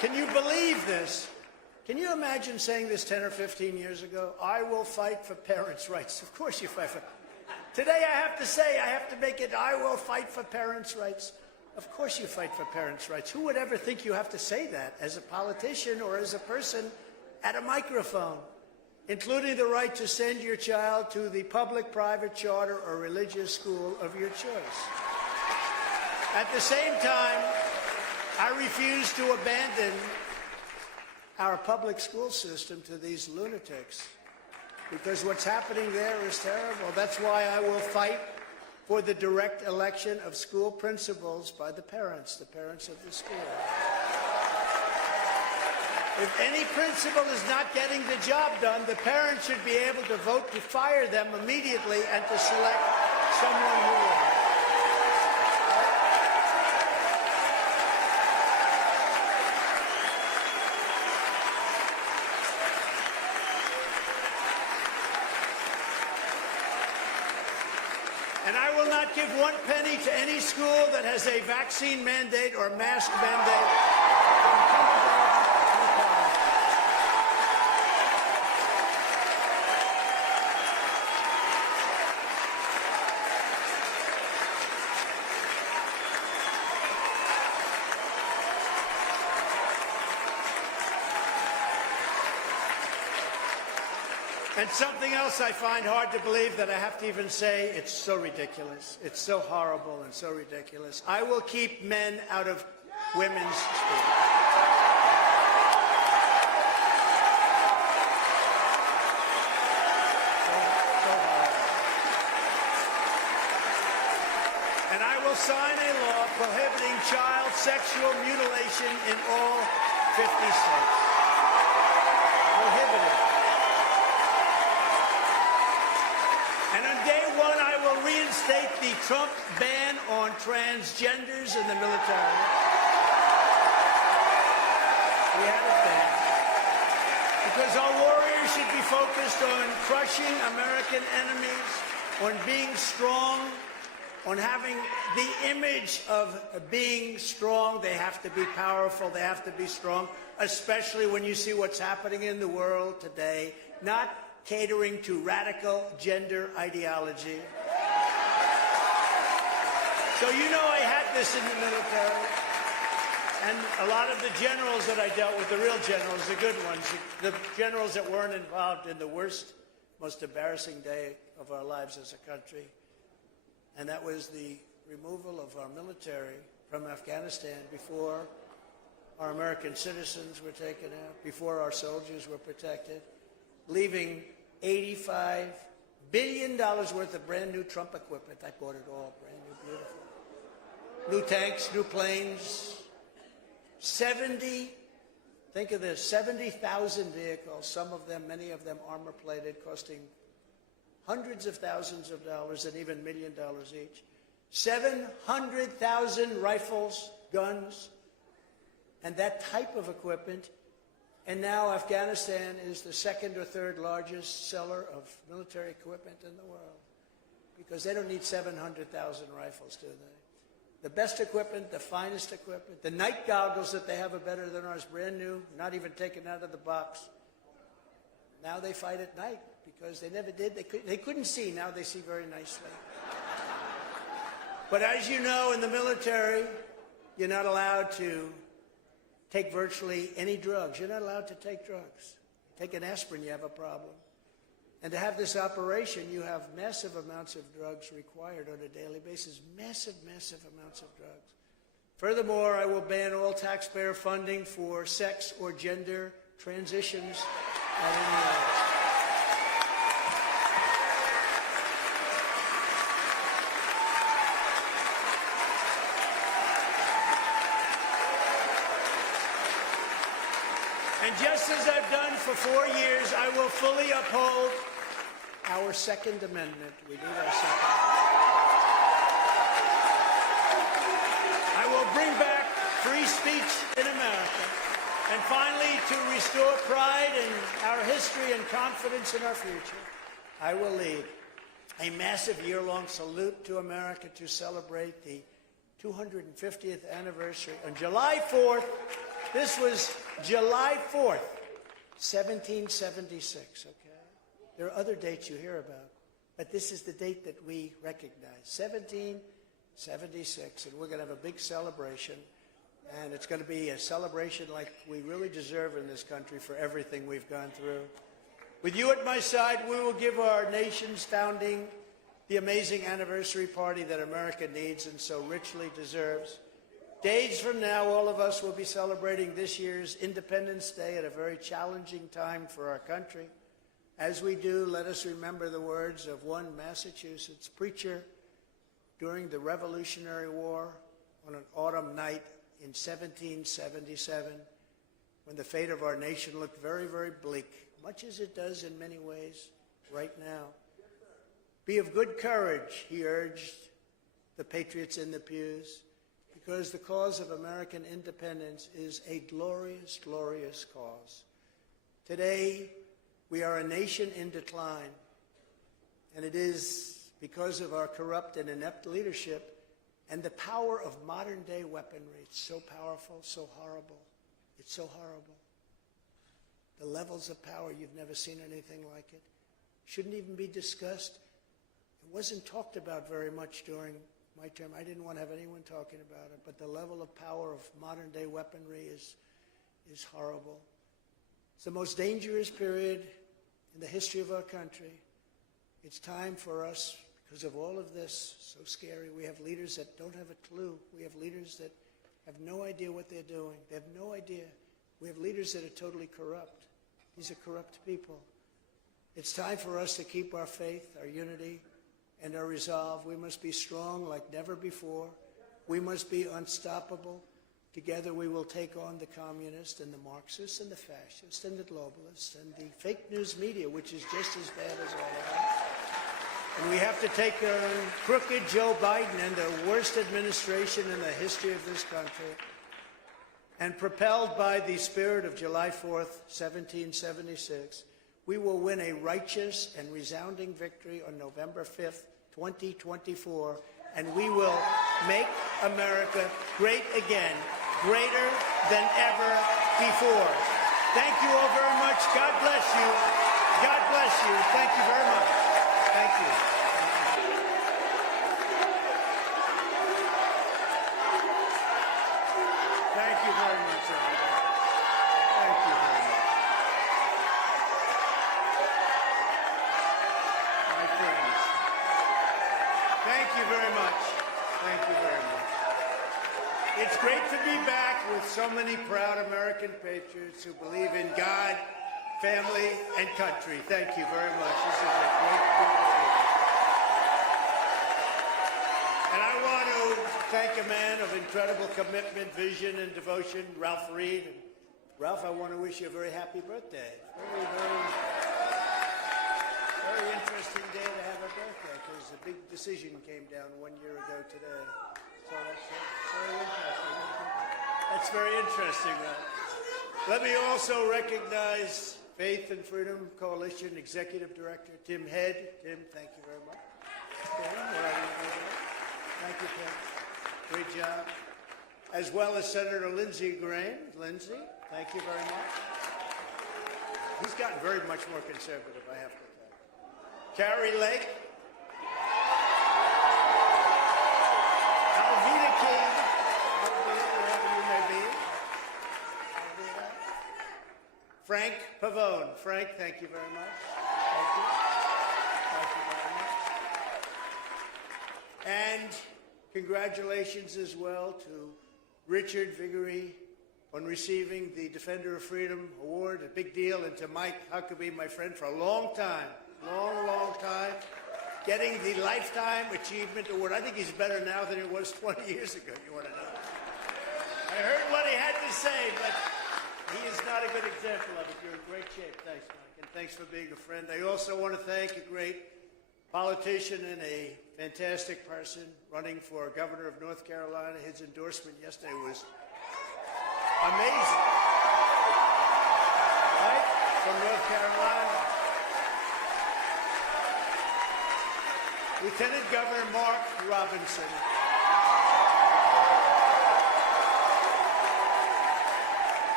Can you believe this? Can you imagine saying this 10 or 15 years ago? I will fight for parents' rights. Of course you fight for... Today I have to say, I have to make it, I will fight for parents' rights. Of course you fight for parents' rights. Who would ever think you have to say that as a politician or as a person at a microphone? Including the right to send your child to the public, private, charter, or religious school of your choice. At the same time, I refuse to abandon our public school system to these lunatics, because what's happening there is terrible. That's why I will fight for the direct election of school principals by the parents of the school. If any principal is not getting the job done, the parents should be able to vote to fire them immediately and to select someone who will. And I will not give one penny to any school that has a vaccine mandate or mask mandate. And something else I find hard to believe that I have to even say, it's so ridiculous. It's so horrible and so ridiculous. I will keep men out of women's schools. And I will sign a law prohibiting child sexual mutilation in all 50 states. Prohibited. And on day one, I will reinstate the Trump ban on transgenders in the military. We had it then. Because our warriors should be focused on crushing American enemies, on being strong, on having the image of being strong. They have to be powerful. They have to be strong, especially when you see what's happening in the world today. Not catering to radical gender ideology. So you know I had this in the military. And a lot of the generals that I dealt with, the real generals, the good ones, the generals that weren't involved in the worst, most embarrassing day of our lives as a country. And that was the removal of our military from Afghanistan before our American citizens were taken out, before our soldiers were protected, leaving $85 billion worth of brand new Trump equipment. I bought it all, brand new, beautiful. New tanks, new planes, think of this, 70,000 vehicles, some of them, many of them armor-plated, costing hundreds of thousands of dollars and even $1 million each. 700,000 rifles, guns, and that type of equipment. And now Afghanistan is the second or third largest seller of military equipment in the world, because they don't need 700,000 rifles, do they? The best equipment, the finest equipment, the night goggles that they have are better than ours, brand new, not even taken out of the box. Now they fight at night because they never did. They couldn't see. Now they see very nicely. But as you know, in the military, you're not allowed to take virtually any drugs. You're not allowed to take drugs. Take an aspirin, you have a problem. And to have this operation, you have massive amounts of drugs required on a daily basis. Massive, massive amounts of drugs. Furthermore, I will ban all taxpayer funding for sex or gender transitions at any age. And just as I've done for 4 years, I will fully uphold our Second Amendment. We need our Second Amendment. I will bring back free speech in America. And finally, to restore pride in our history and confidence in our future, I will lead a massive year-long salute to America to celebrate the 250th anniversary on July 4th, This was July 4th, 1776, okay? There are other dates you hear about, but this is the date that we recognize, 1776, and we're going to have a big celebration, and it's going to be a celebration like we really deserve in this country for everything we've gone through. With you at my side, we will give our nation's founding the amazing anniversary party that America needs and so richly deserves. Days from now, all of us will be celebrating this year's Independence Day at a very challenging time for our country. As we do, let us remember the words of one Massachusetts preacher during the Revolutionary War on an autumn night in 1777, when the fate of our nation looked very, very bleak, much as it does in many ways right now. Be of good courage, he urged the patriots in the pews, because the cause of American independence is a glorious, glorious cause. Today, we are a nation in decline, and it is because of our corrupt and inept leadership and the power of modern-day weaponry. It's so powerful, so horrible. It's so horrible. The levels of power, you've never seen anything like it. Shouldn't even be discussed. It wasn't talked about very much during my term. I didn't want to have anyone talking about it, but the level of power of modern-day weaponry is horrible. It's the most dangerous period in the history of our country. It's time for us, because of all of this, so scary. We have leaders that don't have a clue. We have leaders that have no idea what they're doing. They have no idea. We have leaders that are totally corrupt. These are corrupt people. It's time for us to keep our faith, our unity, and our resolve. We must be strong like never before. We must be unstoppable. Together we will take on the communists and the Marxists and the fascists and the globalists and the fake news media, which is just as bad as all of them. And we have to take on crooked Joe Biden and the worst administration in the history of this country. And propelled by the spirit of July 4th, 1776, we will win a righteous and resounding victory on November 5th, 2024, and we will make America great again, greater than ever before. Thank you all very much. God bless you. God bless you. Thank you very much. Thank you. Thank you very much, everybody. Thank you very much. My friends. Thank you very much. Thank you very much. It's great to be back with so many proud American patriots who believe in God, family, and country. Thank you very much. This is a great group of people. And I want to thank a man of incredible commitment, vision, and devotion, Ralph Reed. And Ralph, I want to wish you a very happy birthday. Very interesting day to have a birthday, because a big decision came down 1 year ago today. So that's very interesting. That's very interesting, Ralph. Let me also recognize Faith and Freedom Coalition Executive Director Tim Head. Tim, thank you very much. Thank you, Tim. Great job. As well as Senator Lindsey Graham. Lindsey, thank you very much. He's gotten very much more conservative, I have to tell you. Carrie Lake. Alveda King. Wherever you may be. Alveda. Frank Pavone. Frank, thank you very much. Thank you. Thank you very much. And congratulations as well to Richard Viguerie on receiving the Defender of Freedom Award, a big deal, and to Mike Huckabee, my friend, for a long time, long time, getting the Lifetime Achievement Award. I think he's better now than he was 20 years ago, you want to know. I heard what he had to say, but he is not a good example of it. You're in great shape. Thanks, Mike, and thanks for being a friend. I also want to thank a great politician and a fantastic person running for governor of North Carolina. His endorsement yesterday was amazing. Right? From North Carolina. Lieutenant Governor Mark Robinson.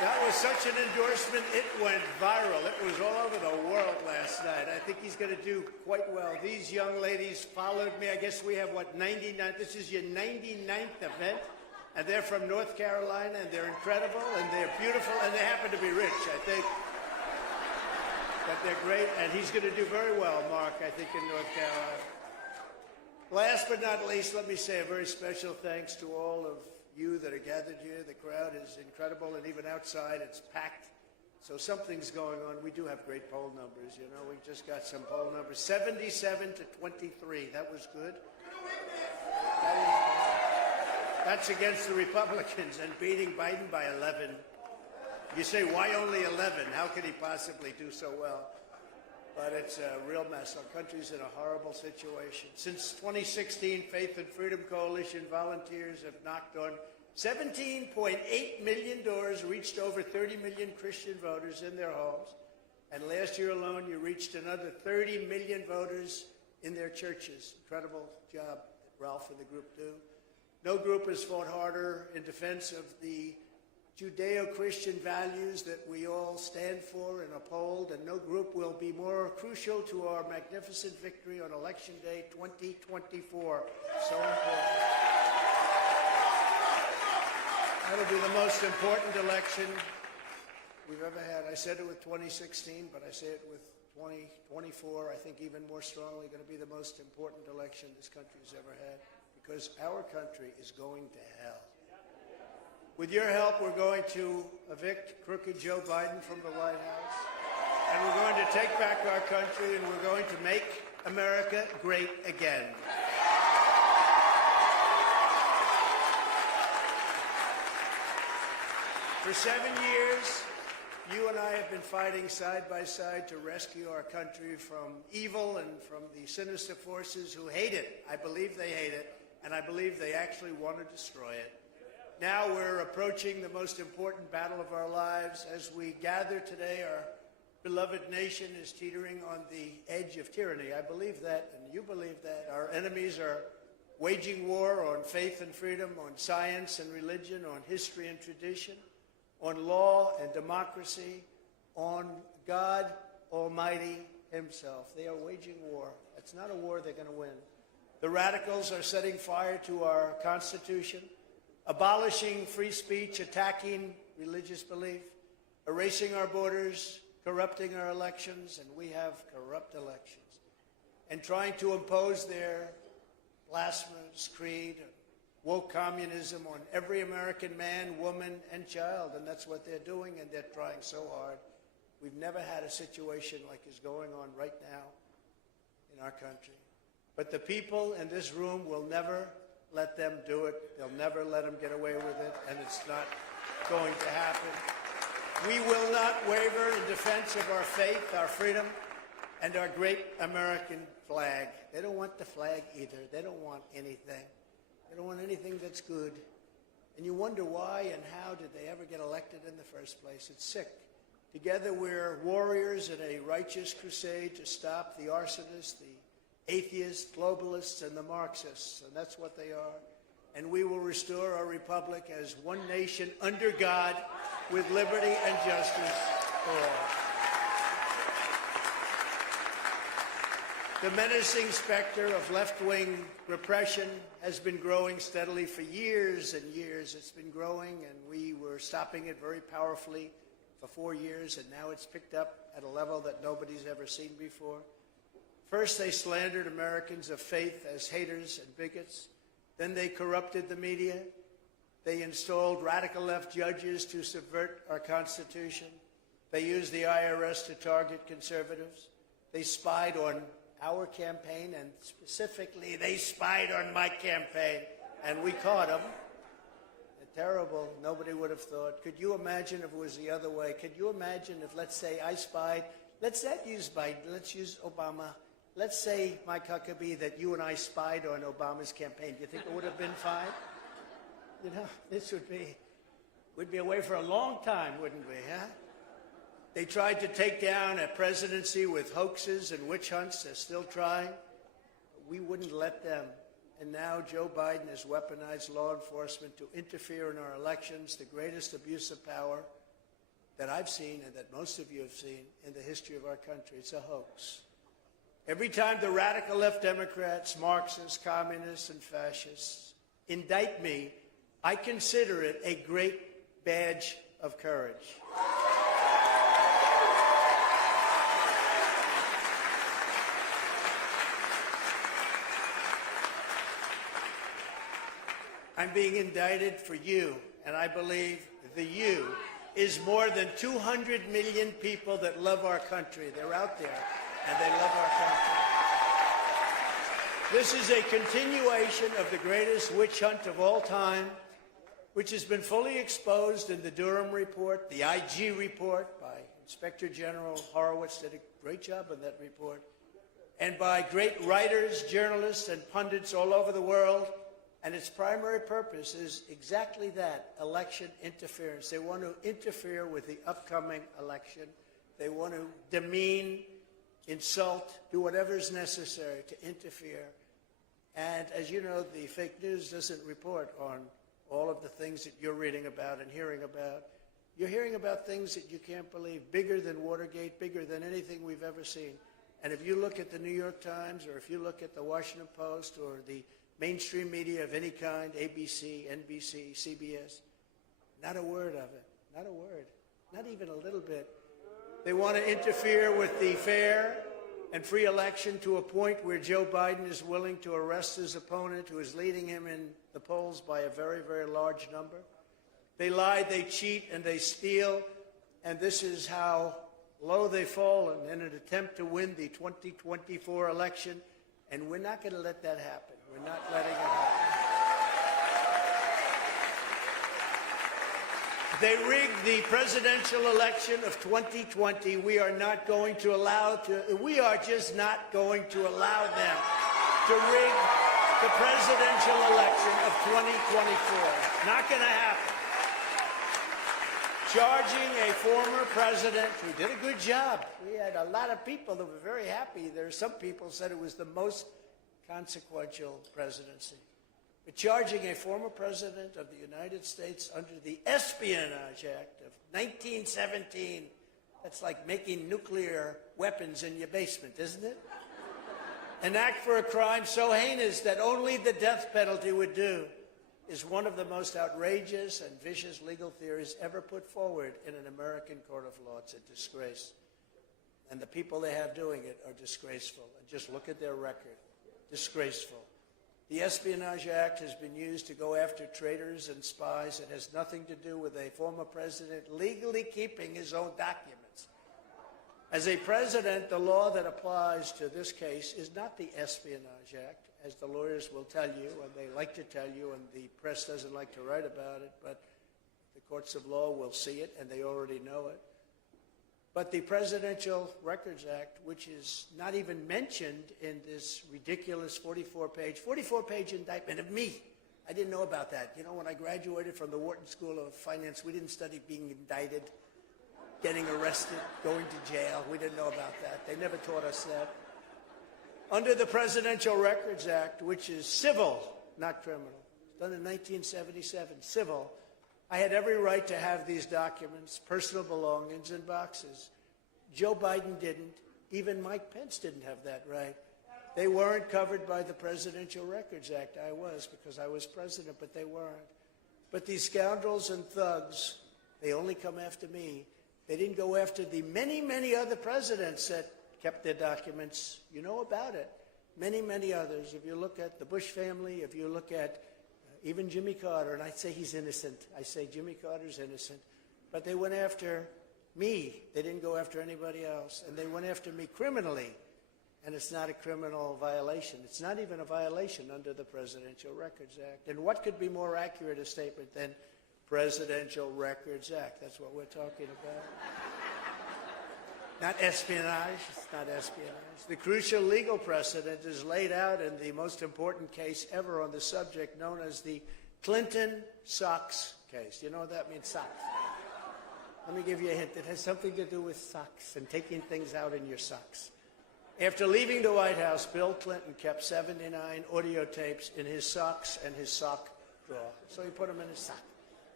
That was such an endorsement, it went viral. It was all over the world last night. I think he's going to do quite well. These young ladies followed me. I guess we have, 99? This is your 99th event. And they're from North Carolina, and they're incredible, and they're beautiful, and they happen to be rich, I think. But they're great, and he's going to do very well, Mark, I think, in North Carolina. Last but not least, let me say a very special thanks to all of you that are gathered here. The crowd is incredible, and even outside it's packed. So something's going on. We do have great poll numbers, you know. We just got some poll numbers. 77 to 23. That was good. That's against the Republicans and beating Biden by 11. You say, why only 11? How could he possibly do so well? But it's a real mess. Our country's in a horrible situation. Since 2016, Faith and Freedom Coalition volunteers have knocked on 17.8 million doors, reached over 30 million Christian voters in their homes. And last year alone, you reached another 30 million voters in their churches. Incredible job that Ralph and the group do. No group has fought harder in defense of the Judeo-Christian values that we all stand for and uphold, and no group will be more crucial to our magnificent victory on Election Day 2024. So important. That'll be the most important election we've ever had. I said it with 2016, but I say it with 2024. I think even more strongly going to be the most important election this country's ever had, because our country is going to hell. With your help, we're going to evict crooked Joe Biden from the White House, and we're going to take back our country, and we're going to make America great again. For 7 years, you and I have been fighting side by side to rescue our country from evil and from the sinister forces who hate it. I believe they hate it, and I believe they actually want to destroy it. Now we're approaching the most important battle of our lives. As we gather today, our beloved nation is teetering on the edge of tyranny. I believe that, and you believe that. Our enemies are waging war on faith and freedom, on science and religion, on history and tradition, on law and democracy, on God Almighty himself. They are waging war. It's not a war they're going to win. The radicals are setting fire to our Constitution, abolishing free speech, attacking religious belief, erasing our borders, corrupting our elections, and we have corrupt elections, and trying to impose their blasphemous creed, woke communism on every American man, woman, and child, and that's what they're doing, and they're trying so hard. We've never had a situation like is going on right now in our country. But the people in this room will never let them do it. They'll never let them get away with it, and it's not going to happen. We will not waver in defense of our faith, our freedom, and our great American flag. They don't want the flag either. They don't want anything. They don't want anything that's good. And you wonder why and how did they ever get elected in the first place. It's sick. Together we're warriors in a righteous crusade to stop the arsonists, the atheists, globalists, and the Marxists, and that's what they are. And we will restore our republic as one nation under God with liberty and justice for all. The menacing specter of left-wing repression has been growing steadily for years and years. It's been growing, and we were stopping it very powerfully for 4 years, and now it's picked up at a level that nobody's ever seen before. First, they slandered Americans of faith as haters and bigots. Then they corrupted the media. They installed radical left judges to subvert our Constitution. They used the IRS to target conservatives. They spied on our campaign, and specifically, they spied on my campaign, and we caught them. They're terrible. Nobody would have thought. Could you imagine if it was the other way? Could you imagine if, let's say, I spied? Let's not use Biden. Let's use Obama. Let's say, Mike Huckabee, that you and I spied on Obama's campaign. Do you think it would have been fine? You know, this we'd be away for a long time, wouldn't we, huh? They tried to take down a presidency with hoaxes and witch hunts. They're still trying. We wouldn't let them. And now Joe Biden has weaponized law enforcement to interfere in our elections, the greatest abuse of power that I've seen and that most of you have seen in the history of our country. It's a hoax. Every time the radical left Democrats, Marxists, communists, and fascists indict me, I consider it a great badge of courage. I'm being indicted for you, and I believe the you is more than 200 million people that love our country. They're out there, and they love our country. This is a continuation of the greatest witch hunt of all time, which has been fully exposed in the Durham report, the IG report by Inspector General Horowitz did a great job on that report, and by great writers, journalists, and pundits all over the world. And its primary purpose is exactly that, election interference. They want to interfere with the upcoming election. They want to demean, insult, do whatever is necessary to interfere. And as you know, the fake news doesn't report on all of the things that you're reading about and hearing about. You're hearing about things that you can't believe, bigger than Watergate, bigger than anything we've ever seen. And if you look at the New York Times, or if you look at the Washington Post, or the mainstream media of any kind, ABC, NBC, CBS, not a word of it, not a word, not even a little bit. They want to interfere with the fair and free election to a point where Joe Biden is willing to arrest his opponent, who is leading him in the polls by a very, very large number. They lie, they cheat, and they steal, and this is how low they've fallen in an attempt to win the 2024 election, and we're not going to let that happen. We're not letting it happen. They rigged the presidential election of 2020. We are not going to allow we are just not going to allow them to rig the presidential election of 2024. Not going to happen. Charging a former president who did a good job. We had a lot of people that were very happy. There are some people who said it was the most consequential presidency. But charging a former president of the United States under the Espionage Act of 1917, that's like making nuclear weapons in your basement, isn't it? An act for a crime so heinous that only the death penalty would do, is one of the most outrageous and vicious legal theories ever put forward in an American court of law. It's a disgrace. And the people they have doing it are disgraceful. And just look at their record. Disgraceful. The Espionage Act has been used to go after traitors and spies. It has nothing to do with a former president legally keeping his own documents. As a president, the law that applies to this case is not the Espionage Act, as the lawyers will tell you, and they like to tell you, and the press doesn't like to write about it, but the courts of law will see it, and they already know it. But the Presidential Records Act, which is not even mentioned in this ridiculous 44-page indictment of me. I didn't know about that. You know, when I graduated from the Wharton School of Finance, we didn't study being indicted, getting arrested, going to jail. We didn't know about that. They never taught us that. Under the Presidential Records Act, which is civil, not criminal, done in 1977, civil, I had every right to have these documents, personal belongings, in boxes. Joe Biden didn't. Even Mike Pence didn't have that right. They weren't covered by the Presidential Records Act. I was, because I was president, but they weren't. But these scoundrels and thugs, they only come after me. They didn't go after the many, many other presidents that kept their documents. You know about it. Many, many others. If you look at the Bush family, if you look at even Jimmy Carter, and I say he's innocent. I say Jimmy Carter's innocent. But they went after me. They didn't go after anybody else. And they went after me criminally. And it's not a criminal violation. It's not even a violation under the Presidential Records Act. And what could be more accurate a statement than Presidential Records Act? That's what we're talking about. Not espionage. It's not espionage. The crucial legal precedent is laid out in the most important case ever on the subject, known as the Clinton socks case. You know what that means, socks? Let me give you a hint. It has something to do with socks and taking things out in your socks. After leaving the White House, Bill Clinton kept 79 audio tapes in his socks and his sock drawer. So he put them in his sock.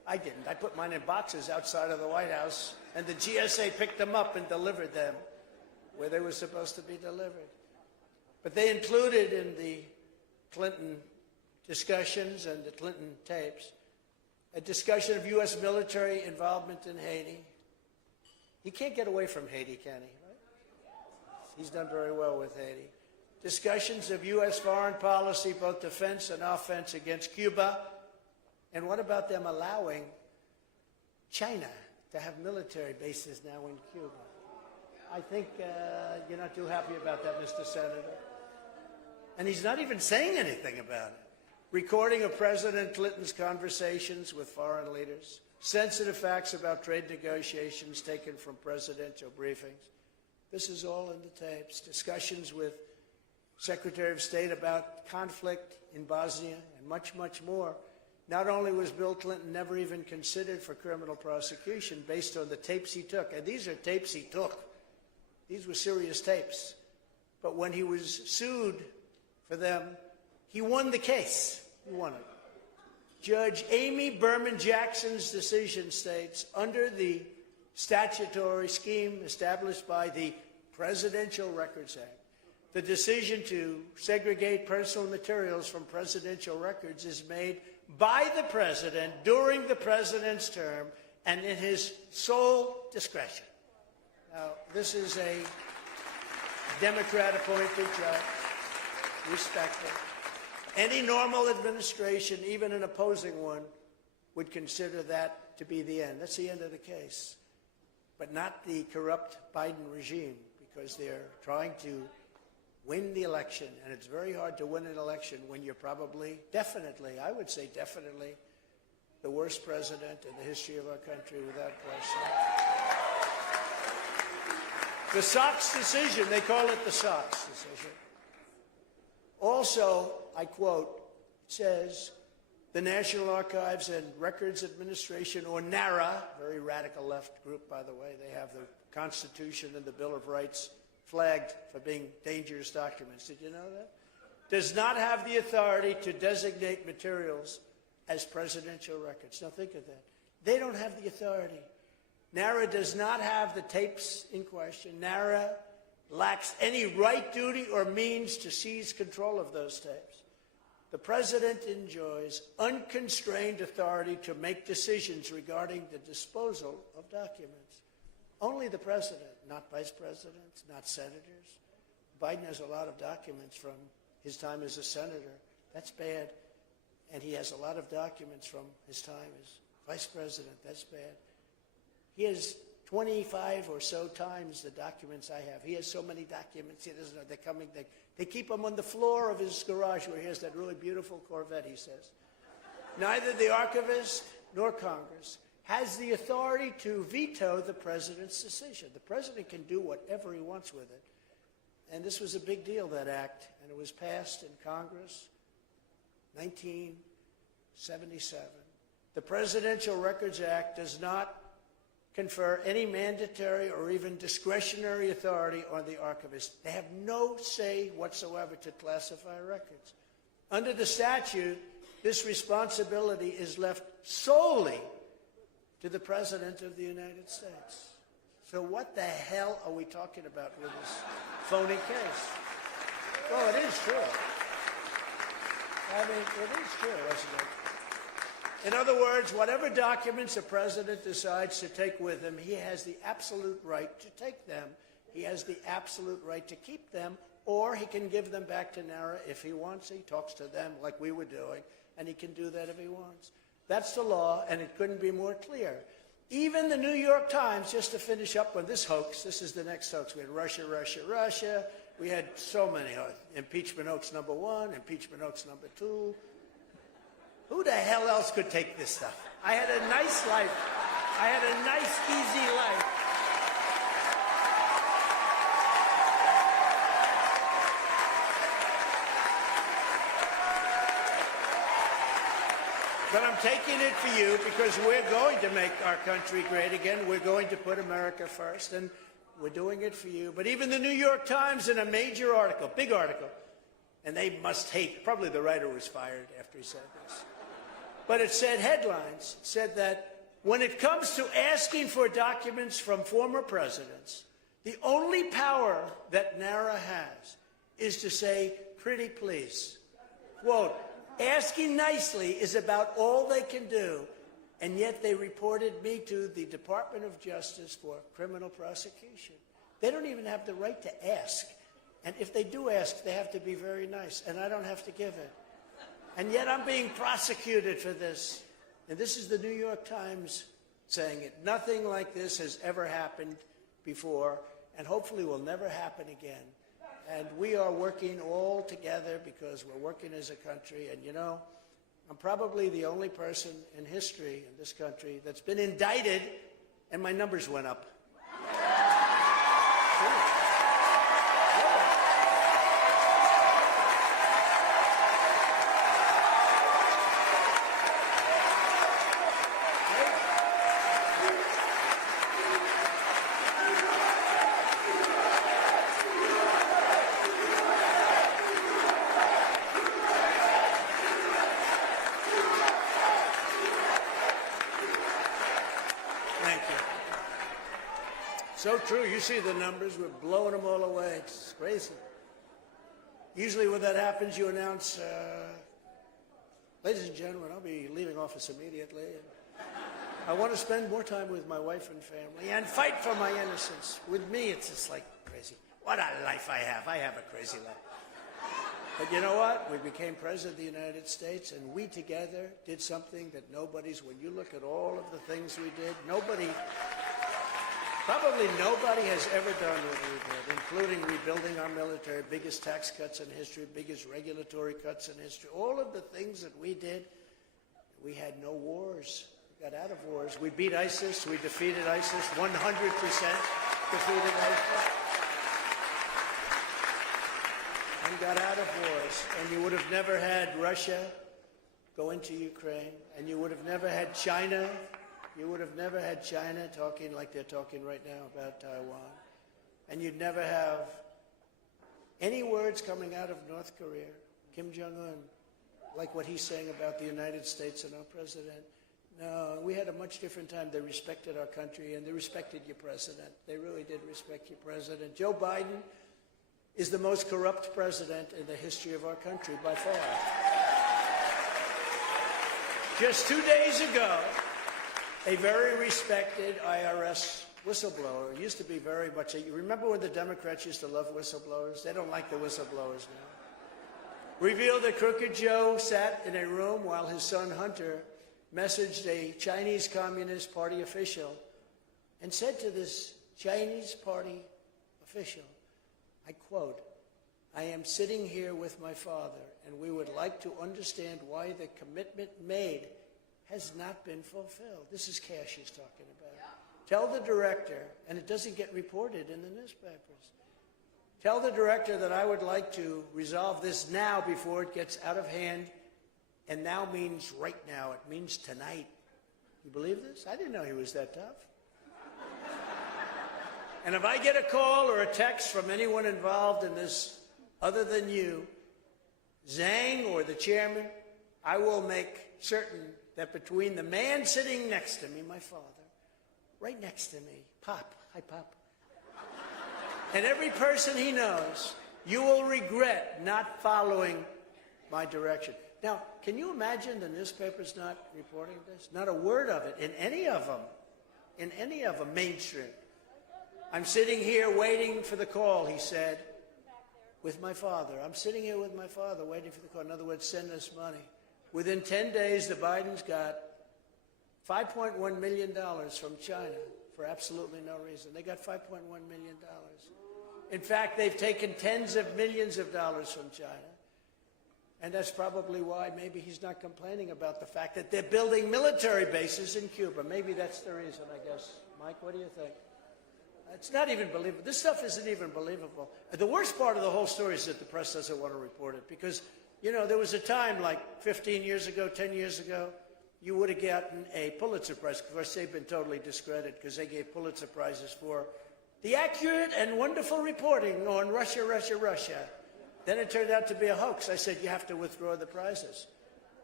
I didn't. I put mine in boxes outside of the White House, and the GSA picked them up and delivered them where they were supposed to be delivered. But they included in the Clinton discussions and the Clinton tapes a discussion of U.S. military involvement in Haiti. He can't get away from Haiti, can he? Right? He's done very well with Haiti. Discussions of U.S. foreign policy, both defense and offense, against Cuba. And what about them allowing China to have military bases now in Cuba? I think you're not too happy about that, Mr. Senator. And he's not even saying anything about it. Recording of President Clinton's conversations with foreign leaders, sensitive facts about trade negotiations taken from presidential briefings. This is all in the tapes. Discussions with Secretary of State about conflict in Bosnia and much, much more. Not only was Bill Clinton never even considered for criminal prosecution based on the tapes he took, and these are tapes he took. These were serious tapes. But when he was sued for them, he won the case. He won it. Judge Amy Berman Jackson's decision states, under the statutory scheme established by the Presidential Records Act, the decision to segregate personal materials from presidential records is made by the president during the president's term and in his sole discretion. Now, this is a Democrat-appointed judge, respected. Any normal administration, even an opposing one, would consider that to be the end. That's the end of the case. But not the corrupt Biden regime, because they're trying to win the election, and it's very hard to win an election when you're probably, definitely, I would say definitely, the worst president in the history of our country, without question. The Sox decision, they call it the Sox decision. Also, I quote, it says, the National Archives and Records Administration, or NARA, very radical left group, by the way, they have the Constitution and the Bill of Rights flagged for being dangerous documents. Did you know that? Does not have the authority to designate materials as presidential records. Now think of that. They don't have the authority. NARA does not have the tapes in question. NARA lacks any right, duty, or means to seize control of those tapes. The president enjoys unconstrained authority to make decisions regarding the disposal of documents. Only the president, not vice presidents, not senators. Biden has a lot of documents from his time as a senator. That's bad. And he has a lot of documents from his time as vice president. That's bad. He has 25 or so times the documents I have. He has so many documents, he doesn't know. They're coming. They keep them on the floor of his garage where he has that really beautiful Corvette, he says. Neither the archivist nor Congress has the authority to veto the president's decision. The president can do whatever he wants with it. And this was a big deal, that act, and it was passed in Congress, 1977. The Presidential Records Act does not confer any mandatory or even discretionary authority on the archivist. They have no say whatsoever to classify records. Under the statute, this responsibility is left solely to the President of the United States. So what the hell are we talking about with this phony case? Well, it is true. I mean, it is true, isn't it? In other words, whatever documents a president decides to take with him, he has the absolute right to take them. He has the absolute right to keep them, or he can give them back to NARA if he wants. He talks to them like we were doing, and he can do that if he wants. That's the law, and it couldn't be more clear. Even the New York Times, just to finish up on this hoax, this is the next hoax. We had Russia, Russia, Russia. We had so many. Impeachment hoax number 1, impeachment hoax number 2. Who the hell else could take this stuff? I had a nice life. I had a nice, easy life. But I'm taking it for you because we're going to make our country great again. We're going to put America first, and we're doing it for you. But even the New York Times, in a major article, big article, and they must hate, probably the writer was fired after he said this. but it said headlines. It said that when it comes to asking for documents from former presidents, the only power that NARA has is to say, pretty please. Quote, asking nicely is about all they can do, and yet they reported me to the Department of Justice for criminal prosecution. They don't even have the right to ask. And if they do ask, they have to be very nice, and I don't have to give it. And yet I'm being prosecuted for this. And this is the New York Times saying it. Nothing like this has ever happened before, and hopefully will never happen again. And we are working all together because we're working as a country. And, you know, I'm probably the only person in history in this country that's been indicted, and my numbers went up. So true. You see the numbers. We're blowing them all away. It's crazy. Usually when that happens, you announce, ladies and gentlemen, I'll be leaving office immediately. And I want to spend more time with my wife and family and fight for my innocence. With me, it's just like crazy. What a life I have. I have a crazy life. But you know what? We became president of the United States, and we together did something that nobody's, when you look at all of the things we did, probably nobody has ever done what we did, including rebuilding our military, biggest tax cuts in history, biggest regulatory cuts in history. All of the things that we did, we had no wars. We got out of wars. We beat ISIS. We defeated ISIS. 100% defeated ISIS. And got out of wars. And you would have never had Russia go into Ukraine. And you would have never had China. You would have never had China talking like they're talking right now about Taiwan. And you'd never have any words coming out of North Korea, Kim Jong-un, like what he's saying about the United States and our president. No, we had a much different time. They respected our country, and they respected your president. They really did respect your president. Joe Biden is the most corrupt president in the history of our country by far. Just 2 days ago, a very respected IRS whistleblower. It used to be very much, you remember when the Democrats used to love whistleblowers? They don't like the whistleblowers now. Revealed that Crooked Joe sat in a room while his son Hunter messaged a Chinese Communist Party official and said to this Chinese Party official, I quote, I am sitting here with my father, and we would like to understand why the commitment made has not been fulfilled. This is Cash he's talking about. Tell the director, and it doesn't get reported in the newspapers, tell the director that I would like to resolve this now before it gets out of hand, and now means right now. It means tonight. You believe this? I didn't know he was that tough. And if I get a call or a text from anyone involved in this other than you, Zhang or the chairman, I will make certain that between the man sitting next to me, my father, right next to me, Pop, hi Pop, and every person he knows, you will regret not following my direction. Now, can you imagine the newspapers not reporting this? Not a word of it in any of them, mainstream. I'm sitting here waiting for the call, he said, with my father. I'm sitting here with my father waiting for the call. In other words, send us money. Within 10 days, the Bidens got $5.1 million from China for absolutely no reason. They got $5.1 million. In fact, they've taken tens of millions of dollars from China. And that's probably why maybe he's not complaining about the fact that they're building military bases in Cuba. Maybe that's the reason, I guess. Mike, what do you think? It's not even believable. This stuff isn't even believable. The worst part of the whole story is that the press doesn't want to report it because, you know, there was a time like 15 years ago, 10 years ago, you would have gotten a Pulitzer Prize. Of course, they've been totally discredited because they gave Pulitzer Prizes for the accurate and wonderful reporting on Russia, Russia, Russia. Then it turned out to be a hoax. I said, you have to withdraw the prizes.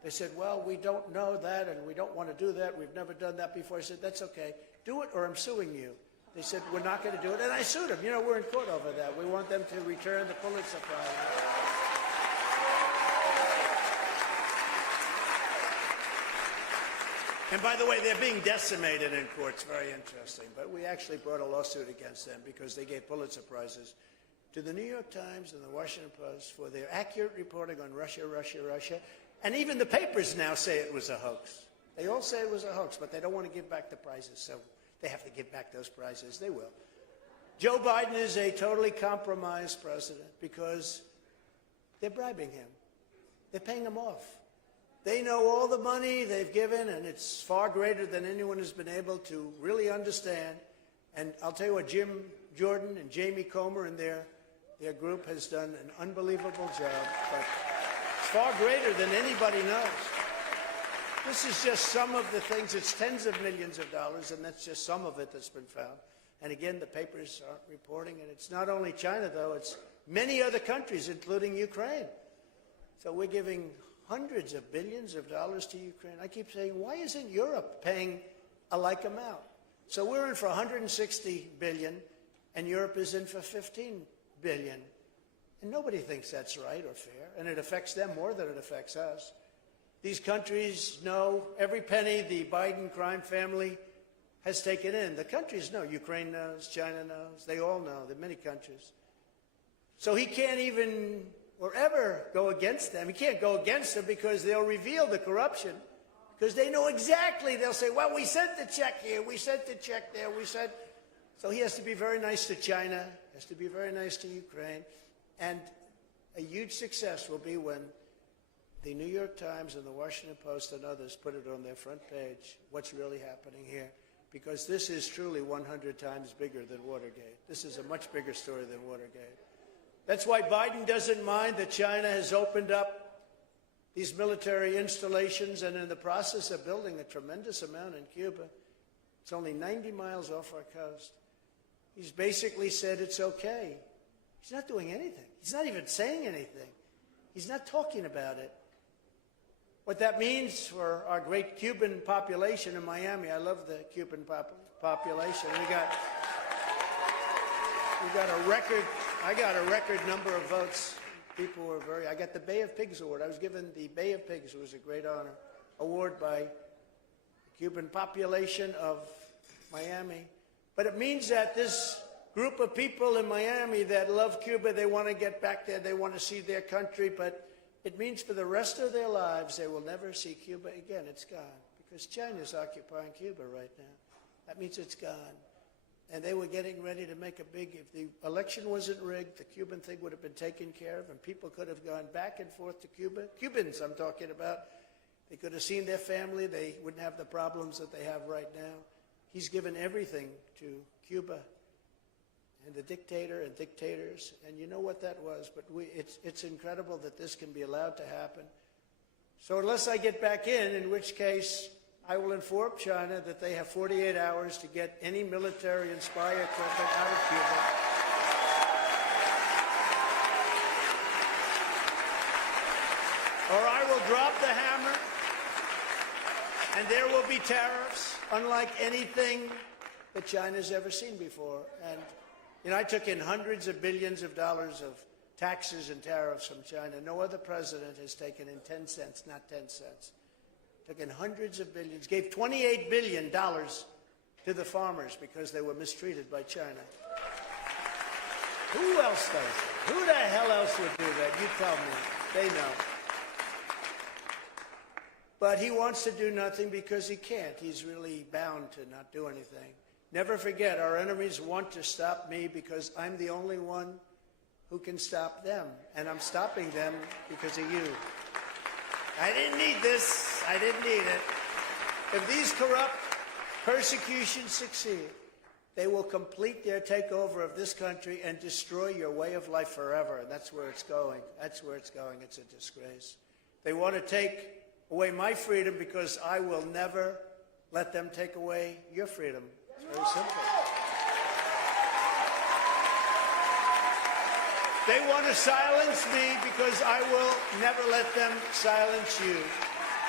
They said, well, we don't know that, and we don't want to do that. We've never done that before. I said, that's okay. Do it, or I'm suing you. They said, we're not going to do it. And I sued them. You know, we're in court over that. We want them to return the Pulitzer Prize. And by the way, they're being decimated in courts. Very interesting. But we actually brought a lawsuit against them because they gave Pulitzer Prizes to the New York Times and the Washington Post for their accurate reporting on Russia, Russia, Russia. And even the papers now say it was a hoax. They all say it was a hoax, but they don't want to give back the prizes, so they have to give back those prizes. They will. Joe Biden is a totally compromised president because they're bribing him. They're paying him off. They know all the money they've given, and it's far greater than anyone has been able to really understand. And I'll tell you what, Jim Jordan and Jamie Comer and their group has done an unbelievable job, but it's far greater than anybody knows. This is just some of the things. It's tens of millions of dollars, and that's just some of it that's been found. And again, the papers aren't reporting, and it's not only China, though. It's many other countries, including Ukraine. So we're giving hundreds of billions of dollars to Ukraine. I keep saying, why isn't Europe paying a like amount? So we're in for 160 billion, and Europe is in for 15 billion. And nobody thinks that's right or fair, and it affects them more than it affects us. These countries know every penny the Biden crime family has taken in. The countries know. Ukraine knows. China knows. They all know. There are many countries. So he can't even or ever go against them. He can't go against them because they'll reveal the corruption, because they know exactly. They'll say, well, we sent the check here. We sent the check there. We sent. So he has to be very nice to China, has to be very nice to Ukraine. And a huge success will be when the New York Times and the Washington Post and others put it on their front page, what's really happening here. Because this is truly 100 times bigger than Watergate. This is a much bigger story than Watergate. That's why Biden doesn't mind that China has opened up these military installations and in the process of building a tremendous amount in Cuba. It's only 90 miles off our coast. He's basically said it's okay. He's not doing anything. He's not even saying anything. He's not talking about it. What that means for our great Cuban population in Miami, I love the Cuban population. I got a record number of votes. People were I got the Bay of Pigs Award. I was given the Bay of Pigs, it was a great honor, award by the Cuban population of Miami. But it means that this group of people in Miami that love Cuba, they want to get back there, they want to see their country, but it means for the rest of their lives they will never see Cuba again. It's gone, because China's occupying Cuba right now. That means it's gone. And they were getting ready to make a big, if the election wasn't rigged, the Cuban thing would have been taken care of, and people could have gone back and forth to Cuba. Cubans I'm talking about. They could have seen their family. They wouldn't have the problems that they have right now. He's given everything to Cuba and the dictator and dictators, and you know what that was. But it's incredible that this can be allowed to happen. So unless I get back in which case I will inform China that they have 48 hours to get any military and spy equipment out of Cuba. Or I will drop the hammer, and there will be tariffs unlike anything that China's ever seen before. And I took in hundreds of billions of dollars of taxes and tariffs from China. No other president has taken in 10 cents, not 10 cents. Took in hundreds of billions, gave $28 billion to the farmers because they were mistreated by China. Who else does it? Who the hell else would do that? You tell me. They know. But he wants to do nothing because he can't. He's really bound to not do anything. Never forget, our enemies want to stop me because I'm the only one who can stop them. And I'm stopping them because of you. I didn't need this. I didn't need it. If these corrupt persecutions succeed, they will complete their takeover of this country and destroy your way of life forever. And that's where it's going. That's where it's going. It's a disgrace. They want to take away my freedom because I will never let them take away your freedom. It's very simple. They want to silence me because I will never let them silence you.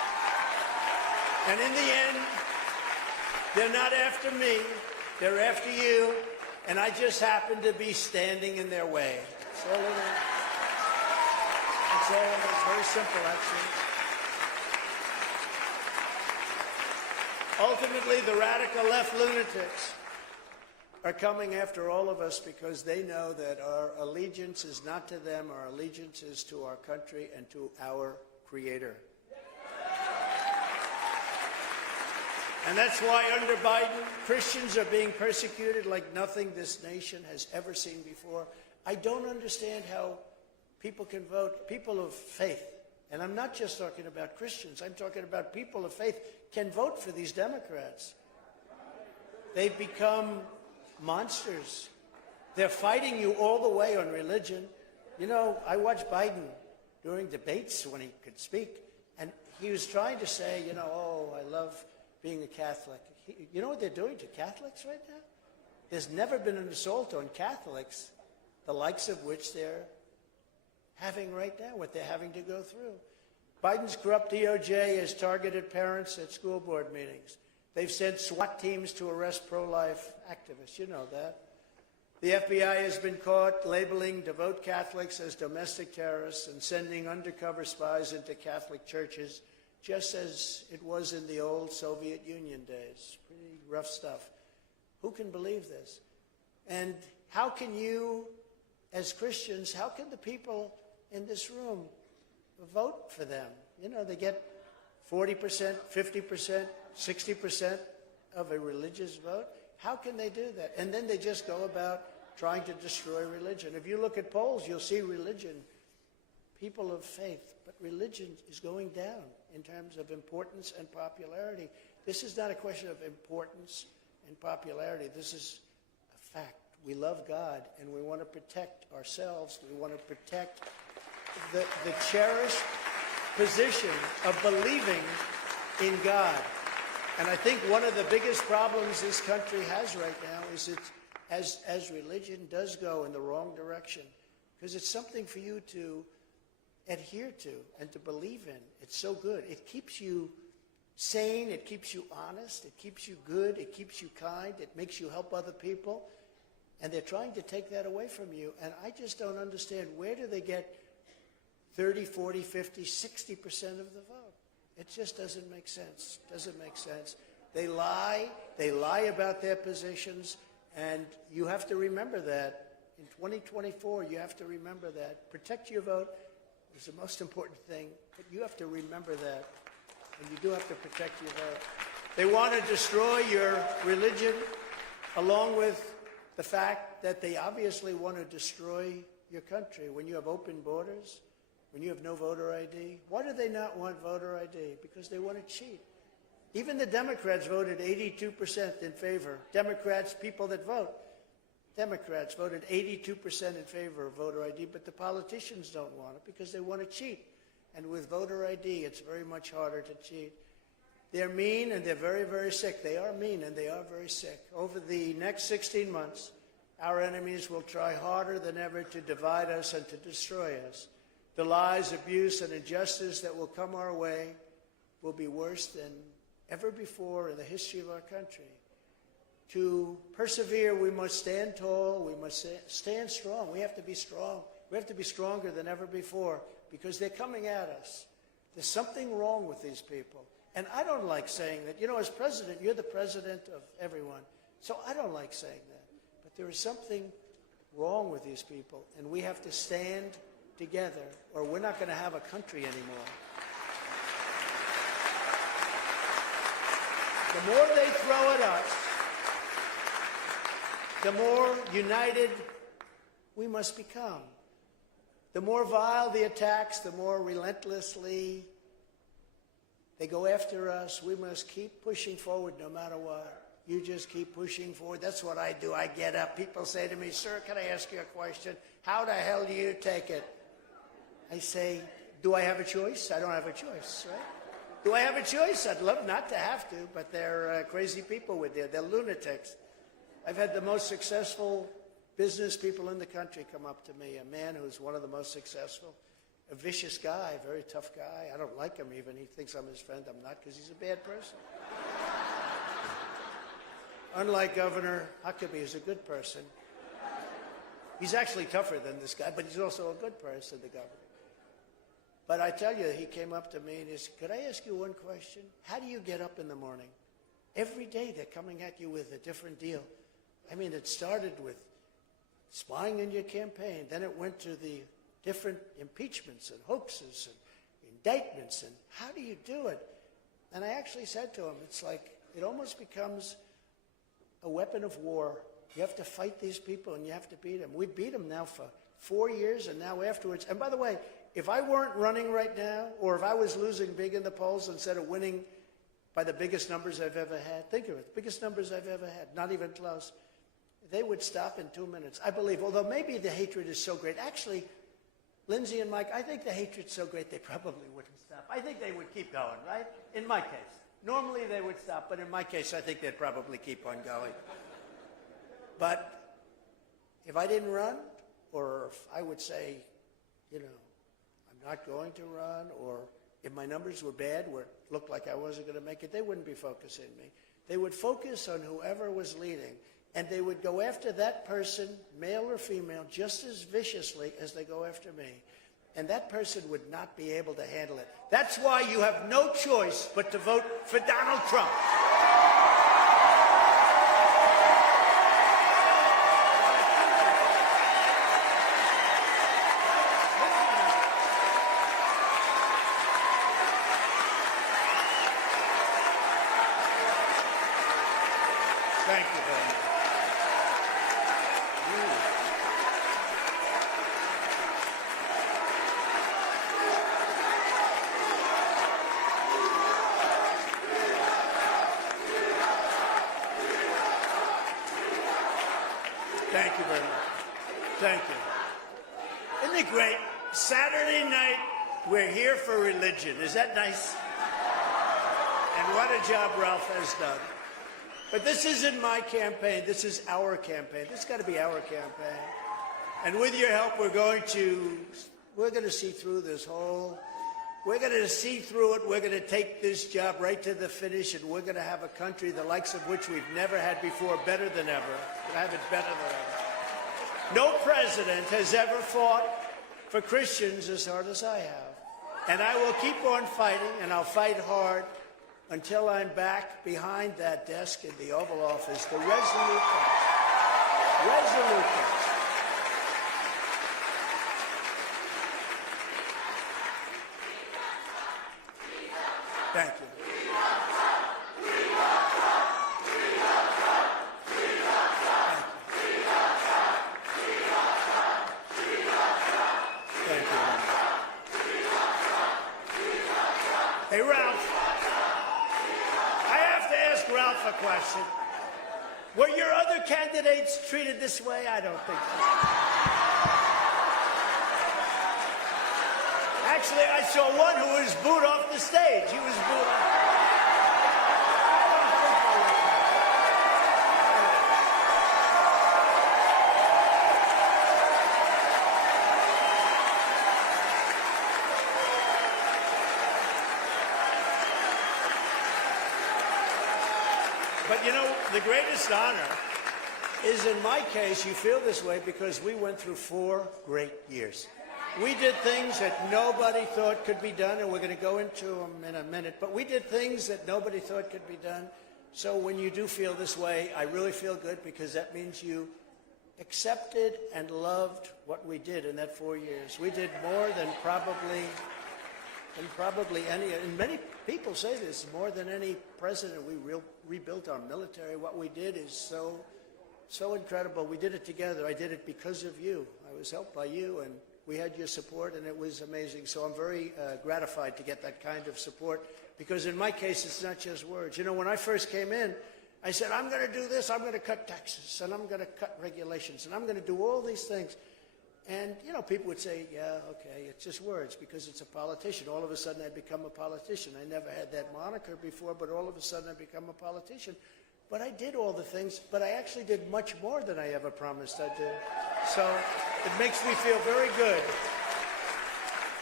And in the end, they're not after me, they're after you, and I just happen to be standing in their way. That's all it is. That's all it is. It's very simple, actually. Ultimately, the radical left lunatics are coming after all of us because they know that our allegiance is not to them, our allegiance is to our country and to our Creator. And that's why under Biden, Christians are being persecuted like nothing this nation has ever seen before. I don't understand how people can vote, people of faith, and I'm not just talking about Christians, I'm talking about people of faith, can vote for these Democrats. They've become monsters. They're fighting you all the way on religion. You know, I watched Biden during debates when he could speak, and he was trying to say, you know, oh, I love being a Catholic. You know what they're doing to Catholics right now? There's never been an assault on Catholics, the likes of which they're having right now, what they're having to go through. Biden's corrupt DOJ has targeted parents at school board meetings. They've sent SWAT teams to arrest pro-life activists. You know that. The FBI has been caught labeling devout Catholics as domestic terrorists and sending undercover spies into Catholic churches, just as it was in the old Soviet Union days. Pretty rough stuff. Who can believe this? And how can you, as Christians, how can the people in this room vote for them? You know, they get 40%, 50%, 60% of a religious vote. How can they do that? And then they just go about trying to destroy religion. If you look at polls, you'll see religion, people of faith, but religion is going down in terms of importance and popularity. This is not a question of importance and popularity. This is a fact. We love God, and we want to protect ourselves. We want to protect the cherished position of believing in God. And I think one of the biggest problems this country has right now is it, as religion does go in the wrong direction, because it's something for you to adhere to and to believe in. It's so good. It keeps you sane. It keeps you honest. It keeps you good. It keeps you kind. It makes you help other people. And they're trying to take that away from you. And I just don't understand, where do they get 30, 40, 50, 60% of the vote? It just doesn't make sense. Doesn't make sense. They lie. They lie about their positions. And you have to remember that. In 2024, you have to remember that. Protect your vote is the most important thing. But you have to remember that. And you do have to protect your vote. They want to destroy your religion, along with the fact that they obviously want to destroy your country. When you have open borders, when you have no voter ID, why do they not want voter ID? Because they want to cheat. Even the Democrats voted 82% in favor. Democrats, people that vote, Democrats voted 82% in favor of voter ID, but the politicians don't want it because they want to cheat. And with voter ID, it's very much harder to cheat. They're mean and they're very, very sick. They are mean and they are very sick. Over the next 16 months, our enemies will try harder than ever to divide us and to destroy us. The lies, abuse, and injustice that will come our way will be worse than ever before in the history of our country. To persevere, we must stand tall. We must stand strong. We have to be strong. We have to be stronger than ever before because they're coming at us. There's something wrong with these people. And I don't like saying that. You know, as president, you're the president of everyone. So I don't like saying that. But there is something wrong with these people, and we have to stand together, or we're not going to have a country anymore. The more they throw at us, the more united we must become. The more vile the attacks, the more relentlessly they go after us. We must keep pushing forward no matter what. You just keep pushing forward. That's what I do. I get up. People say to me, "Sir, can I ask you a question? How the hell do you take it?" I say, do I have a choice? I don't have a choice, right? Do I have a choice? I'd love not to have to, but they're crazy people with there. They're lunatics. I've had the most successful business people in the country come up to me, a man who's one of the most successful, a vicious guy, a very tough guy. I don't like him even. He thinks I'm his friend. I'm not, because he's a bad person. Unlike Governor Huckabee, who's a good person. He's actually tougher than this guy, but he's also a good person, the governor. But I tell you, he came up to me and he said, could I ask you one question? How do you get up in the morning? Every day they're coming at you with a different deal. I mean, it started with spying on your campaign. Then it went to the different impeachments and hoaxes and indictments. And how do you do it? And I actually said to him, it's like it almost becomes a weapon of war. You have to fight these people and you have to beat them. We beat them now for 4 years and now afterwards. And by the way, if I weren't running right now, or if I was losing big in the polls instead of winning by the biggest numbers I've ever had, think of it, biggest numbers I've ever had, not even close, they would stop in 2 minutes. I believe, although maybe the hatred is so great. Actually, Lindsay and Mike, I think the hatred's so great they probably wouldn't stop. I think they would keep going, right? In my case. Normally they would stop, but in my case, I think they'd probably keep on going. But if I didn't run, or if I would say, you know, I'm not going to run, or if my numbers were bad, where it looked like I wasn't going to make it, they wouldn't be focusing me. They would focus on whoever was leading, and they would go after that person, male or female, just as viciously as they go after me. And that person would not be able to handle it. That's why you have no choice but to vote for Donald Trump. Thank you very much. Thank you very much. Thank you. Isn't it great? Saturday night, we're here for religion. Is that nice? And what a job Ralph has done. But this isn't my campaign. This is our campaign. This has got to be our campaign. And with your help, we're going to see through this whole. We're going to see through it. We're going to take this job right to the finish, and we're going to have a country the likes of which we've never had before, better than ever. We'll have it better than ever. No president has ever fought for Christians as hard as I have. And I will keep on fighting, and I'll fight hard until I'm back behind that desk in the Oval Office, the resolute case. Resolute case. Thank you. Thank you. Hey, Ralph. I have to ask Ralph a question. Were your other candidates treated this way? I don't think so. Actually, I saw one who was booed off the stage. He was booed off. But you know, the greatest honor is, in my case, you feel this way because we went through 4 great years. We did things that nobody thought could be done, and we're going to go into them in a minute, but we did things that nobody thought could be done. So when you do feel this way, I really feel good, because that means you accepted and loved what we did in that 4 years. We did more than probably any, and many people say this, more than any president. We rebuilt our military. What we did is so incredible. We did it together. I did it because of you. I was helped by you, and we had your support, and it was amazing. So I'm very gratified to get that kind of support, because in my case, it's not just words. You know, when I first came in, I said, I'm going to do this, I'm going to cut taxes, and I'm going to cut regulations, and I'm going to do all these things. And, you know, people would say, yeah, okay, it's just words, because it's a politician. All of a sudden, I become a politician. I never had that moniker before, but all of a sudden, I become a politician. But I did all the things, but I actually did much more than I ever promised I'd do. So it makes me feel very good.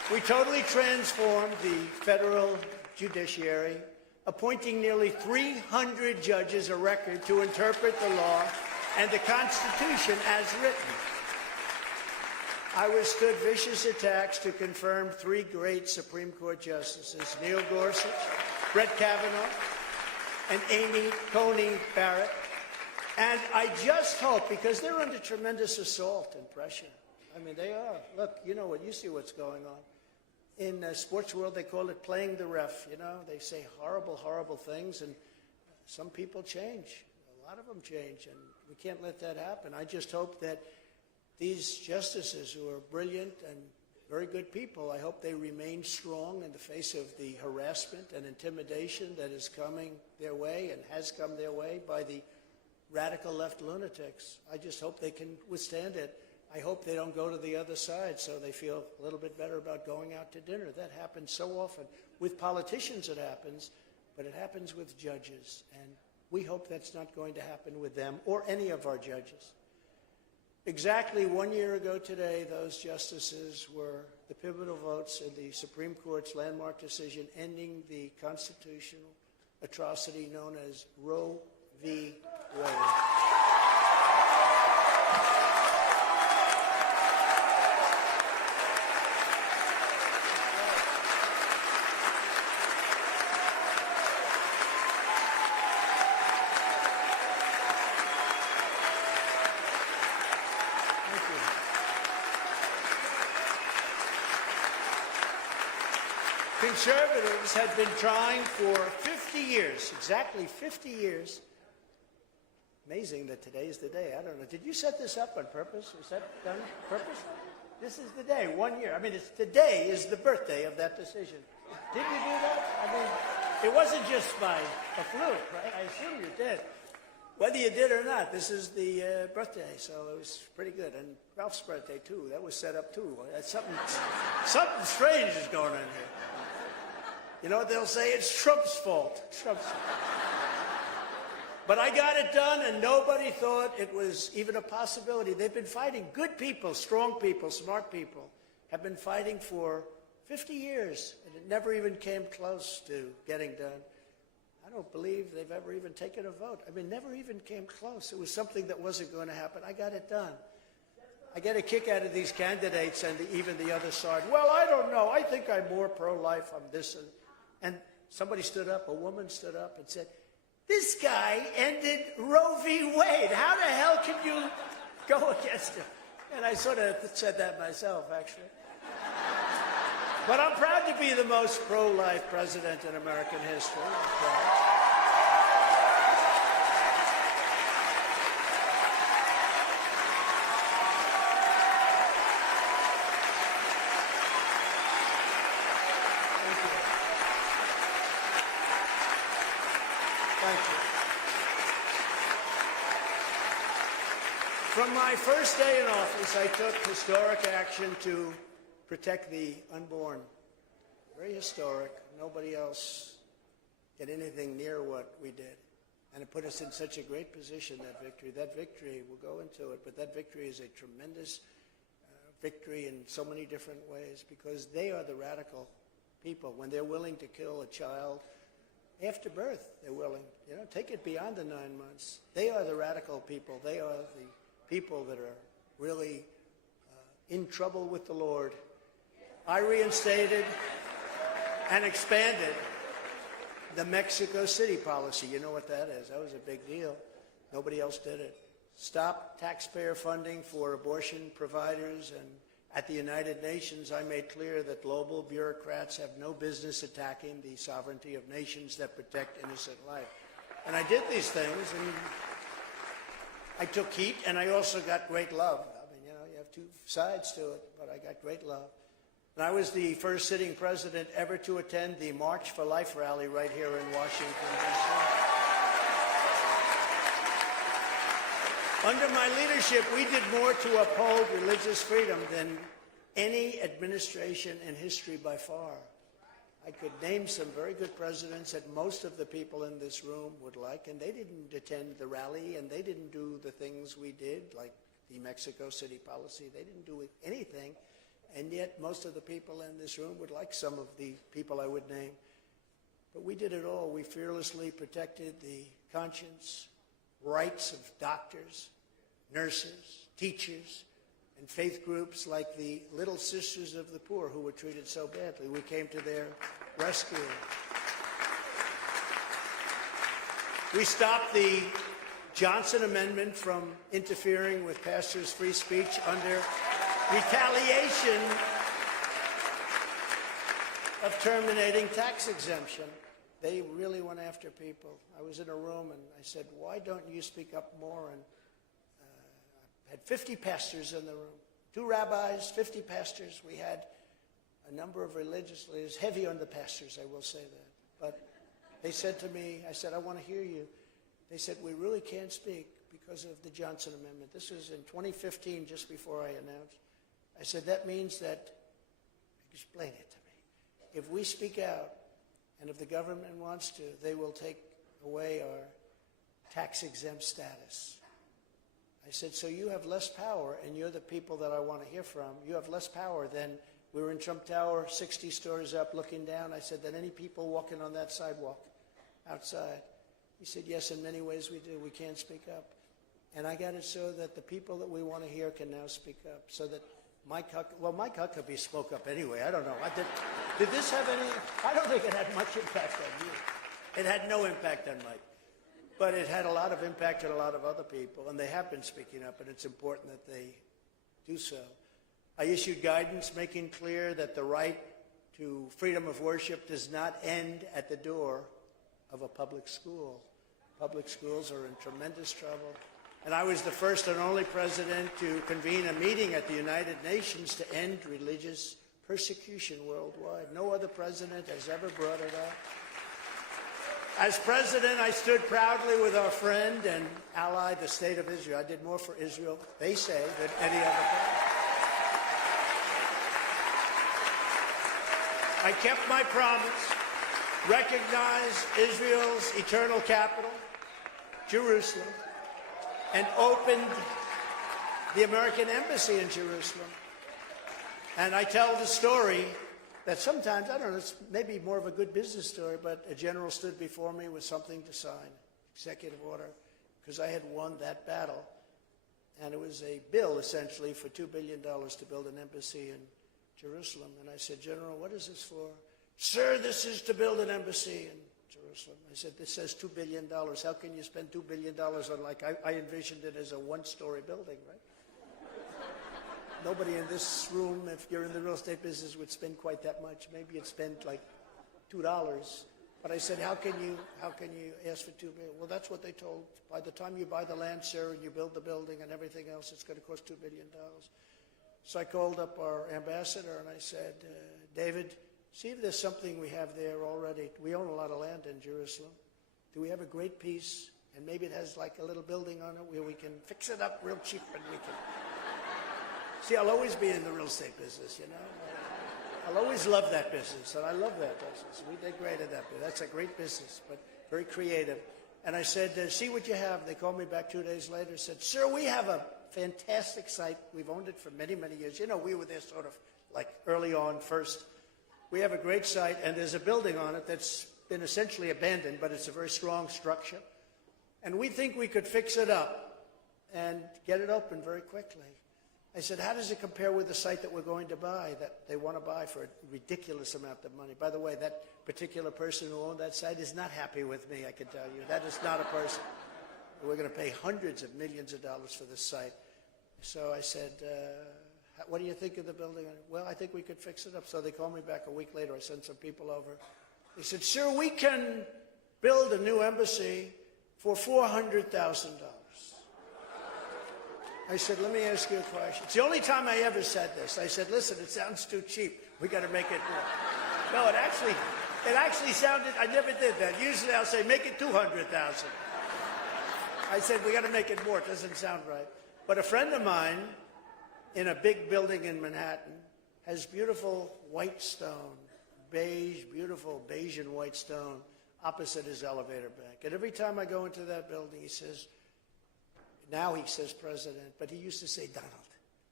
We totally transformed the federal judiciary, appointing nearly 300 judges, a record, to interpret the law and the Constitution as written. I withstood vicious attacks to confirm three great Supreme Court justices, Neil Gorsuch, Brett Kavanaugh, and Amy Coney Barrett. And I just hope, because they're under tremendous assault and pressure. I mean, they are. Look, you know what, you see what's going on. In the sports world, they call it playing the ref. You know, they say horrible, horrible things, and some people change. A lot of them change, and we can't let that happen. I just hope that these justices, who are brilliant and very good people, I hope they remain strong in the face of the harassment and intimidation that is coming their way and has come their way by the radical left lunatics. I just hope they can withstand it. I hope they don't go to the other side so they feel a little bit better about going out to dinner. That happens so often. With politicians it happens, but it happens with judges. And we hope that's not going to happen with them or any of our judges. Exactly 1 year ago today, those justices were the pivotal votes in the Supreme Court's landmark decision ending the constitutional atrocity known as Roe v. Wade. Conservatives had been trying for 50 years, exactly 50 years. Amazing that today is the day. I don't know. Did you set this up on purpose? Was that done on purpose? This is the day, 1 year. I mean, today is the birthday of that decision. Did you do that? I mean, it wasn't just by a fluke, right? I assume you did. Whether you did or not, this is the birthday, so it was pretty good. And Ralph's birthday, too. That was set up, too. Something strange is going on here. You know what they'll say? It's Trump's fault. Trump's fault. But I got it done, and nobody thought it was even a possibility. They've been fighting. Good people, strong people, smart people have been fighting for 50 years, and it never even came close to getting done. I don't believe they've ever even taken a vote. I mean, never even came close. It was something that wasn't going to happen. I got it done. I get a kick out of these candidates and even the other side. Well, I don't know. I think I'm more pro-life. I'm this. And somebody stood up, a woman stood up and said, this guy ended Roe v. Wade. How the hell can you go against him? And I sort of said that myself, actually. But I'm proud to be the most pro-life president in American history. From my first day in office, I took historic action to protect the unborn. Very historic. Nobody else did anything near what we did. And it put us in such a great position, that victory. That victory, we'll go into it, but that victory is a tremendous victory in so many different ways, because they are the radical people. When they're willing to kill a child after birth, they're willing. You know, take it beyond the 9 months. They are the radical people. They are the people that are really in trouble with the Lord. I reinstated and expanded the Mexico City policy. You know what that is. That was a big deal. Nobody else did it. Stop taxpayer funding for abortion providers. And at the United Nations, I made clear that global bureaucrats have no business attacking the sovereignty of nations that protect innocent life. And I did these things, and I took heat, and I also got great love. I mean, you know, you have two sides to it, but I got great love. And I was the first sitting president ever to attend the March for Life rally right here in Washington, D.C. Under my leadership, we did more to uphold religious freedom than any administration in history by far. I could name some very good presidents that most of the people in this room would like, and they didn't attend the rally, and they didn't do the things we did, like the Mexico City policy. They didn't do anything. And yet most of the people in this room would like some of the people I would name. But we did it all. We fearlessly protected the conscience, rights of doctors, nurses, teachers, and faith groups like the Little Sisters of the Poor who were treated so badly. We came to their rescue. We stopped the Johnson Amendment from interfering with pastors' free speech under retaliation of terminating tax exemption. They really went after people. I was in a room and I said, why don't you speak up more? And I had 50 pastors in the room, 2 rabbis, 50 pastors. We had a number of religious leaders, heavy on the pastors, I will say that. But they said to me, I said, I want to hear you. They said, we really can't speak because of the Johnson Amendment. This was in 2015, just before I announced. I said, that means that, explain it to me. If we speak out, and if the government wants to, they will take away our tax-exempt status. I said, so you have less power, and you're the people that I want to hear from. You have less power than we were in Trump Tower, 60 stories up, looking down. I said, than any people walking on that sidewalk outside. He said, yes, in many ways we do. We can't speak up. And I got it so that the people that we want to hear can now speak up, so that Mike Huckabee spoke up anyway. I don't know. Did this have any? I don't think it had much impact on you. It had no impact on Mike. But it had a lot of impact on a lot of other people, and they have been speaking up, and it's important that they do so. I issued guidance making clear that the right to freedom of worship does not end at the door of a public school. Public schools are in tremendous trouble. And I was the first and only president to convene a meeting at the United Nations to end religious persecution worldwide. No other president has ever brought it up. As president, I stood proudly with our friend and ally, the State of Israel. I did more for Israel, they say, than any other president. I kept my promise, recognized Israel's eternal capital, Jerusalem, and opened the American embassy in Jerusalem. And I tell the story that sometimes, I don't know, it's maybe more of a good business story, but a general stood before me with something to sign, executive order, because I had won that battle. And it was a bill, essentially, for $2 billion to build an embassy in Jerusalem. And I said, General, what is this for? Sir, this is to build an embassy in Jerusalem. I said, this says $2 billion. How can you spend $2 billion on, like, I envisioned it as a one-story building, right? Nobody in this room, if you're in the real estate business, would spend quite that much. Maybe you'd spend like $2. But I said, how can you ask for $2 billion? Well, that's what they told. By the time you buy the land, sir, and you build the building and everything else, it's going to cost $2 billion. So I called up our ambassador and I said, David, see if there's something we have there already. We own a lot of land in Jerusalem. Do we have a great piece? And maybe it has like a little building on it where we can fix it up real cheap and we can... See, I'll always be in the real estate business, you know. I'll always love that business, and I love that business. We did great at that business. That's a great business, but very creative. And I said, see what you have. They called me back 2 days later and said, sir, we have a fantastic site. We've owned it for many, many years. You know, we were there sort of like early on first. We have a great site, and there's a building on it that's been essentially abandoned, but it's a very strong structure. And we think we could fix it up and get it open very quickly. I said, how does it compare with the site that we're going to buy, that they want to buy for a ridiculous amount of money? By the way, that particular person who owned that site is not happy with me, I can tell you. That is not a person. We're going to pay hundreds of millions of dollars for this site. So I said, what do you think of the building? Well, I think we could fix it up. So they called me back a week later. I sent some people over. They said, sir, we can build a new embassy for $400,000. I said, let me ask you a question. It's the only time I ever said this. I said, listen, it sounds too cheap. We got to make it more. No, it actually sounded, I never did that. Usually I'll say, make it 200,000. I said, we got to make it more. It doesn't sound right. But a friend of mine in a big building in Manhattan has beautiful white stone, beige, beautiful beige and white stone opposite his elevator bank. And every time I go into that building, he says, now he says president, but he used to say Donald.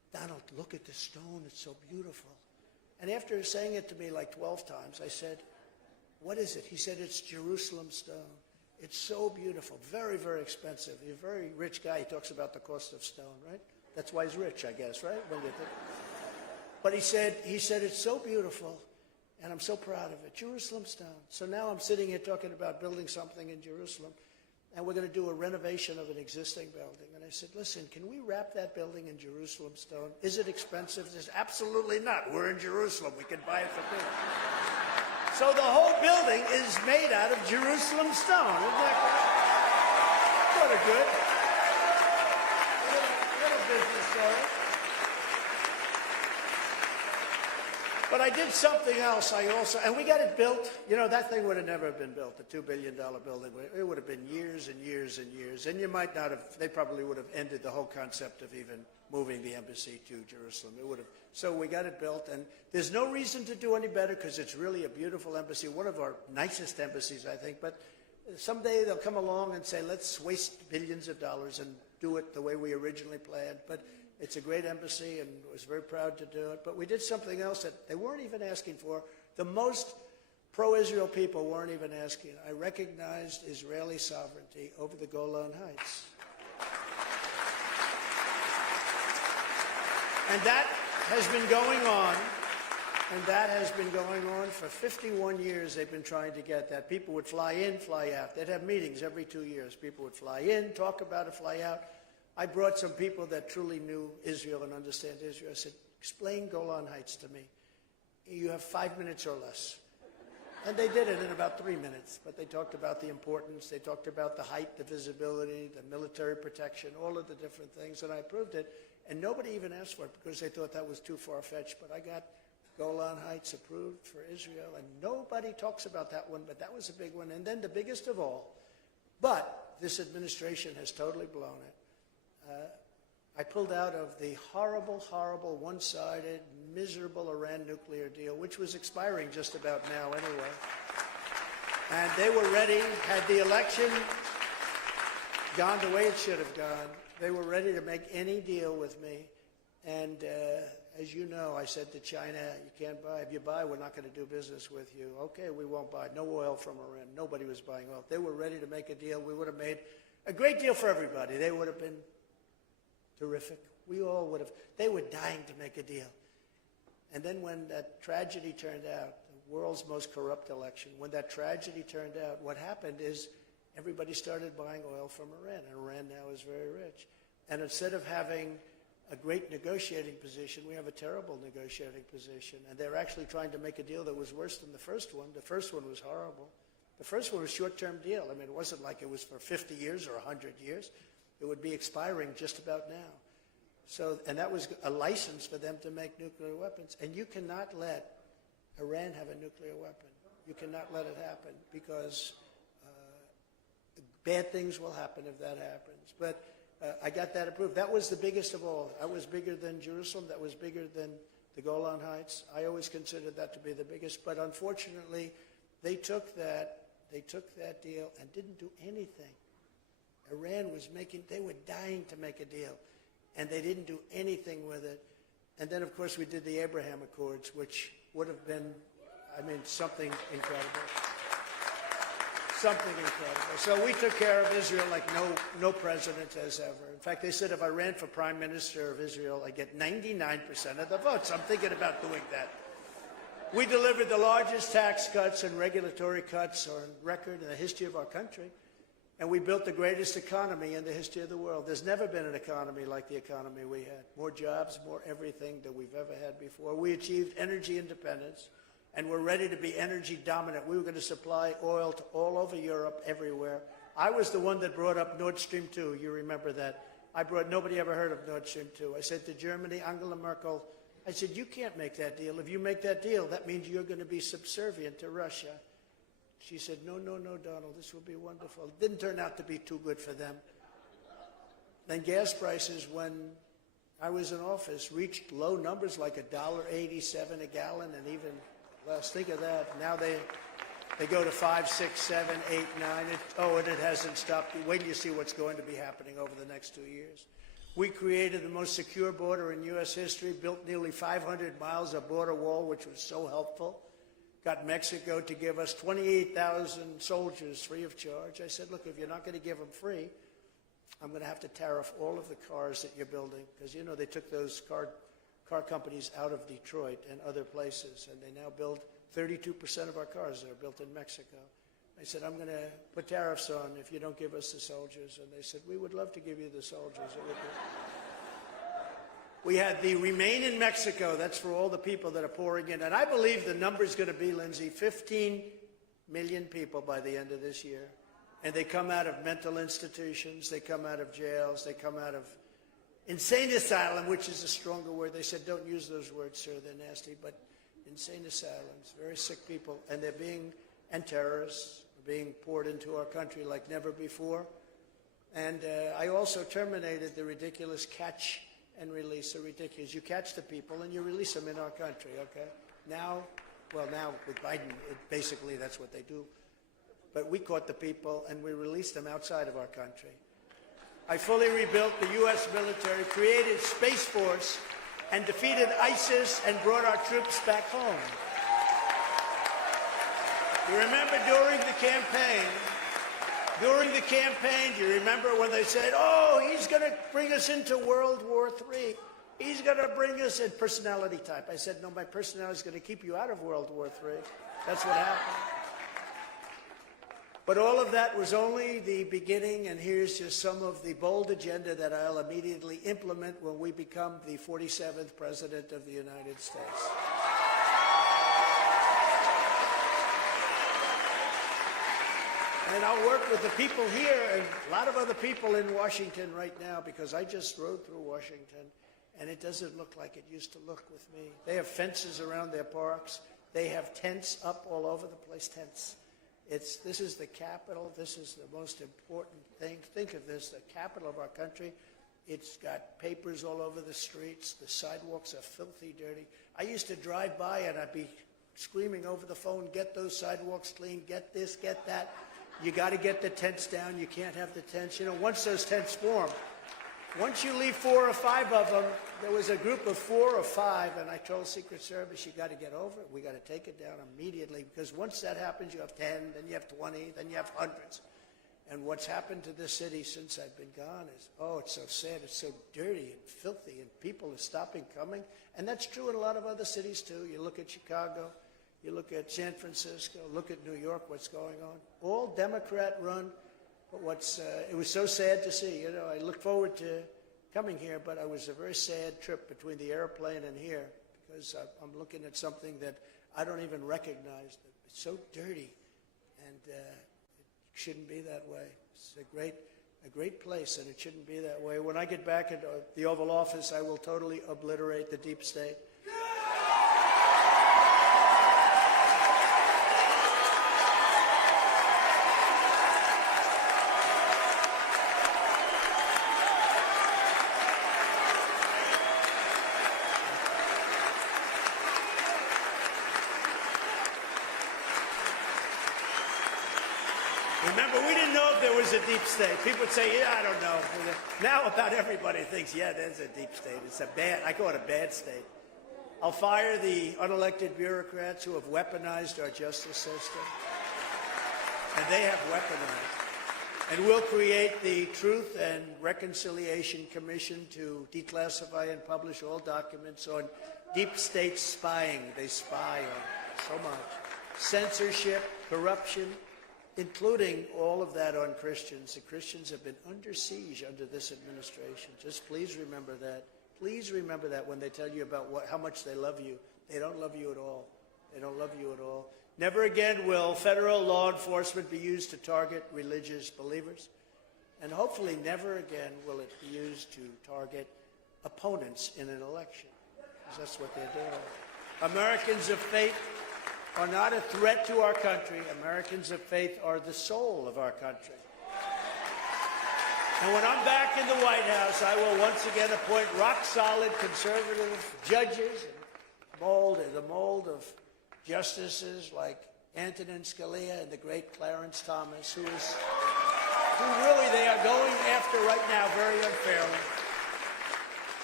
Donald, look at the stone. It's so beautiful. And after saying it to me like 12 times, I said, what is it? He said, it's Jerusalem stone. It's so beautiful, very, very expensive. He's a very rich guy. He talks about the cost of stone, right? That's why he's rich, I guess, right? When you think. But he said, it's so beautiful, and I'm so proud of it. Jerusalem stone. So now I'm sitting here talking about building something in Jerusalem, and we're going to do a renovation of an existing building. And I said, listen, can we wrap that building in Jerusalem stone? Is it expensive? He says, absolutely not. We're in Jerusalem. We can buy it for big. So the whole building is made out of Jerusalem stone. Isn't that great? Sort of good. Little business story. But I did something else. And we got it built. You know, that thing would have never been built, the $2 billion building. It would have been years and years and years. And you might not have, they probably would have ended the whole concept of even moving the embassy to Jerusalem. It would have. So we got it built, and there's no reason to do any better because it's really a beautiful embassy, one of our nicest embassies, I think. But someday they'll come along and say, let's waste billions of dollars and do it the way we originally planned. But it's a great embassy, and I was very proud to do it. But we did something else that they weren't even asking for. The most pro-Israel people weren't even asking. I recognized Israeli sovereignty over the Golan Heights. And that has been going on, for 51 years. They've been trying to get that. People would fly in, fly out. They'd have meetings every 2 years. People would fly in, talk about it, fly out. I brought some people that truly knew Israel and understand Israel. I said, explain Golan Heights to me. You have 5 minutes or less. And they did it in about 3 minutes. But they talked about the importance. They talked about the height, the visibility, the military protection, all of the different things. And I approved it. And nobody even asked for it because they thought that was too far-fetched. But I got Golan Heights approved for Israel. And nobody talks about that one, but that was a big one. And then the biggest of all, but this administration has totally blown it. I pulled out of the horrible, horrible, one-sided, miserable Iran nuclear deal, which was expiring just about now anyway. And they were ready, had the election gone the way it should have gone, they were ready to make any deal with me. And as you know, I said to China, you can't buy. If you buy, we're not going to do business with you. Okay, we won't buy. No oil from Iran. Nobody was buying oil. They were ready to make a deal. We would have made a great deal for everybody. They would have been terrific. We all would have. They were dying to make a deal. And then when that tragedy turned out, the world's most corrupt election, when that tragedy turned out, what happened is everybody started buying oil from Iran, and Iran now is very rich. And instead of having a great negotiating position, we have a terrible negotiating position. And they're actually trying to make a deal that was worse than the first one. The first one was horrible. The first one was a short-term deal. I mean, it wasn't like it was for 50 years or 100 years. It would be expiring just about now. So, and that was a license for them to make nuclear weapons. And you cannot let Iran have a nuclear weapon. You cannot let it happen because bad things will happen if that happens. But I got that approved. That was the biggest of all. That was bigger than Jerusalem. That was bigger than the Golan Heights. I always considered that to be the biggest. But unfortunately, they took that deal and didn't do anything. Iran was they were dying to make a deal, and they didn't do anything with it. And then, of course, we did the Abraham Accords, which would have been, I mean, something incredible. Something incredible. So we took care of Israel like no president has ever. In fact, they said if I ran for prime minister of Israel, I'd get 99% of the votes. I'm thinking about doing that. We delivered the largest tax cuts and regulatory cuts on record in the history of our country. And we built the greatest economy in the history of the world. There's never been an economy like the economy we had. More jobs, more everything than we've ever had before. We achieved energy independence, and we're ready to be energy dominant. We were going to supply oil to all over Europe, everywhere. I was the one that brought up Nord Stream 2. You remember that. Nobody ever heard of Nord Stream 2. I said to Germany, Angela Merkel, I said, you can't make that deal. If you make that deal, that means you're going to be subservient to Russia. She said, no, Donald, this will be wonderful. It didn't turn out to be too good for them. Then gas prices, when I was in office, reached low numbers like $1.87 a gallon, and even less. Think of that. Now they go to 5, 6, 7, 8, 9. And it hasn't stopped. Wait till you see what's going to be happening over the next 2 years. We created the most secure border in U.S. history, built nearly 500 miles of border wall, which was so helpful. Got Mexico to give us 28,000 soldiers free of charge. I said, look, if you're not going to give them free, I'm going to have to tariff all of the cars that you're building, because, you know, they took those car companies out of Detroit and other places, and they now build 32% of our cars that are built in Mexico. I said, I'm going to put tariffs on if you don't give us the soldiers. And they said, we would love to give you the soldiers. It would be... We had the Remain in Mexico. That's for all the people that are pouring in. And I believe the number is going to be, Lindsay, 15 million people by the end of this year. And they come out of mental institutions. They come out of jails. They come out of insane asylum, which is a stronger word. They said, don't use those words, sir. They're nasty. But insane asylums, very sick people. And they're being, and terrorists, are being poured into our country like never before. And I also terminated the ridiculous catch and release. So ridiculous. You catch the people and you release them in our country, okay? Now with Biden, basically that's what they do. But we caught the people and we released them outside of our country. I fully rebuilt the U.S. military, created Space Force, and defeated ISIS and brought our troops back home. You remember during the campaign, do you remember when they said, oh, he's going to bring us into World War III. He's going to bring us in personality type. I said, no, my personality is going to keep you out of World War III. That's what happened. But all of that was only the beginning, and here's just some of the bold agenda that I'll immediately implement when we become the 47th President of the United States. And I'll work with the people here and a lot of other people in Washington right now, because I just rode through Washington, and it doesn't look like it used to look with me. They have fences around their parks. They have tents up all over the place, tents. This is the capital. This is the most important thing. Think of this, the capital of our country. It's got papers all over the streets. The sidewalks are filthy dirty. I used to drive by and I'd be screaming over the phone, get those sidewalks clean, get this, get that. You got to get the tents down. You can't have the tents. You know, once those tents form, once you leave 4 or 5 of them, there was a group of 4 or 5, and I told Secret Service, you got to get over it. We got to take it down immediately, because once that happens, you have 10, then you have 20, then you have hundreds. And what's happened to this city since I've been gone is, oh, it's so sad. It's so dirty and filthy, and people are stopping coming. And that's true in a lot of other cities, too. You look at Chicago. You look at San Francisco, look at New York, what's going on. All Democrat-run, but it was so sad to see. You know, I look forward to coming here, but it was a very sad trip between the airplane and here, because I'm looking at something that I don't even recognize. It's so dirty, and it shouldn't be that way. It's a great place, and it shouldn't be that way. When I get back into the Oval Office, I will totally obliterate the deep state. Remember, we didn't know if there was a deep state. People would say, yeah, I don't know. Now about everybody thinks, yeah, there's a deep state. It's I call it a bad state. I'll fire the unelected bureaucrats who have weaponized our justice system. And they have weaponized. And we'll create the Truth and Reconciliation Commission to declassify and publish all documents on deep state spying. They spy on so much. Censorship, corruption, including all of that on Christians. The Christians have been under siege under this administration. Just please remember that. Please remember that when they tell you about how much they love you. They don't love you at all. They don't love you at all. Never again will federal law enforcement be used to target religious believers. And hopefully never again will it be used to target opponents in an election, because that's what they're doing. Americans of faith are not a threat to our country. Americans of faith are the soul of our country. And when I'm back in the White House, I will once again appoint rock-solid conservative judges and the mold of justices like Antonin Scalia and the great Clarence Thomas, who really they are going after right now very unfairly.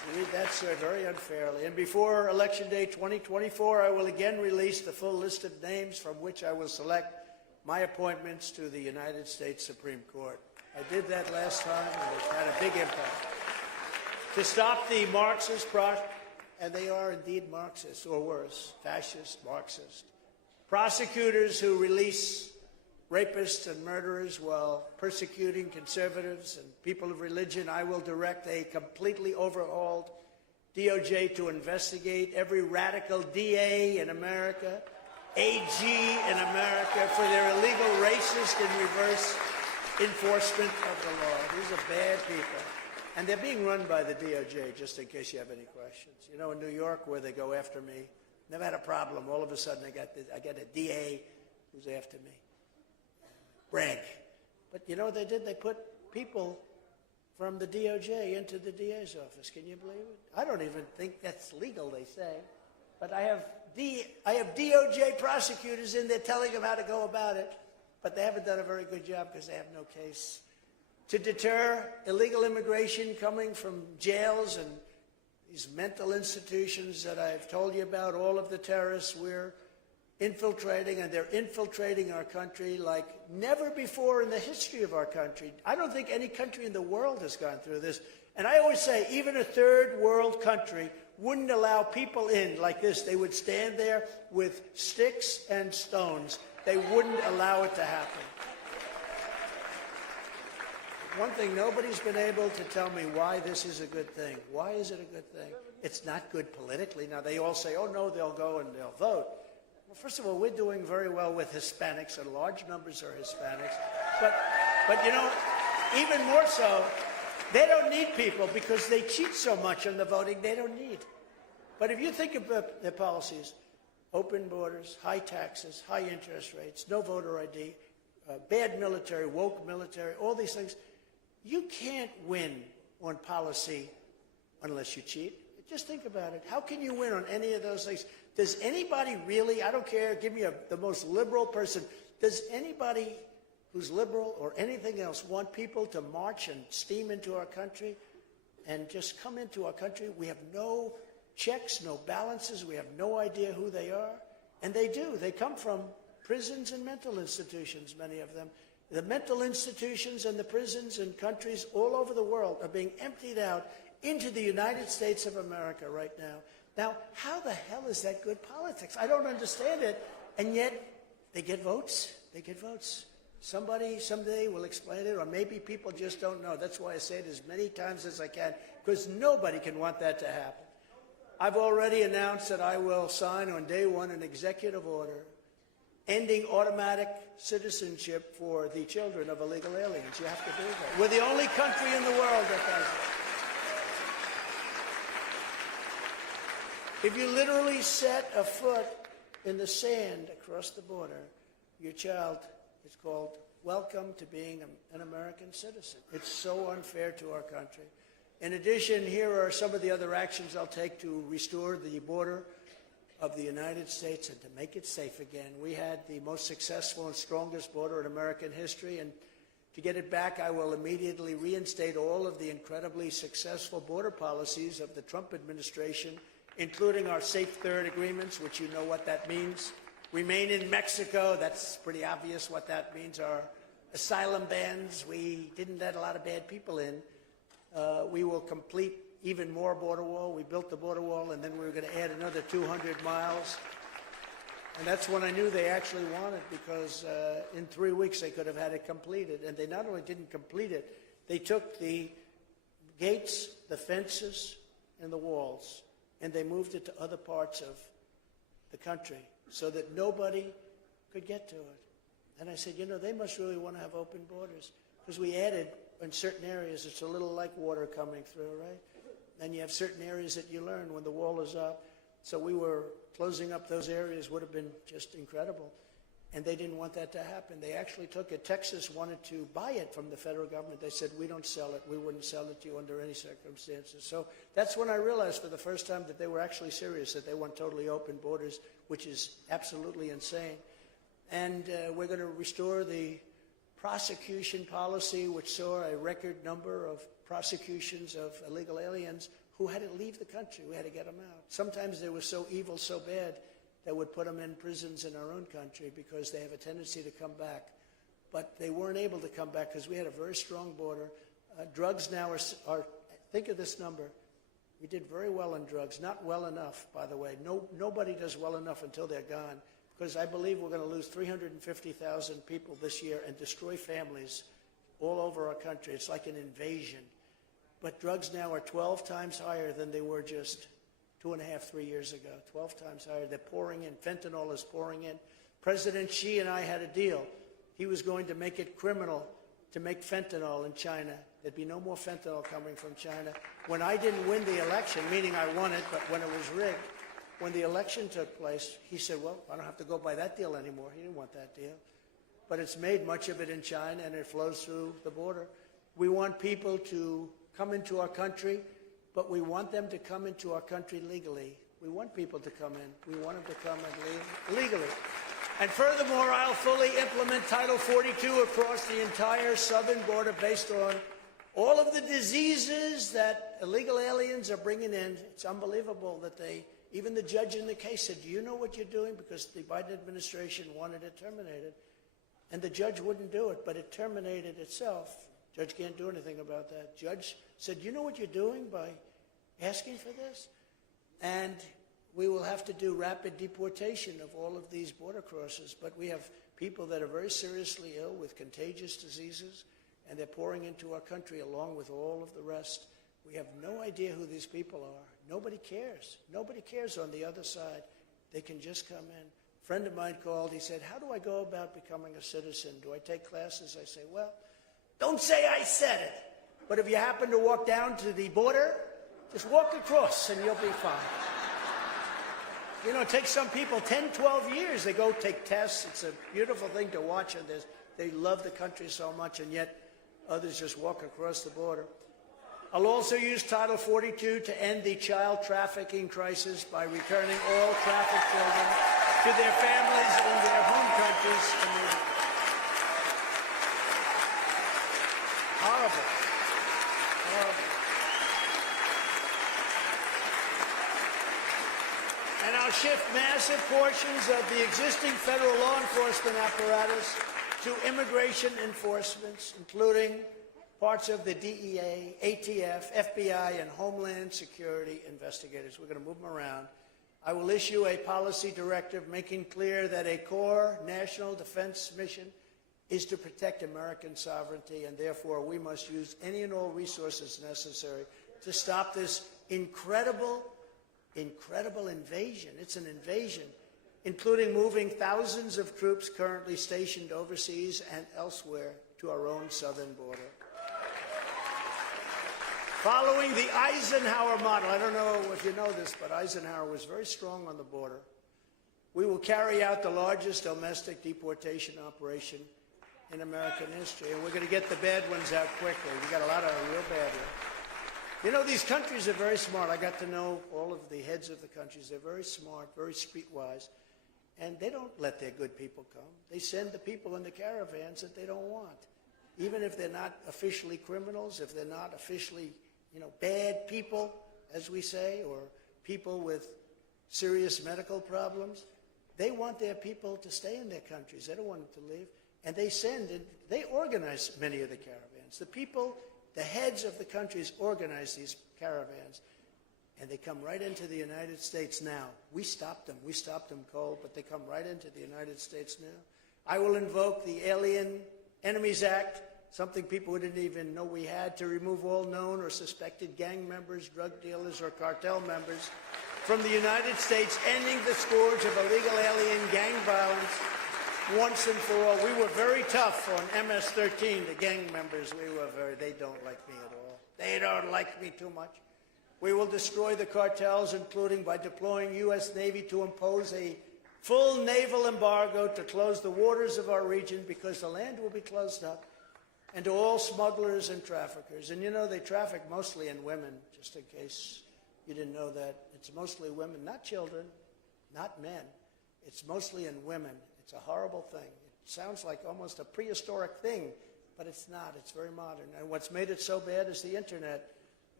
You read that, sir, very unfairly. And before Election Day 2024, I will again release the full list of names from which I will select my appointments to the United States Supreme Court. I did that last time, and it's had a big impact. To stop the Marxist, and they are indeed Marxists, or worse, fascist, Marxist, prosecutors who release rapists and murderers while persecuting conservatives and people of religion, I will direct a completely overhauled DOJ to investigate every radical DA in America, AG in America, for their illegal racist and reverse enforcement of the law. These are bad people. And they're being run by the DOJ, just in case you have any questions. You know, in New York, where they go after me, never had a problem. All of a sudden, I get a DA who's after me. Brag. But you know what they did? They put people from the DOJ into the DA's office. Can you believe it? I don't even think that's legal, they say. But I have DOJ prosecutors in there telling them how to go about it. But they haven't done a very good job because they have no case. To deter illegal immigration coming from jails and these mental institutions that I've told you about, all of the terrorists we're infiltrating, and they're infiltrating our country like never before in the history of our country. I don't think any country in the world has gone through this. And I always say, even a third world country wouldn't allow people in like this. They would stand there with sticks and stones. They wouldn't allow it to happen. One thing, nobody's been able to tell me why this is a good thing. Why is it a good thing? It's not good politically. Now, they all say, oh, no, they'll go and they'll vote. Well, first of all, we're doing very well with Hispanics, and large numbers are Hispanics. But you know, even more so, they don't need people because they cheat so much on the voting, they don't need. But if you think about their policies, open borders, high taxes, high interest rates, no voter ID, bad military, woke military, all these things, you can't win on policy unless you cheat. Just think about it. How can you win on any of those things? Does anybody really, I don't care, give me the most liberal person, does anybody who's liberal or anything else want people to march and steam into our country and just come into our country? We have no checks, no balances, we have no idea who they are. And they do. They come from prisons and mental institutions, many of them. The mental institutions and the prisons in countries all over the world are being emptied out into the United States of America right now. Now, how the hell is that good politics? I don't understand it, and yet they get votes. They get votes. Somebody someday will explain it, or maybe people just don't know. That's why I say it as many times as I can, because nobody can want that to happen. I've already announced that I will sign on day one an executive order ending automatic citizenship for the children of illegal aliens. You have to do that. We're the only country in the world that does it. If you literally set a foot in the sand across the border, your child is called welcome to being an American citizen. It's so unfair to our country. In addition, here are some of the other actions I'll take to restore the border of the United States and to make it safe again. We had the most successful and strongest border in American history, and to get it back, I will immediately reinstate all of the incredibly successful border policies of the Trump administration, including our Safe Third agreements, which you know what that means. Remain in Mexico, that's pretty obvious what that means. Our asylum bans, we didn't let a lot of bad people in. We will complete even more border wall. We built the border wall, and then we were going to add another 200 miles. And that's when I knew they actually wanted, because in 3 weeks they could have had it completed. And they not only didn't complete it, they took the gates, the fences, and the walls, and they moved it to other parts of the country so that nobody could get to it. And I said, you know, they must really want to have open borders, because we added, in certain areas, it's a little like water coming through, right? And you have certain areas that you learn when the wall is up. So we were closing up those areas, would have been just incredible. And they didn't want that to happen. They actually took it. Texas wanted to buy it from the federal government. They said, we don't sell it. We wouldn't sell it to you under any circumstances. So that's when I realized for the first time that they were actually serious, that they want totally open borders, which is absolutely insane. And we're going to restore the prosecution policy, which saw a record number of prosecutions of illegal aliens who had to leave the country. We had to get them out. Sometimes they were so evil, so bad, that would put them in prisons in our own country because they have a tendency to come back. But they weren't able to come back because we had a very strong border. Drugs now are, think of this number. We did very well in drugs. Not well enough, by the way. Nobody does well enough until they're gone, because I believe we're going to lose 350,000 people this year and destroy families all over our country. It's like an invasion. But drugs now are 12 times higher than they were just 2.5, 3 years ago. 12 times higher. They're pouring in. Fentanyl is pouring in. President Xi and I had a deal. He was going to make it criminal to make fentanyl in China. There'd be no more fentanyl coming from China. When I didn't win the election, meaning I won it, but when it was rigged, when the election took place, he said, well, I don't have to go by that deal anymore. He didn't want that deal. But it's made much of it in China, and it flows through the border. We want people to come into our country, but we want them to come into our country legally. We want people to come in. We want them to come in legally. And furthermore, I'll fully implement Title 42 across the entire southern border based on all of the diseases that illegal aliens are bringing in. It's unbelievable that even the judge in the case said, do you know what you're doing? Because the Biden administration wanted it terminated. And the judge wouldn't do it, but it terminated itself. Judge can't do anything about that. Judge said, you know what you're doing by asking for this? And we will have to do rapid deportation of all of these border crossers. But we have people that are very seriously ill with contagious diseases, and they're pouring into our country along with all of the rest. We have no idea who these people are. Nobody cares. Nobody cares on the other side. They can just come in. A friend of mine called. He said, how do I go about becoming a citizen? Do I take classes? I say, well, don't say I said it. But if you happen to walk down to the border, just walk across and you'll be fine. You know, it takes some people 10, 12 years. They go take tests. It's a beautiful thing to watch, and they love the country so much, and yet others just walk across the border. I'll also use Title 42 to end the child trafficking crisis by returning all trafficked children to their families in their home countries immediately. Horrible. Horrible. And I'll shift massive portions of the existing federal law enforcement apparatus to immigration enforcements, including parts of the DEA, ATF, FBI, and Homeland Security investigators. We're going to move them around. I will issue a policy directive making clear that a core national defense mission is to protect American sovereignty, and therefore we must use any and all resources necessary to stop this incredible invasion. It's an invasion, including moving thousands of troops currently stationed overseas and elsewhere to our own southern border. Following the Eisenhower model, I don't know if you know this, but Eisenhower was very strong on the border. We will carry out the largest domestic deportation operation in American history, and we're going to get the bad ones out quickly. We got a lot of real bad ones. You know, these countries are very smart. I got to know all of the heads of the countries. They're very smart, very streetwise, and they don't let their good people come. They send the people in the caravans that they don't want, even if they're not officially criminals, if they're not officially, bad people, as we say, or people with serious medical problems. They want their people to stay in their countries. They don't want them to leave. And they organize many of the caravans. The people, the heads of the countries organize these caravans, and they come right into the United States now. We stopped them. We stopped them cold, but they come right into the United States now. I will invoke the Alien Enemies Act, something people didn't even know we had, to remove all known or suspected gang members, drug dealers, or cartel members from the United States, ending the scourge of illegal alien gang violence once and for all. We were very tough on MS-13, the gang members. They don't like me at all. They don't like me too much. We will destroy the cartels, including by deploying U.S. Navy to impose a full naval embargo to close the waters of our region, because the land will be closed up, and to all smugglers and traffickers. And they traffic mostly in women, just in case you didn't know that. It's mostly women, not children, not men. It's mostly in women. It's a horrible thing. It sounds like almost a prehistoric thing, but it's not. It's very modern. And what's made it so bad is the internet.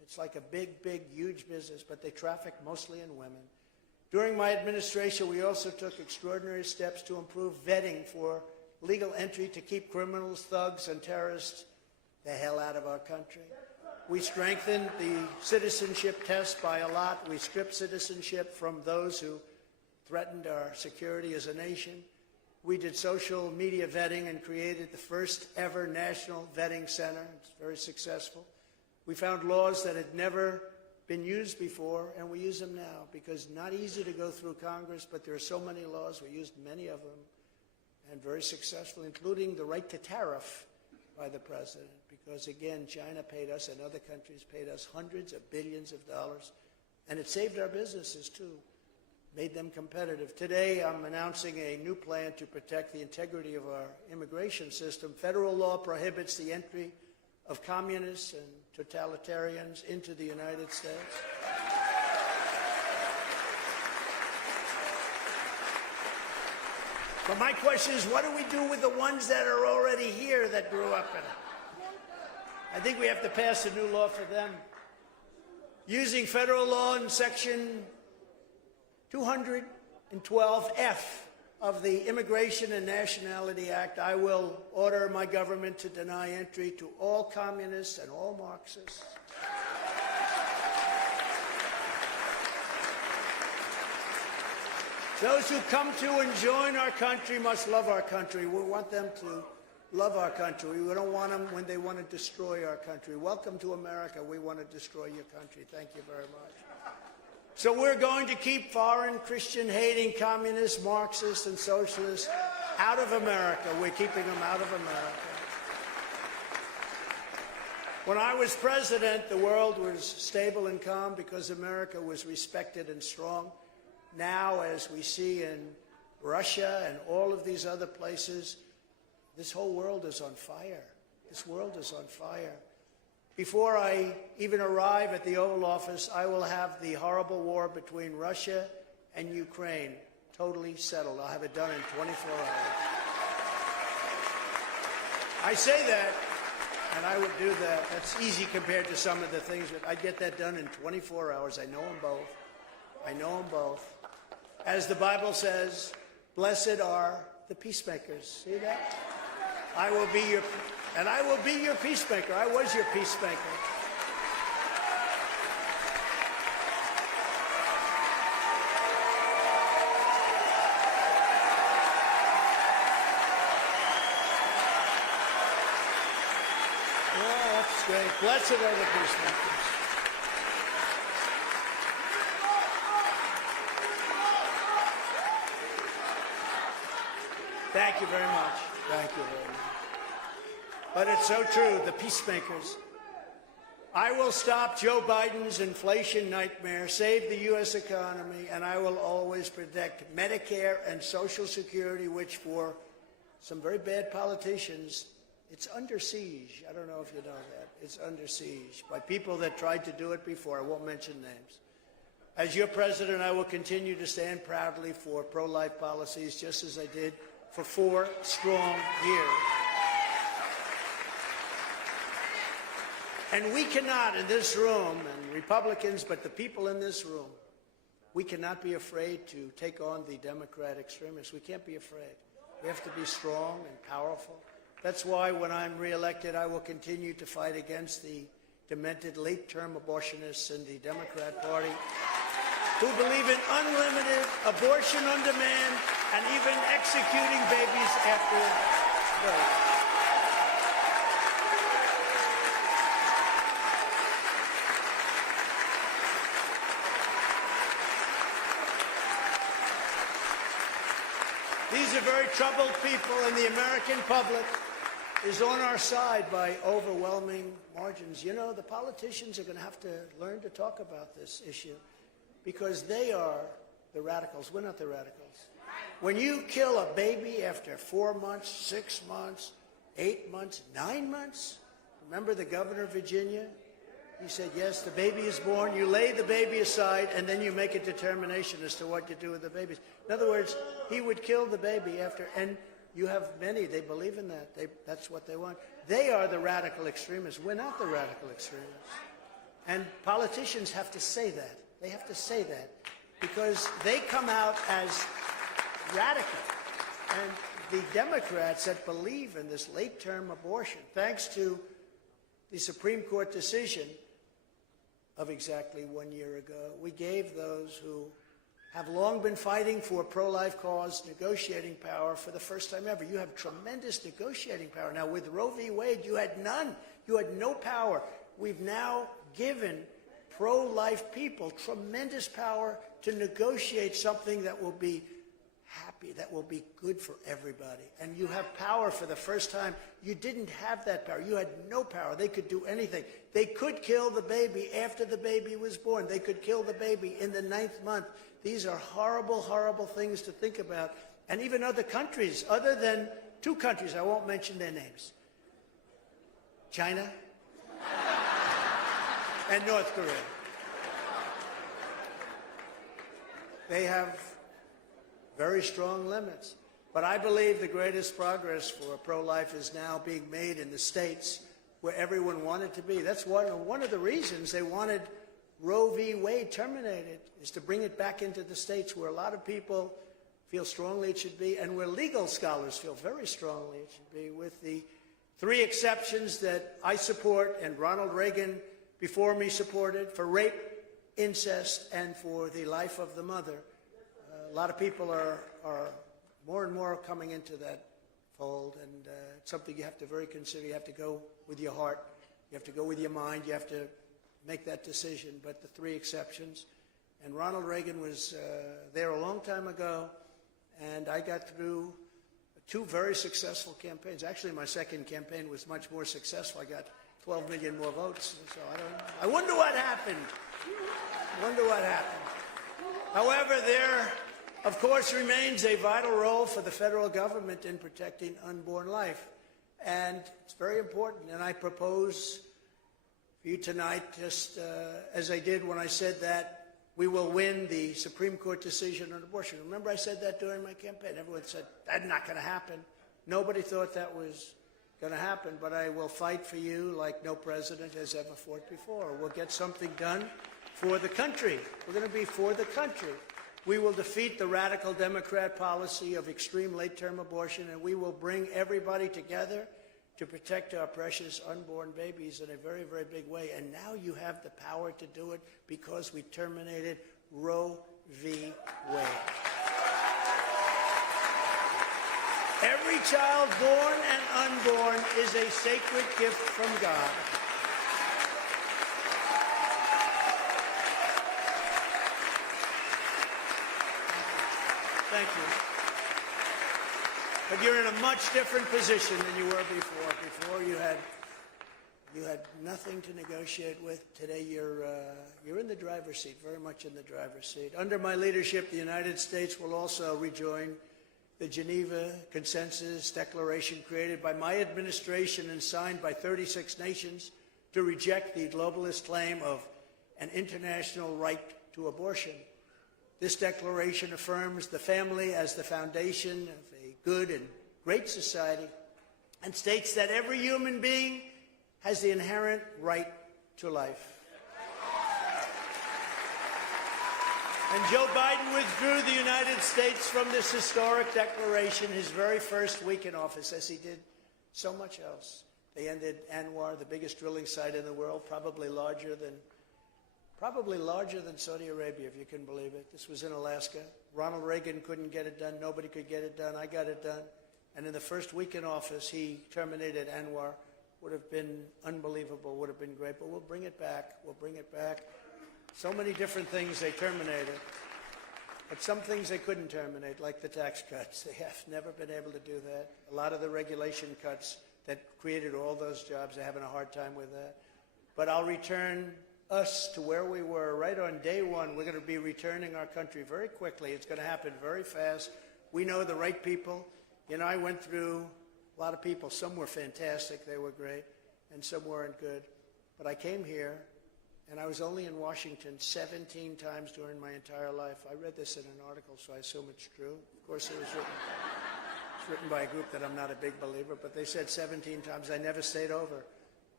It's like a big, big, huge business, but they traffic mostly in women. During my administration, we also took extraordinary steps to improve vetting for legal entry to keep criminals, thugs, and terrorists the hell out of our country. We strengthened the citizenship test by a lot. We stripped citizenship from those who threatened our security as a nation. We did social media vetting and created the first ever national vetting center. It's very successful. We found laws that had never been used before, and we use them now because not easy to go through Congress, but there are so many laws. We used many of them, and very successful, including the right to tariff by the president, because again, China paid us and other countries paid us hundreds of billions of dollars, and it saved our businesses too, made them competitive. Today, I'm announcing a new plan to protect the integrity of our immigration system. Federal law prohibits the entry of communists and totalitarians into the United States. But my question is, what do we do with the ones that are already here that grew up in it? I think we have to pass a new law for them. Using federal law in Section 212F of the Immigration and Nationality Act, I will order my government to deny entry to all communists and all Marxists. Those who come to and join our country must love our country. We want them to love our country. We don't want them when they want to destroy our country. Welcome to America. We want to destroy your country. Thank you very much. So we're going to keep foreign Christian-hating communists, Marxists, and socialists out of America. We're keeping them out of America. When I was president, the world was stable and calm because America was respected and strong. Now, as we see in Russia and all of these other places, this whole world is on fire. This world is on fire. Before I even arrive at the Oval Office, I will have the horrible war between Russia and Ukraine totally settled. I'll have it done in 24 hours. I say that, and I would do that. That's easy compared to some of the things, but I'd get that done in 24 hours. I know them both. I know them both. As the Bible says, blessed are the peacemakers. See that? I will be your peacemaker. I was your peacemaker. Yeah, that's great. Blessed are the peacemakers. Thank you very much. Thank you very much. But it's so true, the peacemakers. I will stop Joe Biden's inflation nightmare, save the U.S. economy, and I will always protect Medicare and Social Security, which for some very bad politicians, it's under siege. I don't know if you know that. It's under siege by people that tried to do it before. I won't mention names. As your president, I will continue to stand proudly for pro-life policies, just as I did for 4 strong years. And we cannot, in this room, and Republicans, but the people in this room, we cannot be afraid to take on the Democrat extremists. We can't be afraid. We have to be strong and powerful. That's why when I'm reelected, I will continue to fight against the demented late-term abortionists in the Democrat Party who believe in unlimited abortion on demand and even executing babies after birth. These are very troubled people, and the American public is on our side by overwhelming margins. You know, the politicians are going to have to learn to talk about this issue because they are the radicals. We're not the radicals. When you kill a baby after 4 months, 6 months, 8 months, 9 months, remember the governor of Virginia? He said, yes, the baby is born, you lay the baby aside, and then you make a determination as to what you do with the babies. In other words, he would kill the baby after, and you have many, they believe in that. That's what they want. They are the radical extremists. We're not the radical extremists. And politicians have to say that. They have to say that because they come out as radical. And the Democrats that believe in this late-term abortion, thanks to the Supreme Court decision of exactly 1 year ago, we gave those who have long been fighting for a pro-life cause negotiating power for the first time ever. You have tremendous negotiating power. Now, with Roe v. Wade, you had none. You had no power. We've now given pro-life people tremendous power to negotiate something that will be happy, that will be good for everybody. And you have power for the first time. You didn't have that power. You had no power. They could do anything. They could kill the baby after the baby was born. They could kill the baby in the 9th month. These are horrible, horrible things to think about. And even other countries, other than 2 countries, I won't mention their names, China and North Korea. They have very strong limits. But I believe the greatest progress for pro-life is now being made in the states where everyone wanted to be. That's one of the reasons they wanted Roe v. Wade terminated, is to bring it back into the states where a lot of people feel strongly it should be, and where legal scholars feel very strongly it should be, with the 3 exceptions that I support and Ronald Reagan before me supported for rape, incest, and for the life of the mother. A lot of people are more and more coming into that fold, and it's something you have to very consider. You have to go with your heart. You have to go with your mind. You have to make that decision. But the 3 exceptions, and Ronald Reagan was there a long time ago, and I got through 2 very successful campaigns. Actually, my second campaign was much more successful. I got 12 million more votes. So I wonder what happened. However, there, of course, remains a vital role for the federal government in protecting unborn life. And it's very important. And I propose for you tonight, just as I did when I said that we will win the Supreme Court decision on abortion. Remember, I said that during my campaign. Everyone said, that's not going to happen. Nobody thought that was going to happen, but I will fight for you like no president has ever fought before. We'll get something done for the country. We're going to be for the country. We will defeat the radical Democrat policy of extreme late-term abortion, and we will bring everybody together to protect our precious unborn babies in a very, very big way. And now you have the power to do it because we terminated Roe v. Wade. Every child born and unborn is a sacred gift from God. Thank you. But you're in a much different position than you were before. Before you had nothing to negotiate with. Today you're in the driver's seat, very much in the driver's seat. Under my leadership, the United States will also rejoin the Geneva Consensus Declaration created by my administration and signed by 36 nations to reject the globalist claim of an international right to abortion. This declaration affirms the family as the foundation of a good and great society and states that every human being has the inherent right to life. And Joe Biden withdrew the United States from this historic declaration his very first week in office, as he did so much else. They ended Anwar, the biggest drilling site in the world, probably larger than Saudi Arabia, if you can believe it. This was in Alaska. Ronald Reagan couldn't get it done. Nobody could get it done. I got it done. And in the first week in office, he terminated Anwar. Would have been unbelievable, would have been great, but we'll bring it back. We'll bring it back. So many different things they terminated, but some things they couldn't terminate, like the tax cuts. They have never been able to do that. A lot of the regulation cuts that created all those jobs, they're having a hard time with that. But I'll return us to where we were right on day one. We're going to be returning our country very quickly. It's going to happen very fast. We know the right people. You know, I went through a lot of people. Some were fantastic. They were great. And some weren't good. But I came here, and I was only in Washington 17 times during my entire life. I read this in an article, so I assume it's true. Of course, it was written by a group that I'm not a big believer, but they said 17 times. I never stayed over.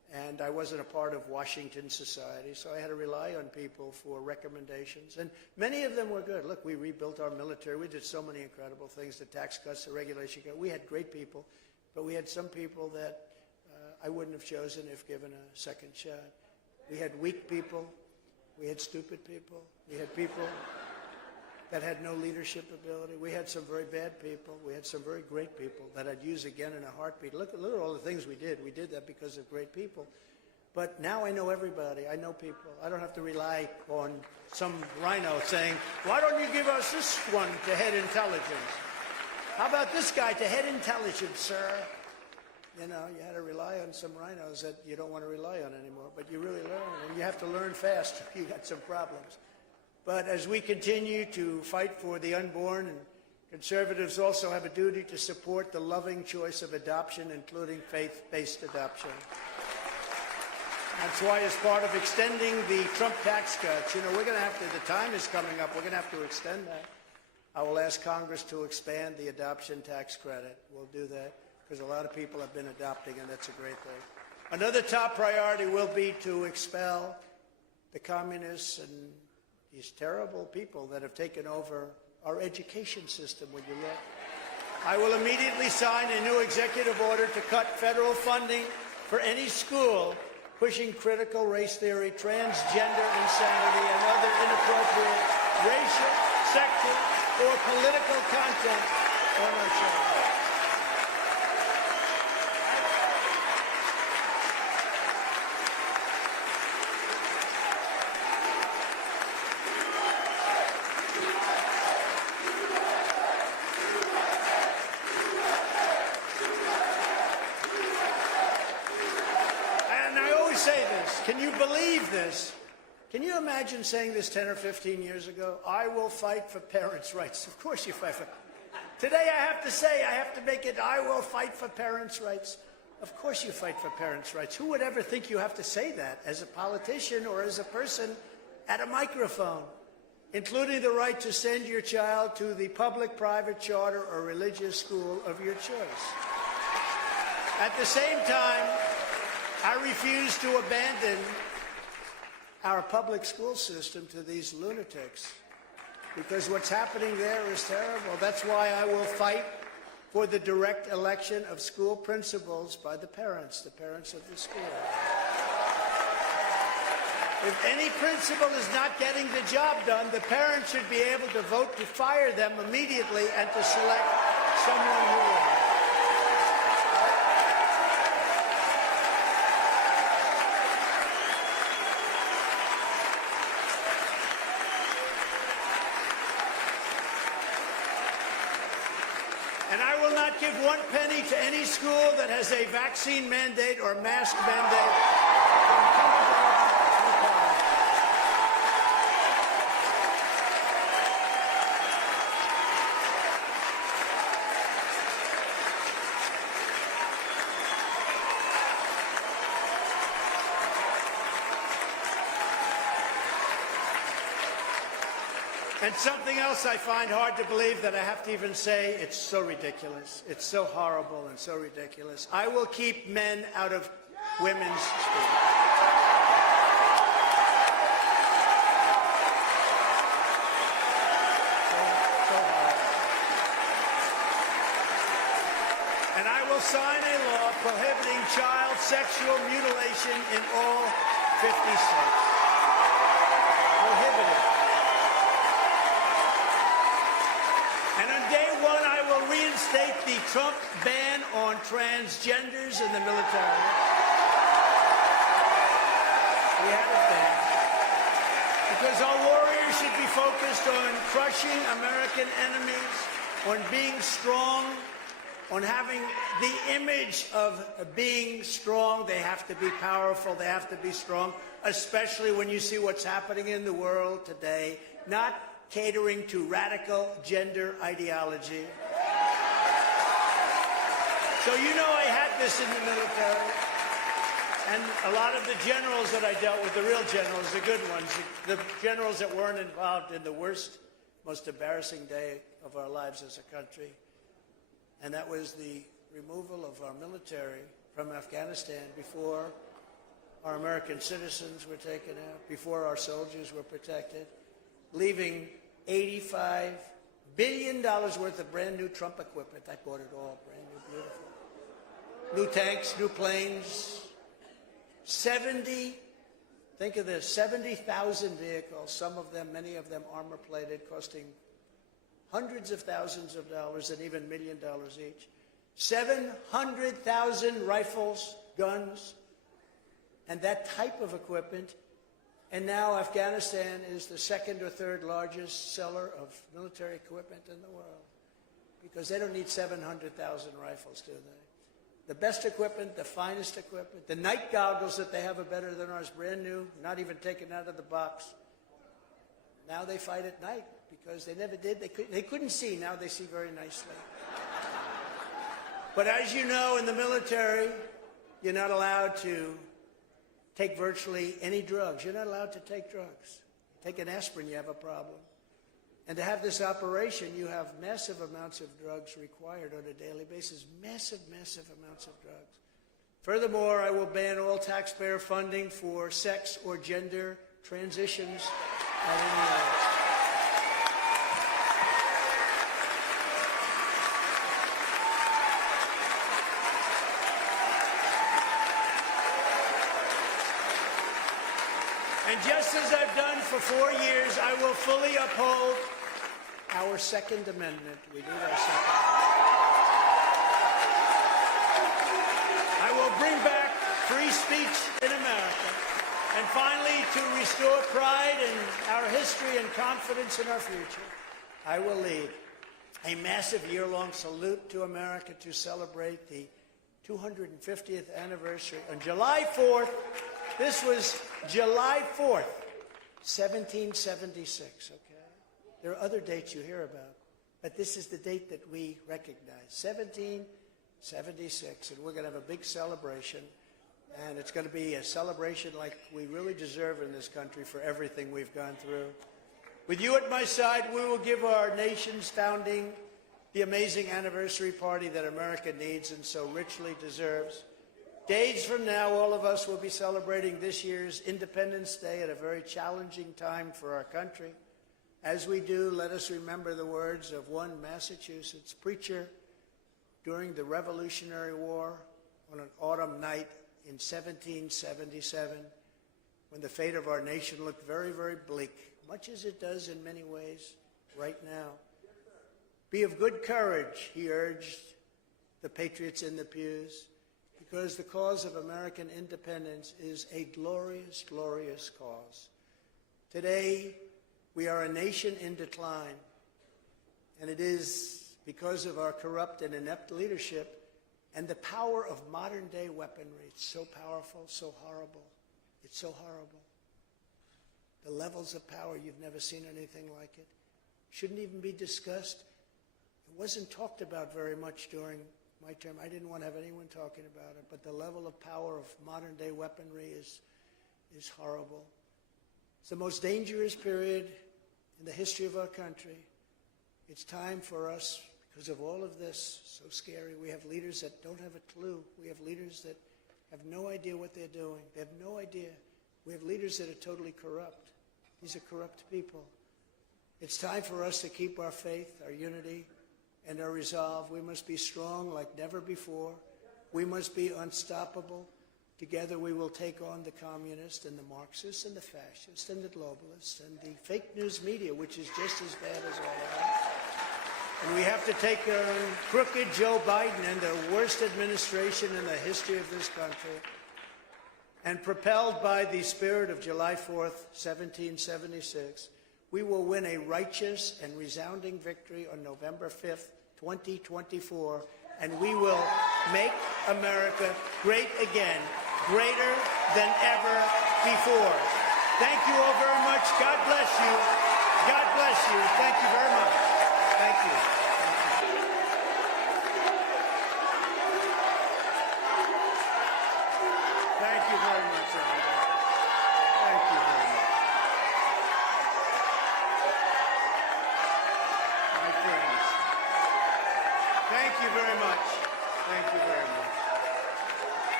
and I wasn't a part of Washington society, so I had to rely on people for recommendations. And many of them were good. Look, we rebuilt our military. We did so many incredible things, the tax cuts, the regulation. We had great people, but we had some people that I wouldn't have chosen if given a second shot. We had weak people. We had stupid people. We had people that had no leadership ability. We had some very bad people. We had some very great people that I'd use again in a heartbeat. Look at all the things we did. We did that because of great people. But now I know everybody. I know people. I don't have to rely on some rhino saying, why don't you give us this one to head intelligence? How about this guy to head intelligence, sir? You know, you had to rely on some rhinos that you don't want to rely on anymore. But you really learn, and you have to learn fast if you got some problems. But as we continue to fight for the unborn, and conservatives also have a duty to support the loving choice of adoption, including faith-based adoption. That's why, as part of extending the Trump tax cuts, you know, we're going to have to, the time is coming up, we're going to have to extend that. I will ask Congress to expand the adoption tax credit. We'll do that because a lot of people have been adopting, and that's a great thing. Another top priority will be to expel the communists and these terrible people that have taken over our education system. When you look, I will immediately sign a new executive order to cut federal funding for any school pushing critical race theory, transgender insanity, and other inappropriate racial, sexual, or political content on our children. Can you believe this? Can you imagine saying this 10 or 15 years ago? I will fight for parents' rights. Of course you fight for. Today I have to say, I have to make it, I will fight for parents' rights. Of course you fight for parents' rights. Who would ever think you have to say that as a politician or as a person at a microphone? Including the right to send your child to the public, private, charter, or religious school of your choice. At the same time, I refuse to abandon our public school system to these lunatics, because what's happening there is terrible. That's why I will fight for the direct election of school principals by the parents of the school. If any principal is not getting the job done, the parents should be able to vote to fire them immediately and to select someone who will. And I will not give one penny to any school that has a vaccine mandate or mask mandate from kindergarten to college. And something else I find hard to believe that I have to even say, it's so ridiculous. It's so horrible and so ridiculous. I will keep men out of women's schools. So horrible. And I will sign a law prohibiting child sexual mutilation in all 50 states. Prohibited. Reinstate the Trump ban on transgenders in the military. We had it banned. Because our warriors should be focused on crushing American enemies, on being strong, on having the image of being strong. They have to be powerful. They have to be strong, especially when you see what's happening in the world today, not catering to radical gender ideology. So you know I had this in the military, and a lot of the generals that I dealt with, the real generals, the good ones, the generals that weren't involved in the worst, most embarrassing day of our lives as a country, and that was the removal of our military from Afghanistan before our American citizens were taken out, before our soldiers were protected, leaving $85 billion worth of brand new Trump equipment. I bought it all, brand new, beautiful. New tanks, new planes, think of this, 70,000 vehicles, some of them, many of them armor-plated, costing hundreds of thousands of dollars and even $1 million each. 700,000 rifles, guns, and that type of equipment. And now Afghanistan is the second or third largest seller of military equipment in the world, because they don't need 700,000 rifles, do they? The best equipment, the finest equipment, the night goggles that they have are better than ours, brand new, not even taken out of the box. Now they fight at night because they never did. They couldn't see. Now they see very nicely. But as you know, in the military, you're not allowed to take virtually any drugs. You're not allowed to take drugs. Take an aspirin, you have a problem. And to have this operation, you have massive amounts of drugs required on a daily basis. Massive, massive amounts of drugs. Furthermore, I will ban all taxpayer funding for sex or gender transitions at any age. And just as I've done for 4 years, I will fully uphold our Second Amendment. We need our Second Amendment. I will bring back free speech in America. And finally, to restore pride in our history and confidence in our future, I will lead a massive year-long salute to America to celebrate the 250th anniversary on July 4th. This was July 4th, 1776, okay? There are other dates you hear about, but this is the date that we recognize, 1776, and we're going to have a big celebration, and it's going to be a celebration like we really deserve in this country for everything we've gone through. With you at my side, we will give our nation's founding the amazing anniversary party that America needs and so richly deserves. Days from now, all of us will be celebrating this year's Independence Day at a very challenging time for our country. As we do, let us remember the words of one Massachusetts preacher during the Revolutionary War on an autumn night in 1777, when the fate of our nation looked very, very bleak, much as it does in many ways right now. Be of good courage, he urged the patriots in the pews, because the cause of American independence is a glorious, glorious cause. Today, we are a nation in decline, and it is because of our corrupt and inept leadership and the power of modern-day weaponry. It's so powerful, so horrible. It's so horrible. The levels of power, you've never seen anything like it. Shouldn't even be discussed. It wasn't talked about very much during my term. I didn't want to have anyone talking about it, but the level of power of modern-day weaponry is horrible. It's the most dangerous period in the history of our country. It's time for us, because of all of this, so scary. We have leaders that don't have a clue. We have leaders that have no idea what they're doing. They have no idea. We have leaders that are totally corrupt. These are corrupt people. It's time for us to keep our faith, our unity, and our resolve. We must be strong like never before. We must be unstoppable. Together we will take on the communists and the Marxists and the fascists and the globalists and the fake news media, which is just as bad as all of that. And we have to take on crooked Joe Biden and the worst administration in the history of this country. And propelled by the spirit of July 4th, 1776, we will win a righteous and resounding victory on November 5th, 2024, and we will make America great again, greater than ever before. Thank you all very much. God bless you. God bless you. Thank you very much. Thank you. Thank you very much, everybody. Thank you very much. My friends. Thank you very much. Thank you very much.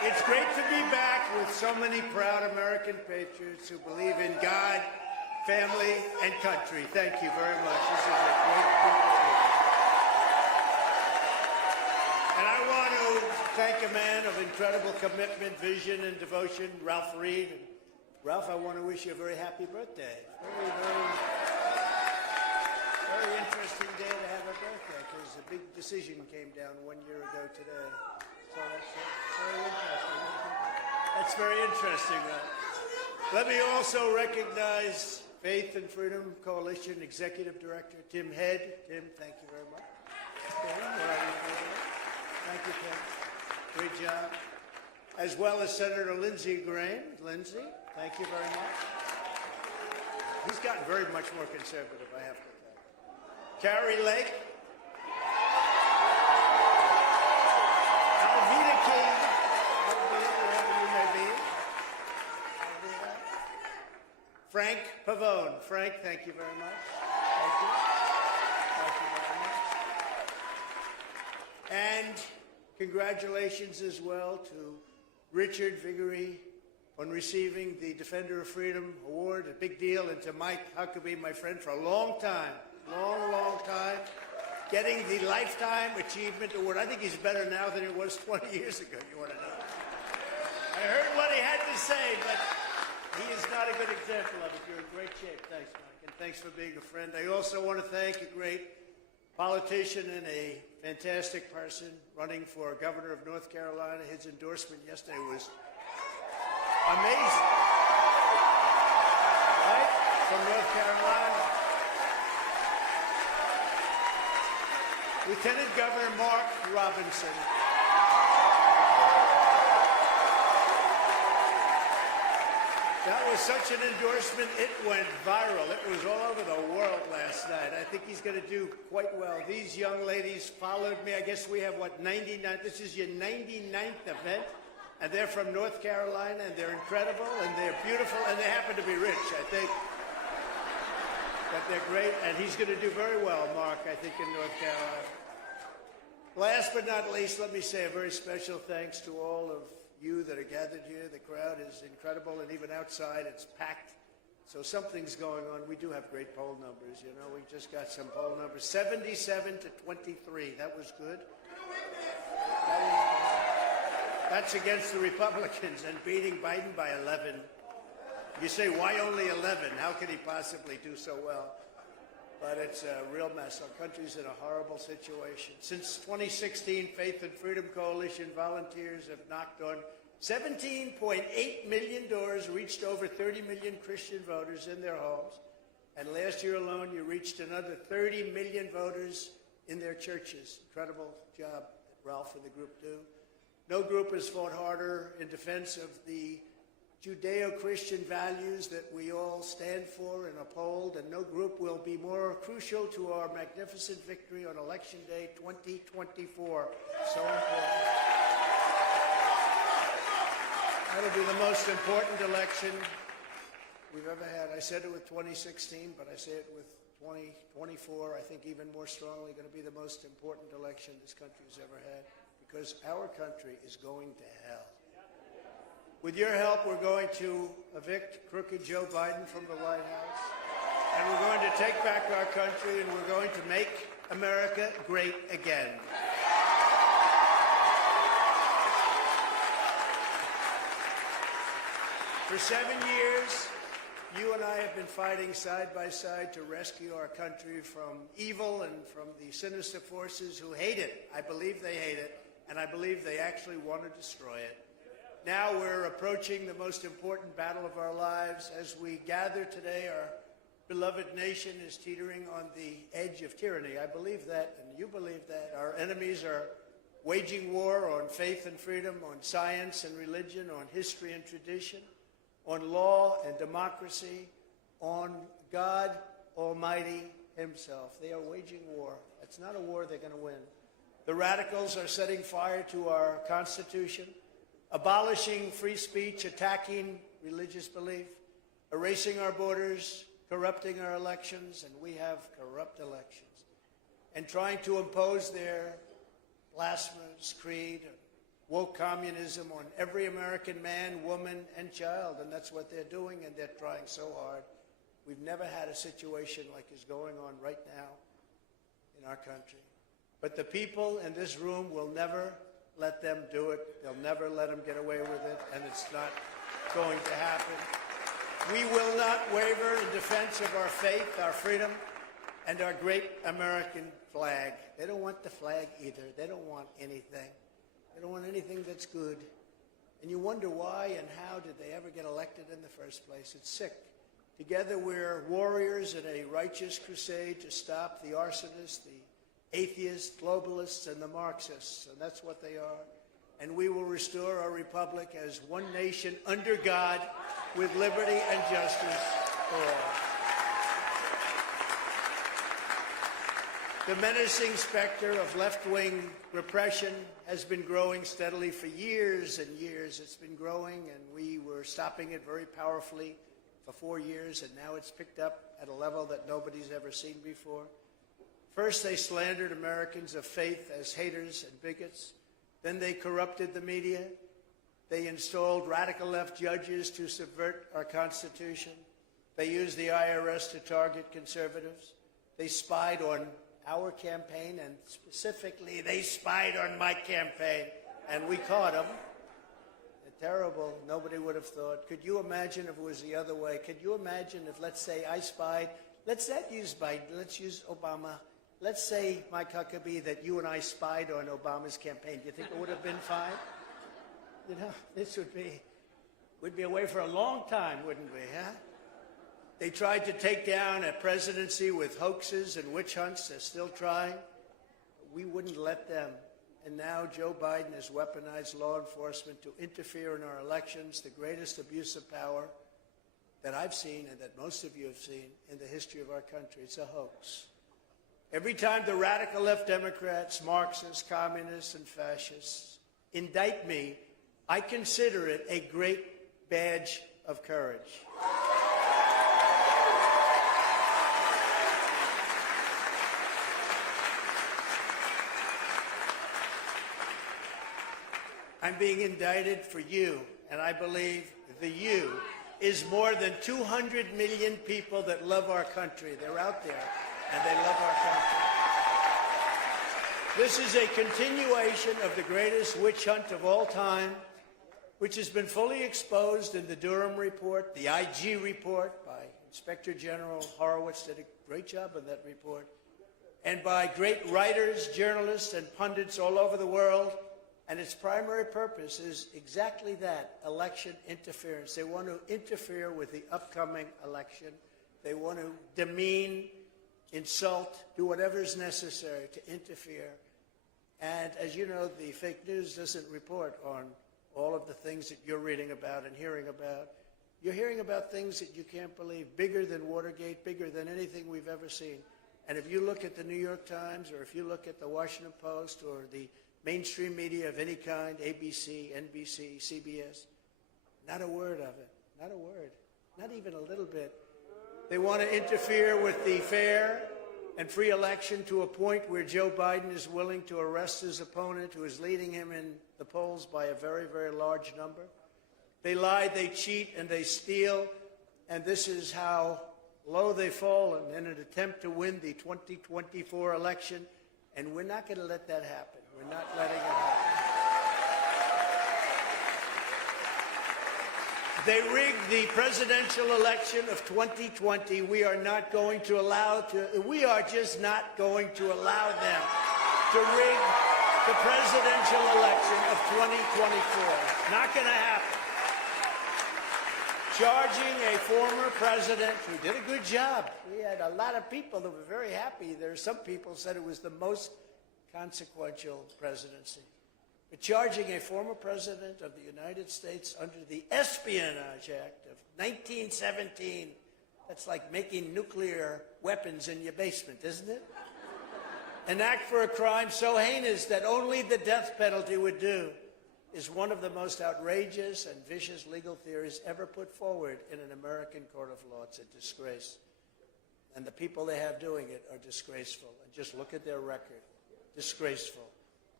It's great to be back with so many proud American patriots who believe in God, family, and country. Thank you very much. This is a great group of people. And I want to thank a man of incredible commitment, vision, and devotion, Ralph Reed. And Ralph, I want to wish you a very happy birthday. Very interesting day to have a birthday, because a big decision came down 1 year ago today. So that's very interesting. That's very interesting, Ralph. Let me also recognize Faith and Freedom Coalition Executive Director Tim Head. Tim, thank you very much. Thank you, Tim. Great job. As well as Senator Lindsey Graham. Lindsey, thank you very much. He's gotten very much more conservative, I have to tell you. Carrie Lake. Alveda King. Wherever you may be. Alveda. Frank Pavone. Frank, thank you very much. Thank you. Thank you very much. And congratulations as well to Richard Viguerie on receiving the Defender of Freedom Award, a big deal, and to Mike Huckabee, my friend, for a long time, long time, getting the Lifetime Achievement Award. I think he's better now than he was 20 years ago, you want to know. I heard what he had to say, but he is not a good example of it. You're in great shape. Thanks, Mike, and thanks for being a friend. I also want to thank a great politician and a fantastic person running for governor of North Carolina. His endorsement yesterday was amazing. Right? From North Carolina. Lieutenant Governor Mark Robinson. That was such an endorsement, it went viral. It was all over the world last night. I think he's going to do quite well. These young ladies followed me. I guess we have, 99? This is your 99th event. And they're from North Carolina, and they're incredible, and they're beautiful, and they happen to be rich, I think. But they're great, and he's going to do very well, Mark, I think, in North Carolina. Last but not least, let me say a very special thanks to all of you that are gathered here. The crowd is incredible, and even outside it's packed. So something's going on. We do have great poll numbers, you know. We just got some poll numbers. 77 to 23. That was good. That's against the Republicans and beating Biden by 11. You say, why only 11? How could he possibly do so well? But it's a real mess. Our country's in a horrible situation. Since 2016, Faith and Freedom Coalition volunteers have knocked on 17.8 million doors, reached over 30 million Christian voters in their homes. And last year alone, you reached another 30 million voters in their churches. Incredible job that Ralph and the group do. No group has fought harder in defense of the Judeo-Christian values that we all stand for and uphold, and no group will be more crucial to our magnificent victory on Election Day 2024. So important. That'll be the most important election we've ever had. I said it with 2016, but I say it with 2024. I think even more strongly going to be the most important election this country has ever had, because our country is going to hell. With your help, we're going to evict crooked Joe Biden from the White House, and we're going to take back our country, and we're going to make America great again. For 7 years, you and I have been fighting side by side to rescue our country from evil and from the sinister forces who hate it. I believe they hate it, and I believe they actually want to destroy it. Now we're approaching the most important battle of our lives. As we gather today, our beloved nation is teetering on the edge of tyranny. I believe that, and you believe that. Our enemies are waging war on faith and freedom, on science and religion, on history and tradition, on law and democracy, on God Almighty himself. They are waging war. It's not a war they're going to win. The radicals are setting fire to our Constitution, abolishing free speech, attacking religious belief, erasing our borders, corrupting our elections, and we have corrupt elections, and trying to impose their blasphemous creed, woke communism on every American man, woman, and child, and that's what they're doing, and they're trying so hard. We've never had a situation like is going on right now in our country. But the people in this room will never let them do it. They'll never let them get away with it, and it's not going to happen. We will not waver in defense of our faith, our freedom, and our great American flag. They don't want the flag either. They don't want anything. They don't want anything that's good. And you wonder why and how did they ever get elected in the first place. It's sick. Together we're warriors in a righteous crusade to stop the arsonists, the atheists, globalists, and the Marxists. And that's what they are. And we will restore our republic as one nation under God with liberty and justice for all. The menacing specter of left-wing repression has been growing steadily for years and years. It's been growing, and we were stopping it very powerfully for 4 years, and now it's picked up at a level that nobody's ever seen before. First, they slandered Americans of faith as haters and bigots. Then they corrupted the media. They installed radical left judges to subvert our Constitution. They used the IRS to target conservatives. They spied on our campaign, and specifically, they spied on my campaign, and we caught them. They're terrible. Nobody would have thought. Could you imagine if it was the other way? Could you imagine if, let's say, I spied? Let's not use Biden. Let's use Obama. Let's say, Mike Huckabee, that you and I spied on Obama's campaign. Do you think it would have been fine? You know, this we'd be away for a long time, wouldn't we, huh? They tried to take down a presidency with hoaxes and witch hunts. They're still trying. We wouldn't let them. And now Joe Biden has weaponized law enforcement to interfere in our elections, the greatest abuse of power that I've seen and that most of you have seen in the history of our country. It's a hoax. Every time the radical left Democrats, Marxists, communists, and fascists indict me, I consider it a great badge of courage. I'm being indicted for you, and I believe the you is more than 200 million people that love our country. They're out there, and they love our country. This is a continuation of the greatest witch hunt of all time, which has been fully exposed in the Durham report, the IG report by Inspector General Horowitz did a great job on that report, and by great writers, journalists, and pundits all over the world. And its primary purpose is exactly that, election interference. They want to interfere with the upcoming election. They want to demean, insult, do whatever is necessary to interfere. And as you know, the fake news doesn't report on all of the things that you're reading about and hearing about. You're hearing about things that you can't believe, bigger than Watergate, bigger than anything we've ever seen. And if you look at the New York Times, or if you look at the Washington Post, or the mainstream media of any kind, ABC, NBC, CBS, not a word of it, not a word, not even a little bit. They want to interfere with the fair and free election to a point where Joe Biden is willing to arrest his opponent, who is leading him in the polls by a very, very large number. They lie, they cheat, and they steal, and this is how low they've fallen in an attempt to win the 2024 election, and we're not going to let that happen. We're not letting it happen. They rigged the presidential election of 2020. We are not going to allow we are just not going to allow them to rig the presidential election of 2024. Not going to happen. Charging a former president who did a good job. We had a lot of people that were very happy. There are some people who said it was the most consequential presidency. But charging a former president of the United States under the Espionage Act of 1917, that's like making nuclear weapons in your basement, isn't it? An act for a crime so heinous that only the death penalty would do, is one of the most outrageous and vicious legal theories ever put forward in an American court of law. It's a disgrace. And the people they have doing it are disgraceful. And just look at their record. Disgraceful.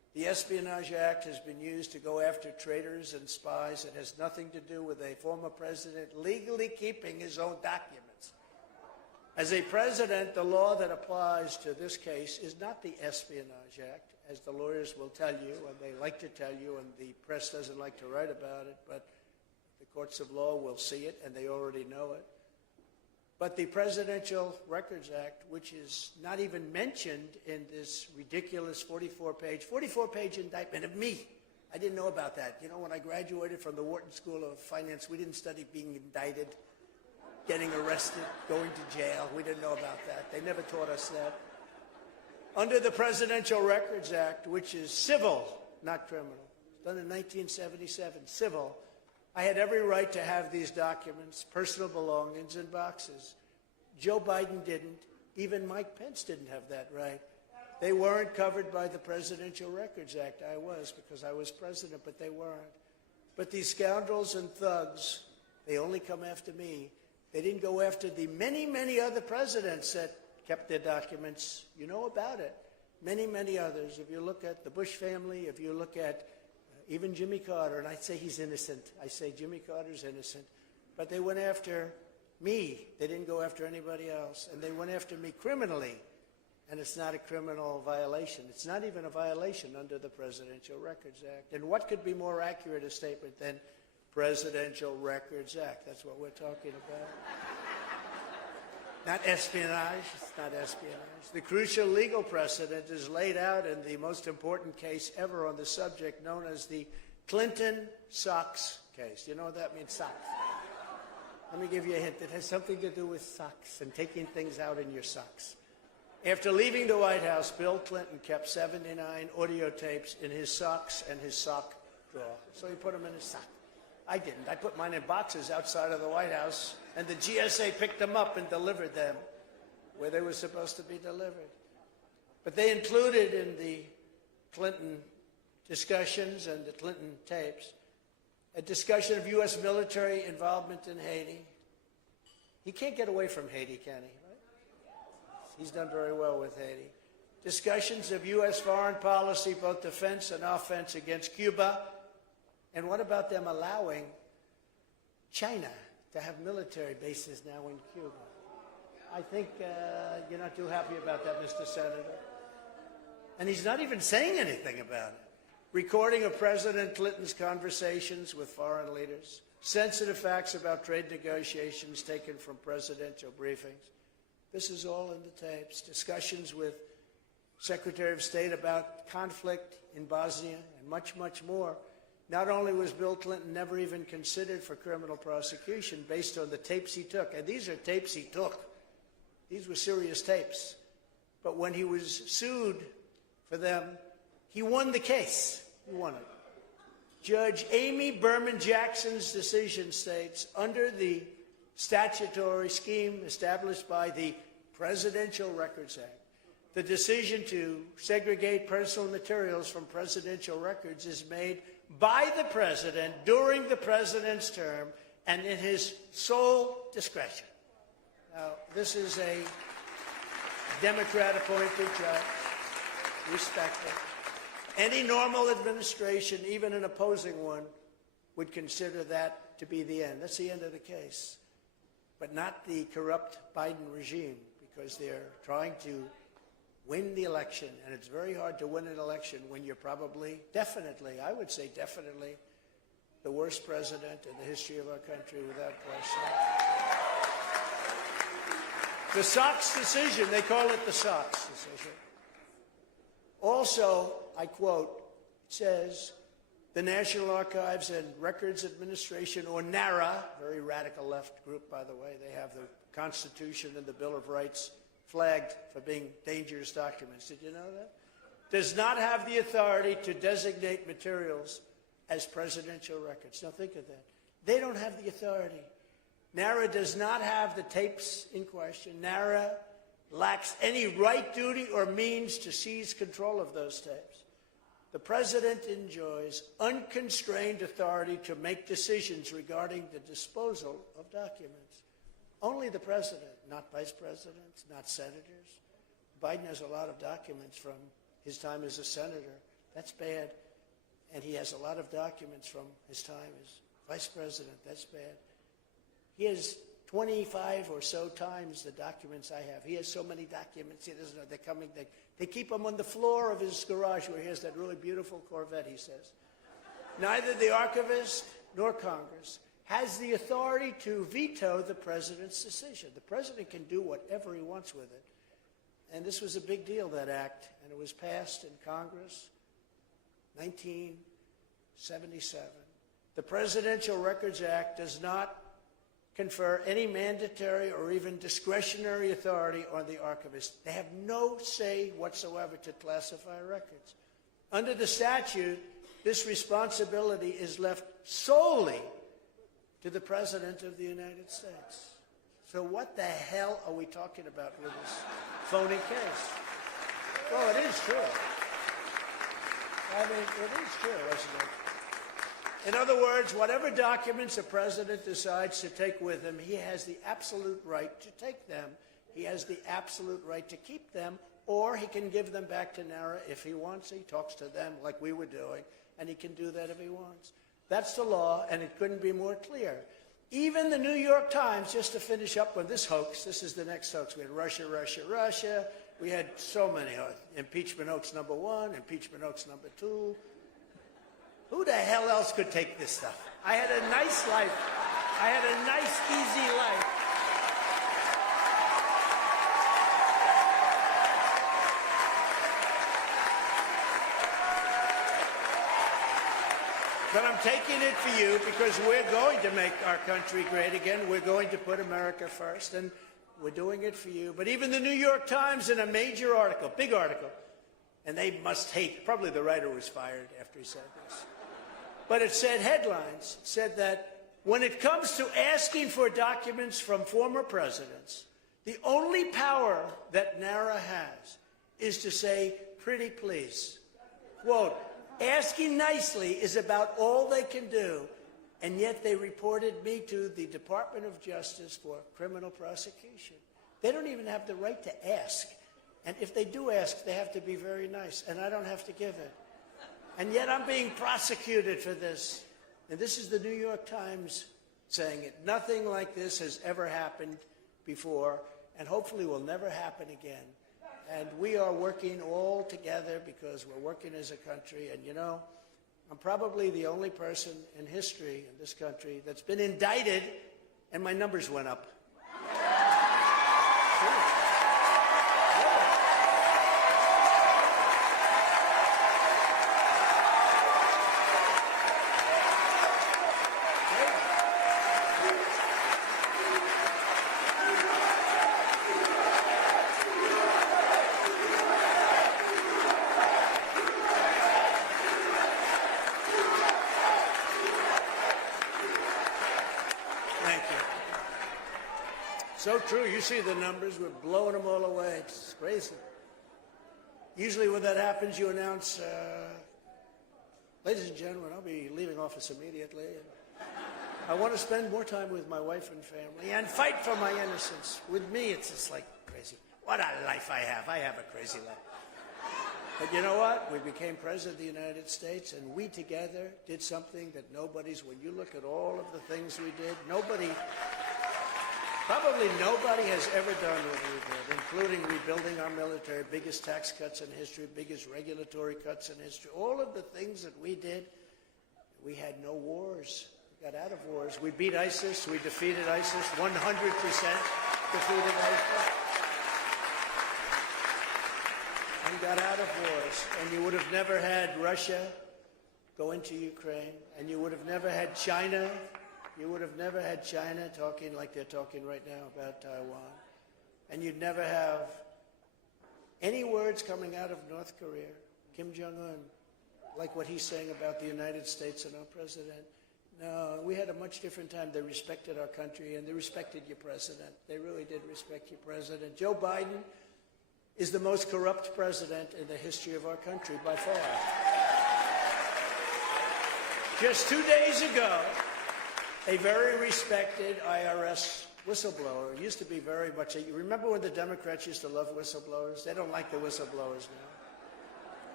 The Espionage Act has been used to go after traitors and spies. It has nothing to do with a former president legally keeping his own documents. As a president, the law that applies to this case is not the Espionage Act, as the lawyers will tell you, and they like to tell you, and the press doesn't like to write about it, but the courts of law will see it, and they already know it. But the Presidential Records Act, which is not even mentioned in this ridiculous 44-page indictment of me. I didn't know about that. You know, when I graduated from the Wharton School of Finance, we didn't study being indicted, getting arrested, going to jail. We didn't know about that. They never taught us that. Under the Presidential Records Act, which is civil, not criminal, done in 1977, civil, I had every right to have these documents, personal belongings, in boxes. Joe Biden didn't. Even Mike Pence didn't have that right. They weren't covered by the Presidential Records Act. I was, because I was president, but they weren't. But these scoundrels and thugs, they only come after me. They didn't go after the many, many other presidents that kept their documents. You know about it. Many, many others. If you look at the Bush family, if you look at even Jimmy Carter, and I say he's innocent. I say Jimmy Carter's innocent. But they went after me. They didn't go after anybody else. And they went after me criminally. And it's not a criminal violation. It's not even a violation under the Presidential Records Act. And what could be more accurate a statement than Presidential Records Act? That's what we're talking about. Not espionage. It's not espionage. The crucial legal precedent is laid out in the most important case ever on the subject, known as the Clinton socks case. You know what that means, socks? Let me give you a hint. It has something to do with socks and taking things out in your socks. After leaving the White House, Bill Clinton kept 79 audio tapes in his socks and his sock drawer. So he put them in his sock. I didn't. I put mine in boxes outside of the White House, and the GSA picked them up and delivered them where they were supposed to be delivered. But they included in the Clinton discussions and the Clinton tapes a discussion of U.S. military involvement in Haiti. He can't get away from Haiti, can he? Right? He's done very well with Haiti. Discussions of U.S. foreign policy, both defense and offense, against Cuba. And what about them allowing China to have military bases now in Cuba? I think you're not too happy about that, Mr. Senator. And he's not even saying anything about it. Recording of President Clinton's conversations with foreign leaders, sensitive facts about trade negotiations taken from presidential briefings. This is all in the tapes. Discussions with Secretary of State about conflict in Bosnia and much, much more. Not only was Bill Clinton never even considered for criminal prosecution based on the tapes he took, and these are tapes he took. These were serious tapes. But when he was sued for them, he won the case. He won it. Judge Amy Berman Jackson's decision states, under the statutory scheme established by the Presidential Records Act, the decision to segregate personal materials from presidential records is made by the president during the president's term and in his sole discretion. Now, this is a Democrat-appointed judge, respected. Any normal administration, even an opposing one, would consider that to be the end. That's the end of the case. But not the corrupt Biden regime, because they're trying to win the election, and it's very hard to win an election when you're probably, definitely, I would say definitely, the worst president in the history of our country, without question. The Sox decision, they call it the Sox decision. Also, I quote, it says, the National Archives and Records Administration, or NARA, very radical left group, by the way, they have the Constitution and the Bill of Rights flagged for being dangerous documents. Did you know that? Does not have the authority to designate materials as presidential records. Now think of that. They don't have the authority. NARA does not have the tapes in question. NARA lacks any right, duty, or means to seize control of those tapes. The president enjoys unconstrained authority to make decisions regarding the disposal of documents. Only the president, not vice presidents, not senators. Biden has a lot of documents from his time as a senator That's bad. And he has a lot of documents from his time as vice president. That's bad. He has 25 or so times the documents I have. He has so many documents, he doesn't know. They're coming. They keep them on the floor of his garage where he has that really beautiful Corvette, he says. Neither the archivist nor Congress has the authority to veto the president's decision. The president can do whatever he wants with it. And this was a big deal, that act, and it was passed in Congress, 1977. The Presidential Records Act does not confer any mandatory or even discretionary authority on the archivist. They have no say whatsoever to classify records. Under the statute, this responsibility is left solely to the President of the United States. So what the hell are we talking about with this phony case? Well, it is true. I mean, it is true, isn't it? In other words, whatever documents a president decides to take with him, he has the absolute right to take them. He has the absolute right to keep them, or he can give them back to NARA if he wants. He talks to them like we were doing, and he can do that if he wants. That's the law, and it couldn't be more clear. Even the New York Times, just to finish up on this hoax, this is the next hoax. We had Russia, Russia, Russia. We had so many. Impeachment hoax number 1, impeachment hoax number 2. Who the hell else could take this stuff? I had a nice life. I had a nice, easy life. But I'm taking it for you because we're going to make our country great again. We're going to put America first, and we're doing it for you. But even the New York Times, in a major article, big article, and they must hate, probably the writer was fired after he said this. But it said headlines, it said that when it comes to asking for documents from former presidents, the only power that NARA has is to say, pretty please. Quote, asking nicely is about all they can do, and yet they reported me to the Department of Justice for criminal prosecution. They don't even have the right to ask. And if they do ask, they have to be very nice, and I don't have to give it. And yet I'm being prosecuted for this. And this is the New York Times saying it. Nothing like this has ever happened before, and hopefully will never happen again. And we are working all together because we're working as a country. And, you know, I'm probably the only person in history in this country that's been indicted, and my numbers went up. So true. You see the numbers. We're blowing them all away. It's crazy. Usually when that happens, you announce, ladies and gentlemen, I'll be leaving office immediately. I want to spend more time with my wife and family and fight for my innocence. With me, it's just like crazy. What a life I have. I have a crazy life. But you know what? We became president of the United States, and we together did something that nobody's, when you look at all of the things we did, probably nobody has ever done what we did, including rebuilding our military, biggest tax cuts in history, biggest regulatory cuts in history. All of the things that we did, we had no wars. We got out of wars. We beat ISIS. We defeated ISIS. 100% defeated ISIS. And got out of wars. And you would have never had Russia go into Ukraine. And you would have never had China. You would have never had China talking like they're talking right now about Taiwan. And you'd never have any words coming out of North Korea, Kim Jong-un, like what he's saying about the United States and our president. No, we had a much different time. They respected our country, and they respected your president. They really did respect your president. Joe Biden is the most corrupt president in the history of our country by far. Just 2 days ago, a very respected IRS whistleblower, used to be very much, you remember when the Democrats used to love whistleblowers? They don't like the whistleblowers now.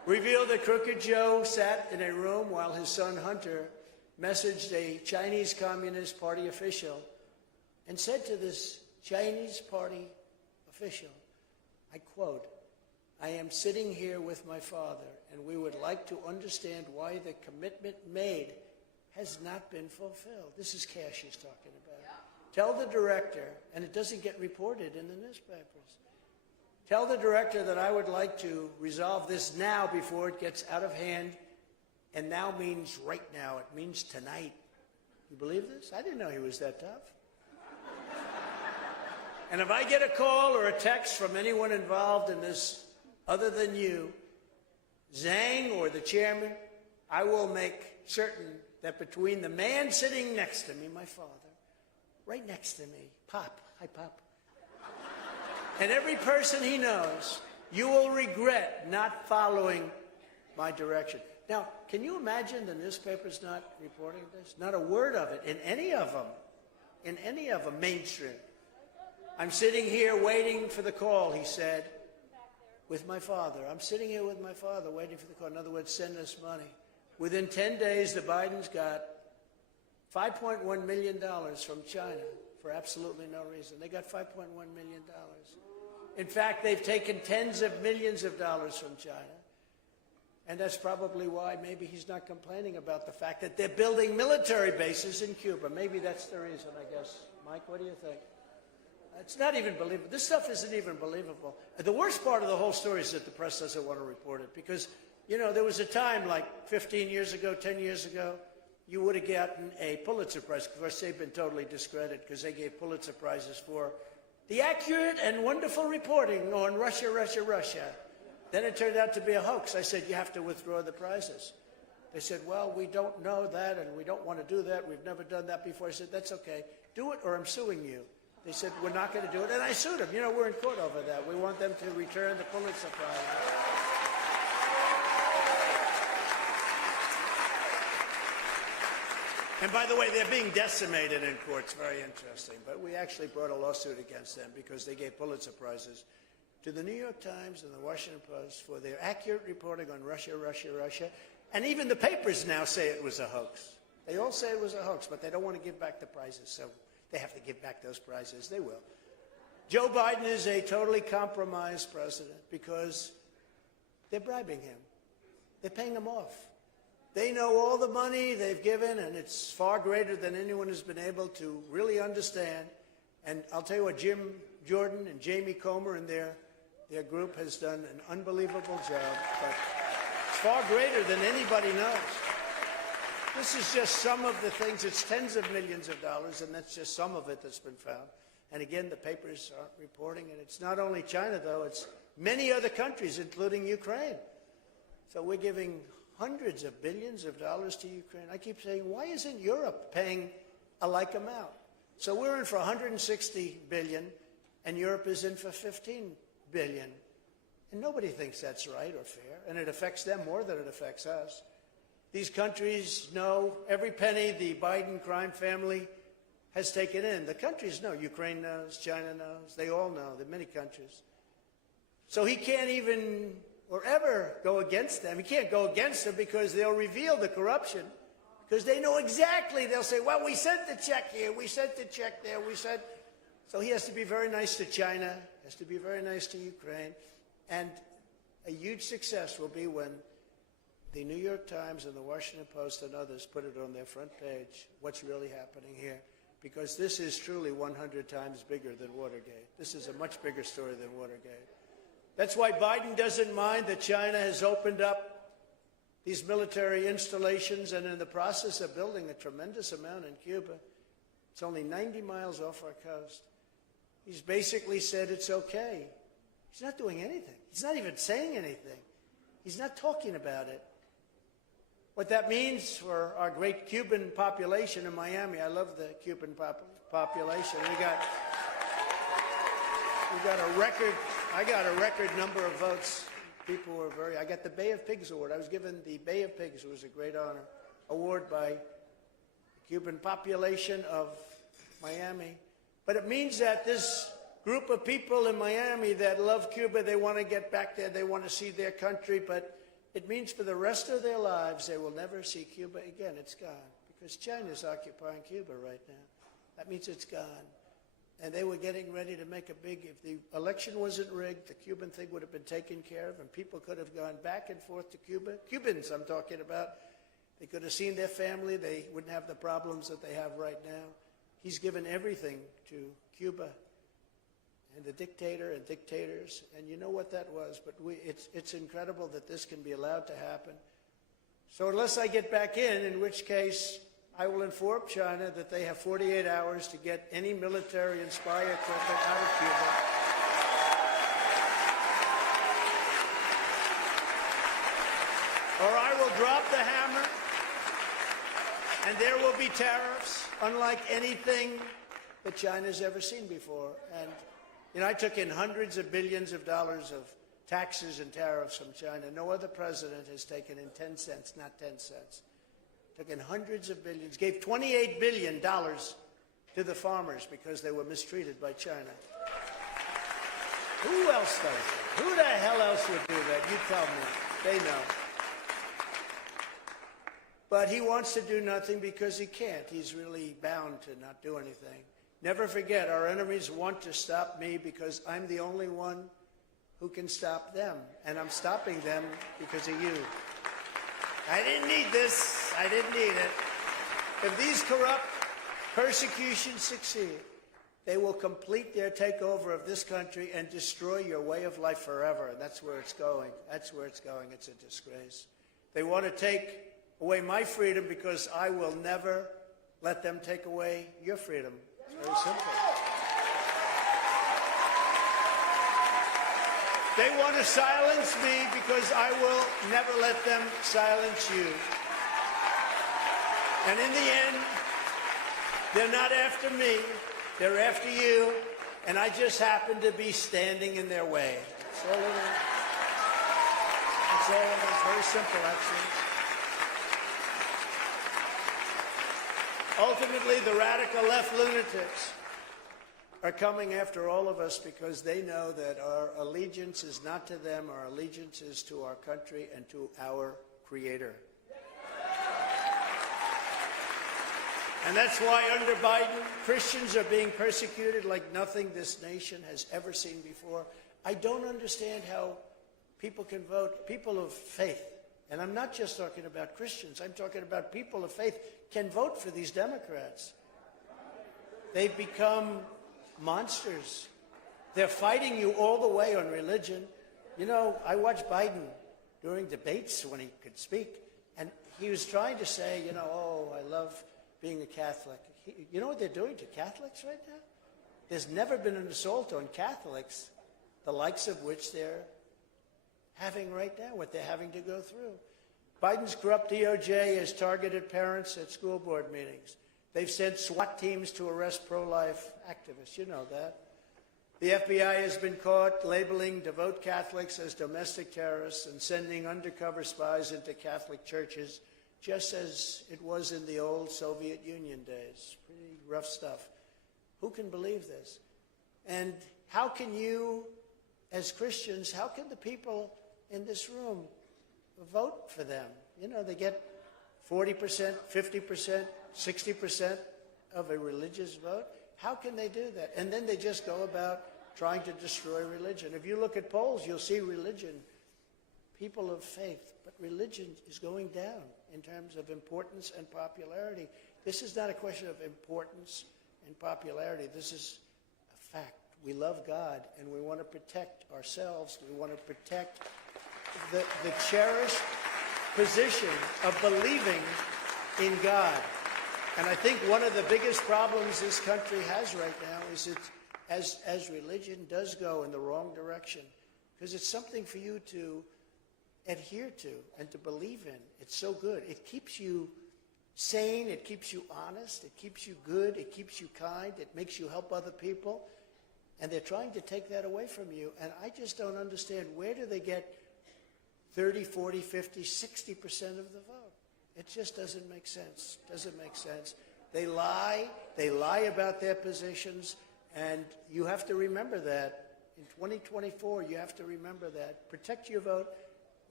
revealed that Crooked Joe sat in a room while his son Hunter messaged a Chinese Communist Party official and said to this Chinese Party official, I quote, "I am sitting here with my father, and we would like to understand why the commitment made has not been fulfilled." This is Cash he's talking about. Tell the director, and it doesn't get reported in the newspapers, tell the director that I would like to resolve this now before it gets out of hand. And now means right now. It means tonight. You believe this? I didn't know he was that tough. And if I get a call or a text from anyone involved in this other than you, Zhang or the chairman, I will make certain that between the man sitting next to me, my father, right next to me, Pop, hi Pop, and every person he knows, you will regret not following my direction. Now, can you imagine the newspapers not reporting this? Not a word of it in any of them, mainstream. I'm sitting here waiting for the call, he said, with my father. I'm sitting here with my father waiting for the call. In other words, send us money. Within 10 days, the Bidens got $5.1 million from China for absolutely no reason. They got $5.1 million. In fact, they've taken tens of millions of dollars from China. And that's probably why maybe he's not complaining about the fact that they're building military bases in Cuba. Maybe that's the reason, I guess. Mike, what do you think? It's not even believable. This stuff isn't even believable. The worst part of the whole story is that the press doesn't want to report it because, you know, there was a time like 15 years ago, 10 years ago, you would have gotten a Pulitzer Prize. Of course, they've been totally discredited because they gave Pulitzer Prizes for the accurate and wonderful reporting on Russia, Russia, Russia. Then it turned out to be a hoax. I said, you have to withdraw the prizes. They said, well, we don't know that, and we don't want to do that. We've never done that before. I said, that's okay. Do it, or I'm suing you. They said, we're not going to do it. And I sued them. You know, we're in court over that. We want them to return the Pulitzer Prize. And by the way, they're being decimated in courts. Very interesting. But we actually brought a lawsuit against them because they gave Pulitzer Prizes to the New York Times and the Washington Post for their accurate reporting on Russia, Russia, Russia. And even the papers now say it was a hoax. They all say it was a hoax, but they don't want to give back the prizes, so they have to give back those prizes. They will. Joe Biden is a totally compromised president because they're bribing him. They're paying him off. They know all the money they've given, and it's far greater than anyone has been able to really understand. And I'll tell you what, Jim Jordan and Jamie Comer and their group has done an unbelievable job, but it's far greater than anybody knows. This is just some of the things. It's tens of millions of dollars, and that's just some of it that's been found. And again, the papers aren't reporting, and it's not only China, though. It's many other countries, including Ukraine. So we're giving hundreds of billions of dollars to Ukraine. I keep saying, why isn't Europe paying a like amount? So we're in for $160 billion, and Europe is in for $15 billion. And nobody thinks that's right or fair, and it affects them more than it affects us. These countries know every penny the Biden crime family has taken in. The countries know. Ukraine knows. China knows. They all know. There are many countries. So he can't even or ever go against them. He can't go against them because they'll reveal the corruption. Because they know exactly. They'll say, well, we sent the check here. We sent the check there. We sent. So he has to be very nice to China. Has to be very nice to Ukraine. And a huge success will be when the New York Times and the Washington Post and others put it on their front page, what's really happening here. Because this is truly 100 times bigger than Watergate. This is a much bigger story than Watergate. That's why Biden doesn't mind that China has opened up these military installations and in the process of building a tremendous amount in Cuba. It's only 90 miles off our coast. He's basically said it's okay. He's not doing anything. He's not even saying anything. He's not talking about it. What that means for our great Cuban population in Miami, I love the Cuban population. We got a record, I got a record number of votes. People were very, I got the Bay of Pigs Award. I was given the Bay of Pigs, it was a great honor, award by the Cuban population of Miami. But it means that this group of people in Miami that love Cuba, they want to get back there, they want to see their country, but It means for the rest of their lives they will never see Cuba again. It's gone because China's occupying Cuba right now. That means it's gone. And they were getting ready to make a big, if the election wasn't rigged, the Cuban thing would have been taken care of and people could have gone back and forth to Cuba. Cubans I'm talking about. They could have seen their family. They wouldn't have the problems that they have right now. He's given everything to Cuba and the dictator and dictators. And you know what that was. But it's incredible that this can be allowed to happen. So unless I get back in which case I will inform China that they have 48 hours to get any military and spy equipment out of Cuba. Or I will drop the hammer and there will be tariffs unlike anything that China's ever seen before. And, you know, I took in hundreds of billions of dollars of taxes and tariffs from China. No other president has taken in 10 cents, not 10 cents. Took in hundreds of billions, gave $28 billion to the farmers because they were mistreated by China. Who else does that? Who the hell else would do that? You tell me. They know. But he wants to do nothing because he can't. He's really bound to not do anything. Never forget, our enemies want to stop me because I'm the only one who can stop them. And I'm stopping them because of you. I didn't need this. I didn't need it. If these corrupt persecutions succeed, they will complete their takeover of this country and destroy your way of life forever. And that's where it's going. That's where it's going. It's a disgrace. They want to take away my freedom because I will never let them take away your freedom. It's very simple. They want to silence me because I will never let them silence you. And in the end, they're not after me, they're after you, and I just happen to be standing in their way. That's all it is. That's all it is. It's very simple, actually. Ultimately, the radical left lunatics are coming after all of us because they know that our allegiance is not to them, our allegiance is to our country and to our Creator. And that's why under Biden, Christians are being persecuted like nothing this nation has ever seen before. I don't understand how people can vote, people of faith, and I'm not just talking about Christians, I'm talking about people of faith, can vote for these Democrats. They've become monsters. They're fighting you all the way on religion. You know, I watched Biden during debates when he could speak, and he was trying to say, you know, oh, I love being a Catholic. You know what they're doing to Catholics right now? There's never been an assault on Catholics, the likes of which they're having right now, what they're having to go through. Biden's corrupt DOJ has targeted parents at school board meetings. They've sent SWAT teams to arrest pro-life activists. You know that. The FBI has been caught labeling devout Catholics as domestic terrorists and sending undercover spies into Catholic churches, just as it was in the old Soviet Union days. Pretty rough stuff. Who can believe this? And how can you, as Christians, how can the people in this room vote for them? You know, they get 40%, 50%, 60% of a religious vote. How can they do that? And then they just go about trying to destroy religion. If you look at polls, you'll see religion, people of faith, but religion is going down in terms of importance and popularity. This is not a question of importance and popularity. This is a fact. We love God, and we want to protect ourselves. We want to protect the cherished position of believing in God. And I think one of the biggest problems this country has right now is it, as religion does go in the wrong direction, because it's something for you to adhere to and to believe in. It's so good. It keeps you sane. It keeps you honest. It keeps you good. It keeps you kind. It makes you help other people. And they're trying to take that away from you. And I just don't understand, where do they get 30, 40, 50, 60% of the vote? It just doesn't make sense. Doesn't make sense. They lie. They lie about their positions. And you have to remember that. In 2024, you have to remember that. Protect your vote.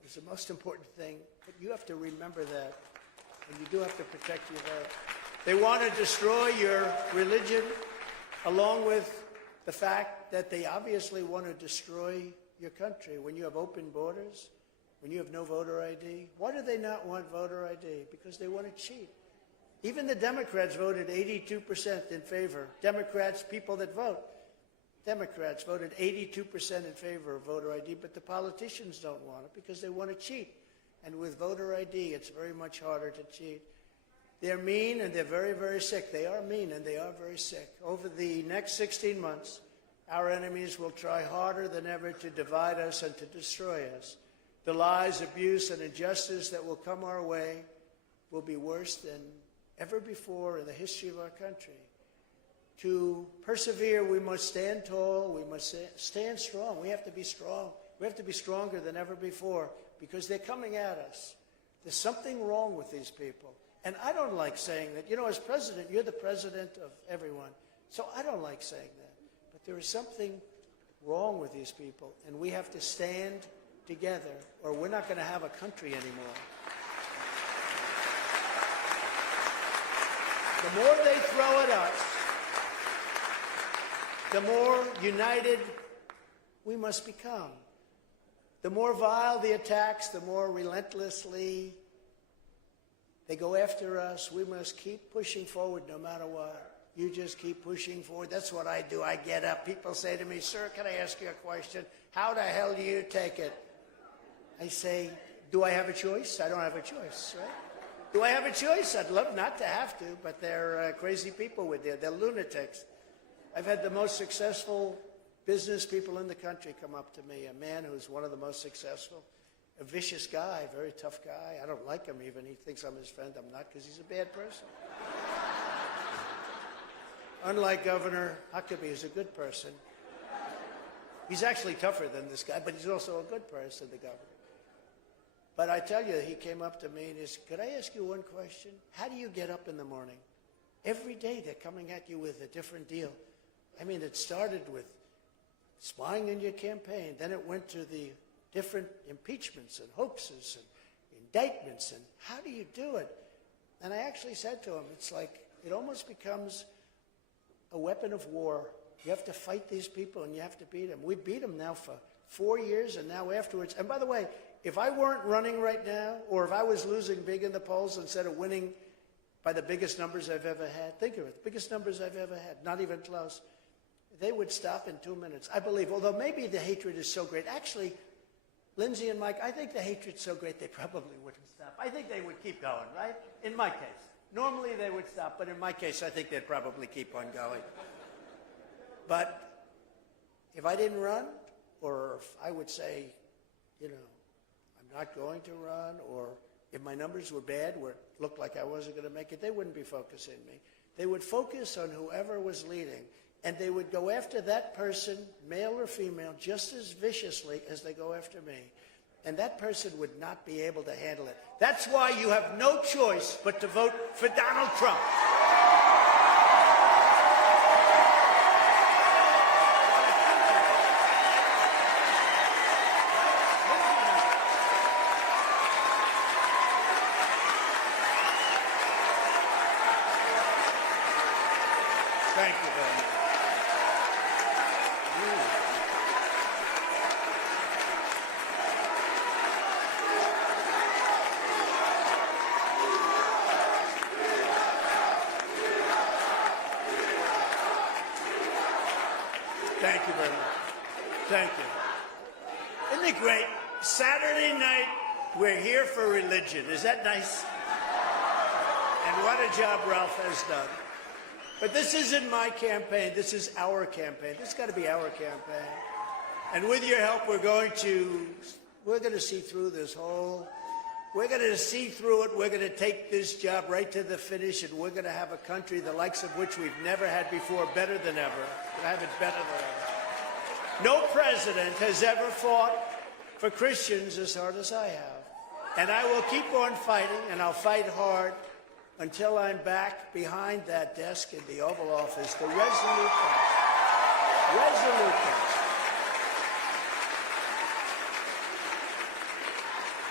is the most important thing, but you have to remember that, and you do have to protect your vote. They want to destroy your religion, along with the fact that they obviously want to destroy your country. When you have open borders, when you have no voter ID, why do they not want voter ID? Because they want to cheat. Even the Democrats voted 82% in favor. Democrats, people that vote. Democrats voted 82% in favor of voter ID, but the politicians don't want it because they want to cheat. And with voter ID, it's very much harder to cheat. They're mean and they're very, very sick. They are mean and they are very sick. Over the next 16 months, our enemies will try harder than ever to divide us and to destroy us. The lies, abuse, and injustice that will come our way will be worse than ever before in the history of our country. To persevere, we must stand tall, we must stand strong. We have to be strong. We have to be stronger than ever before because they're coming at us. There's something wrong with these people. And I don't like saying that. You know, as president, you're the president of everyone. So I don't like saying that. But there is something wrong with these people, and we have to stand together, or we're not going to have a country anymore. The more they throw at us, the more united we must become. The more vile the attacks, the more relentlessly they go after us. We must keep pushing forward no matter what. You just keep pushing forward. That's what I do. I get up. People say to me, "Sir, can I ask you a question? How the hell do you take it?" I say, do I have a choice? I don't have a choice, right? Do I have a choice? I'd love not to have to, but they're crazy people with there. They're lunatics. I've had the most successful business people in the country come up to me, a man who's one of the most successful, a vicious guy, very tough guy. I don't like him even. He thinks I'm his friend. I'm not, because he's a bad person. Unlike Governor Huckabee, who's a good person. He's actually tougher than this guy, but he's also a good person, the governor. But I tell you, he came up to me and he said, "Could I ask you one question? How do you get up in the morning?" Every day they're coming at you with a different deal. I mean, it started with spying on your campaign. Then it went to the different impeachments and hoaxes and indictments. And how do you do it? And I actually said to him, it's like it almost becomes a weapon of war. You have to fight these people and you have to beat them. We beat them now for 4 years and now afterwards. And by the way, if I weren't running right now, or if I was losing big in the polls instead of winning by the biggest numbers I've ever had, think of it, the biggest numbers I've ever had, not even close, they would stop in 2 minutes. I believe, although maybe the hatred is so great. Actually, Lindsay and Mike, I think the hatred's so great they probably wouldn't stop. I think they would keep going, right? In my case. Normally they would stop, but in my case, I think they'd probably keep on going. But if I didn't run, or if I would say, you know, I'm not going to run, or if my numbers were bad, where it looked like I wasn't going to make it, they wouldn't be focusing me. They would focus on whoever was leading, and they would go after that person, male or female, just as viciously as they go after me. And that person would not be able to handle it. That's why you have no choice but to vote for Donald Trump. Thank you very much. Thank you very much. Thank you. Isn't it great? Saturday night, we're here for religion. Is that nice? And what a job Ralph has done. But this isn't my campaign. This is our campaign. This has got to be our campaign. And with your help, we're going to see through this whole. We're going to see through it. We're going to take this job right to the finish, and we're going to have a country the likes of which we've never had before, better than ever. We'll have it better than ever. No president has ever fought for Christians as hard as I have. And I will keep on fighting, and I'll fight hard until I'm back behind that desk in the Oval Office, the resolute task. Resolute task.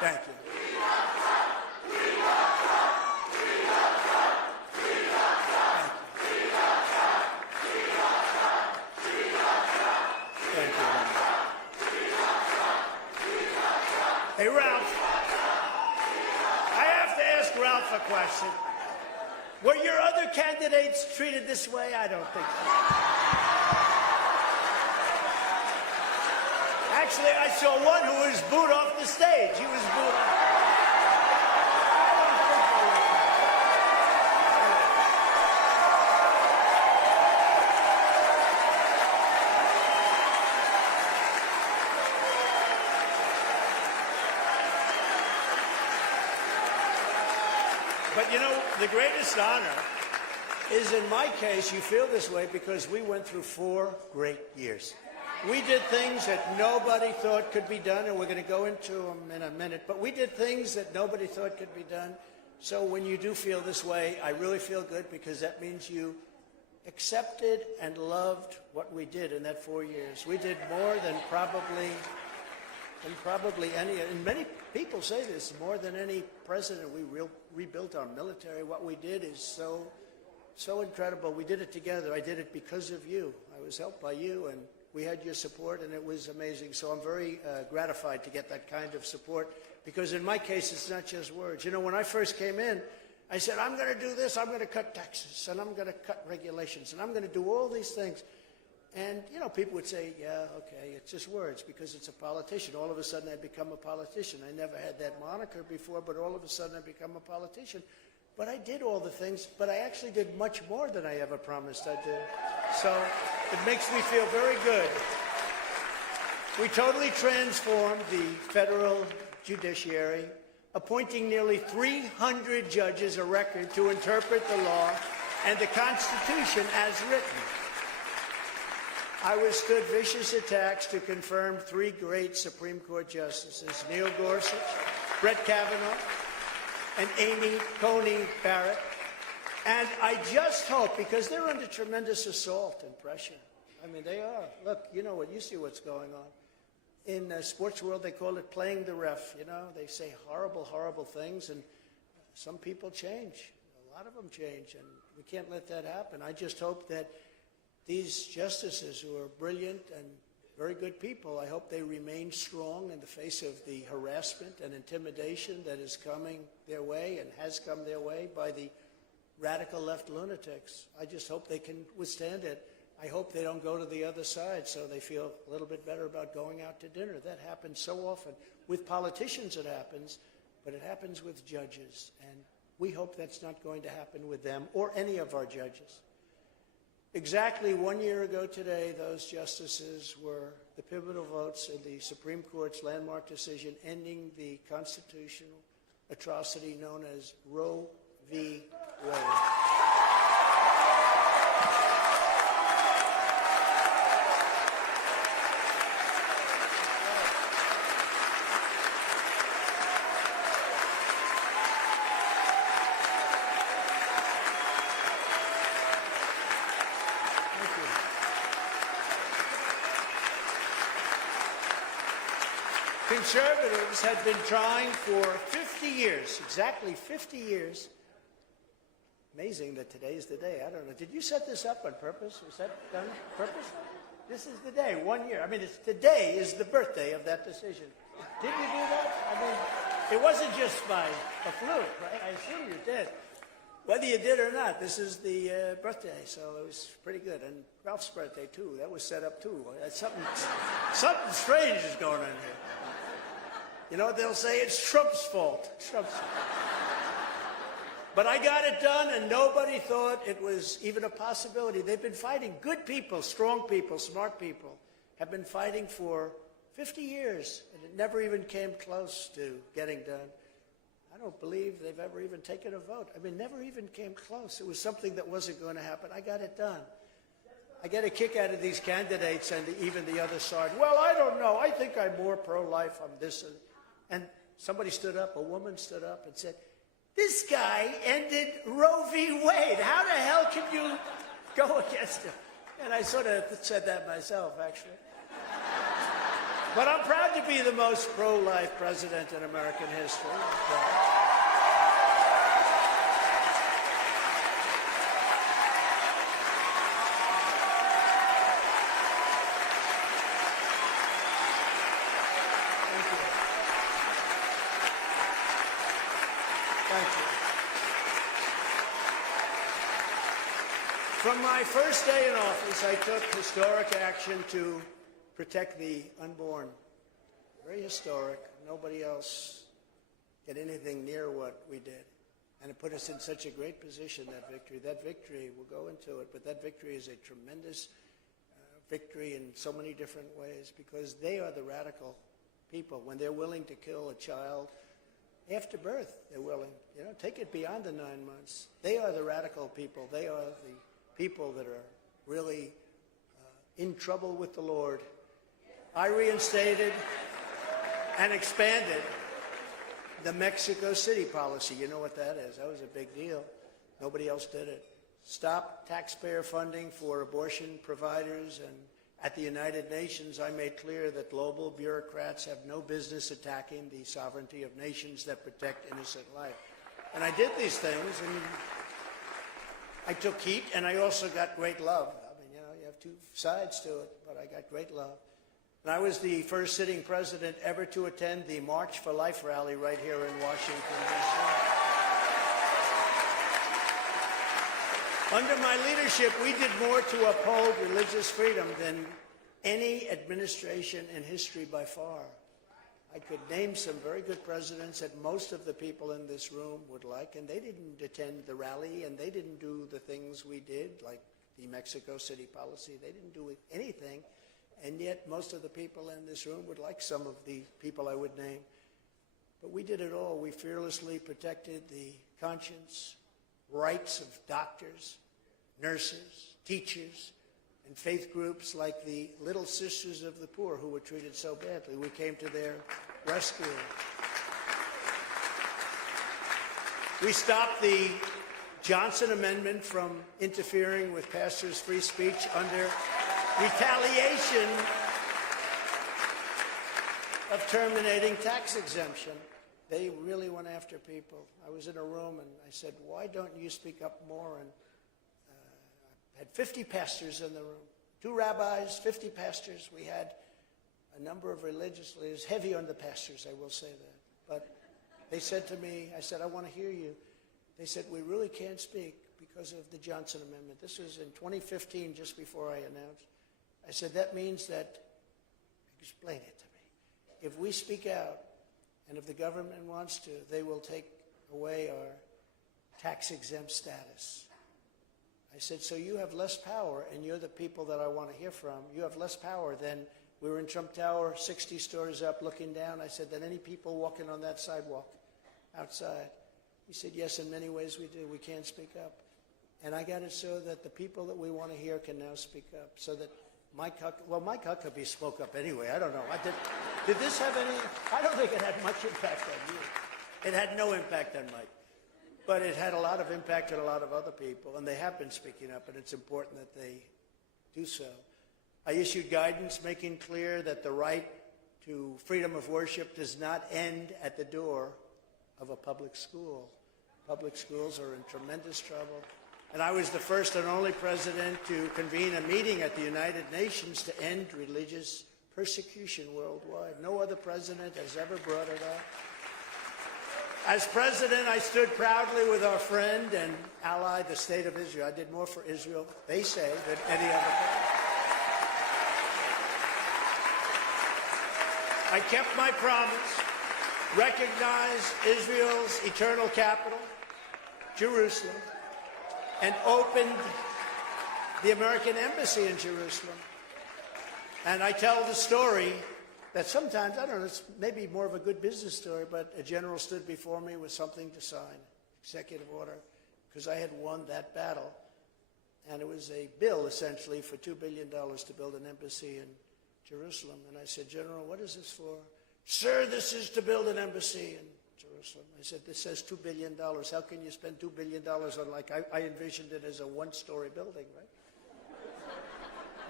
Thank you. Thank you. Hey, Ralph. I have to ask Ralph a question. Were your other candidates treated this way? I don't think so. Actually, I saw one who was booed off the stage. He was booed off. But you know, the greatest honor is, in my case, you feel this way because we went through 4 great years. We did things that nobody thought could be done, and we're going to go into them in a minute, but we did things that nobody thought could be done. So when you do feel this way, I really feel good because that means you accepted and loved what we did in that 4 years. We did more than probably any, and many people say this, more than any president. We rebuilt our military. What we did is so incredible. We did it together. I did it because of you. I was helped by you, and we had your support, and it was amazing. So I'm very gratified to get that kind of support because in my case, it's not just words. You know, when I first came in, I said, I'm going to do this. I'm going to cut taxes, and I'm going to cut regulations, and I'm going to do all these things. And, you know, people would say, yeah, okay, it's just words because it's a politician. All of a sudden I become a politician. I never had that moniker before, but all of a sudden I become a politician. But I did all the things, but I actually did much more than I ever promised I'd do. So it makes me feel very good. We totally transformed the federal judiciary, appointing nearly 300 judges, a record, to interpret the law and the Constitution as written. I withstood vicious attacks to confirm 3 great Supreme Court justices, Neil Gorsuch, Brett Kavanaugh, and Amy Coney Barrett. And I just hope, because they're under tremendous assault and pressure. I mean, they are. Look, you know what, you see what's going on. In the sports world, they call it playing the ref. You know, they say horrible, horrible things, and some people change. A lot of them change, and we can't let that happen. I just hope that these justices who are brilliant and very good people, I hope they remain strong in the face of the harassment and intimidation that is coming their way and has come their way by the radical left lunatics. I just hope they can withstand it. I hope they don't go to the other side so they feel a little bit better about going out to dinner. That happens so often. With politicians it happens, but it happens with judges. And we hope that's not going to happen with them or any of our judges. Exactly 1 year ago today, those justices were the pivotal votes in the Supreme Court's landmark decision ending the constitutional atrocity known as Roe v. Wade. Conservatives had been trying for 50 years, exactly 50 years. Amazing that today is the day. I don't know. Did you set this up on purpose? Was that done on purpose? This is the day, 1 year. I mean, today is the birthday of that decision. Did you do that? I mean, it wasn't just by a fluke, right? I assume you did. Whether you did or not, this is the birthday, so it was pretty good. And Ralph's birthday, too. That was set up, too. Something strange is going on here. You know what they'll say? It's Trump's fault. Trump's fault. But I got it done, and nobody thought it was even a possibility. They've been fighting. Good people, strong people, smart people have been fighting for 50 years, and it never even came close to getting done. I don't believe they've ever even taken a vote. I mean, never even came close. It was something that wasn't going to happen. I got it done. I get a kick out of these candidates and even the other side. Well, I don't know. I think I'm more pro-life. I'm this. And somebody stood up, a woman stood up and said, this guy ended Roe v. Wade. How the hell can you go against him? And I sort of said that myself, actually. But I'm proud to be the most pro-life president in American history. Thank you. From my first day in office, I took historic action to protect the unborn. Very historic. Nobody else did anything near what we did. And it put us in such a great position, that victory. That victory, we'll go into it, but that victory is a tremendous victory in so many different ways, because they are the radical people. When they're willing to kill a child after birth, they're willing. You know, take it beyond the 9 months. They are the radical people. They are the people that are really in trouble with the Lord. I reinstated and expanded the Mexico City policy. You know what that is? That was a big deal. Nobody else did it. Stop taxpayer funding for abortion providers. And at the United Nations, I made clear that global bureaucrats have no business attacking the sovereignty of nations that protect innocent life. And I did these things, and I took heat, and I also got great love. I mean, you know, you have two sides to it, but I got great love. And I was the first sitting president ever to attend the March for Life rally right here in Washington, D.C. Under my leadership, we did more to uphold religious freedom than any administration in history by far. I could name some very good presidents that most of the people in this room would like, and they didn't attend the rally, and they didn't do the things we did, like the Mexico City policy. They didn't do anything, and yet most of the people in this room would like some of the people I would name. But we did it all. We fearlessly protected the conscience, rights of doctors, nurses, teachers, and faith groups like the Little Sisters of the Poor, who were treated so badly. We came to their rescue. We stopped the Johnson Amendment from interfering with pastors' free speech under retaliation of terminating tax exemption. They really went after people. I was in a room and I said, why don't you speak up more? And I had 50 pastors in the room, 2 rabbis, 50 pastors. We had a number of religious leaders, heavy on the pastors, I will say that. But they said to me, I said, I want to hear you. They said, we really can't speak because of the Johnson Amendment. This was in 2015, just before I announced. I said, that means that, explain it to me. If we speak out, and if the government wants to, they will take away our tax-exempt status. I said, so you have less power, and you're the people that I want to hear from. You have less power than we were in Trump Tower, 60 stories up, looking down. I said, than any people walking on that sidewalk outside. He said, yes, in many ways we do. We can't speak up. And I got it so that the people that we want to hear can now speak up, so that Mike Huckabee spoke up anyway. I don't know. Did this have any? I don't think it had much impact on you. It had no impact on Mike. But it had a lot of impact on a lot of other people, and they have been speaking up, and it's important that they do so. I issued guidance making clear that the right to freedom of worship does not end at the door of a public school. Public schools are in tremendous trouble. And I was the first and only president to convene a meeting at the United Nations to end religious persecution worldwide. No other president has ever brought it up. As president, I stood proudly with our friend and ally, the State of Israel. I did more for Israel, they say, than any other president. I kept my promise, recognized Israel's eternal capital, Jerusalem, and opened the American embassy in Jerusalem. And I tell the story that sometimes, I don't know, it's maybe more of a good business story, but a general stood before me with something to sign, executive order, because I had won that battle. And it was a bill, essentially, for $2 billion to build an embassy in Jerusalem. And I said, General, what is this for? Sir, this is to build an embassy in Jerusalem. I said, this says $2 billion. How can you spend $2 billion on, like, I envisioned it as a one-story building, right?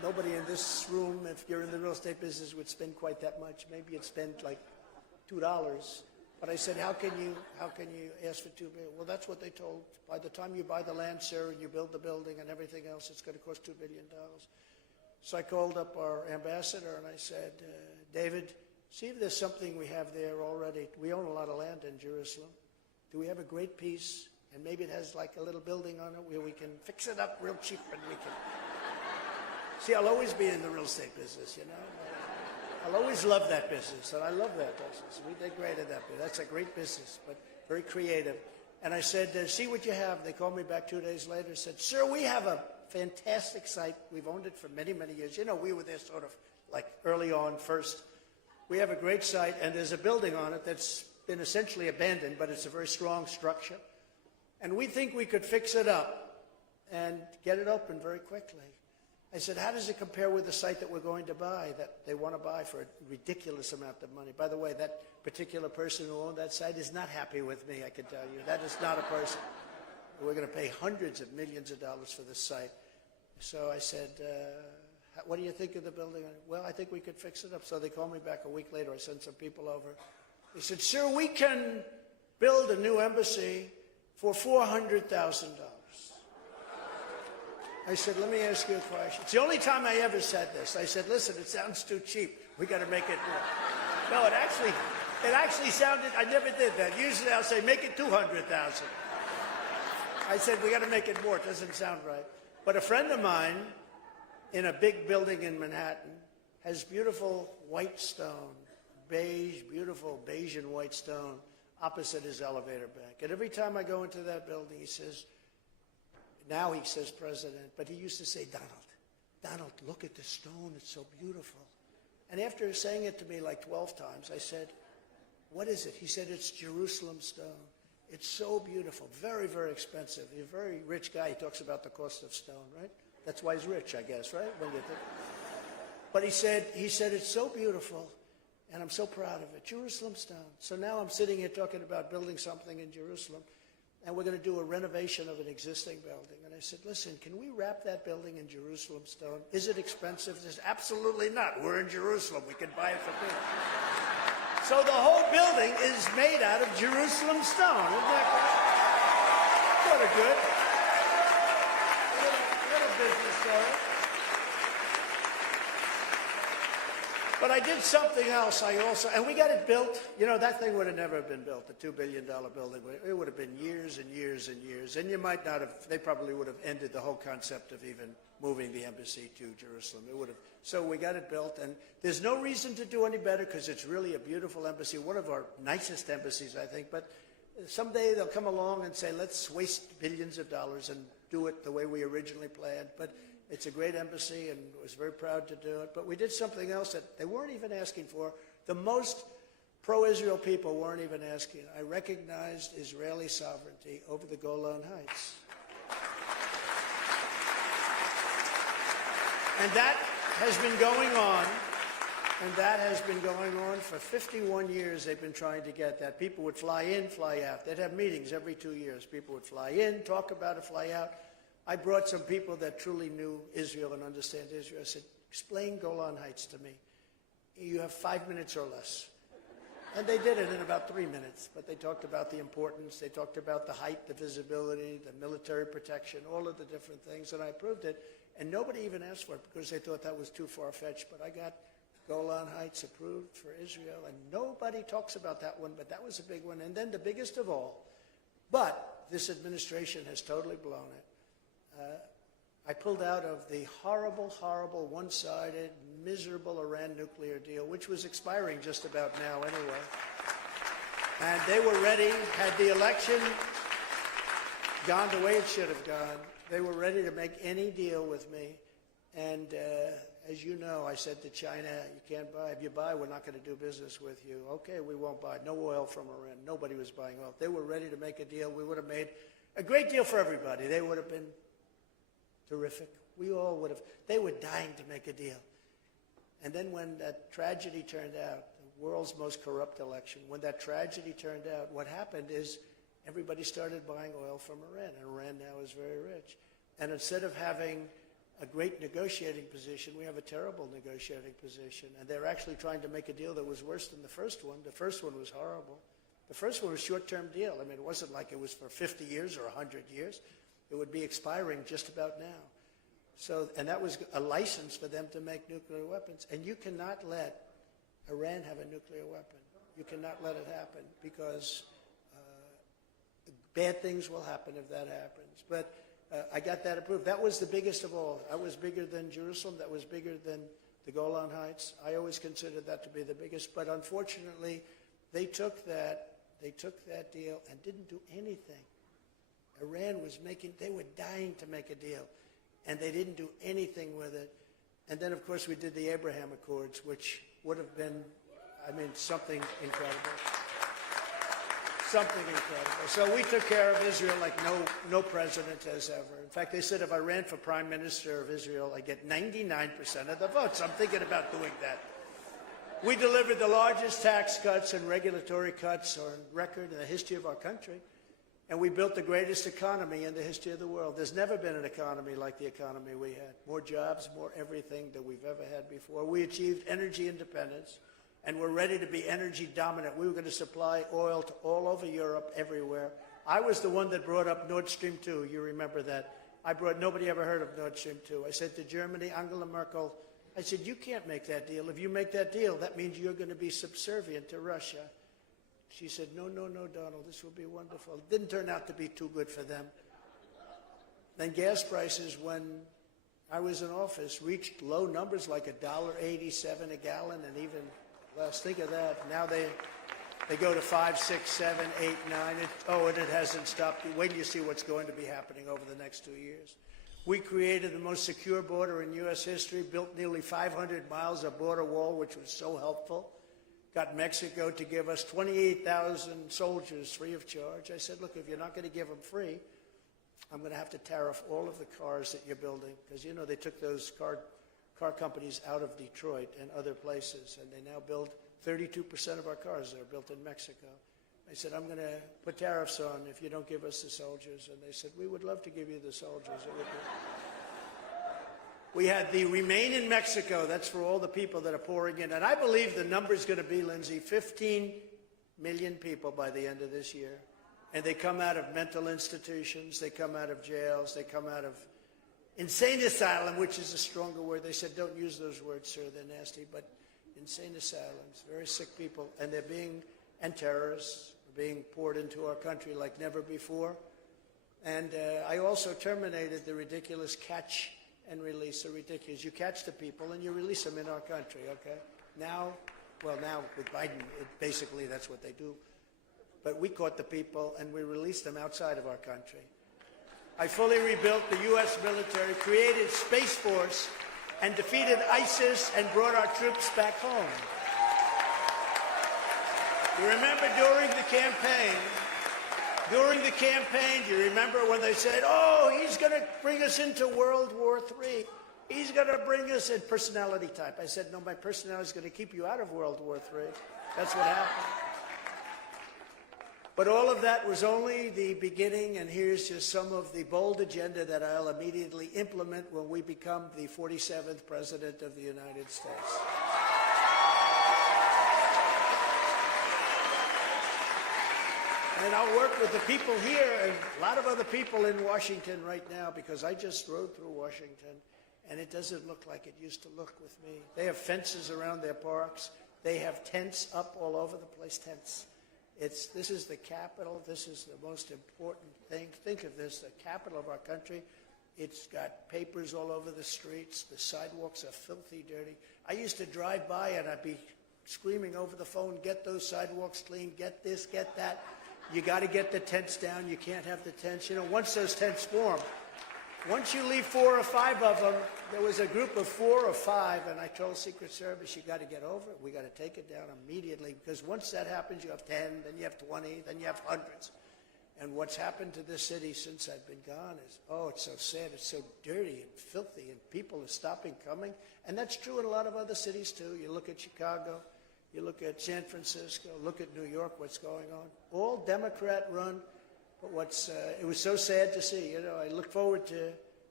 nobody in this room, if you're in the real estate business, would spend quite that much. Maybe you'd spend like $2. But I said, how can you ask for $2 billion? Well, that's what they told. By the time you buy the land, sir, and you build the building and everything else, it's going to cost $2 billion. So I called up our ambassador and I said, David, see if there's something we have there already. We own a lot of land in Jerusalem. Do we have a great piece? And maybe it has like a little building on it where we can fix it up real cheap and we can... See, I'll always be in the real estate business, you know. I'll always love that business, and I love that business. We did great at that business. That's a great business, but very creative. And I said, see what you have. They called me back 2 days later and said, sir, we have a fantastic site. We've owned it for many, many years. You know, we were there sort of like early on first. We have a great site, and there's a building on it that's been essentially abandoned, but it's a very strong structure. And we think we could fix it up and get it open very quickly. I said, how does it compare with the site that we're going to buy, that they want to buy for a ridiculous amount of money? By the way, that particular person who owned that site is not happy with me, I can tell you. That is not a person. We're going to pay hundreds of millions of dollars for this site. So I said, what do you think of the building? Well, I think we could fix it up. So they called me back a week later. I sent some people over. They said, sir, we can build a new embassy for $400,000. I said, let me ask you a question. It's the only time I ever said this. I said, listen, it sounds too cheap. We got to make it more. No, it actually sounded, I never did that. Usually I'll say, make it 200,000. I said, we got to make it more. It doesn't sound right. But a friend of mine in a big building in Manhattan has beautiful white stone, beige, beautiful beige and white stone opposite his elevator bank. And every time I go into that building, he says, now he says president, but he used to say, Donald, look at the stone. It's so beautiful. And after saying it to me like 12 times, I said, what is it? He said, it's Jerusalem stone. It's so beautiful, very, very expensive. He's a very rich guy. He talks about the cost of stone, right? That's why he's rich, I guess, right? When you think. But he said, it's so beautiful, and I'm so proud of it. Jerusalem stone. So now I'm sitting here talking about building something in Jerusalem, and we're going to do a renovation of an existing building. And I said, listen, can we wrap that building in Jerusalem stone? Is it expensive? He says, absolutely not. We're in Jerusalem. We can buy it for free. So the whole building is made out of Jerusalem stone. Isn't that great? Sort of good. Little business story. But I did something else. And we got it built. You know, that thing would have never been built, the $2 billion building. It would have been years and years and years. And you might not have, they probably would have ended the whole concept of even moving the embassy to Jerusalem. It would have. So we got it built. And there's no reason to do any better because it's really a beautiful embassy, one of our nicest embassies, I think. But someday they'll come along and say, let's waste billions of dollars and do it the way we originally planned. But it's a great embassy, and was very proud to do it. But we did something else that they weren't even asking for. The most pro-Israel people weren't even asking. I recognized Israeli sovereignty over the Golan Heights. And that has been going on. And that has been going on for 51 years. They've been trying to get that. People would fly in, fly out. They'd have meetings every 2 years. People would fly in, talk about it, fly out. I brought some people that truly knew Israel and understand Israel. I said, explain Golan Heights to me. You have 5 minutes or less. And they did it in about 3 minutes. But they talked about the importance. They talked about the height, the visibility, the military protection, all of the different things. And I approved it. And nobody even asked for it because they thought that was too far-fetched. But I got Golan Heights approved for Israel. And nobody talks about that one, but that was a big one. And then the biggest of all, but this administration has totally blown it. I pulled out of the horrible, horrible, one-sided, miserable Iran nuclear deal, which was expiring just about now anyway. And they were ready, had the election gone the way it should have gone, they were ready to make any deal with me. And as you know, I said to China, you can't buy. If you buy, we're not going to do business with you. Okay, we won't buy. No oil from Iran. Nobody was buying oil. They were ready to make a deal. We would have made a great deal for everybody. They would have been terrific. We all would have. They were dying to make a deal. And then when that tragedy turned out, the world's most corrupt election, when that tragedy turned out, what happened is everybody started buying oil from Iran, and Iran now is very rich. And instead of having a great negotiating position. We have a terrible negotiating position. And they're actually trying to make a deal that was worse than the first one. The first one was horrible. The first one was a short-term deal. I mean, it wasn't like it was for 50 years or 100 years. It would be expiring just about now. So, and that was a license for them to make nuclear weapons. And you cannot let Iran have a nuclear weapon. You cannot let it happen because bad things will happen if that happens. But I got that approved. That was the biggest of all. That was bigger than Jerusalem. That was bigger than the Golan Heights. I always considered that to be the biggest. But unfortunately, they took that deal and didn't do anything. Iran was they were dying to make a deal, and they didn't do anything with it. And then, of course, we did the Abraham Accords, which would have been, I mean, something incredible. Something incredible. So we took care of Israel like no president has ever. In fact, they said if I ran for prime minister of Israel, I'd get 99% of the votes. I'm thinking about doing that. We delivered the largest tax cuts and regulatory cuts on record in the history of our country. And we built the greatest economy in the history of the world. There's never been an economy like the economy we had. More jobs, more everything that we've ever had before. We achieved energy independence, and we're ready to be energy dominant. We were going to supply oil to all over Europe, everywhere. I was the one that brought up Nord Stream 2. You remember that. Nobody ever heard of Nord Stream 2. I said to Germany, Angela Merkel, I said, you can't make that deal. If you make that deal, that means you're going to be subservient to Russia. She said, no, Donald, this will be wonderful. It didn't turn out to be too good for them. Then gas prices, when I was in office, reached low numbers like $1.87 a gallon, and even less. Think of that. Now they go to 5, 6, 7, 8, 9. And it hasn't stopped. Wait till you see what's going to be happening over the next 2 years. We created the most secure border in U.S. history, built nearly 500 miles of border wall, which was so helpful. Got Mexico to give us 28,000 soldiers free of charge. I said, look, if you're not going to give them free, I'm going to have to tariff all of the cars that you're building. Because, you know, they took those car companies out of Detroit and other places, and they now build 32% of our cars that are built in Mexico. I said, I'm going to put tariffs on if you don't give us the soldiers. And they said, we would love to give you the soldiers. It would be... We had the Remain in Mexico. That's for all the people that are pouring in. And I believe the number is going to be, Lindsay, 15 million people by the end of this year. And they come out of mental institutions. They come out of jails. They come out of insane asylum, which is a stronger word. They said, don't use those words, sir. They're nasty. But insane asylums, very sick people. And and terrorists are being poured into our country like never before. And I also terminated the ridiculous catch and release. Are ridiculous. You catch the people and you release them in our country, okay? Now with Biden, basically that's what they do. But we caught the people and we released them outside of our country. I fully rebuilt the U.S. military, created Space Force, and defeated ISIS and brought our troops back home. You remember during the campaign, do you remember when they said, oh, he's going to bring us into World War III. He's going to bring us in personality type. I said, no, my personality is going to keep you out of World War III. That's what happened. But all of that was only the beginning, and here's just some of the bold agenda that I'll immediately implement when we become the 47th President of the United States. And I'll work with the people here and a lot of other people in Washington right now, because I just rode through Washington, and it doesn't look like it used to look with me. They have fences around their parks. They have tents up all over the place, tents. This is the capital. This is the most important thing. Think of this, the capital of our country. It's got papers all over the streets. The sidewalks are filthy dirty. I used to drive by and I'd be screaming over the phone, get those sidewalks clean, get this, get that. You got to get the tents down. You can't have the tents. You know, once those tents form, once you leave 4 or 5 of them, there was a group of 4 or 5, and I told Secret Service, you got to get over it. We got to take it down immediately, because once that happens, you have 10, then you have 20, then you have hundreds. And what's happened to this city since I've been gone is, oh, it's so sad. It's so dirty and filthy, and people are stopping coming. And that's true in a lot of other cities, too. You look at Chicago. You look at San Francisco, look at New York, what's going on. All Democrat run, but it was so sad to see. You know, I look forward to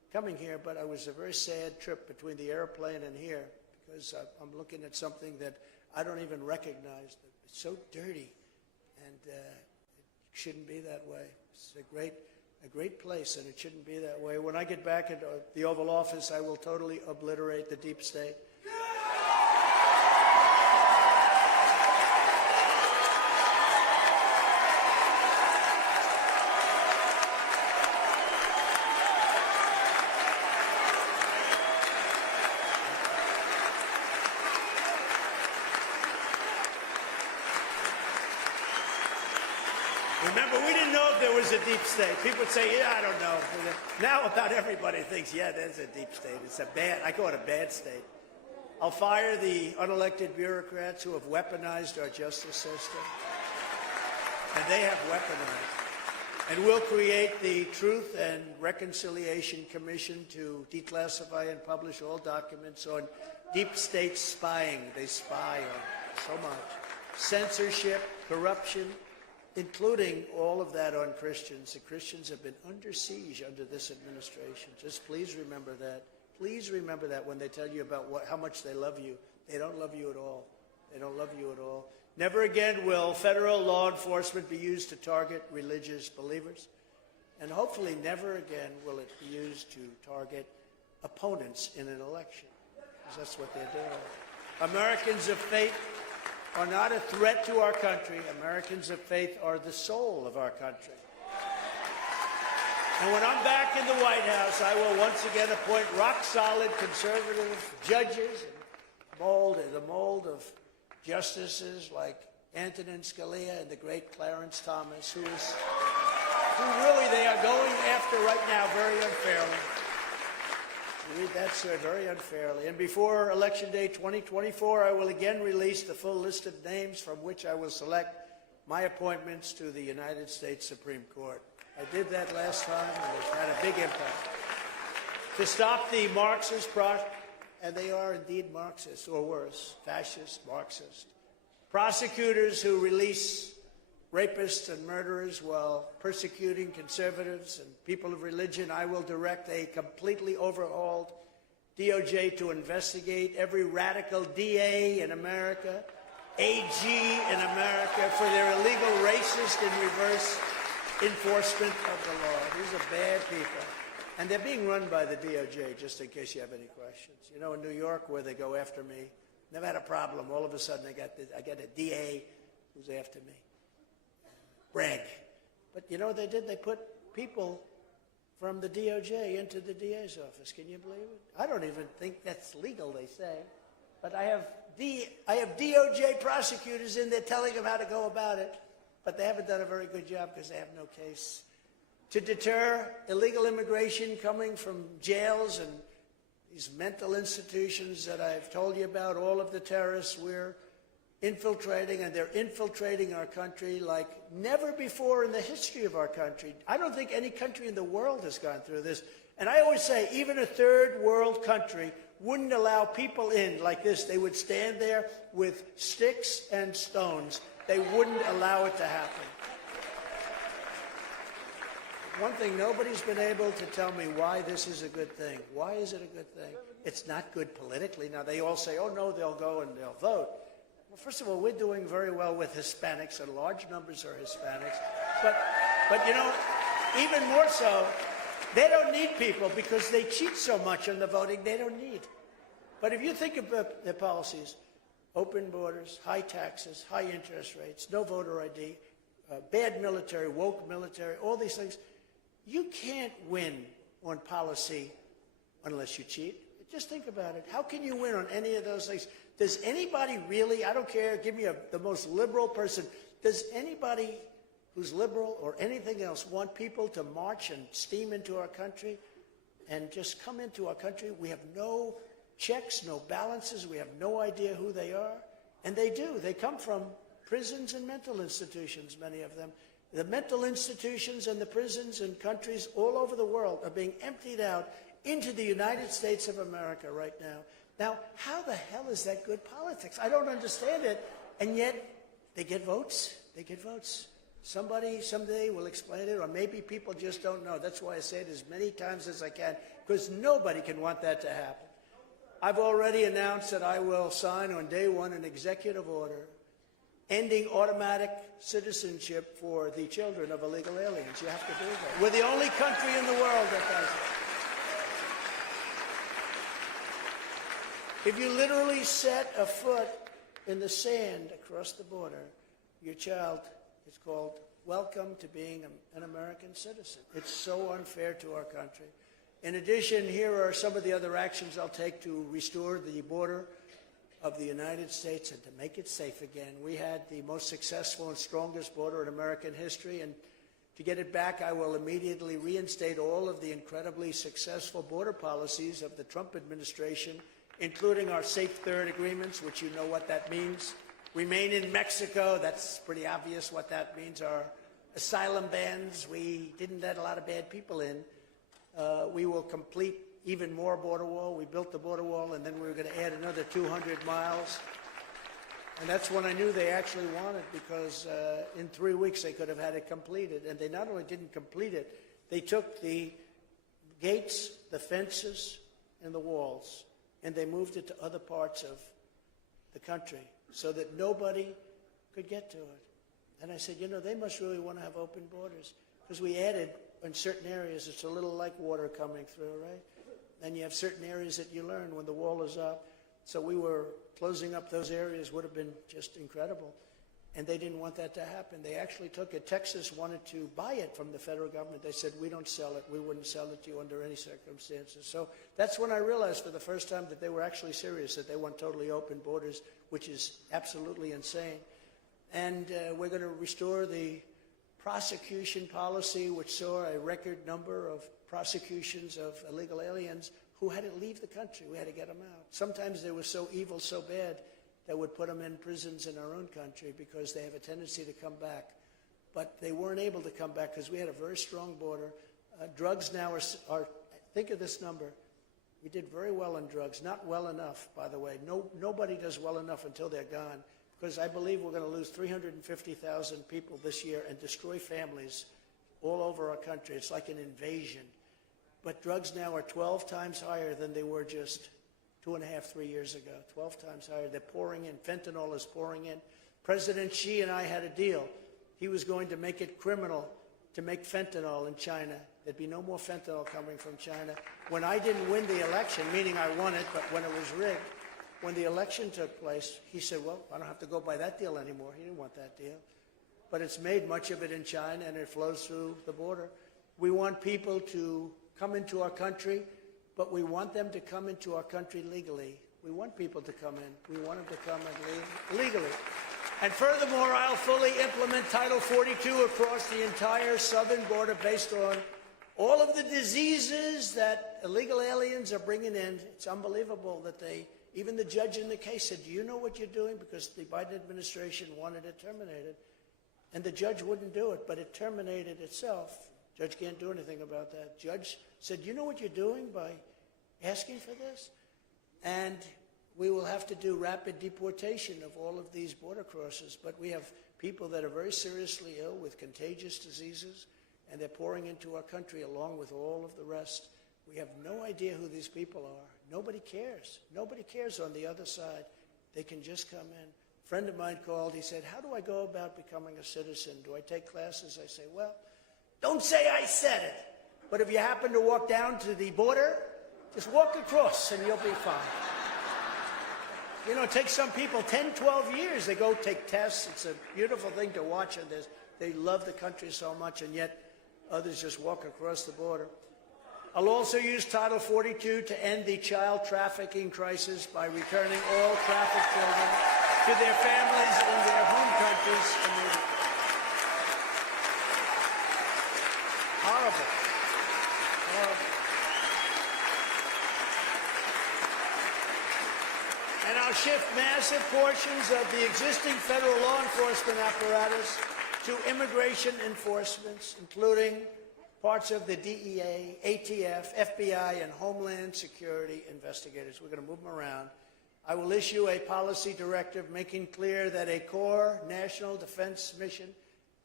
coming here, but it was a very sad trip between the airplane and here because I'm looking at something that I don't even recognize. It's so dirty, and it shouldn't be that way. It's a great place, and it shouldn't be that way. When I get back into the Oval Office, I will totally obliterate the deep state. Remember, we didn't know if there was a deep state. People would say, yeah, I don't know. Now about everybody thinks, yeah, there's a deep state. It's a bad, I call it a bad state. I'll fire the unelected bureaucrats who have weaponized our justice system. And they have weaponized. And we'll create the Truth and Reconciliation Commission to declassify and publish all documents on deep state spying. They spy on so much. Censorship, corruption, including all of that on Christians. The Christians have been under siege under this administration. Just please remember that. Please remember that when they tell you about how much they love you. They don't love you at all. They don't love you at all. Never again will federal law enforcement be used to target religious believers. And hopefully never again will it be used to target opponents in an election. Because that's what they're doing. Americans of faith are not a threat to our country. Americans of faith are the soul of our country. And when I'm back in the White House, I will once again appoint rock-solid conservative judges and the mold of justices like Antonin Scalia and the great Clarence Thomas, who really they are going after right now very unfairly. You read that, sir, very unfairly. And before Election Day 2024, I will again release the full list of names from which I will select my appointments to the United States Supreme Court. I did that last time, and it's had a big impact. To stop the Marxist, and they are indeed Marxists, or worse, fascist, Marxist. Prosecutors who release rapists and murderers while persecuting conservatives and people of religion. I will direct a completely overhauled DOJ to investigate every radical DA in America, AG in America, for their illegal racist and reverse enforcement of the law. These are bad people. And they're being run by the DOJ, just in case you have any questions. You know, in New York, where they go after me, never had a problem. All of a sudden, I got a DA who's after me. Brag. But you know what they did? They put people from the DOJ into the DA's office. Can you believe it? I don't even think that's legal, they say. But I have DOJ prosecutors in there telling them how to go about it. But they haven't done a very good job because they have no case. To deter illegal immigration coming from jails and these mental institutions that I've told you about, all of the terrorists we're infiltrating, and they're infiltrating our country like never before in the history of our country. I don't think any country in the world has gone through this. And I always say, even a third world country wouldn't allow people in like this. They would stand there with sticks and stones. They wouldn't allow it to happen. One thing, nobody's been able to tell me why this is a good thing. Why is it a good thing? It's not good politically. Now, they all say, oh, no, they'll go and they'll vote. Well, first of all, we're doing very well with Hispanics, and large numbers are Hispanics. But you know, even more so, they don't need people because they cheat so much on the voting, they don't need. But if you think about their policies, open borders, high taxes, high interest rates, no voter ID, bad military, woke military, all these things, you can't win on policy unless you cheat. Just think about it. How can you win on any of those things? Does anybody really, I don't care, give me the most liberal person, does anybody who's liberal or anything else want people to march and steam into our country and just come into our country? We have no checks, no balances. We have no idea who they are. And they do. They come from prisons and mental institutions, many of them. The mental institutions and the prisons in countries all over the world are being emptied out into the United States of America right now. Now, how the hell is that good politics? I don't understand it. And yet, they get votes. They get votes. Somebody someday will explain it, or maybe people just don't know. That's why I say it as many times as I can, because nobody can want that to happen. I've already announced that I will sign on day one an executive order ending automatic citizenship for the children of illegal aliens. You have to do that. We're the only country in the world that does it. If you literally set a foot in the sand across the border, your child is called welcome to being an American citizen. It's so unfair to our country. In addition, here are some of the other actions I'll take to restore the border of the United States and to make it safe again. We had the most successful and strongest border in American history, and to get it back, I will immediately reinstate all of the incredibly successful border policies of the Trump administration, including our Safe Third agreements, which you know what that means. Remain in Mexico, that's pretty obvious what that means. Our asylum bans, we didn't let a lot of bad people in. We will complete even more border wall. We built the border wall, and then we were going to add another 200 miles. And that's when I knew they actually wanted, because in 3 weeks they could have had it completed. And they not only didn't complete it, they took the gates, the fences, and the walls, and they moved it to other parts of the country so that nobody could get to it. And I said, you know, they must really want to have open borders, because we added, in certain areas, it's a little like water coming through, right? And you have certain areas that you learn when the wall is up. So we were closing up those areas, would have been just incredible. And they didn't want that to happen. They actually took it. Texas wanted to buy it from the federal government. They said, we don't sell it. We wouldn't sell it to you under any circumstances. So that's when I realized for the first time that they were actually serious, that they want totally open borders, which is absolutely insane. And we're going to restore the prosecution policy, which saw a record number of prosecutions of illegal aliens who had to leave the country. We had to get them out. Sometimes they were so evil, so bad, that would put them in prisons in our own country because they have a tendency to come back. But they weren't able to come back because we had a very strong border. Drugs now are, think of this number. We did very well on drugs. Not well enough, by the way. Nobody does well enough until they're gone, because I believe we're going to lose 350,000 people this year and destroy families all over our country. It's like an invasion. But drugs now are 12 times higher than they were just 2.5, 3 years ago. 12 times higher. They're pouring in. Fentanyl is pouring in. President Xi and I had a deal. He was going to make it criminal to make fentanyl in China. There'd be no more fentanyl coming from China. When I didn't win the election, meaning I won it, but when it was rigged, when the election took place, he said, well, I don't have to go by that deal anymore. He didn't want that deal. But it's made much of it in China, and it flows through the border. We want people to come into our country, but we want them to come into our country legally. We want people to come in. We want them to come in legally. And furthermore, I'll fully implement Title 42 across the entire southern border based on all of the diseases that illegal aliens are bringing in. It's unbelievable that even the judge in the case said, do you know what you're doing? Because the Biden administration wanted it terminated. And the judge wouldn't do it, but it terminated itself. Judge can't do anything about that. Judge said, you know what you're doing by asking for this? And we will have to do rapid deportation of all of these border crossers. But we have people that are very seriously ill with contagious diseases, and they're pouring into our country along with all of the rest. We have no idea who these people are. Nobody cares. Nobody cares on the other side. They can just come in. A friend of mine called. He said, how do I go about becoming a citizen? Do I take classes? I say, well, don't say I said it. But if you happen to walk down to the border, just walk across and you'll be fine. You know, it takes some people 10, 12 years. They go take tests. It's a beautiful thing to watch, and they love the country so much, and yet others just walk across the border. I'll also use Title 42 to end the child trafficking crisis by returning all trafficked children to their families in their home countries immediately. Horrible. Horrible. And I'll shift massive portions of the existing federal law enforcement apparatus to immigration enforcements, including parts of the DEA, ATF, FBI, and Homeland Security investigators. We're going to move them around. I will issue a policy directive making clear that a core national defense mission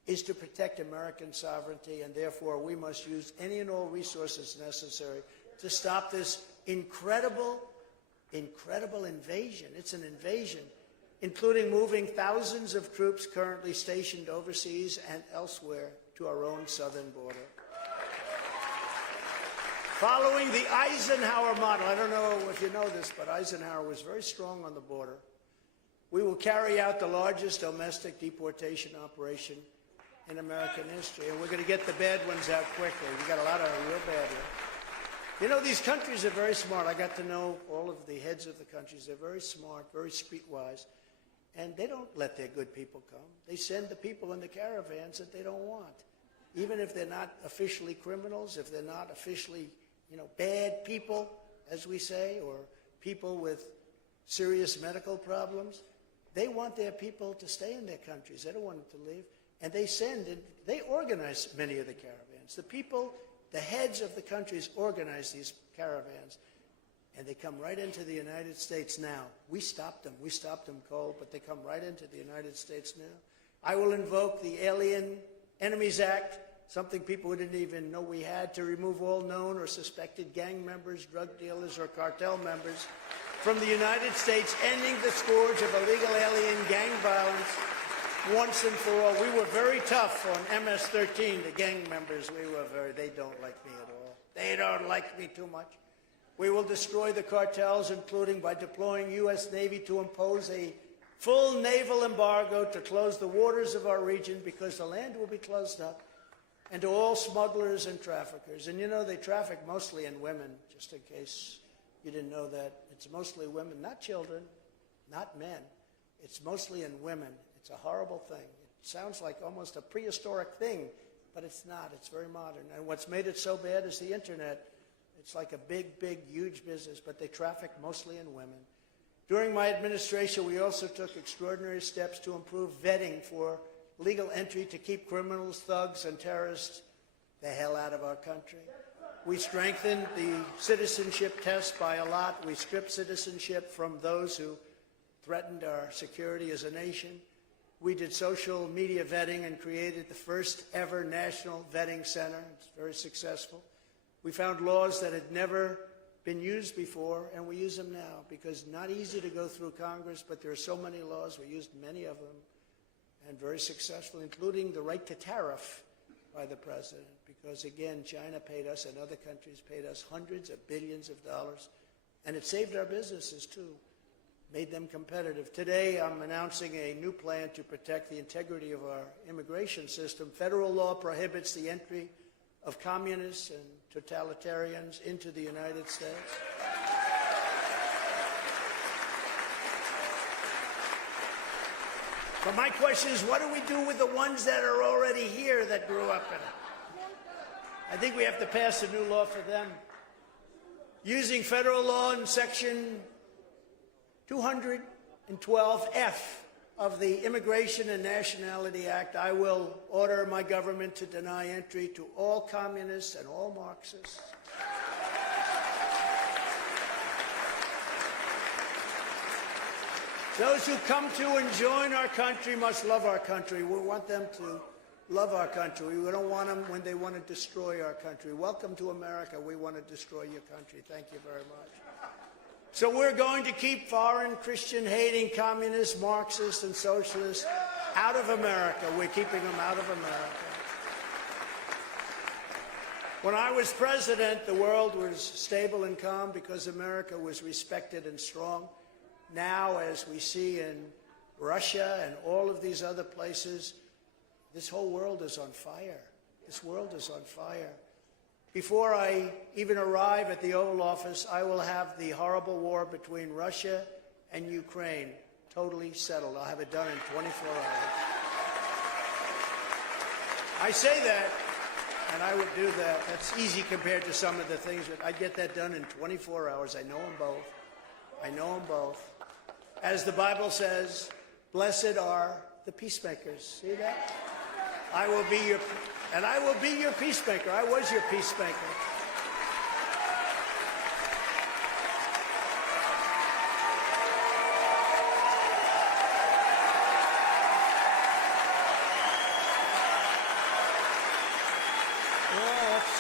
is to protect American sovereignty, and therefore we must use any and all resources necessary to stop this incredible invasion. It's an invasion, including moving thousands of troops currently stationed overseas and elsewhere to our own southern border. Following the Eisenhower model, I don't know if you know this, but Eisenhower was very strong on the border. We will carry out the largest domestic deportation operation in American history, and we're going to get the bad ones out quickly. We got a lot of real bad ones. You know, these countries are very smart. I got to know all of the heads of the countries. They're very smart, very streetwise, and they don't let their good people come. They send the people in the caravans that they don't want, even if they're not officially criminals, if they're not officially, bad people, as we say, or people with serious medical problems. They want their people to stay in their countries. They don't want them to leave. And they organize many of the caravans. The people, the heads of the countries organize these caravans, and they come right into the United States now. We stopped them. We stopped them cold, but they come right into the United States now. I will invoke the Alien Enemies Act, something people didn't even know we had, to remove all known or suspected gang members, drug dealers, or cartel members from the United States, ending the scourge of illegal alien gang violence once and for all. We were very tough on MS-13, the gang members. They don't like me at all. They don't like me too much. We will destroy the cartels, including by deploying U.S. Navy to impose a full naval embargo to close the waters of our region, because the land will be closed up, and to all smugglers and traffickers. And they traffic mostly in women, just in case you didn't know that. It's mostly women, not children, not men. It's mostly in women. It's a horrible thing. It sounds like almost a prehistoric thing, but it's not. It's very modern. And what's made it so bad is the internet. It's like a big, huge business, but they traffic mostly in women. During my administration, we also took extraordinary steps to improve vetting for legal entry to keep criminals, thugs, and terrorists the hell out of our country. We strengthened the citizenship test by a lot. We stripped citizenship from those who threatened our security as a nation. We did social media vetting and created the first ever national vetting center. It's very successful. We found laws that had never been used before, and we use them now, because not easy to go through Congress, but there are so many laws. We used many of them, and very successful, including the right to tariff by the president, because, again, China paid us and other countries paid us hundreds of billions of dollars, and it saved our businesses, too, made them competitive. Today, I'm announcing a new plan to protect the integrity of our immigration system. Federal law prohibits the entry of communists and totalitarians into the United States. But my question is, what do we do with the ones that are already here that grew up in it? I think we have to pass a new law for them. Using federal law in Section 212F of the Immigration and Nationality Act, I will order my government to deny entry to all communists and all Marxists. Those who come to and join our country must love our country. We want them to love our country. We don't want them when they want to destroy our country. Welcome to America. We want to destroy your country. Thank you very much. So we're going to keep foreign Christian-hating communists, Marxists, and socialists out of America. We're keeping them out of America. When I was president, the world was stable and calm because America was respected and strong. Now, as we see in Russia and all of these other places, this whole world is on fire. This world is on fire. Before I even arrive at the Oval Office, I will have the horrible war between Russia and Ukraine totally settled. I'll have it done in 24 hours. I say that, and I would do that. That's easy compared to some of the things, but I'd get that done in 24 hours. I know them both. I know them both. As the Bible says, blessed are the peacemakers. See that? I will be your peacemaker. I was your peacemaker.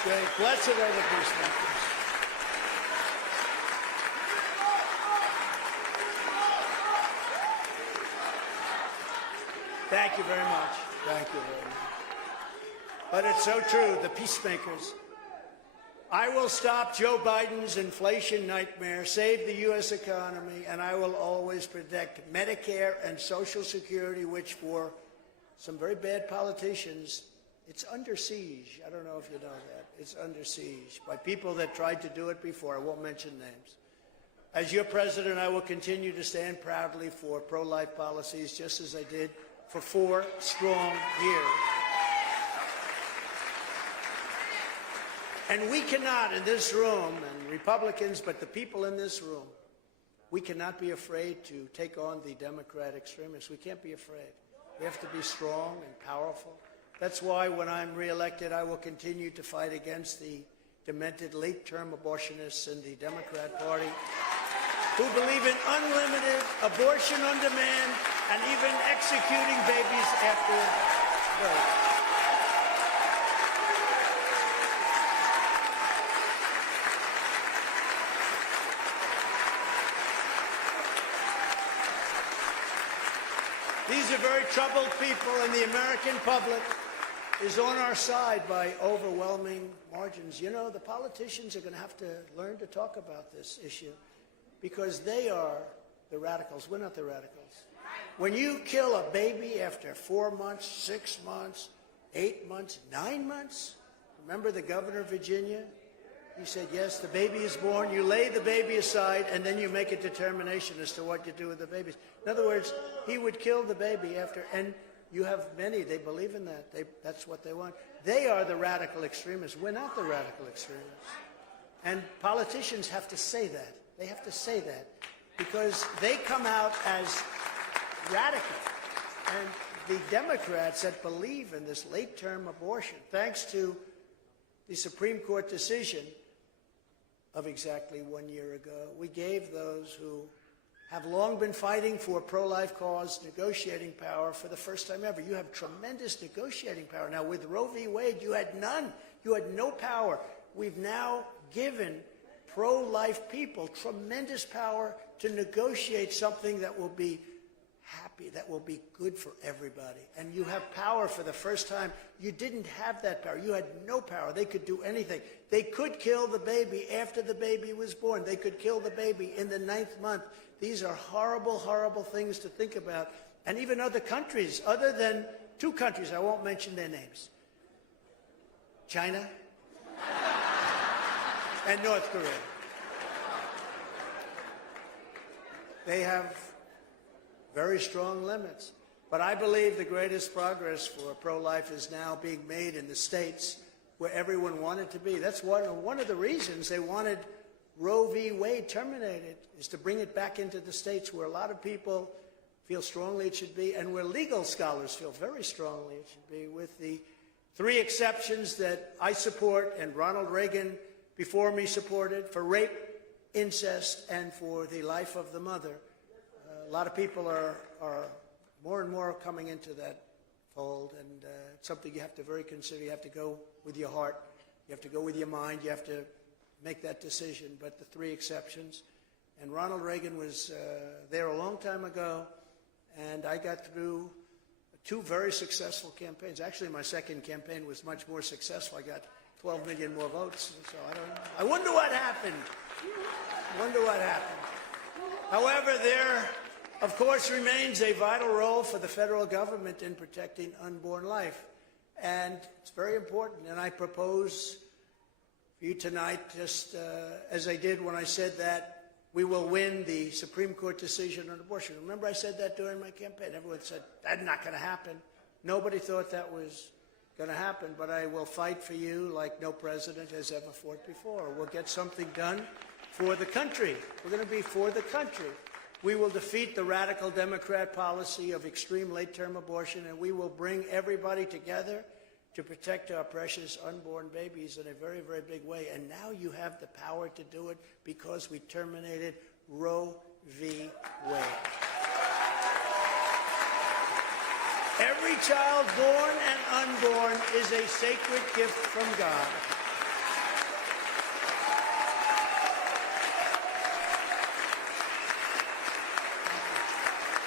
Great. Blessed are the peacemakers. Thank you very much. Thank you very much. But it's so true, the peacemakers. I will stop Joe Biden's inflation nightmare, save the U.S. economy, and I will always protect Medicare and Social Security, which for some very bad politicians, it's under siege. I don't know if you know that. It's under siege by people that tried to do it before. I won't mention names. As your president, I will continue to stand proudly for pro-life policies, just as I did for 4 strong years. And we cannot, in this room, and Republicans, but the people in this room, we cannot be afraid to take on the Democrat extremists. We can't be afraid. We have to be strong and powerful. That's why when I'm reelected, I will continue to fight against the demented late-term abortionists in the Democrat Party who believe in unlimited abortion on demand and even executing babies after birth. These are very troubled people, and the American public is on our side by overwhelming margins. You know, the politicians are going to have to learn to talk about this issue because they are the radicals. We're not the radicals. When you kill a baby after 4 months, 6 months, 8 months, 9 months, remember the governor of Virginia? He said, yes, the baby is born, you lay the baby aside, and then you make a determination as to what you do with the babies. In other words, he would kill the baby after, and you have many, they believe in that. That's what they want. They are the radical extremists. We're not the radical extremists. And politicians have to say that. They have to say that because they come out as radical. And the Democrats that believe in this late-term abortion, thanks to the Supreme Court decision of exactly 1 year ago, we gave those who have long been fighting for a pro-life cause negotiating power for the first time ever. You have tremendous negotiating power. Now, with Roe v. Wade, you had none. You had no power. We've now given pro-life people tremendous power to negotiate something that will be happy, that will be good for everybody. And you have power for the first time. You didn't have that power. You had no power. They could do anything. They could kill the baby after the baby was born. They could kill the baby in the 9th month. These are horrible, horrible things to think about. And even other countries, other than 2 countries, I won't mention their names, China and North Korea. They have very strong limits. But I believe the greatest progress for pro-life is now being made in the states where everyone wanted to be. That's one of the reasons they wanted Roe v. Wade terminated, is to bring it back into the states where a lot of people feel strongly it should be, and where legal scholars feel very strongly it should be, with the 3 exceptions that I support and Ronald Reagan before me supported for rape, incest, and for the life of the mother. A lot of people are more and more coming into that fold, and it's something you have to very consider. You have to go with your heart. You have to go with your mind. You have to make that decision. But the 3 exceptions, and Ronald Reagan was there a long time ago, and I got through 2 very successful campaigns. Actually, my second campaign was much more successful. I got 12 million more votes, so I don't know. I wonder what happened. I wonder what happened. However, there, of course, remains a vital role for the federal government in protecting unborn life. And it's very important, and I propose for you tonight, just as I did when I said that we will win the Supreme Court decision on abortion. Remember I said that during my campaign? Everyone said, that's not going to happen. Nobody thought that was going to happen, but I will fight for you like no president has ever fought before. We'll get something done for the country. We're going to be for the country. We will defeat the radical Democrat policy of extreme late-term abortion, and we will bring everybody together to protect our precious unborn babies in a very, very big way. And now you have the power to do it because we terminated Roe v. Wade. Every child, born and unborn, is a sacred gift from God.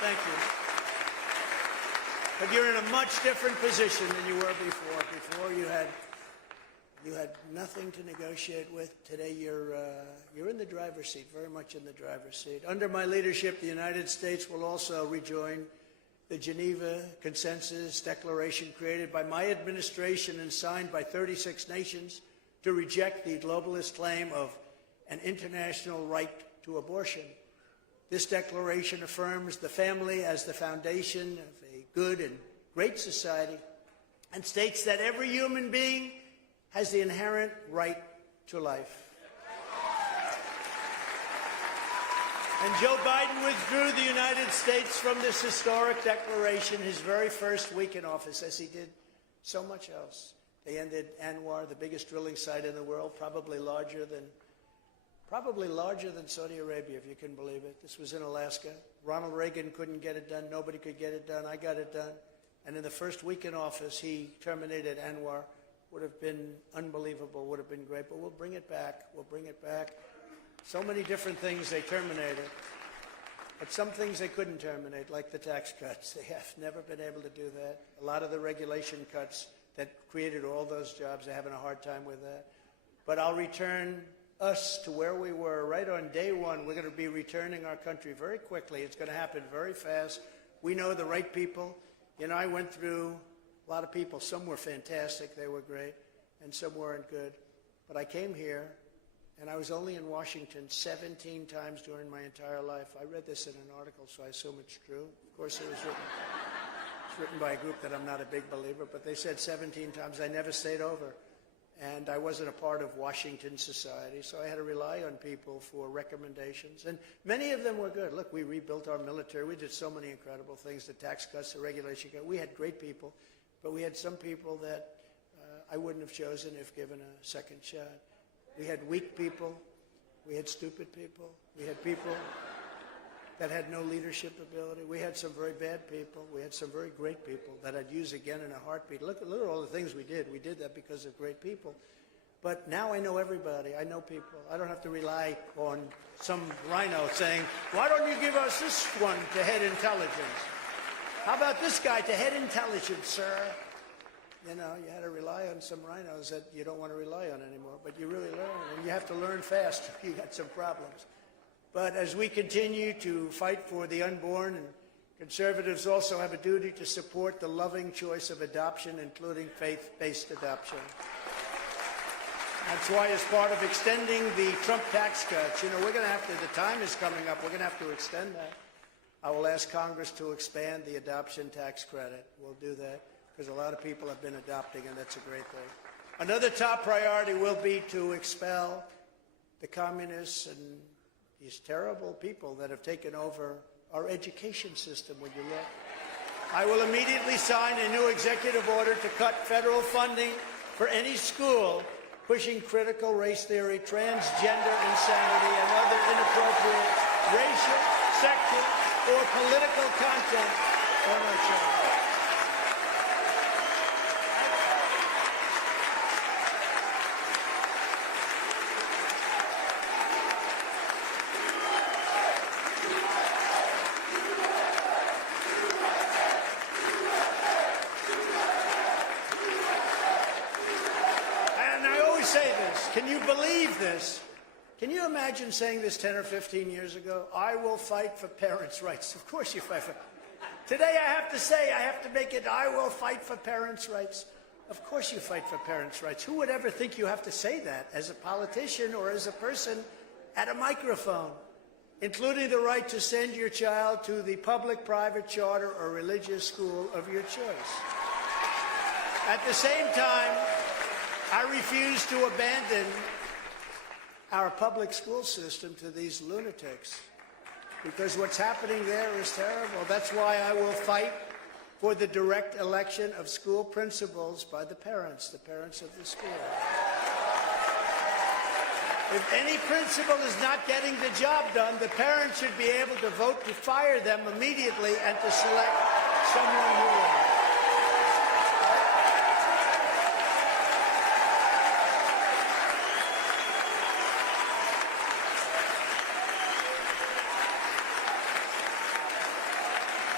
Thank you. But you're in a much different position than you were before. Before you had nothing to negotiate with. Today you're in the driver's seat, very much in the driver's seat. Under my leadership, the United States will also rejoin the Geneva Consensus Declaration created by my administration and signed by 36 nations to reject the globalist claim of an international right to abortion. This declaration affirms the family as the foundation of a good and great society and states that every human being has the inherent right to life. And Joe Biden withdrew the United States from this historic declaration his very first week in office, as he did so much else. They ended Anwar, the biggest drilling site in the world, probably larger than Saudi Arabia, if you can believe it. This was in Alaska. Ronald Reagan couldn't get it done. Nobody could get it done. I got it done. And in the first week in office, he terminated Anwar. Would have been unbelievable, would have been great, but we'll bring it back. We'll bring it back. So many different things they terminated. But some things they couldn't terminate, like the tax cuts. They have never been able to do that. A lot of the regulation cuts that created all those jobs, they're having a hard time with that. But I'll return us to where we were right on day one. We're going to be returning our country very quickly. It's going to happen very fast. We know the right people. You know, I went through a lot of people. Some were fantastic. They were great. And some weren't good. But I came here, and I was only in Washington 17 times during my entire life. I read this in an article, so I assume it's true. Of course, it was written by a group that I'm not a big believer, but they said 17 times. I never stayed over. And I wasn't a part of Washington society, so I had to rely on people for recommendations. And many of them were good. Look, we rebuilt our military. We did so many incredible things, the tax cuts, the regulation cut. We had great people, but we had some people that I wouldn't have chosen if given a second shot. We had weak people. We had stupid people. We had people that had no leadership ability. We had some very bad people. We had some very great people that I'd use again in a heartbeat. Look at all the things we did. We did that because of great people. But now I know everybody. I know people. I don't have to rely on some rhino saying, why don't you give us this one to head intelligence? How about this guy to head intelligence, sir? You know, you had to rely on some rhinos that you don't want to rely on anymore. But you really learn, and you have to learn fast if you got some problems. But as we continue to fight for the unborn, and conservatives also have a duty to support the loving choice of adoption, including faith-based adoption. That's why, as part of extending the Trump tax cuts, you know, we're going to have to, the time is coming up, we're going to have to extend that. I will ask Congress to expand the adoption tax credit. We'll do that because a lot of people have been adopting, and that's a great thing. Another top priority will be to expel the communists and these terrible people that have taken over our education system, when you look. I will immediately sign a new executive order to cut federal funding for any school pushing critical race theory, transgender insanity, and other inappropriate racial, sexual, or political content on our children. Can you believe this? Can you imagine saying this 10 or 15 years ago? I will fight for parents' rights. Of course you fight for. Today I have to say, I have to make it, I will fight for parents' rights. Of course you fight for parents' rights. Who would ever think you have to say that as a politician or as a person at a microphone? Including the right to send your child to the public, private, charter, or religious school of your choice. At the same time, I refuse to abandon our public school system to these lunatics, because what's happening there is terrible. That's why I will fight for the direct election of school principals by the parents of the school. If any principal is not getting the job done, the parents should be able to vote to fire them immediately and to select someone who will.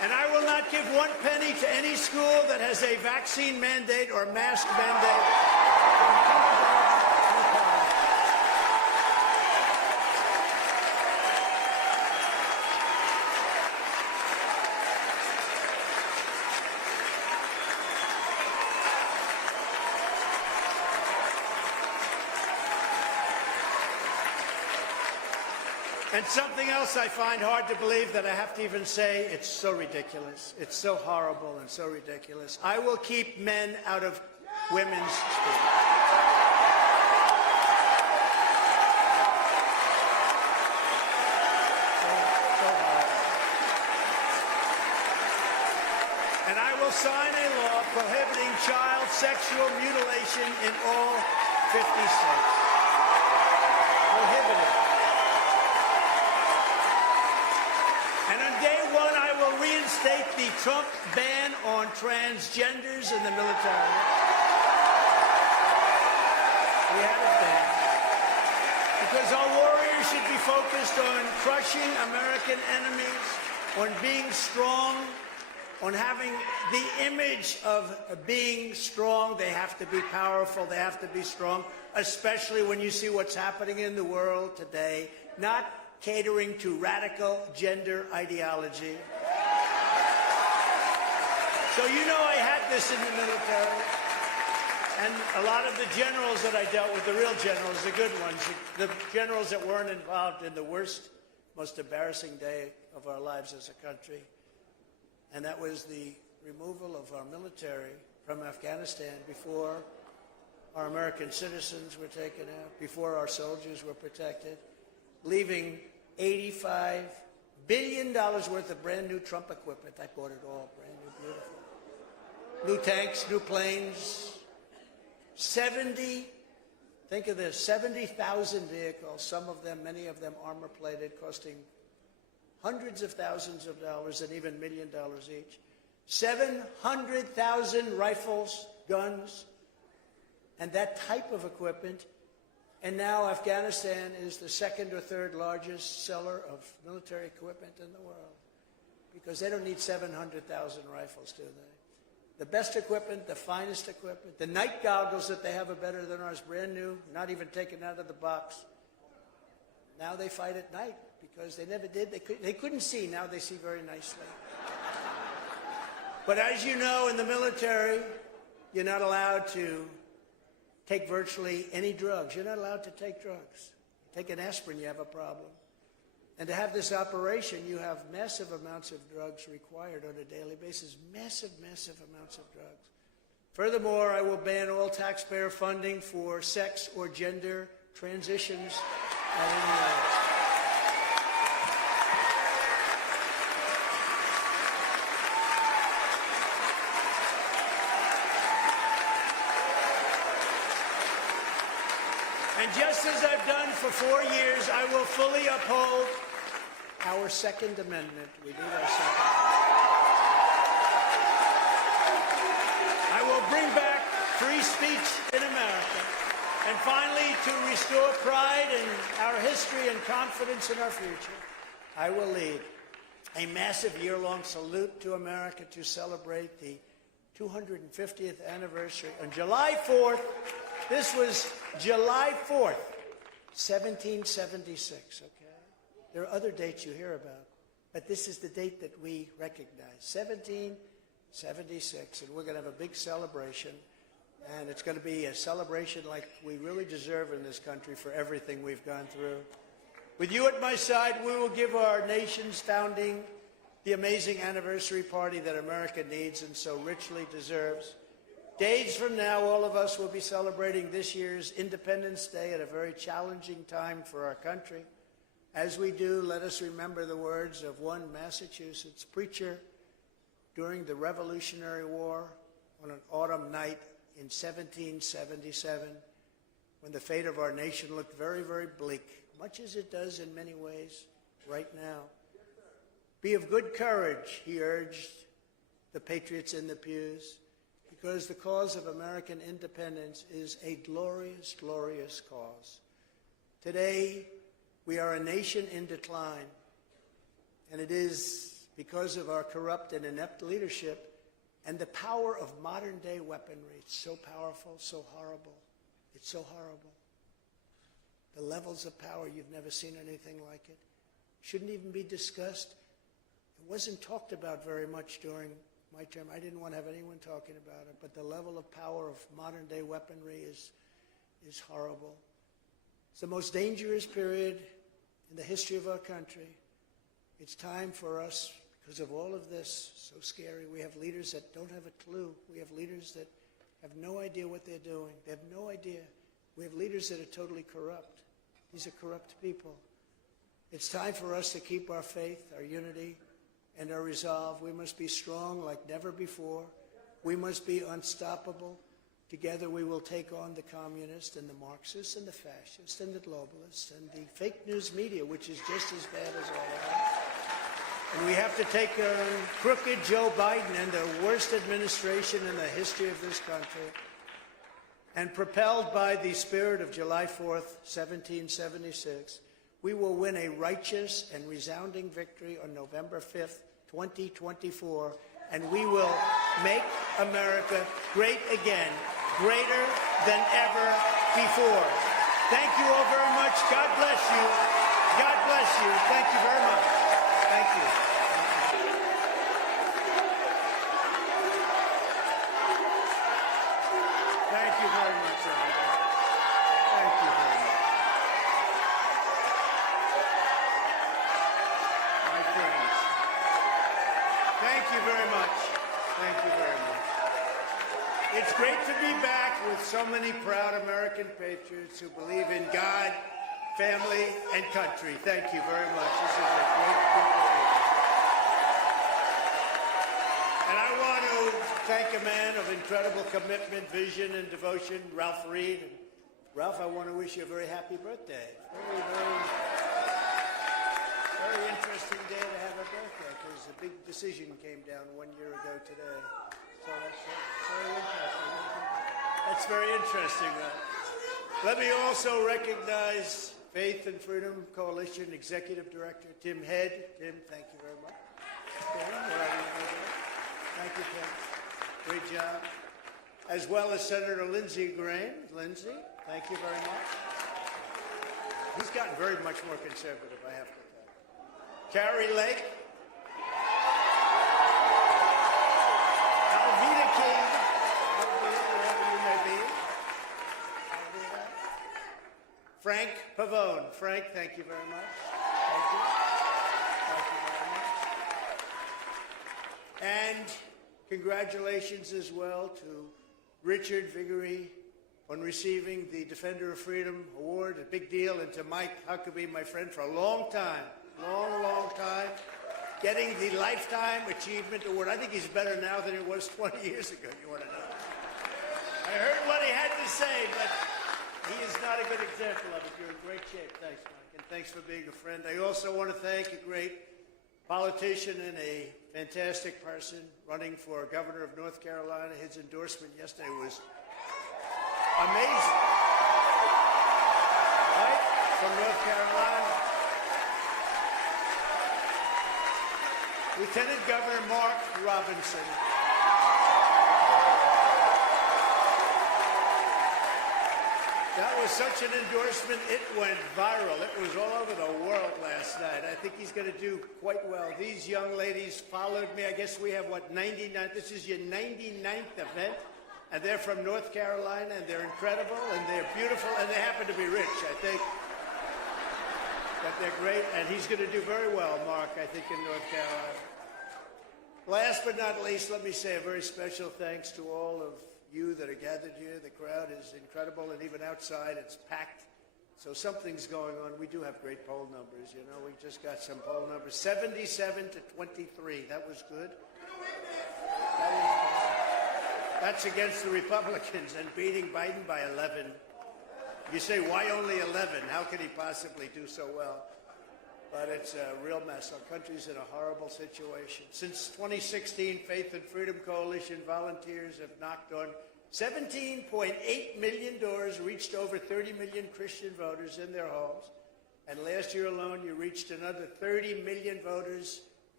And I will not give 1 penny to any school that has a vaccine mandate or mask mandate from kindergarten through college. And something else I find hard to believe that I have to even say, it's so ridiculous. It's so horrible and so ridiculous. I will keep men out of women's schools. So horrible. And I will sign a law prohibiting child sexual mutilation in all 50 states. Prohibit it. And on day one, I will reinstate the Trump ban on transgenders in the military. We have it banned. Because our warriors should be focused on crushing American enemies, on being strong, on having the image of being strong. They have to be powerful. They have to be strong, especially when you see what's happening in the world today. Not catering to radical gender ideology. So you know I had this in the military. And a lot of the generals that I dealt with, the real generals, the good ones, the generals that weren't involved in the worst, most embarrassing day of our lives as a country. And that was the removal of our military from Afghanistan before our American citizens were taken out, before our soldiers were protected, leaving $85 billion worth of brand new Trump equipment. I bought it all, brand new, beautiful. New tanks, new planes, 70, think of this, 70,000 vehicles, some of them, many of them armor-plated, costing hundreds of thousands of dollars and even $1 million each. 700,000 rifles, guns, and that type of equipment. And now Afghanistan is the second or third largest seller of military equipment in the world because they don't need 700,000 rifles, do they? The best equipment, the finest equipment, the night goggles that they have are better than ours, brand new, not even taken out of the box. Now they fight at night because they never did. They couldn't see. Now they see very nicely. But as you know, in the military, you're not allowed to take virtually any drugs. You're not allowed to take drugs. Take an aspirin, you have a problem. And to have this operation, you have massive amounts of drugs required on a daily basis. Massive, massive amounts of drugs. Furthermore, I will ban all taxpayer funding for sex or gender transitions at any age. And just as I've done for 4 years, I will fully uphold our Second Amendment. We need our Second Amendment. I will bring back free speech in America. And finally, to restore pride in our history and confidence in our future, I will lead a massive year-long salute to America to celebrate the 250th anniversary. On July 4th, this was July 4th, 1776, okay? There are other dates you hear about, but this is the date that we recognize, 1776, and we're going to have a big celebration, and it's going to be a celebration like we really deserve in this country for everything we've gone through. With you at my side, we will give our nation's founding the amazing anniversary party that America needs and so richly deserves. Days from now, all of us will be celebrating this year's Independence Day at a very challenging time for our country. As we do, let us remember the words of one Massachusetts preacher during the Revolutionary War on an autumn night in 1777, when the fate of our nation looked very, very bleak, much as it does in many ways right now. Be of good courage, he urged the patriots in the pews, because the cause of American independence is a glorious, glorious cause. Today, we are a nation in decline, and it is because of our corrupt and inept leadership and the power of modern-day weaponry. It's so powerful, so horrible. It's so horrible. The levels of power, you've never seen anything like it. Shouldn't even be discussed. It wasn't talked about very much during my term. I didn't want to have anyone talking about it, but the level of power of modern-day weaponry is horrible. It's the most dangerous period in the history of our country. It's time for us, because of all of this, so scary. We have leaders that don't have a clue. We have leaders that have no idea what they're doing. They have no idea. We have leaders that are totally corrupt. These are corrupt people. It's time for us to keep our faith, our unity, and our resolve. We must be strong like never before. We must be unstoppable. Together we will take on the communists and the Marxists and the fascists and the globalists and the fake news media, which is just as bad as all of that. And we have to take on crooked Joe Biden and the worst administration in the history of this country. And propelled by the spirit of July 4th, 1776, we will win a righteous and resounding victory on November 5th, 2024, and we will make America great again, greater than ever before. Thank you all very much. God bless you. God bless you. Thank you very much. Thank you. Thank you very much, everybody. Thank you very much. My friends, thank you very much. Thank you very much. It's great to be back with so many proud American patriots who believe in God, family, and country. Thank you very much. This is a great group of people. And I want to thank a man of incredible commitment, vision, and devotion, Ralph Reed. And Ralph, I want to wish you a very happy birthday. Very interesting day to have a birthday, because a big decision came down 1 year ago today. So that's very interesting. That's very interesting. Let me also recognize Faith and Freedom Coalition Executive Director Tim Head. Tim, thank you very much. Thank you, Tim. Great job. As well as Senator Lindsey Graham. Lindsey, thank you very much. He's gotten very much more conservative, I have to tell you. Carrie Lake. Alveda King. Wherever you may be. Alveda. Frank Pavone. Frank, thank you very much. Thank you. Thank you very much. And congratulations as well to Richard Viguerie on receiving the Defender of Freedom Award, a big deal, and to Mike Huckabee, my friend, for a long time, long time, getting the Lifetime Achievement Award. I think he's better now than he was 20 years ago, you want to know. I heard what he had to say, but he is not a good example of it. You're in great shape. Thanks, Mike, and thanks for being a friend. I also want to thank a great politician and a fantastic person running for governor of North Carolina. His endorsement yesterday was amazing. Right? From North Carolina. Lieutenant Governor Mark Robinson. That was such an endorsement, it went viral. It was all over the world last night. I think he's going to do quite well. These young ladies followed me. I guess we have, what, 99? This is your 99th event. And they're from North Carolina, and they're incredible, and they're beautiful, and they happen to be rich, I think. But they're great, and he's going to do very well, Mark, I think, in North Carolina. Last but not least, let me say a very special thanks to all of you that are gathered here. The crowd is incredible, and even outside it's packed. So something's going on. We do have great poll numbers, you know. We just got some poll numbers. 77 to 23. That was good. That's against the Republicans and beating Biden by 11. You say, why only 11? How could he possibly do so well? But it's a real mess. Our country's in a horrible situation. Since 2016, Faith and Freedom Coalition volunteers have knocked on 17.8 million doors, reached over 30 million Christian voters in their homes. And last year alone, you reached another 30 million voters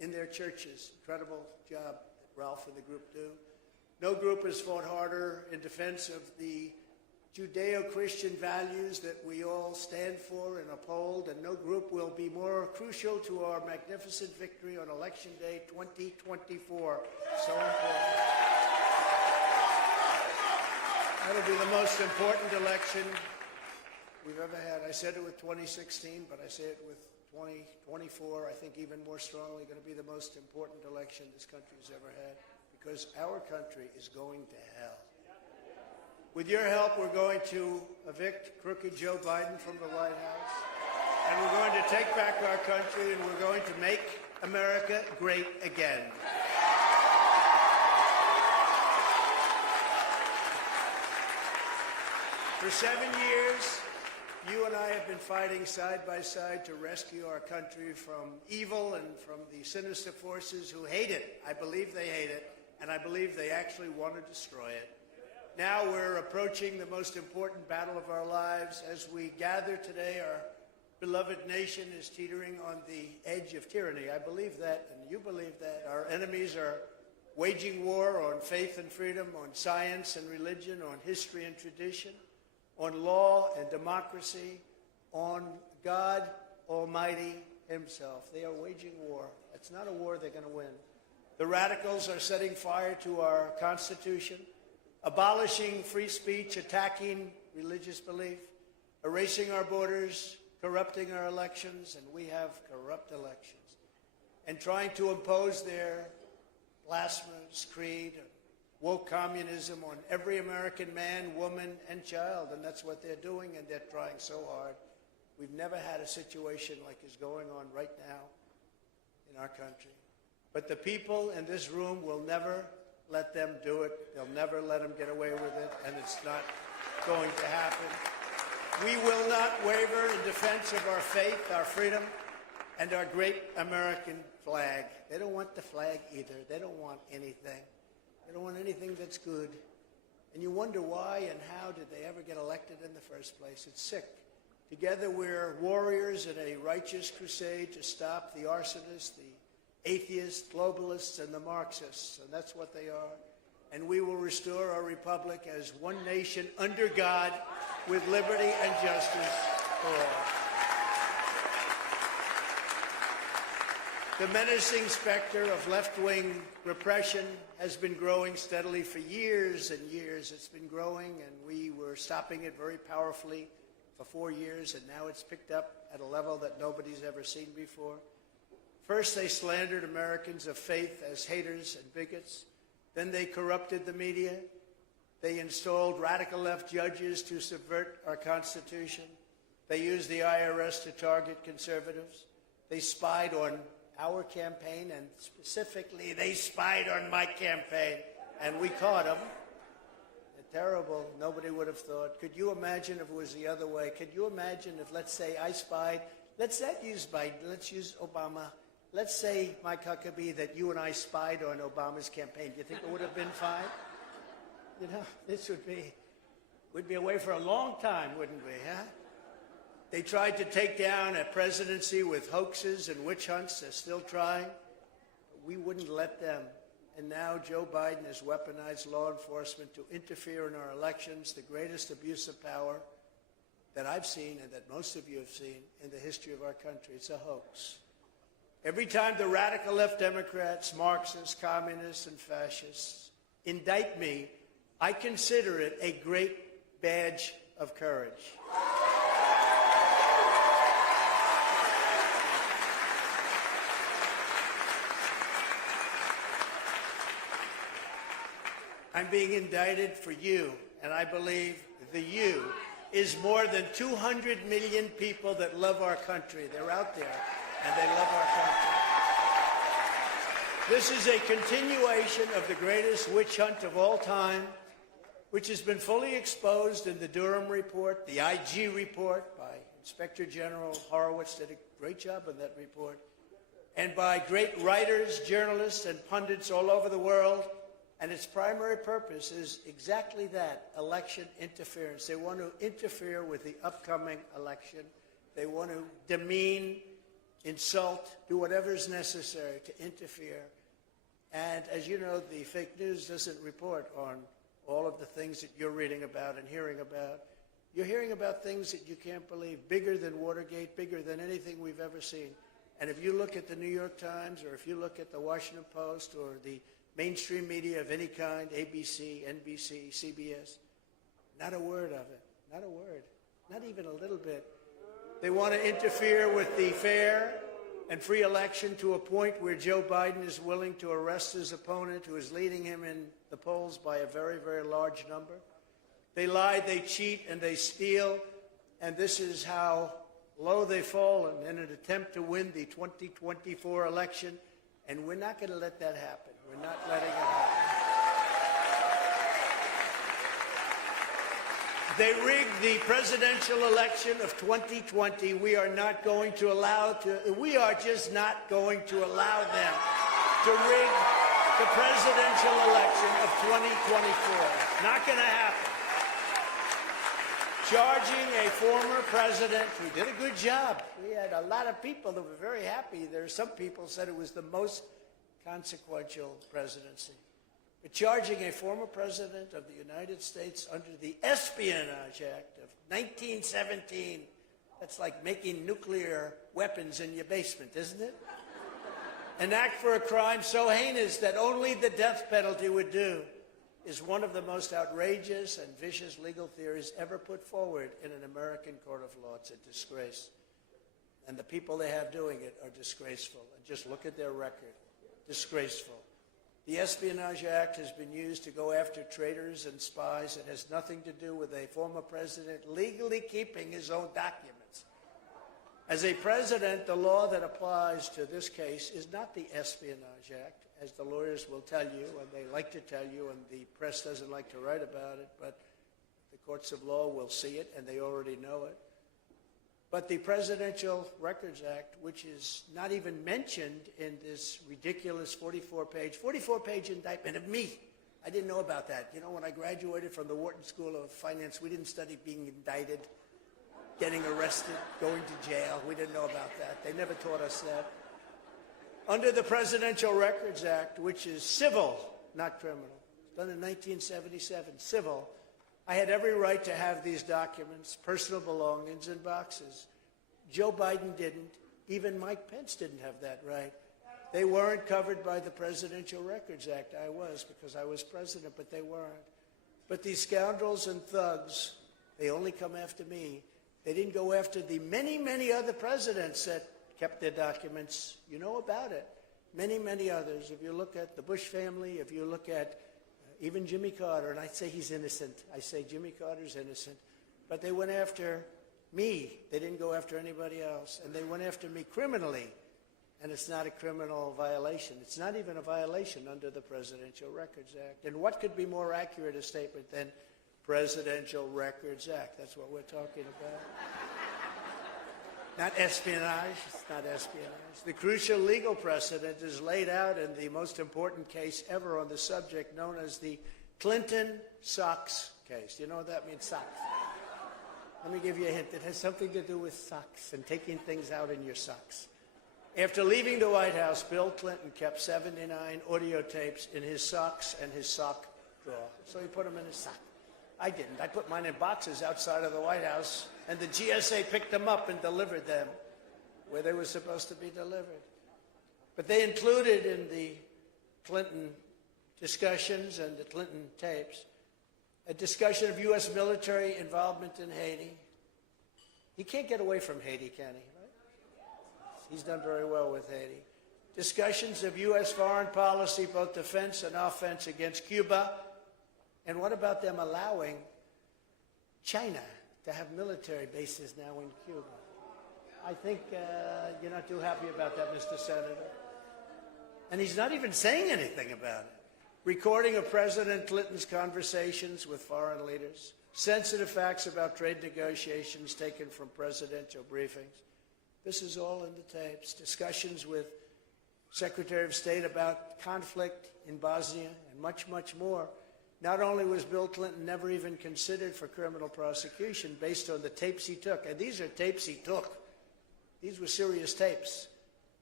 in their churches. Incredible job that Ralph and the group do. No group has fought harder in defense of the Judeo-Christian values that we all stand for and uphold, and no group will be more crucial to our magnificent victory on Election Day 2024. So important. That'll be the most important election we've ever had. I said it with 2016, but I say it with 2024. I think even more strongly going to be the most important election this country has ever had, because our country is going to hell. With your help, we're going to evict crooked Joe Biden from the White House, and we're going to take back our country, and we're going to make America great again. For 7 years, you and I have been fighting side by side to rescue our country from evil and from the sinister forces who hate it. I believe they hate it, and I believe they actually want to destroy it. Now we're approaching the most important battle of our lives. As we gather today, our beloved nation is teetering on the edge of tyranny. I believe that, and you believe that. Our enemies are waging war on faith and freedom, on science and religion, on history and tradition, on law and democracy, on God Almighty himself. They are waging war. It's not a war they're going to win. The radicals are setting fire to our Constitution, abolishing free speech, attacking religious belief, erasing our borders, corrupting our elections, and we have corrupt elections, and trying to impose their blasphemous creed, woke communism on every American man, woman, and child, and that's what they're doing, and they're trying so hard. We've never had a situation like is going on right now in our country. But the people in this room will never let them do it. They'll never let them get away with it, and it's not going to happen. We will not waver in defense of our faith, our freedom, and our great American flag. They don't want the flag either. They don't want anything. They don't want anything that's good. And you wonder why and how did they ever get elected in the first place. It's sick. Together we're warriors in a righteous crusade to stop the arsonists, the atheists, globalists, and the Marxists, and that's what they are. And we will restore our republic as one nation under God with liberty and justice for all. The menacing specter of left-wing repression has been growing steadily for years and years. It's been growing, and we were stopping it very powerfully for 4 years, and now it's picked up at a level that nobody's ever seen before. First, they slandered Americans of faith as haters and bigots. Then they corrupted the media. They installed radical left judges to subvert our Constitution. They used the IRS to target conservatives. They spied on our campaign, and specifically, they spied on my campaign, and we caught them. They're terrible. Nobody would have thought. Could you imagine if it was the other way? Could you imagine if, let's say, I spied? Let's not use Biden. Let's use Obama. Let's say, Mike Huckabee, that you and I spied on Obama's campaign. Do you think it would have been fine? You know, this we'd be away for a long time, wouldn't we, huh? They tried to take down a presidency with hoaxes and witch hunts. They're still trying. We wouldn't let them. And now Joe Biden has weaponized law enforcement to interfere in our elections, the greatest abuse of power that I've seen and that most of you have seen in the history of our country. It's a hoax. Every time the radical left Democrats, Marxists, communists, and fascists indict me, I consider it a great badge of courage. I'm being indicted for you, and I believe the you is more than 200 million people that love our country. They're out there, and they love our country. This is a continuation of the greatest witch hunt of all time, which has been fully exposed in the Durham report, the IG report by Inspector General Horowitz did a great job on that report, and by great writers, journalists, and pundits all over the world. And its primary purpose is exactly that, election interference. They want to interfere with the upcoming election. They want to demean insult, do whatever is necessary to interfere. And as you know, the fake news doesn't report on all of the things that you're reading about and hearing about. You're hearing about things that you can't believe, bigger than Watergate, bigger than anything we've ever seen. And if you look at the New York Times, or if you look at the Washington Post, or the mainstream media of any kind, ABC, NBC, CBS, not a word of it, not a word, not even a little bit. They want to interfere with the fair and free election to a point where Joe Biden is willing to arrest his opponent, who is leading him in the polls by a very, very large number. They lie, they cheat, and they steal, and this is how low they've fallen in an attempt to win the 2024 election, and we're not going to let that happen. We're not letting it happen. They rigged the presidential election of 2020. We are not going to allow we are just not going to allow them to rig the presidential election of 2024. Not going to happen. Charging a former president who did a good job. We had a lot of people that were very happy. There are some people who said it was the most consequential presidency. But charging a former president of the United States under the Espionage Act of 1917, that's like making nuclear weapons in your basement, isn't it? An act for a crime so heinous that only the death penalty would do, is one of the most outrageous and vicious legal theories ever put forward in an American court of law. It's a disgrace. And the people they have doing it are disgraceful. And just look at their record. Disgraceful. The Espionage Act has been used to go after traitors and spies. It has nothing to do with a former president legally keeping his own documents. As a president, the law that applies to this case is not the Espionage Act, as the lawyers will tell you, and they like to tell you, and the press doesn't like to write about it, but the courts of law will see it, and they already know it. But the Presidential Records Act, which is not even mentioned in this ridiculous 44-page indictment of me. I didn't know about that. You know, when I graduated from the Wharton School of Finance, we didn't study being indicted, getting arrested, going to jail. We didn't know about that. They never taught us that. Under the Presidential Records Act, which is civil, not criminal, done in 1977, civil, I had every right to have these documents, personal belongings, in boxes. Joe Biden didn't. Even Mike Pence didn't have that right. They weren't covered by the Presidential Records Act. I was, because I was president, but they weren't. But these scoundrels and thugs, they only come after me. They didn't go after the many, many other presidents that kept their documents. You know about it. Many, many others. If you look at the Bush family, if you look at even Jimmy Carter, and I say he's innocent. I say Jimmy Carter's innocent. But they went after me. They didn't go after anybody else. And they went after me criminally. And it's not a criminal violation. It's not even a violation under the Presidential Records Act. And what could be more accurate a statement than Presidential Records Act? That's what we're talking about. Not espionage. It's not espionage. The crucial legal precedent is laid out in the most important case ever on the subject, known as the Clinton socks case. You know what that means, socks? Let me give you a hint. It has something to do with socks and taking things out in your socks. After leaving the White House, Bill Clinton kept 79 audio tapes in his socks and his sock drawer. So he put them in his sock. I didn't. I put mine in boxes outside of the White House, and the GSA picked them up and delivered them where they were supposed to be delivered. But they included in the Clinton discussions and the Clinton tapes a discussion of U.S. military involvement in Haiti. He can't get away from Haiti, can he? Right? He's done very well with Haiti. Discussions of U.S. foreign policy, both defense and offense, against Cuba. And what about them allowing China to have military bases now in Cuba? I think you're not too happy about that, Mr. Senator. And he's not even saying anything about it. Recording of President Clinton's conversations with foreign leaders, sensitive facts about trade negotiations taken from presidential briefings. This is all in the tapes. Discussions with Secretary of State about conflict in Bosnia and much, much more. Not only was Bill Clinton never even considered for criminal prosecution based on the tapes he took, and these are tapes he took. These were serious tapes.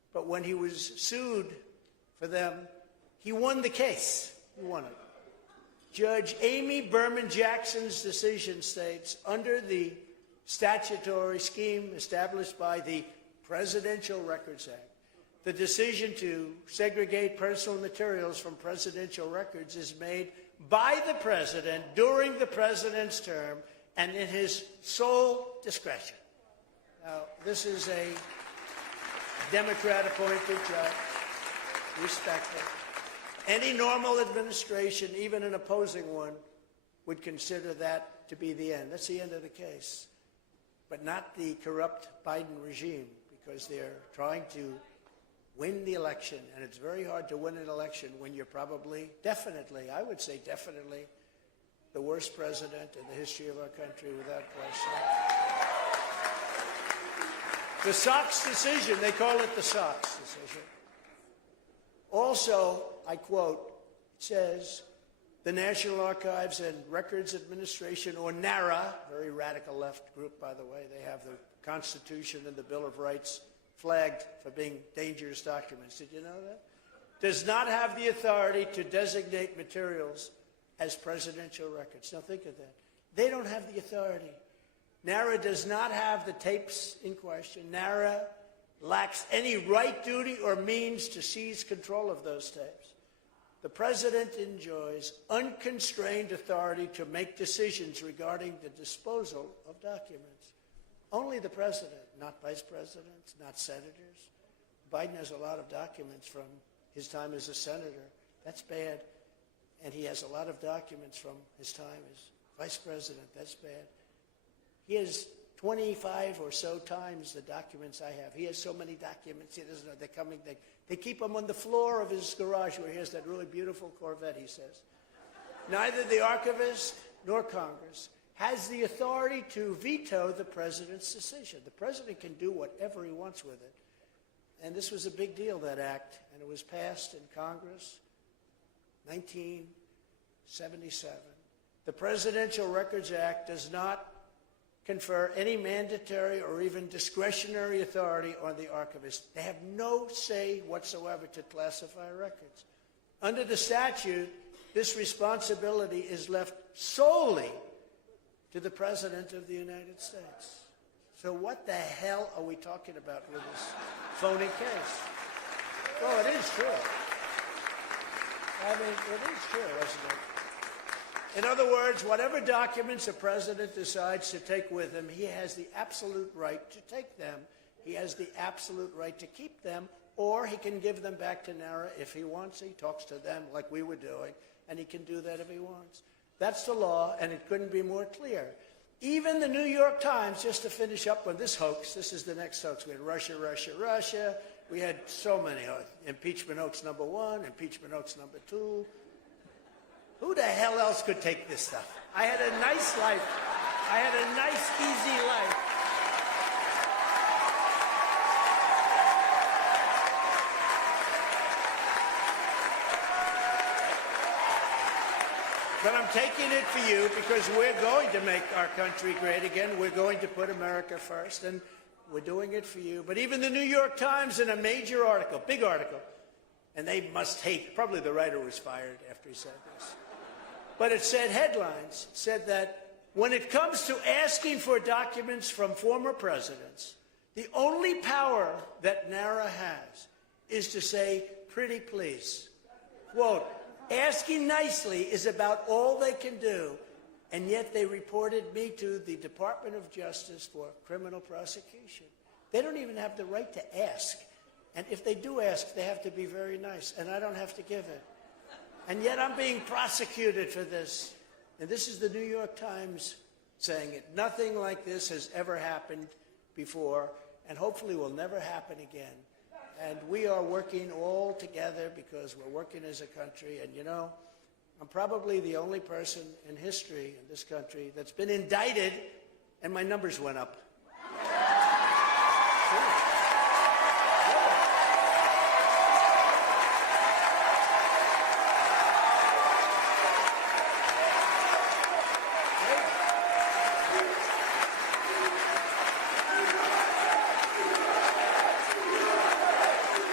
But when he was sued for them, he won the case. He won it. Judge Amy Berman Jackson's decision states, under the statutory scheme established by the Presidential Records Act, the decision to segregate personal materials from presidential records is made by the president during the president's term and in his sole discretion. Now, this is a Democrat-appointed judge, respected. Any normal administration, even an opposing one, would consider that to be the end. That's the end of the case. But not the corrupt Biden regime, because they're trying to win the election, and it's very hard to win an election when you're probably, definitely, I would say definitely, the worst president in the history of our country, without question. The Sox decision, they call it the Sox decision. Also, I quote, it says, the National Archives and Records Administration, or NARA, very radical left group, by the way, they have the Constitution and the Bill of Rights flagged for being dangerous documents. Did you know that? Does not have the authority to designate materials as presidential records. Now think of that. They don't have the authority. NARA does not have the tapes in question. NARA lacks any right, duty, or means to seize control of those tapes. The president enjoys unconstrained authority to make decisions regarding the disposal of documents. Only the president, not vice presidents, not senators. Biden has a lot of documents from his time as a senator. That's bad. And he has a lot of documents from his time as vice president. That's bad. He has 25 or so times the documents I have. He has so many documents, he doesn't know. They're coming. They keep them on the floor of his garage where he has that really beautiful Corvette, he says. Neither the archivist nor Congress has the authority to veto the president's decision. The president can do whatever he wants with it. And this was a big deal, that act, and it was passed in Congress, 1977. The Presidential Records Act does not confer any mandatory or even discretionary authority on the archivist. They have no say whatsoever to classify records. Under the statute, this responsibility is left solely to the President of the United States. So what the hell are we talking about with this phony case? Well, it is true. I mean, it is true, isn't it? In other words, whatever documents a president decides to take with him, he has the absolute right to take them. He has the absolute right to keep them, or he can give them back to NARA if he wants. He talks to them like we were doing, and he can do that if he wants. That's the law, and it couldn't be more clear. Even the New York Times, just to finish up on this hoax, this is the next hoax. We had Russia, Russia, Russia. We had so many. Impeachment hoax number 1, impeachment hoax number 2. Who the hell else could take this stuff? I had a nice life. I had a nice, easy life. But I'm taking it for you because we're going to make our country great again. We're going to put America first, and we're doing it for you. But even the New York Times, in a major article, big article, and they must hate, probably the writer was fired after he said this. But it said headlines, it said that when it comes to asking for documents from former presidents, the only power that NARA has is to say, pretty please. Quote, asking nicely is about all they can do, and yet they reported me to the Department of Justice for criminal prosecution. They don't even have the right to ask. And if they do ask, they have to be very nice, and I don't have to give it. And yet I'm being prosecuted for this. And this is the New York Times saying it. Nothing like this has ever happened before, and hopefully will never happen again. And we are working all together because we're working as a country. And, you know, I'm probably the only person in history in this country that's been indicted, and my numbers went up.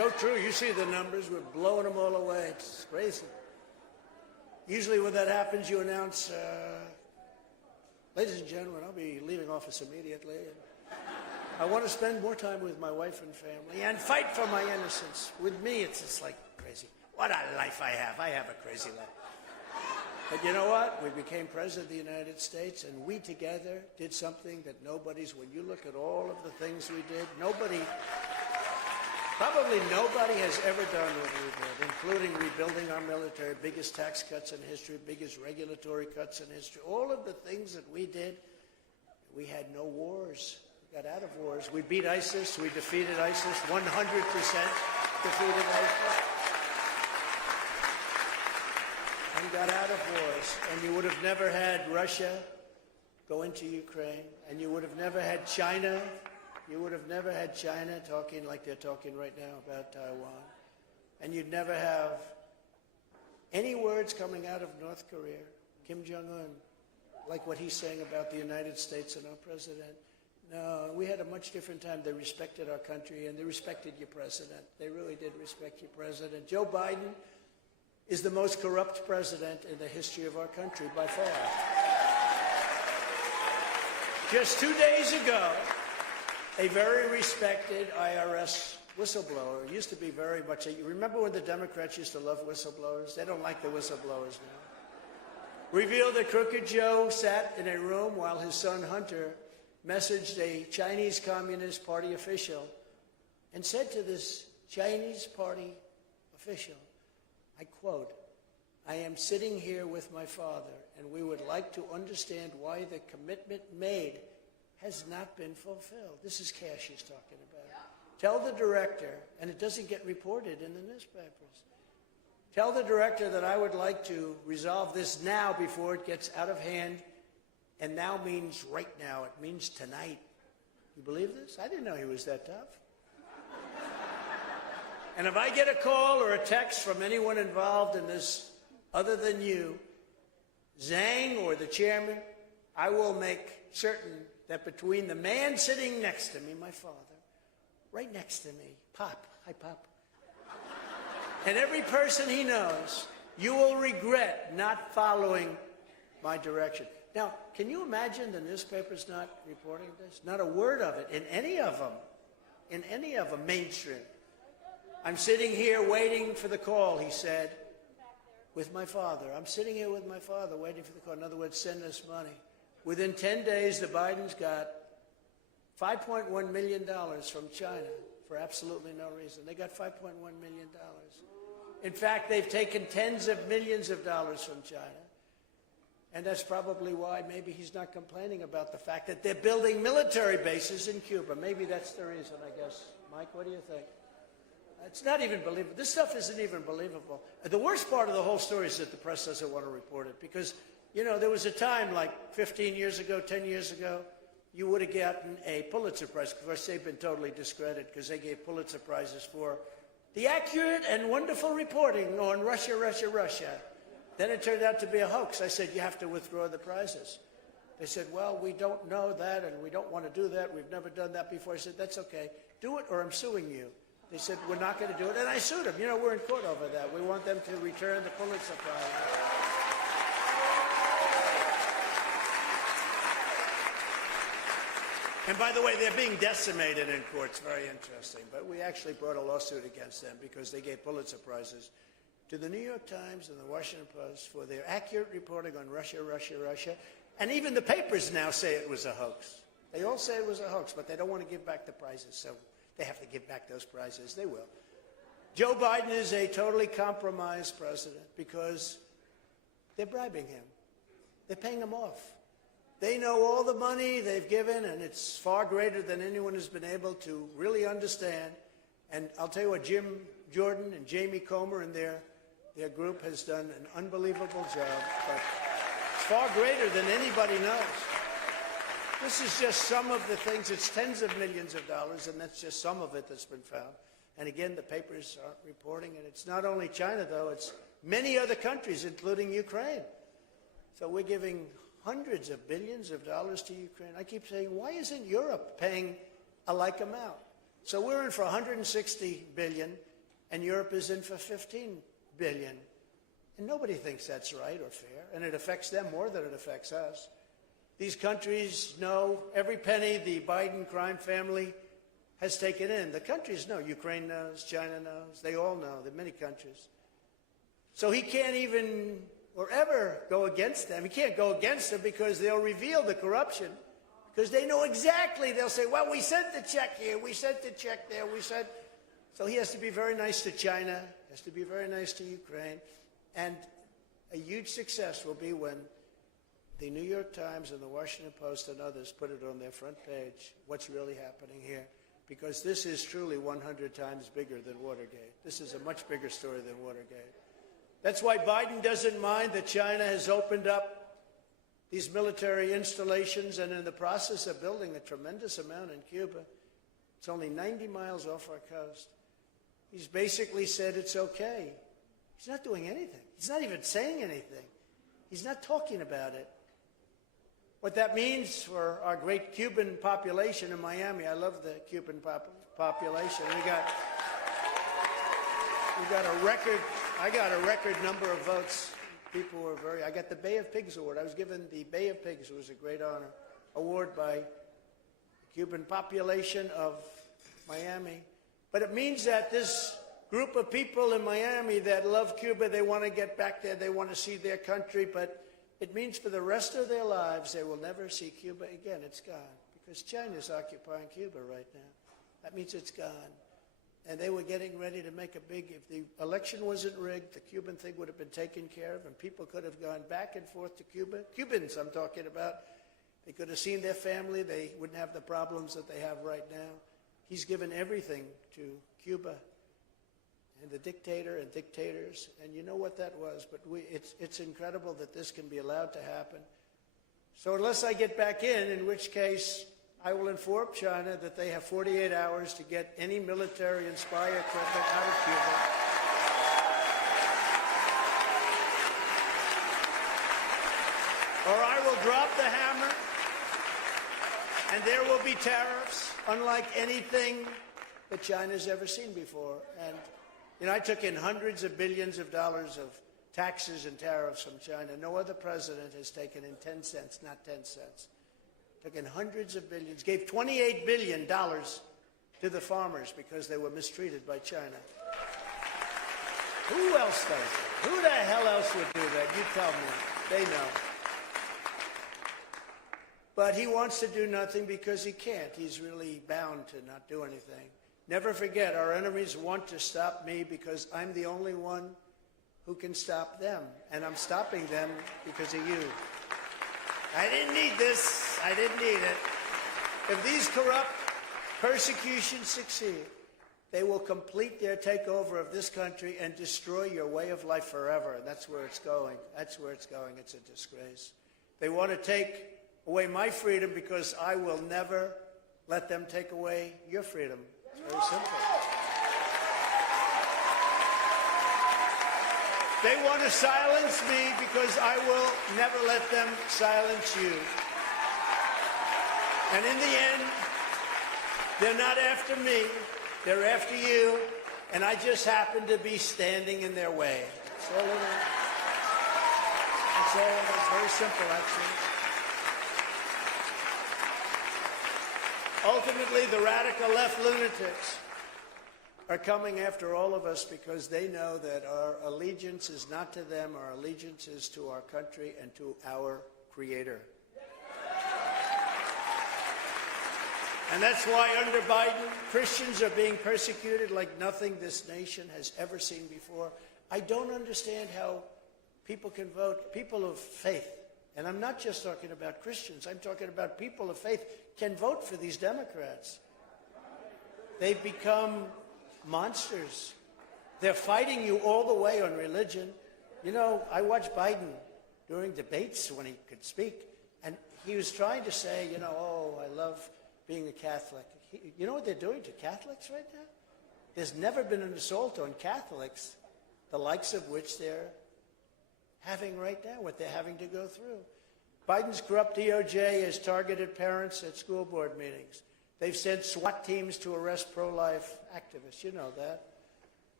So true. You see the numbers. We're blowing them all away. It's crazy. Usually when that happens, you announce, ladies and gentlemen, I'll be leaving office immediately. And I want to spend more time with my wife and family and fight for my innocence. With me, it's just like crazy. What a life I have. I have a crazy life. But you know what? We became president of the United States, and we together did something that nobody's, when you look at all of the things we did, probably nobody has ever done what we did, including rebuilding our military, biggest tax cuts in history, biggest regulatory cuts in history. All of the things that we did, we had no wars. We got out of wars. We beat ISIS. We defeated ISIS. 100% defeated ISIS. And got out of wars. And you would have never had Russia go into Ukraine. And you would have never had China. You would have never had China talking like they're talking right now about Taiwan. And you'd never have any words coming out of North Korea, Kim Jong-un, like what he's saying about the United States and our president. No, we had a much different time. They respected our country, and they respected your president. They really did respect your president. Joe Biden is the most corrupt president in the history of our country by far. Just 2 days ago, a very respected IRS whistleblower, used to be very much, you remember when the Democrats used to love whistleblowers? They don't like the whistleblowers now. Revealed that Crooked Joe sat in a room while his son Hunter messaged a Chinese Communist Party official and said to this Chinese Party official, I quote, I am sitting here with my father, and we would like to understand why the commitment made has not been fulfilled. This is cash he's talking about. Tell the director, and it doesn't get reported in the newspapers, tell the director that I would like to resolve this now before it gets out of hand, and now means right now. It means tonight. You believe this? I didn't know he was that tough. And if I get a call or a text from anyone involved in this other than you, Zhang or the chairman, I will make certain that between the man sitting next to me, my father, right next to me, Pop, hi Pop, and every person he knows, you will regret not following my direction. Now, can you imagine the newspapers not reporting this? Not a word of it in any of them, mainstream. I'm sitting here waiting for the call, he said, with my father. I'm sitting here with my father waiting for the call. In other words, send us money. Within 10 days, the Bidens got $5.1 million from China for absolutely no reason. They got $5.1 million. In fact, they've taken tens of millions of dollars from China. And that's probably why maybe he's not complaining about the fact that they're building military bases in Cuba. Maybe that's the reason, I guess. Mike, what do you think? It's not even believable. This stuff isn't even believable. The worst part of the whole story is that the press doesn't want to report it because, you know, there was a time like 15 years ago, 10 years ago, you would have gotten a Pulitzer Prize. Of course, they've been totally discredited because they gave Pulitzer Prizes for the accurate and wonderful reporting on Russia, Russia, Russia. Then it turned out to be a hoax. I said, you have to withdraw the prizes. They said, well, we don't know that and we don't want to do that. We've never done that before. I said, that's okay. Do it or I'm suing you. They said, we're not going to do it. And I sued them. You know, we're in court over that. We want them to return the Pulitzer Prize. And by the way, they're being decimated in courts. Very interesting. But we actually brought a lawsuit against them because they gave Pulitzer Prizes to the New York Times and the Washington Post for their accurate reporting on Russia, Russia, Russia. And even the papers now say it was a hoax. They all say it was a hoax, but they don't want to give back the prizes. So they have to give back those prizes. They will. Joe Biden is a totally compromised president because they're bribing him. They're paying him off. They know all the money they've given, and it's far greater than anyone has been able to really understand. And I'll tell you what, Jim Jordan and Jamie Comer and their group has done an unbelievable job. But it's far greater than anybody knows. This is just some of the things. It's tens of millions of dollars, and that's just some of it that's been found. And again, the papers aren't reporting. And it's not only China, though. It's many other countries, including Ukraine. So we're giving hundreds of billions of dollars to Ukraine. I keep saying, why isn't Europe paying a like amount? So we're in for $160 billion. and Europe is in for 15 billion. And nobody thinks that's right or fair, and it affects them more than it affects us. These countries know every penny the Biden crime family has taken in. The countries know. Ukraine knows. China knows. They all know. There are many countries. So he can't even or ever go against them. He can't go against them because they'll reveal the corruption, because they know exactly. They'll say, well, we sent the check here. We sent the check there. We sent. So he has to be very nice to China, has to be very nice to Ukraine. And a huge success will be when the New York Times and the Washington Post and others put it on their front page, what's really happening here. Because this is truly 100 times bigger than Watergate. This is a much bigger story than Watergate. That's why Biden doesn't mind that China has opened up these military installations and in the process of building a tremendous amount in Cuba. It's only 90 miles off our coast. He's basically said it's okay. He's not doing anything. He's not even saying anything. He's not talking about it. What that means for our great Cuban population in Miami, I love the Cuban population. We got a record, I got a record number of votes. People were I got the Bay of Pigs Award. I was given the Bay of Pigs, it was a great honor, award by the Cuban population of Miami. But it means that this group of people in Miami that love Cuba, they want to get back there, they want to see their country, but it means for the rest of their lives they will never see Cuba again. It's gone, because China's occupying Cuba right now. That means it's gone. And they were getting ready to make a big, if the election wasn't rigged, the Cuban thing would have been taken care of, and people could have gone back and forth to Cuba. Cubans I'm talking about. They could have seen their family. They wouldn't have the problems that they have right now. He's given everything to Cuba and the dictator and dictators, and you know what that was. But it's incredible that this can be allowed to happen. So unless I get back in which case I will inform China that they have 48 hours to get any military and spy equipment out of Cuba. Or I will drop the hammer, and there will be tariffs unlike anything that China's ever seen before. And you know, I took in hundreds of billions of dollars of taxes and tariffs from China. No other president has taken in 10 cents, not 10 cents. Took in hundreds of billions, gave $28 billion to the farmers because they were mistreated by China. Who else does that? Who the hell else would do that? You tell me. They know. But he wants to do nothing because he can't. He's really bound to not do anything. Never forget, our enemies want to stop me because I'm the only one who can stop them. And I'm stopping them because of you. I didn't need this. I didn't need it. If these corrupt persecutions succeed, they will complete their takeover of this country and destroy your way of life forever. And that's where it's going. That's where it's going. It's a disgrace. They want to take away my freedom because I will never let them take away your freedom. It's very simple. They want to silence me because I will never let them silence you. And in the end, they're not after me, they're after you, and I just happen to be standing in their way. That's all it is. That's all. It's very simple, actually. Ultimately, the radical left lunatics are coming after all of us because they know that our allegiance is not to them, our allegiance is to our country and to our Creator. And that's why under Biden, Christians are being persecuted like nothing this nation has ever seen before. I don't understand how people can vote, people of faith, and I'm not just talking about Christians, I'm talking about people of faith, can vote for these Democrats. They've become monsters. They're fighting you all the way on religion. You know, I watched Biden during debates when he could speak, and he was trying to say, you know, oh, I love being a Catholic. You know what they're doing to Catholics right now? There's never been an assault on Catholics, the likes of which they're having right now, what they're having to go through. Biden's corrupt DOJ has targeted parents at school board meetings. They've sent SWAT teams to arrest pro-life activists. You know that.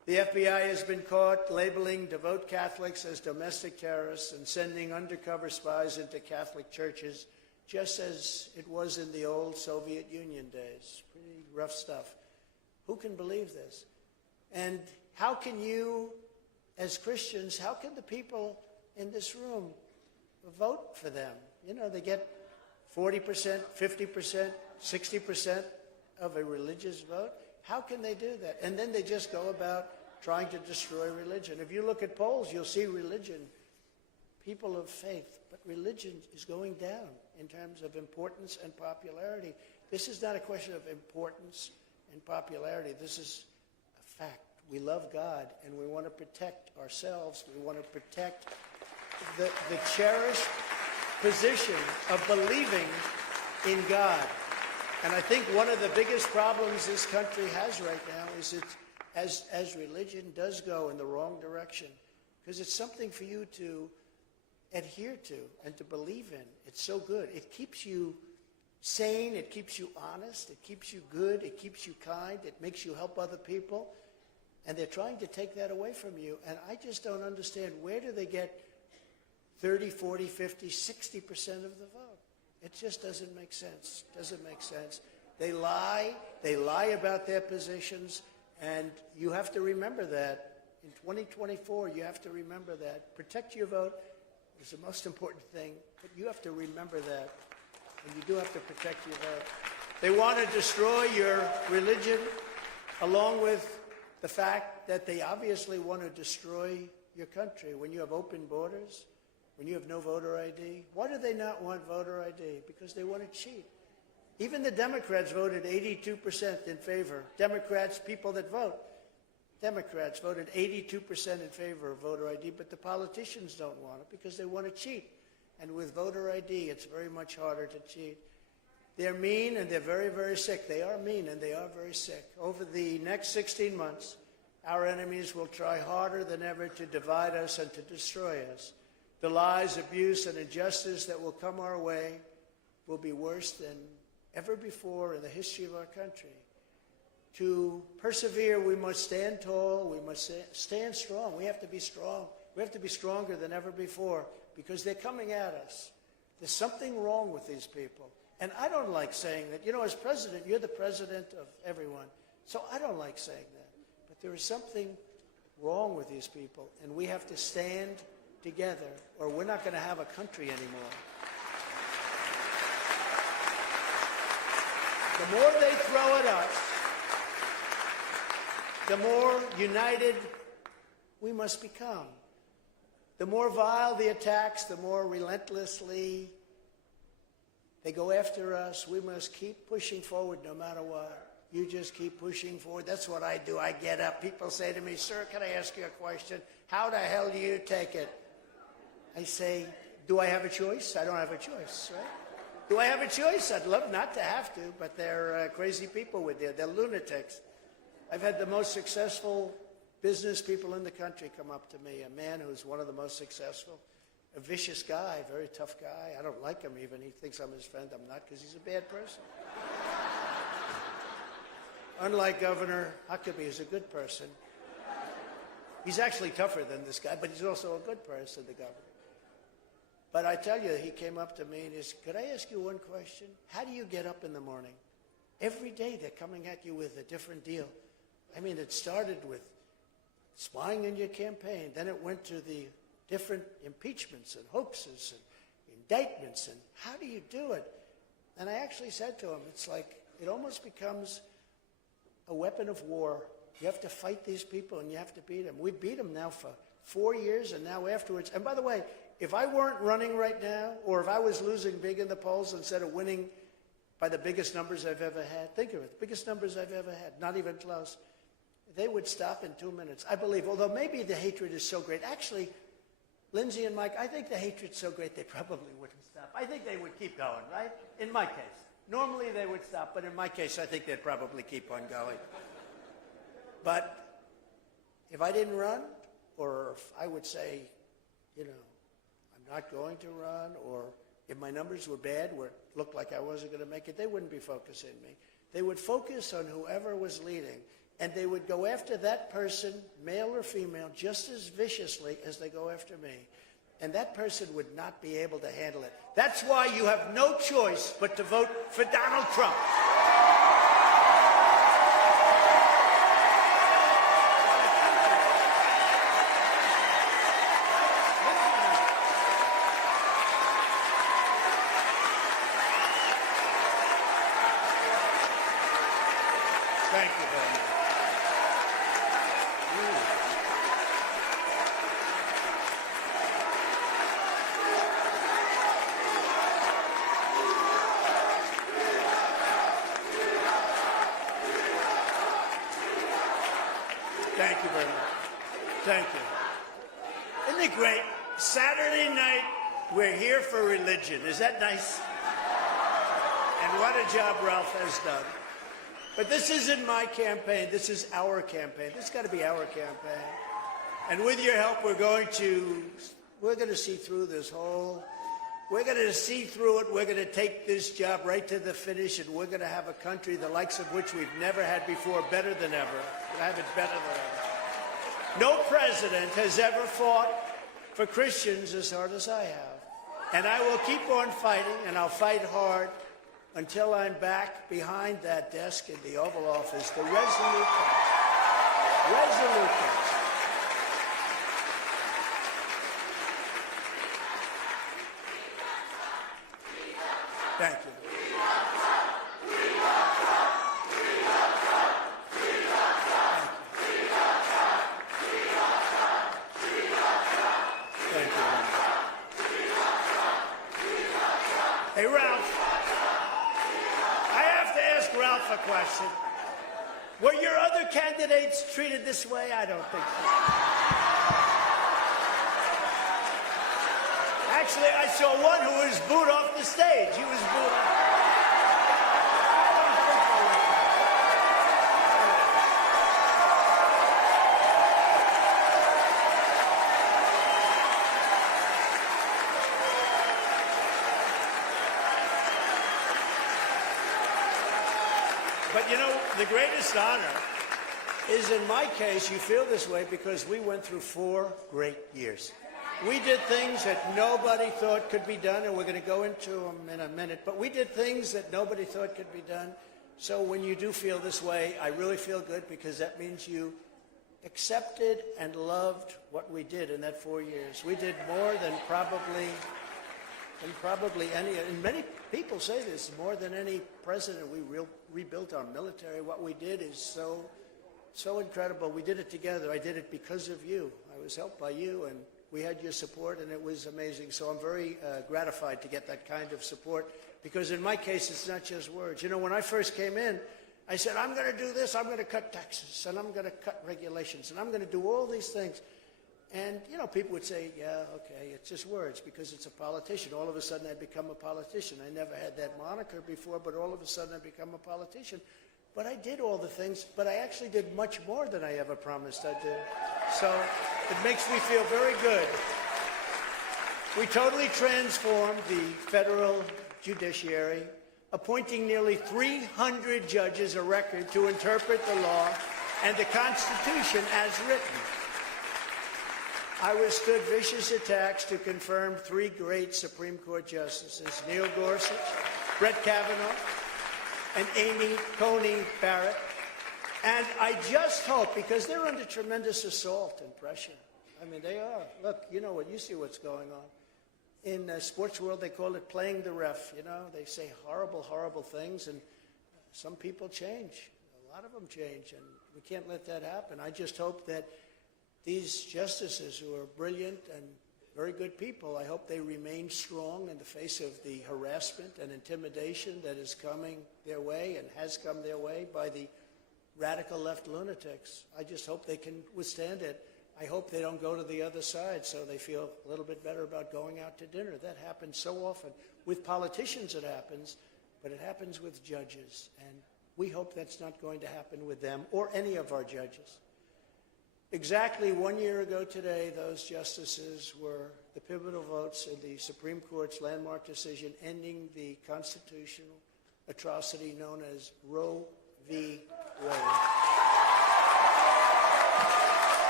The FBI has been caught labeling devout Catholics as domestic terrorists and sending undercover spies into Catholic churches, just as it was in the old Soviet Union days. Pretty rough stuff. Who can believe this? And how can you, as Christians, how can the people in this room vote for them? You know, they get 40%, 50%, 60% of a religious vote. How can they do that? And then they just go about trying to destroy religion. If you look at polls, you'll see religion, people of faith, but religion is going down in terms of importance and popularity. This is not a question of importance and popularity. This is a fact. We love God, and we want to protect ourselves. We want to protect the cherished position of believing in God. And I think one of the biggest problems this country has right now is it, as religion does go in the wrong direction, because it's something for you to adhere to and to believe in. It's so good. It keeps you sane. It keeps you honest. It keeps you good. It keeps you kind. It makes you help other people. And they're trying to take that away from you. And I just don't understand, where do they get 30, 40, 50, 60% of the vote? It just doesn't make sense. Doesn't make sense. They lie. They lie about their positions. And you have to remember that. In 2024, you have to remember that. Protect your vote is the most important thing. But you have to remember that. And you do have to protect your vote. They want to destroy your religion, along with the fact that they obviously want to destroy your country. When you have open borders, when you have no voter ID, why do they not want voter ID? Because they want to cheat. Even the Democrats voted 82% in favor. Democrats, people that vote, Democrats voted 82% in favor of voter ID, but the politicians don't want it because they want to cheat. And with voter ID, it's very much harder to cheat. They're mean and they're very, very sick. They are mean and they are very sick. Over the next 16 months, our enemies will try harder than ever to divide us and to destroy us. The lies, abuse, and injustice that will come our way will be worse than ever before in the history of our country. To persevere, we must stand tall. We must stand strong. We have to be strong. We have to be stronger than ever before because they're coming at us. There's something wrong with these people. And I don't like saying that. You know, as president, you're the president of everyone. So I don't like saying that. But there is something wrong with these people, and we have to stand together, or we're not going to have a country anymore. The more they throw at us, the more united we must become. The more vile the attacks, the more relentlessly they go after us. We must keep pushing forward no matter what. You just keep pushing forward. That's what I do. I get up. People say to me, "Sir, can I ask you a question? How the hell do you take it?" I say, "Do I have a choice? I don't have a choice, right? Do I have a choice? I'd love not to have to, but they're crazy people with you. They're lunatics." I've had the most successful business people in the country come up to me, a man who's one of the most successful, a vicious guy, very tough guy. I don't like him even. He thinks I'm his friend. I'm not, because he's a bad person. Unlike Governor Huckabee, who's a good person. He's actually tougher than this guy, but he's also a good person, the governor. But I tell you, he came up to me and he said, "Could I ask you one question? How do you get up in the morning?" Every day they're coming at you with a different deal. I mean, it started with spying on your campaign. Then it went to the different impeachments and hoaxes and indictments. And how do you do it? And I actually said to him, it's like it almost becomes a weapon of war. You have to fight these people and you have to beat them. We beat them now for 4 years and now afterwards. And by the way, if I weren't running right now, or if I was losing big in the polls instead of winning by the biggest numbers I've ever had, think of it, the biggest numbers I've ever had, not even close, they would stop in 2 minutes, I believe. Although maybe the hatred is so great. Actually, Lindsay and Mike, I think the hatred's so great they probably wouldn't stop. I think they would keep going, right? In my case. Normally they would stop, but in my case, I think they'd probably keep on going. But if I didn't run, or if I would say, you know, I'm not going to run, or if my numbers were bad, where it looked like I wasn't going to make it, they wouldn't be focusing me. They would focus on whoever was leading. and they would go after that person, male or female, just as viciously as they go after me. And that person would not be able to handle it. That's why you have no choice but to vote for Donald Trump. Thank you very much. Thank you very much. Thank you. Isn't it great? Saturday night, we're here for religion. Is that nice? And what a job Ralph has done. But this isn't my campaign. This is our campaign. This has got to be our campaign. And with your help, we're going to see through this whole. We're going to see through it. We're going to take this job right to the finish, and we're going to have a country the likes of which we've never had before, better than ever. We'll have it better than ever. No president has ever fought for Christians as hard as I have. And I will keep on fighting, and I'll fight hard until I'm back behind that desk in the Oval Office, the resolute case. Resolute case. Thank you. Thank you. Hey, Ralph. I have to ask Ralph a question. Were your other candidates treated this way? I don't think so. Actually, I saw one who was booed off the stage. He was booed off. I don't think they were. But you know, the greatest honor is, in my case, you feel this way because we went through 4 great years. We did things that nobody thought could be done, and we're going to go into them in a minute, but we did things that nobody thought could be done. So when you do feel this way, I really feel good because that means you accepted and loved what we did in that 4 years. We did more than probably any, and many people say this, more than any president. We rebuilt our military. What we did is so incredible. We did it together. I did it because of you. I was helped by you, and we had your support, and it was amazing. So I'm very gratified to get that kind of support because in my case, it's not just words. You know, when I first came in, I said, I'm going to do this. I'm going to cut taxes, and I'm going to cut regulations, and I'm going to do all these things. And, you know, people would say, yeah, okay, it's just words because it's a politician. All of a sudden, I'd become a politician. I never had that moniker before, but all of a sudden, I'd become a politician. But I did all the things, but I actually did much more than I ever promised I'd do. So it makes me feel very good. We totally transformed the federal judiciary, appointing nearly 300 judges, a record, to interpret the law and the Constitution as written. I withstood vicious attacks to confirm 3 great Supreme Court justices, Neil Gorsuch, Brett Kavanaugh, and Amy Coney Barrett. And I just hope, because they're under tremendous assault and pressure. I mean, they are. Look, you know what? You see what's going on. In the sports world, they call it playing the ref. You know, they say horrible, horrible things, and some people change. A lot of them change, and we can't let that happen. I just hope that these justices who are brilliant and very good people, I hope they remain strong in the face of the harassment and intimidation that is coming their way and has come their way by the radical left lunatics. I just hope they can withstand it. I hope they don't go to the other side so they feel a little bit better about going out to dinner. That happens so often. With politicians it happens, but it happens with judges. And we hope that's not going to happen with them or any of our judges. Exactly 1 year ago today, those justices were the pivotal votes in the Supreme Court's landmark decision ending the constitutional atrocity known as Roe v. Wade.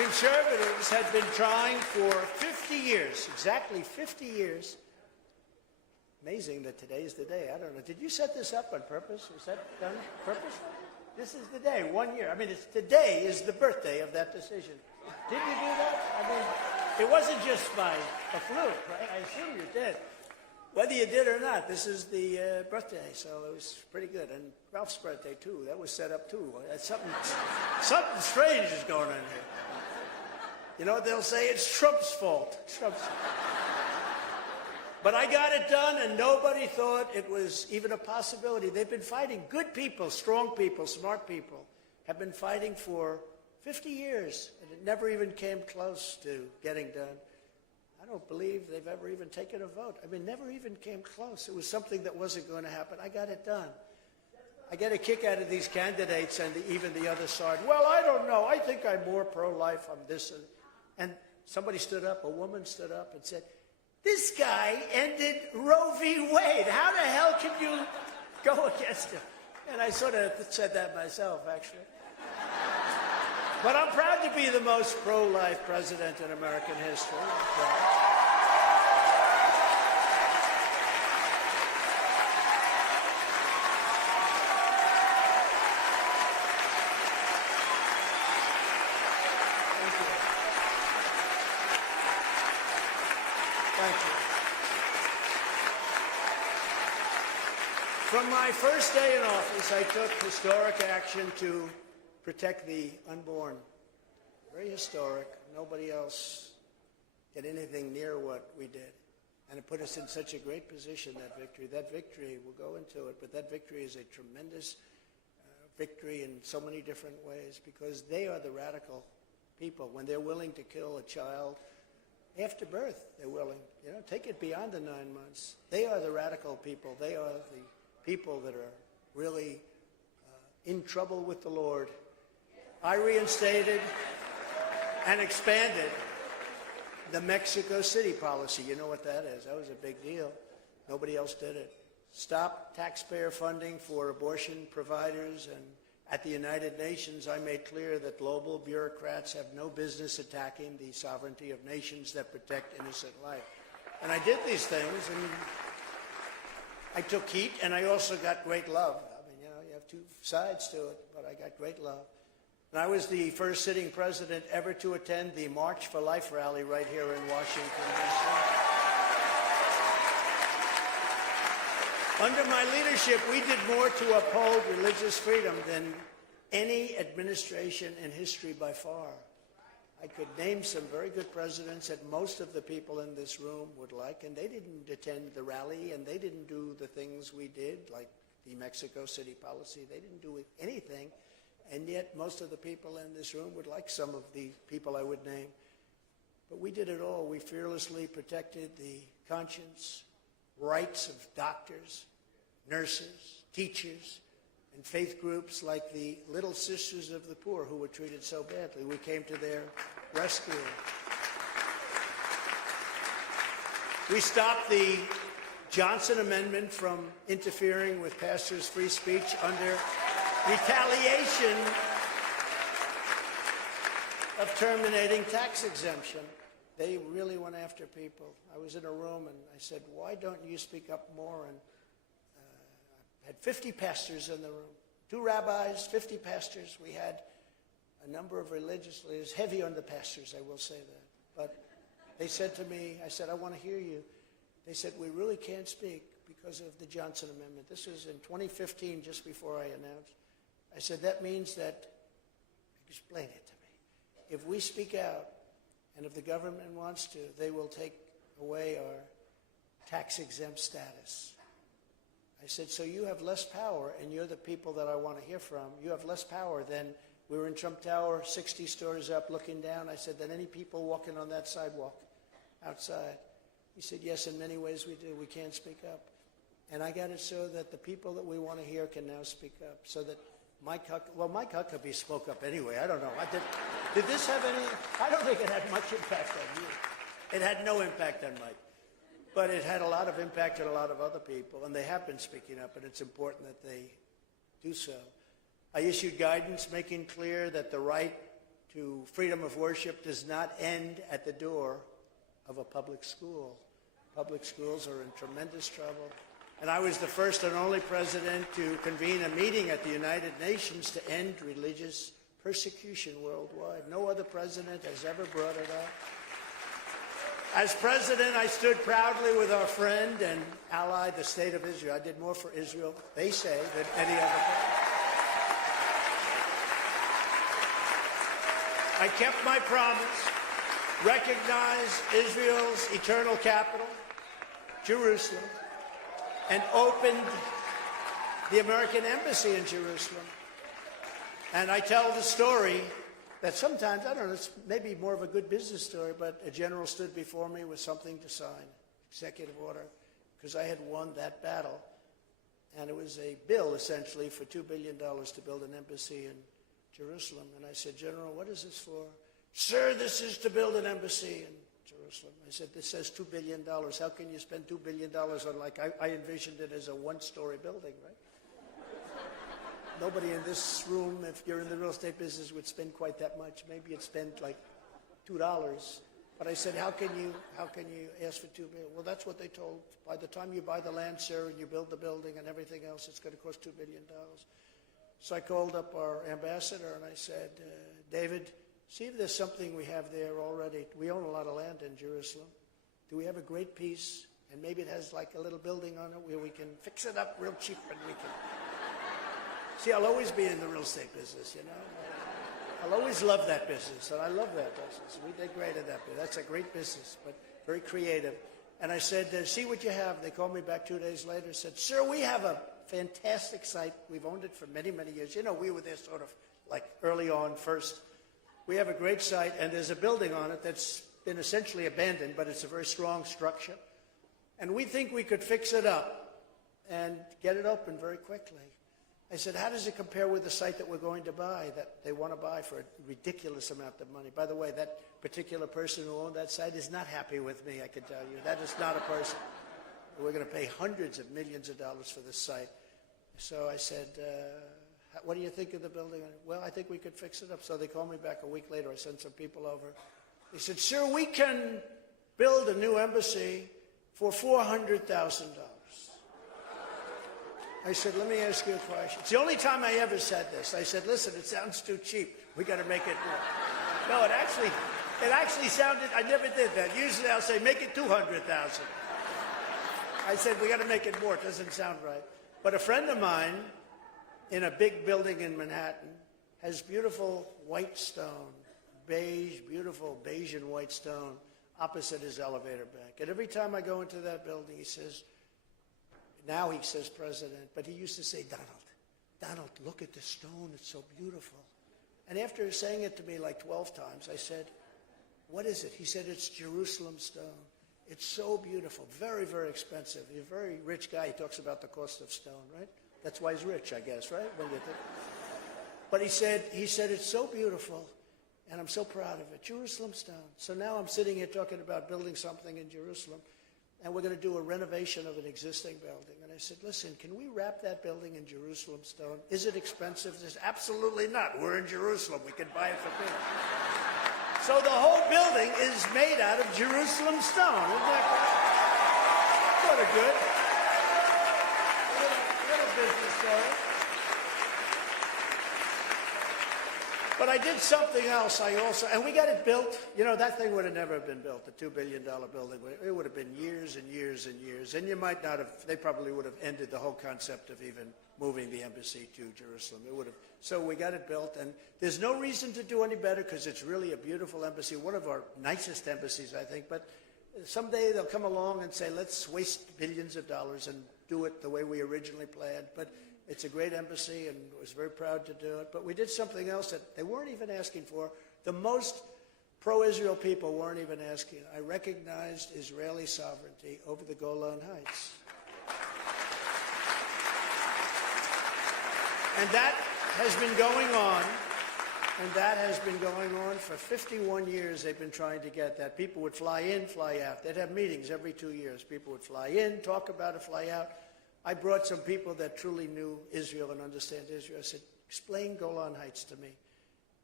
conservatives had been trying for 50 years, exactly 50 years. Amazing that today is the day. I don't know. Did you set this up on purpose? Was that done purposely? This is the day, 1 year. I mean, today is the birthday of that decision. Did you do that? I mean, it wasn't just by a fluke, right? I assume you did. Whether you did or not, this is the birthday, so it was pretty good. And Ralph's birthday, too. That was set up, too. Something strange is going on here. You know what they'll say? It's Trump's fault. It's Trump's fault. But I got it done, and nobody thought it was even a possibility. They've been fighting. Good people, strong people, smart people have been fighting for 50 years, and it never even came close to getting done. I don't believe they've ever even taken a vote. I mean, never even came close. It was something that wasn't going to happen. I got it done. I get a kick out of these candidates and even the other side. Well, I don't know. I think I'm more pro-life. I'm this. And somebody stood up, a woman stood up and said, this guy ended Roe v. Wade. How the hell can you go against him? And I sort of said that myself, actually. But I'm proud to be the most pro-life president in American history. Thank you. From my first day in office, I took historic action to protect the unborn. Very historic. Nobody else did anything near what we did. And it put us in such a great position, that victory. That victory, we'll go into it, but that victory is a tremendous victory in so many different ways, because they are the radical people. When they're willing to kill a child after birth, they're willing. You know, take it beyond the 9 months. They are the radical people. They are the people that are really in trouble with the Lord. I reinstated and expanded the Mexico City policy. You know what that is. That was a big deal. Nobody else did it. Stop taxpayer funding for abortion providers. And at the United Nations, I made clear that global bureaucrats have no business attacking the sovereignty of nations that protect innocent life. And I did these things, and I took heat, and I also got great love. I mean, you know, you have two sides to it, but I got great love. And I was the first sitting president ever to attend the March for Life rally right here in Washington, D.C. Under my leadership, we did more to uphold religious freedom than any administration in history by far. I could name some very good presidents that most of the people in this room would like, and they didn't attend the rally, and they didn't do the things we did, like the Mexico City policy. They didn't do anything. And yet, most of the people in this room would like some of the people I would name. But we did it all. We fearlessly protected the conscience, rights of doctors, nurses, teachers, and faith groups like the Little Sisters of the Poor, who were treated so badly. We came to their rescue. We stopped the Johnson Amendment from interfering with pastors' free speech under retaliation of terminating tax exemption. They really went after people. I was in a room and I said, why don't you speak up more? And I had 50 pastors in the room, 2 rabbis, 50 pastors. We had a number of religious leaders, heavy on the pastors, I will say that. But they said to me, I said, I want to hear you. They said, we really can't speak because of the Johnson Amendment. This was in 2015, just before I announced. I said, that means that, explain it to me. If we speak out, and if the government wants to, they will take away our tax-exempt status. I said, so you have less power, and you're the people that I want to hear from. You have less power than, we were in Trump Tower, 60 stories up, looking down. I said, than any people walking on that sidewalk outside. He said, yes, in many ways we do. We can't speak up. And I got it so that the people that we want to hear can now speak up, so that Mike Huckabee spoke up anyway. I don't know. Did this have any? I don't think it had much impact on you. It had no impact on Mike. But it had a lot of impact on a lot of other people, and they have been speaking up, and it's important that they do so. I issued guidance making clear that the right to freedom of worship does not end at the door of a public school. Public schools are in tremendous trouble. And I was the first and only president to convene a meeting at the United Nations to end religious persecution worldwide. No other president has ever brought it up. As president, I stood proudly with our friend and ally, the State of Israel. I did more for Israel, they say, than any other president. I kept my promise, recognized Israel's eternal capital, Jerusalem, and opened the American embassy in Jerusalem. And I tell the story that sometimes, I don't know, it's maybe more of a good business story, but a general stood before me with something to sign, executive order, because I had won that battle. And it was a bill, essentially, for $2 billion to build an embassy in Jerusalem. And I said, General, what is this for? Sir, this is to build an embassy in Jerusalem. I said, this says $2 billion. How can you spend $2 billion on, like, I envisioned it as a one-story building, right? Nobody in this room, if you're in the real estate business, would spend quite that much. Maybe you'd spend like $2. But I said, how can you ask for $2 billion? Well, that's what they told. By the time you buy the land, sir, and you build the building and everything else, it's going to cost $2 billion. So I called up our ambassador and I said, David, see if there's something we have there already. We own a lot of land in Jerusalem. Do we have a great piece? And maybe it has like a little building on it where we can fix it up real cheap and we can... See, I'll always be in the real estate business, you know. I'll always love that business, and I love that business. We did great at that business. That's a great business, but very creative. And I said, see what you have. They called me back 2 days later and said, sir, we have a fantastic site. We've owned it for many, many years. You know, we were there sort of like early on first. We have a great site, and there's a building on it that's been essentially abandoned, but it's a very strong structure. And we think we could fix it up and get it open very quickly. I said, how does it compare with the site that we're going to buy, that they want to buy for a ridiculous amount of money? By the way, that particular person who owned that site is not happy with me, I can tell you. That is not a person. We're going to pay hundreds of millions of dollars for this site. So I said, what do you think of the building? Well, I think we could fix it up. So they called me back a week later. I sent some people over. They said, sir, we can build a new embassy for $400,000. I said, let me ask you a question. It's the only time I ever said this. I said, listen, it sounds too cheap. We got to make it more. No, it actually sounded, I never did that. Usually I'll say, make it 200,000. I said, we got to make it more. It doesn't sound right. But a friend of mine in a big building in Manhattan has beautiful white stone, beige, beautiful beige and white stone opposite his elevator bank. And every time I go into that building, he says, now he says president, but he used to say, Donald, look at the stone. It's so beautiful. And after saying it to me like 12 times, I said, what is it? He said, it's Jerusalem stone. It's so beautiful, very, very expensive. He's a very rich guy. He talks about the cost of stone, right? That's why he's rich, I guess, right? When you think. But he said, it's so beautiful, and I'm so proud of it. Jerusalem stone. So now I'm sitting here talking about building something in Jerusalem. And we're going to do a renovation of an existing building. And I said, listen, can we wrap that building in Jerusalem stone? Is it expensive? He says, absolutely not. We're in Jerusalem. We can buy it for free. So the whole building is made out of Jerusalem stone. Isn't that great? Sort of good. Little business story. But I did something else. And we got it built. You know, that thing would have never been built, the $2 billion building. It would have been years and years and years. And you might not have, they probably would have ended the whole concept of even moving the embassy to Jerusalem. It would have. So we got it built. And there's no reason to do any better because it's really a beautiful embassy, one of our nicest embassies, I think. But someday they'll come along and say, let's waste billions of dollars and do it the way we originally planned. But it's a great embassy, and I was very proud to do it. But we did something else that they weren't even asking for. The most pro-Israel people weren't even asking. I recognized Israeli sovereignty over the Golan Heights. And that has been going on. And that has been going on for 51 years. They've been trying to get that. People would fly in, fly out. They'd have meetings every 2 years. People would fly in, talk about it, fly out. I brought some people that truly knew Israel and understand Israel. I said, explain Golan Heights to me.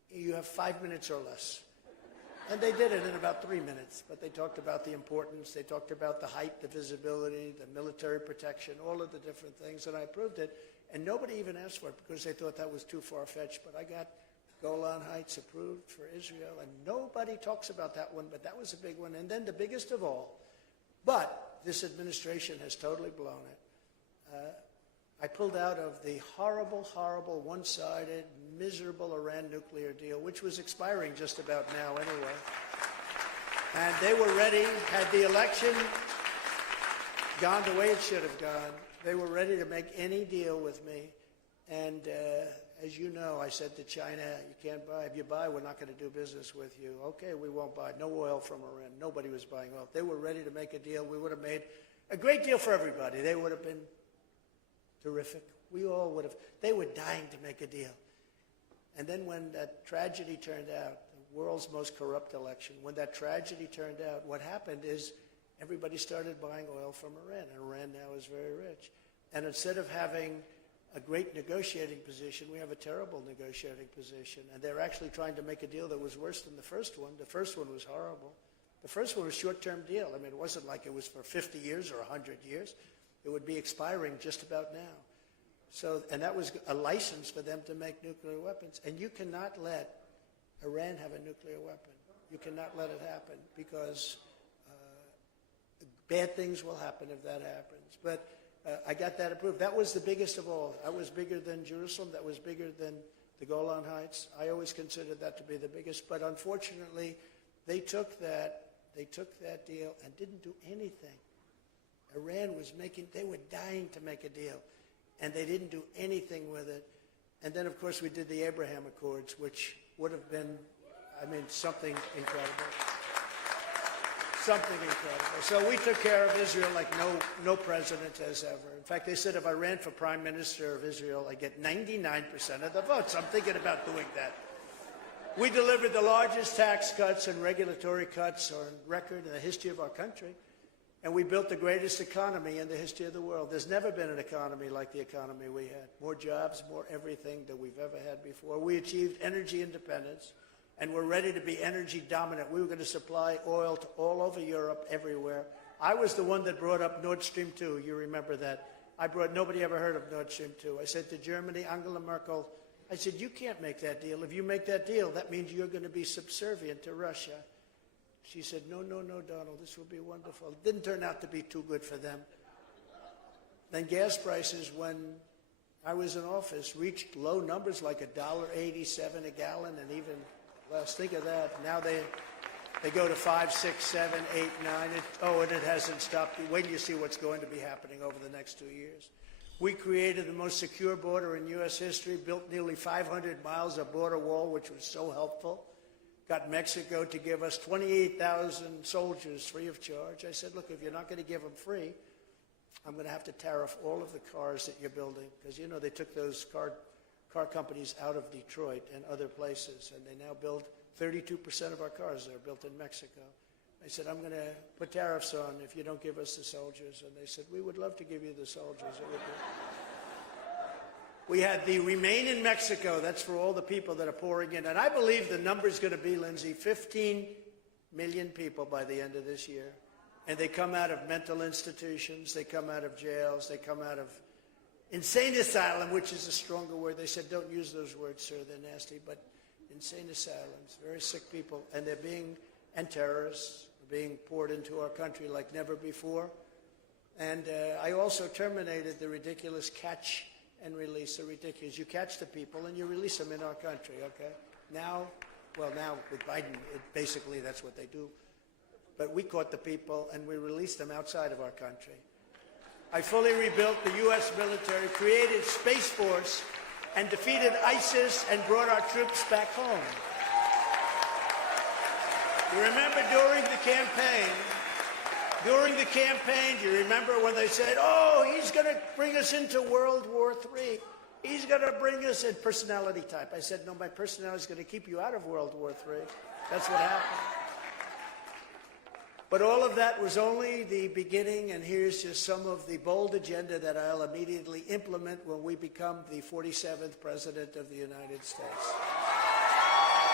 you have 5 minutes or less. And they did it in about 3 minutes, but they talked about the importance, they talked about the height, the visibility, the military protection, all of the different things, and I approved it. And nobody even asked for it because they thought that was too far-fetched, but I got Golan Heights approved for Israel, and nobody talks about that one, but that was a big one. And then the biggest of all, but this administration has totally blown it. I pulled out of the horrible, horrible, one-sided, miserable Iran nuclear deal, which was expiring just about now anyway. And they were ready, had the election gone the way it should have gone, they were ready to make any deal with me. And as you know, I said to China, you can't buy. If you buy, we're not going to do business with you. Okay, we won't buy. No oil from Iran. Nobody was buying oil. They were ready to make a deal. We would have made a great deal for everybody. They would have been terrific. We all would have. They were dying to make a deal. And then when that tragedy turned out, the world's most corrupt election, when that tragedy turned out, what happened is everybody started buying oil from Iran, and Iran now is very rich. And instead of having a great negotiating position, we have a terrible negotiating position. And they're actually trying to make a deal that was worse than the first one. The first one was horrible. The first one was a short-term deal. I mean, it wasn't like it was for 50 years or 100 years. It would be expiring just about now. So, and that was a license for them to make nuclear weapons. And you cannot let Iran have a nuclear weapon. You cannot let it happen because bad things will happen if that happens. But I got that approved. That was the biggest of all. That was bigger than Jerusalem. That was bigger than the Golan Heights. I always considered that to be the biggest. But unfortunately, they took that deal and didn't do anything. Iran was they were dying to make a deal, and they didn't do anything with it. And then, of course, we did the Abraham Accords, which would have been, something incredible. Something incredible. So we took care of Israel like no president has ever. In fact, they said if I ran for prime minister of Israel, I'd get 99% of the votes. I'm thinking about doing that. We delivered the largest tax cuts and regulatory cuts on record in the history of our country. And we built the greatest economy in the history of the world. There's never been an economy like the economy we had. More jobs, more everything than we've ever had before. We achieved energy independence, and we're ready to be energy dominant. We were going to supply oil to all over Europe, everywhere. I was the one that brought up Nord Stream 2. You remember that. Nobody ever heard of Nord Stream 2. I said to Germany, Angela Merkel, I said, you can't make that deal. If you make that deal, that means you're going to be subservient to Russia. She said, no, Donald, this will be wonderful. It didn't turn out to be too good for them. Then gas prices, when I was in office, reached low numbers like $1.87 a gallon and even less. Think of that. Now they go to 5, 6, 7, 8, 9. And it hasn't stopped. Wait till you see what's going to be happening over the next 2 years. We created the most secure border in U.S. history, built nearly 500 miles of border wall, which was so helpful. Got Mexico to give us 28,000 soldiers free of charge. I said, look, if you're not going to give them free, I'm going to have to tariff all of the cars that you're building. Because, you know, they took those car companies out of Detroit and other places, and they now build 32% of our cars are built in Mexico. I said, I'm going to put tariffs on if you don't give us the soldiers. And they said, we would love to give you the soldiers. It would be. We had the Remain in Mexico. That's for all the people that are pouring in. And I believe the number is going to be, Lindsay, 15 million people by the end of this year. And they come out of mental institutions. They come out of jails. They come out of insane asylum, which is a stronger word. They said, don't use those words, sir. They're nasty. But insane asylums, very sick people. And and terrorists are being poured into our country like never before. And I also terminated the ridiculous catch and release. The ridiculous. You catch the people and you release them in our country, okay? Now with Biden, basically that's what they do. But we caught the people and we released them outside of our country. I fully rebuilt the U.S. military, created Space Force, and defeated ISIS and brought our troops back home. You remember during the campaign, do you remember when they said, oh, he's going to bring us into World War III. He's going to bring us in personality type. I said, no, my personality is going to keep you out of World War III. That's what happened. But all of that was only the beginning, and here's just some of the bold agenda that I'll immediately implement when we become the 47th President of the United States.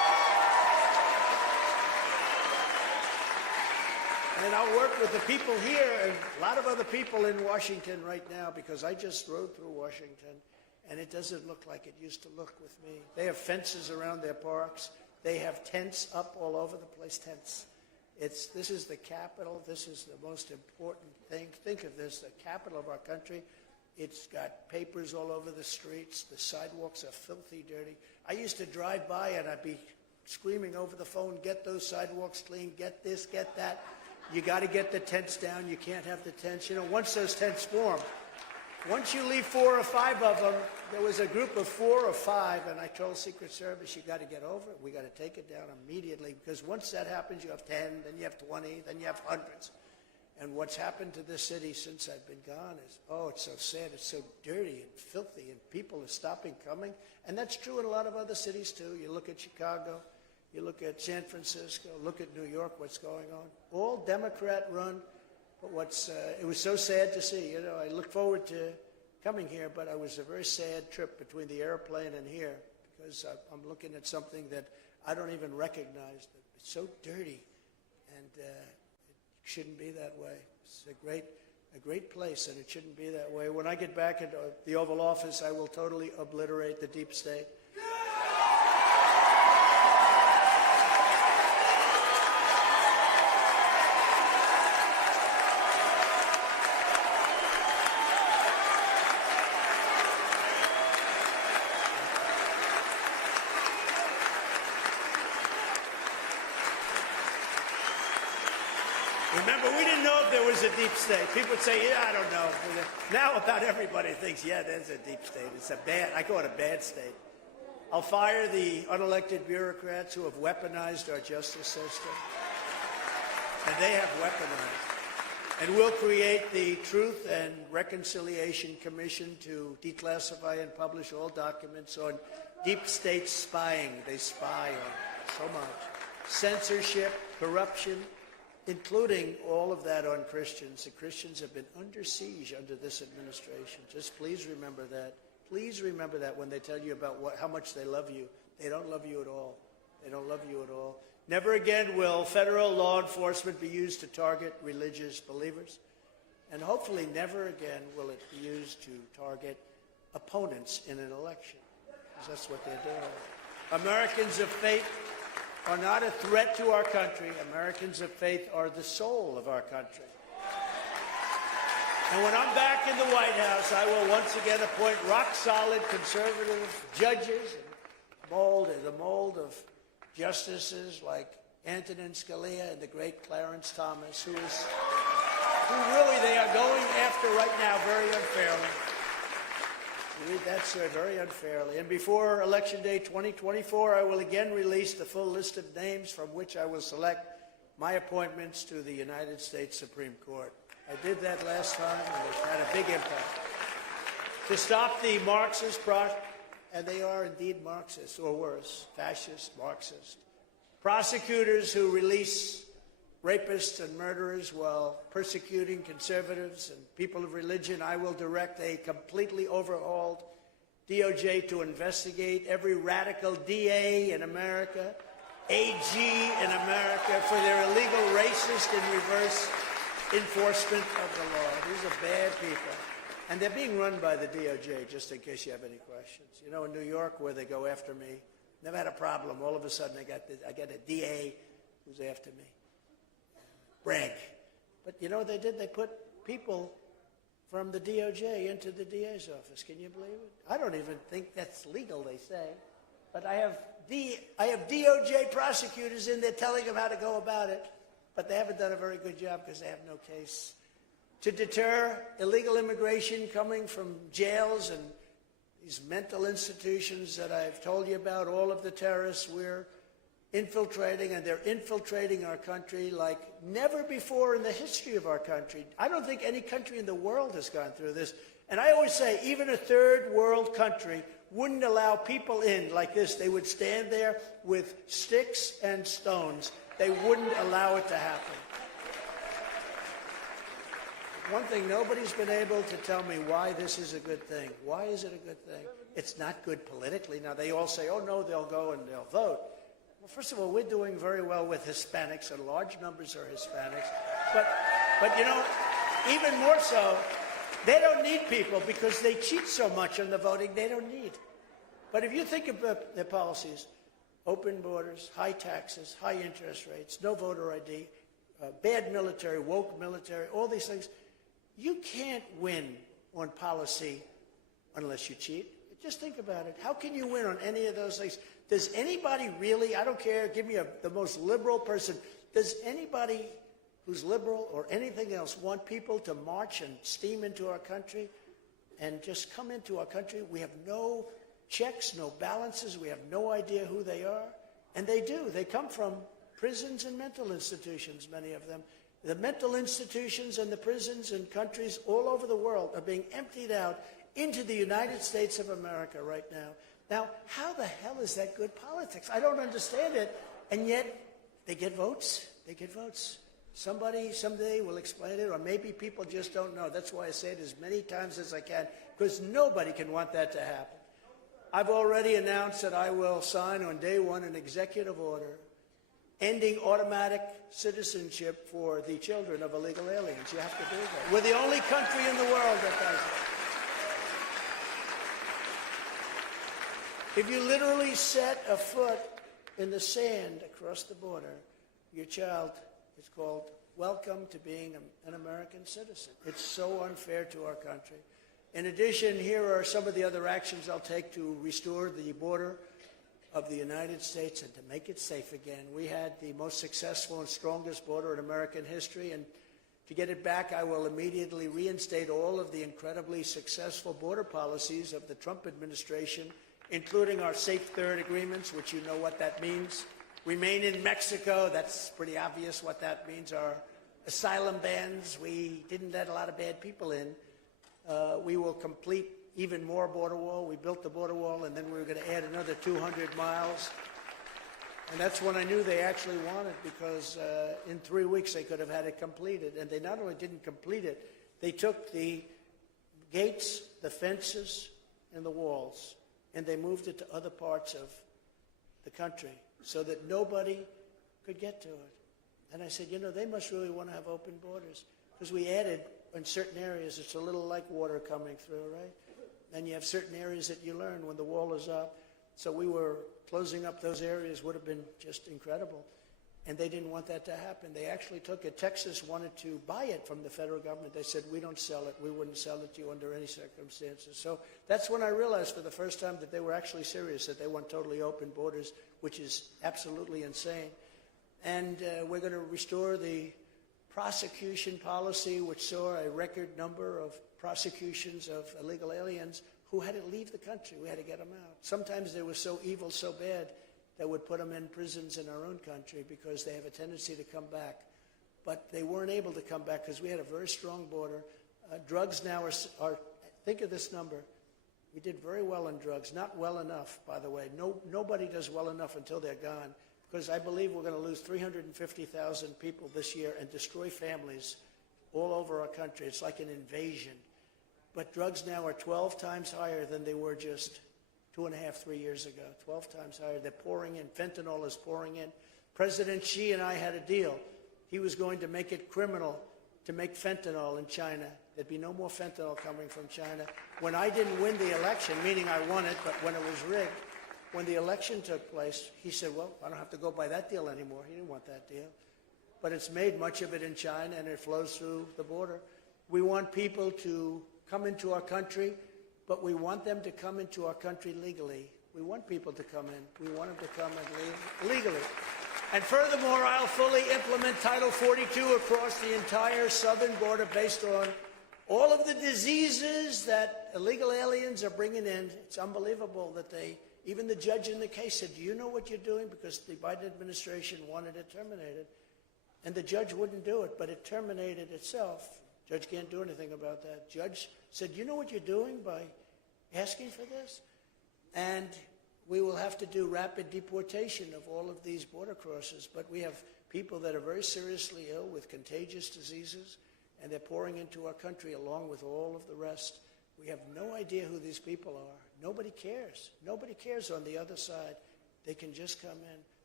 And I'll work with the people here and a lot of other people in Washington right now, because I just rode through Washington, and it doesn't look like it used to look with me. They have fences around their parks. They have tents up all over the place, tents. This is the capital. This is the most important thing. Think of this, the capital of our country. It's got papers all over the streets. The sidewalks are filthy dirty. I used to drive by and I'd be screaming over the phone, get those sidewalks clean, get this, get that. You got to get the tents down. You can't have the tents. You know, once those tents form, once you leave 4 or 5 of them, there was a group of 4 or 5, and I told Secret Service, you got to get over it. We got to take it down immediately, because once that happens, you have 10, then you have 20, then you have hundreds. And what's happened to this city since I've been gone is, oh, it's so sad. It's so dirty and filthy, and people are stopping coming. And that's true in a lot of other cities, too. You look at Chicago. You look at San Francisco, look at New York, what's going on. All Democrat-run, but it was so sad to see. You know, I look forward to coming here, but it was a very sad trip between the airplane and here, because I'm looking at something that I don't even recognize. It's so dirty, and it shouldn't be that way. It's a great place, and it shouldn't be that way. When I get back into the Oval Office, I will totally obliterate the deep state. Remember, we didn't know if there was a deep state. People would say, yeah, I don't know. Now about everybody thinks, yeah, there's a deep state. I call it a bad state. I'll fire the unelected bureaucrats who have weaponized our justice system. And they have weaponized. And we'll create the Truth and Reconciliation Commission to declassify and publish all documents on deep state spying. They spy on so much. Censorship, corruption, including all of that on Christians. The Christians have been under siege under this administration. Just please remember that. Please remember that when they tell you about how much they love you. They don't love you at all. They don't love you at all. Never again will federal law enforcement be used to target religious believers. And hopefully never again will it be used to target opponents in an election, because that's what they're doing. Americans of faith are not a threat to our country. Americans of faith are the soul of our country. And when I'm back in the White House, I will once again appoint rock-solid conservative judges and the mold of justices like Antonin Scalia and the great Clarence Thomas, who really they are going after right now very unfairly. You read that, sir, very unfairly. And before Election Day 2024, I will again release the full list of names from which I will select my appointments to the United States Supreme Court. I did that last time, and it had a big impact. To stop the Marxist, and they are indeed Marxists, or worse, fascist, Marxist, prosecutors who release rapists and murderers while persecuting conservatives and people of religion, I will direct a completely overhauled DOJ to investigate every radical DA in America, AG in America, for their illegal racist and reverse enforcement of the law. These are bad people. And they're being run by the DOJ, just in case you have any questions. You know, in New York, where they go after me, never had a problem. All of a sudden, I got a DA who's after me. Brag. But you know what they did? They put people from the DOJ into the DA's office. Can you believe it? I don't even think that's legal, they say. But I have DOJ prosecutors in there telling them how to go about it. But they haven't done a very good job because they have no case. To deter illegal immigration coming from jails and these mental institutions that I've told you about, all of the terrorists we're infiltrating, and they're infiltrating our country like never before in the history of our country. I don't think any country in the world has gone through this. And I always say, even a third world country wouldn't allow people in like this. They would stand there with sticks and stones. They wouldn't allow it to happen. One thing, nobody's been able to tell me why this is a good thing. Why is it a good thing? It's not good politically. Now, they all say, oh, no, they'll go and they'll vote. Well, first of all, we're doing very well with Hispanics, and large numbers are Hispanics. But you know, even more so, they don't need people because they cheat so much on the voting, they don't need. But if you think about their policies, open borders, high taxes, high interest rates, no voter ID, bad military, woke military, all these things, you can't win on policy unless you cheat. Just think about it. How can you win on any of those things? Does anybody really, I don't care, give me the most liberal person, does anybody who's liberal or anything else want people to march and steam into our country and just come into our country? We have no checks, no balances. We have no idea who they are. And they do. They come from prisons and mental institutions, many of them. The mental institutions and the prisons in countries all over the world are being emptied out into the United States of America right now. Now, how the hell is that good politics? I don't understand it. And yet, they get votes. They get votes. Somebody someday will explain it, or maybe people just don't know. That's why I say it as many times as I can, because nobody can want that to happen. I've already announced that I will sign on day one an executive order ending automatic citizenship for the children of illegal aliens. You have to do that. We're the only country in the world that does it. If you literally set a foot in the sand across the border, your child is called welcome to being an American citizen. It's so unfair to our country. In addition, here are some of the other actions I'll take to restore the border of the United States and to make it safe again. We had the most successful and strongest border in American history, and to get it back, I will immediately reinstate all of the incredibly successful border policies of the Trump administration, including our Safe Third agreements, which you know what that means. Remain in Mexico, that's pretty obvious what that means. Our asylum bans, we didn't let a lot of bad people in. We will complete even more border wall. We built the border wall, and then we were going to add another 200 miles. And that's when I knew they actually wanted, because in 3 weeks they could have had it completed. And they not only didn't complete it, they took the gates, the fences, and the walls, and they moved it to other parts of the country so that nobody could get to it. And I said, you know, they must really want to have open borders, because we added, in certain areas, it's a little like water coming through, right? And you have certain areas that you learn when the wall is up. So we were closing up those areas, would have been just incredible. And they didn't want that to happen. They actually took it. Texas wanted to buy it from the federal government. They said, we don't sell it. We wouldn't sell it to you under any circumstances. So that's when I realized for the first time that they were actually serious, that they want totally open borders, which is absolutely insane. And we're going to restore the prosecution policy, which saw a record number of prosecutions of illegal aliens who had to leave the country. We had to get them out. Sometimes they were so evil, so bad, that would put them in prisons in our own country because they have a tendency to come back. But they weren't able to come back because we had a very strong border. Drugs now are, think of this number. We did very well in drugs. Not well enough, by the way. Nobody does well enough until they're gone, because I believe we're going to lose 350,000 people this year and destroy families all over our country. It's like an invasion. But drugs now are 12 times higher than they were just 2.5, 3 years ago. 12 times higher. They're pouring in. Fentanyl is pouring in. President Xi and I had a deal. He was going to make it criminal to make fentanyl in China. There'd be no more fentanyl coming from China. When I didn't win the election, meaning I won it, but when it was rigged, when the election took place, he said, well, I don't have to go by that deal anymore. He didn't want that deal. But it's made much of it in China, and it flows through the border. We want people to come into our country, but we want them to come into our country legally. We want people to come in. We want them to come and leave legally. And furthermore, I'll fully implement Title 42 across the entire southern border based on all of the diseases that illegal aliens are bringing in. It's unbelievable that even the judge in the case said, do you know what you're doing? Because the Biden administration wanted it terminated. And the judge wouldn't do it, but it terminated itself. Judge can't do anything about that. Judge said, you know what you're doing by asking for this? And we will have to do rapid deportation of all of these border crossers. But we have people that are very seriously ill with contagious diseases, and they're pouring into our country along with all of the rest. We have no idea who these people are. Nobody cares. Nobody cares on the other side. They can just come in.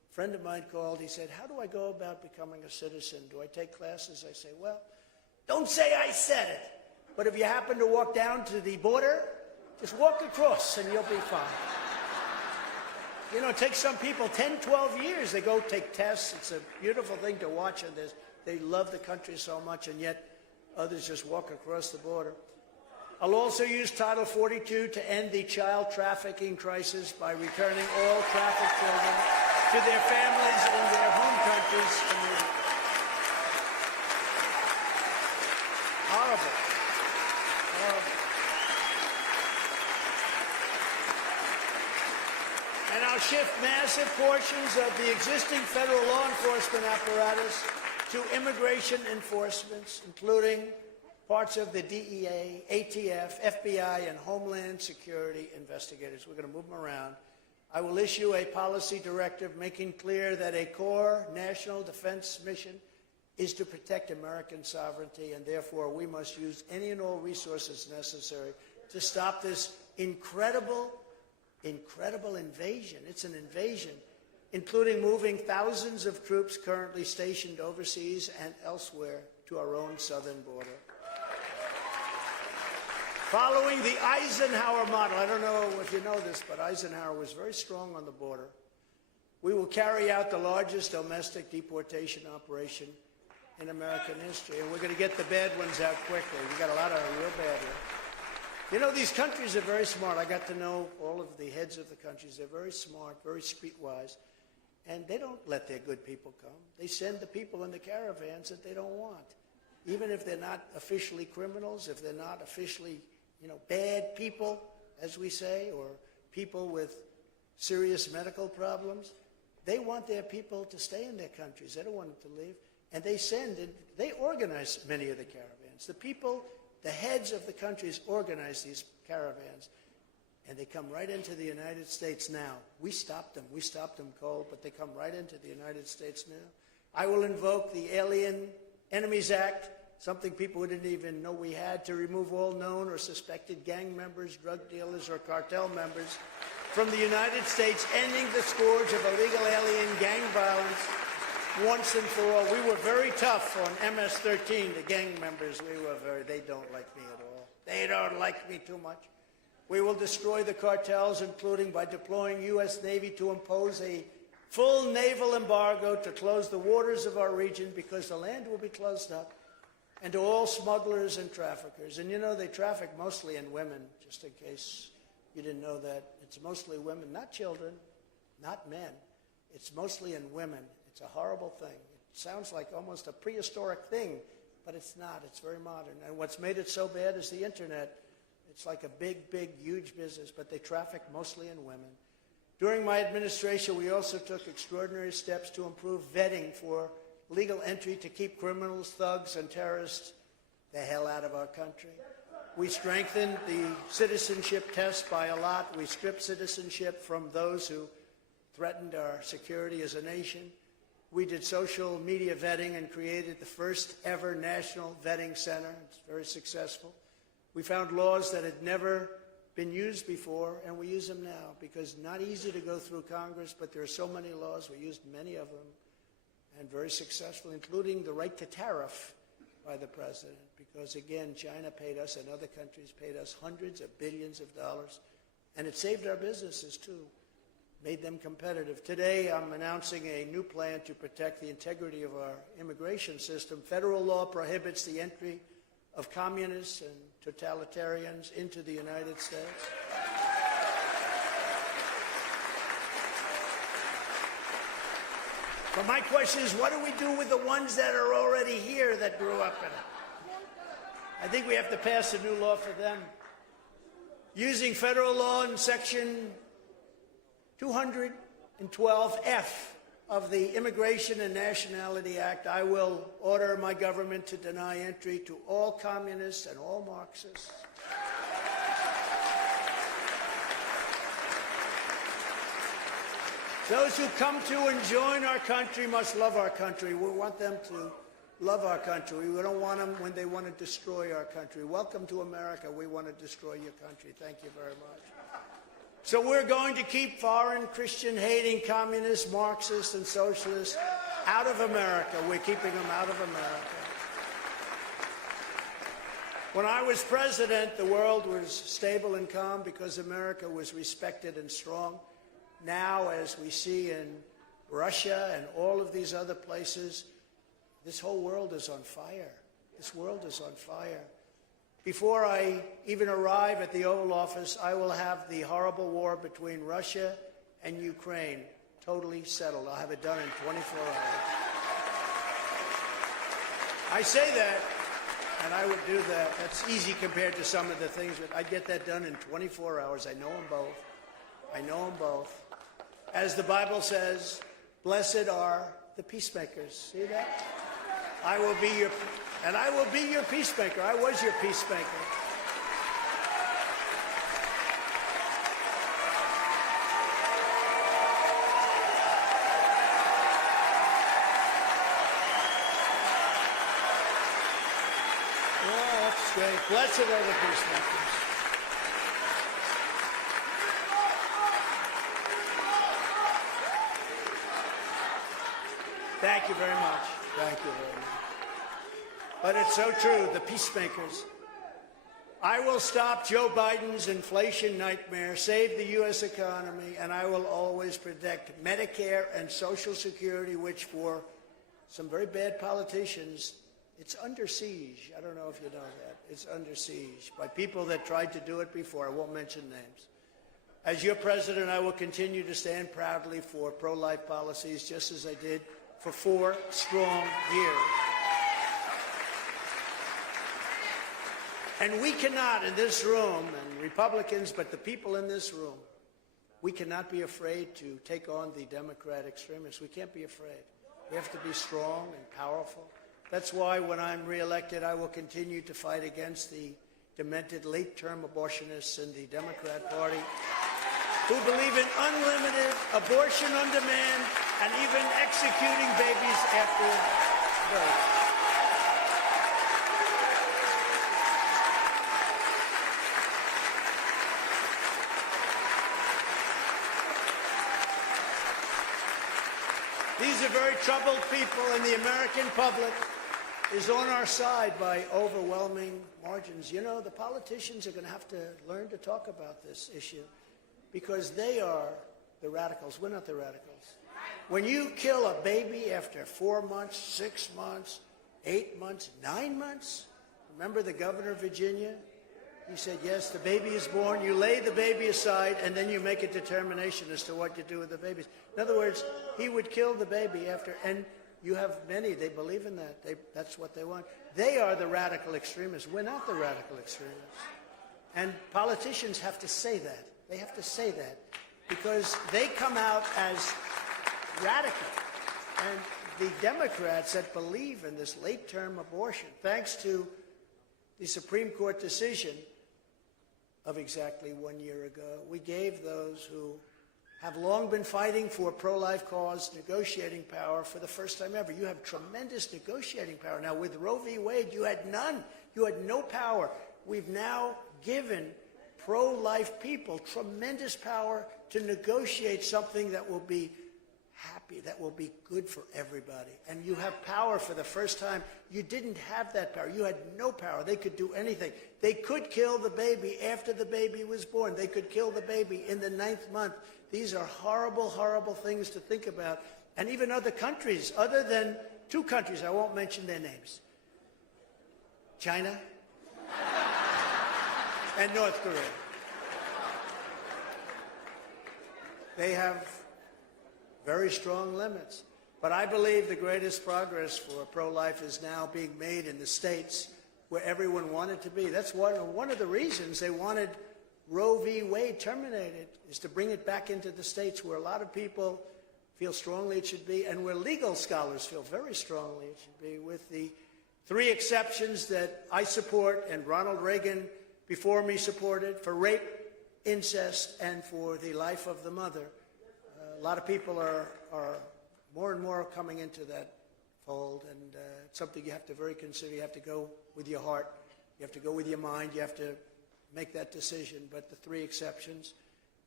A friend of mine called. He said, how do I go about becoming a citizen? Do I take classes? I say, well, don't say I said it. But if you happen to walk down to the border, just walk across and you'll be fine. You know, it takes some people 10, 12 years. They go take tests. It's a beautiful thing to watch, and they love the country so much, and yet others just walk across the border. I'll also use Title 42 to end the child trafficking crisis by returning all trafficked children to their families in their home countries immediately. Horrible. Horrible. And I'll shift massive portions of the existing federal law enforcement apparatus to immigration enforcements, including parts of the DEA, ATF, FBI, and Homeland Security investigators. We're going to move them around. I will issue a policy directive making clear that a core national defense mission is to protect American sovereignty, and therefore we must use any and all resources necessary to stop this incredible invasion. It's an invasion, including moving thousands of troops currently stationed overseas and elsewhere to our own southern border. Following the Eisenhower model, I don't know if you know this, but Eisenhower was very strong on the border. We will carry out the largest domestic deportation operation in American history, and we're going to get the bad ones out quickly. We've got a lot of real bad ones. You know, these countries are very smart. I got to know all of the heads of the countries. They're very smart, very streetwise, and they don't let their good people come. They send the people in the caravans that they don't want, even if they're not officially criminals, if they're not officially, bad people, as we say, or people with serious medical problems. They want their people to stay in their countries. They don't want them to leave. And they organize many of the caravans. The people, the heads of the countries organize these caravans, and they come right into the United States now. We stopped them. We stopped them cold, but they come right into the United States now. I will invoke the Alien Enemies Act, something people didn't even know we had, to remove all known or suspected gang members, drug dealers, or cartel members from the United States, ending the scourge of illegal alien gang violence once and for all. We were very tough on MS-13, the gang members. They don't like me at all. They don't like me too much. We will destroy the cartels, including by deploying U.S. Navy to impose a full naval embargo to close the waters of our region, because the land will be closed up, and to all smugglers and traffickers. And they traffic mostly in women, just in case you didn't know that. It's mostly women, not children, not men. It's mostly in women. It's a horrible thing. It sounds like almost a prehistoric thing, but it's not. It's very modern. And what's made it so bad is the internet. It's like a big, huge business, but they traffic mostly in women. During my administration, we also took extraordinary steps to improve vetting for legal entry to keep criminals, thugs, and terrorists the hell out of our country. We strengthened the citizenship test by a lot. We stripped citizenship from those who threatened our security as a nation. We did social media vetting and created the first ever national vetting center. It's very successful. We found laws that had never been used before, and we use them now, because not easy to go through Congress, but there are so many laws. We used many of them, and very successful, including the right to tariff by the president, because, again, China paid us and other countries paid us hundreds of billions of dollars, and it saved our businesses, too, made them competitive. Today, I'm announcing a new plan to protect the integrity of our immigration system. Federal law prohibits the entry of communists and totalitarians into the United States. But my question is, what do we do with the ones that are already here that grew up in it? I think we have to pass a new law for them. Using federal law in Section 212F of the Immigration and Nationality Act, I will order my government to deny entry to all communists and all Marxists. Those who come to and join our country must love our country. We want them to love our country. We don't want them when they want to destroy our country. Welcome to America. We want to destroy your country. Thank you very much. So we're going to keep foreign Christian-hating communists, Marxists, and socialists out of America. We're keeping them out of America. When I was president, the world was stable and calm because America was respected and strong. Now, as we see in Russia and all of these other places, this whole world is on fire. This world is on fire. Before I even arrive at the Oval Office, I will have the horrible war between Russia and Ukraine totally settled. I'll have it done in 24 hours. I say that, and I would do that. That's easy compared to some of the things, but I'd get that done in 24 hours. I know them both. I know them both. As the Bible says, blessed are the peacemakers. See that? I will be your peacemaker. I was your peacemaker. Yeah, that's great. Blessed are the peacemakers. Thank you very much. Thank you very much. But it's so true, the peacemakers. I will stop Joe Biden's inflation nightmare, save the U.S. economy, and I will always protect Medicare and Social Security, which for some very bad politicians, it's under siege. I don't know if you know that. It's under siege by people that tried to do it before. I won't mention names. As your president, I will continue to stand proudly for pro-life policies, just as I did for 4 strong years. And we cannot, in this room, and Republicans, but the people in this room, we cannot be afraid to take on the Democrat extremists. We can't be afraid. We have to be strong and powerful. That's why when I'm reelected, I will continue to fight against the demented late-term abortionists in the Democrat Party who believe in unlimited abortion on demand and even executing babies after birth. These are very troubled people, and the American public is on our side by overwhelming margins. You know, the politicians are going to have to learn to talk about this issue because they are the radicals. We're not the radicals. When you kill a baby after 4 months, 6 months, 8 months, 9 months, remember the governor of Virginia? He said, yes, the baby is born. You lay the baby aside, and then you make a determination as to what you do with the babies. In other words, he would kill the baby after, and you have many, they believe in that. That's what they want. They are the radical extremists. We're not the radical extremists. And politicians have to say that. They have to say that because they come out as radical. And the Democrats that believe in this late-term abortion, thanks to the Supreme Court decision of exactly 1 year ago, we gave those who have long been fighting for a pro-life cause negotiating power for the first time ever. You have tremendous negotiating power. Now, with Roe v. Wade, you had none. You had no power. We've now given pro-life people tremendous power to negotiate something that will be happy, that will be good for everybody. And you have power for the first time. You didn't have that power. You had no power. They could do anything. They could kill the baby after the baby was born. They could kill the baby in the 9th month. These are horrible, horrible things to think about. And even other countries, other than 2 countries, I won't mention their names, China and North Korea. They have very strong limits. But I believe the greatest progress for pro-life is now being made in the states where everyone wanted to be. That's one of the reasons they wanted Roe v. Wade terminated, is to bring it back into the states where a lot of people feel strongly it should be, and where legal scholars feel very strongly it should be, with the 3 exceptions that I support and Ronald Reagan before me supported for rape, incest, and for the life of the mother. A lot of people are more and more coming into that fold, and it's something you have to very consider. You have to go with your heart. You have to go with your mind. You have to make that decision. But the 3 exceptions.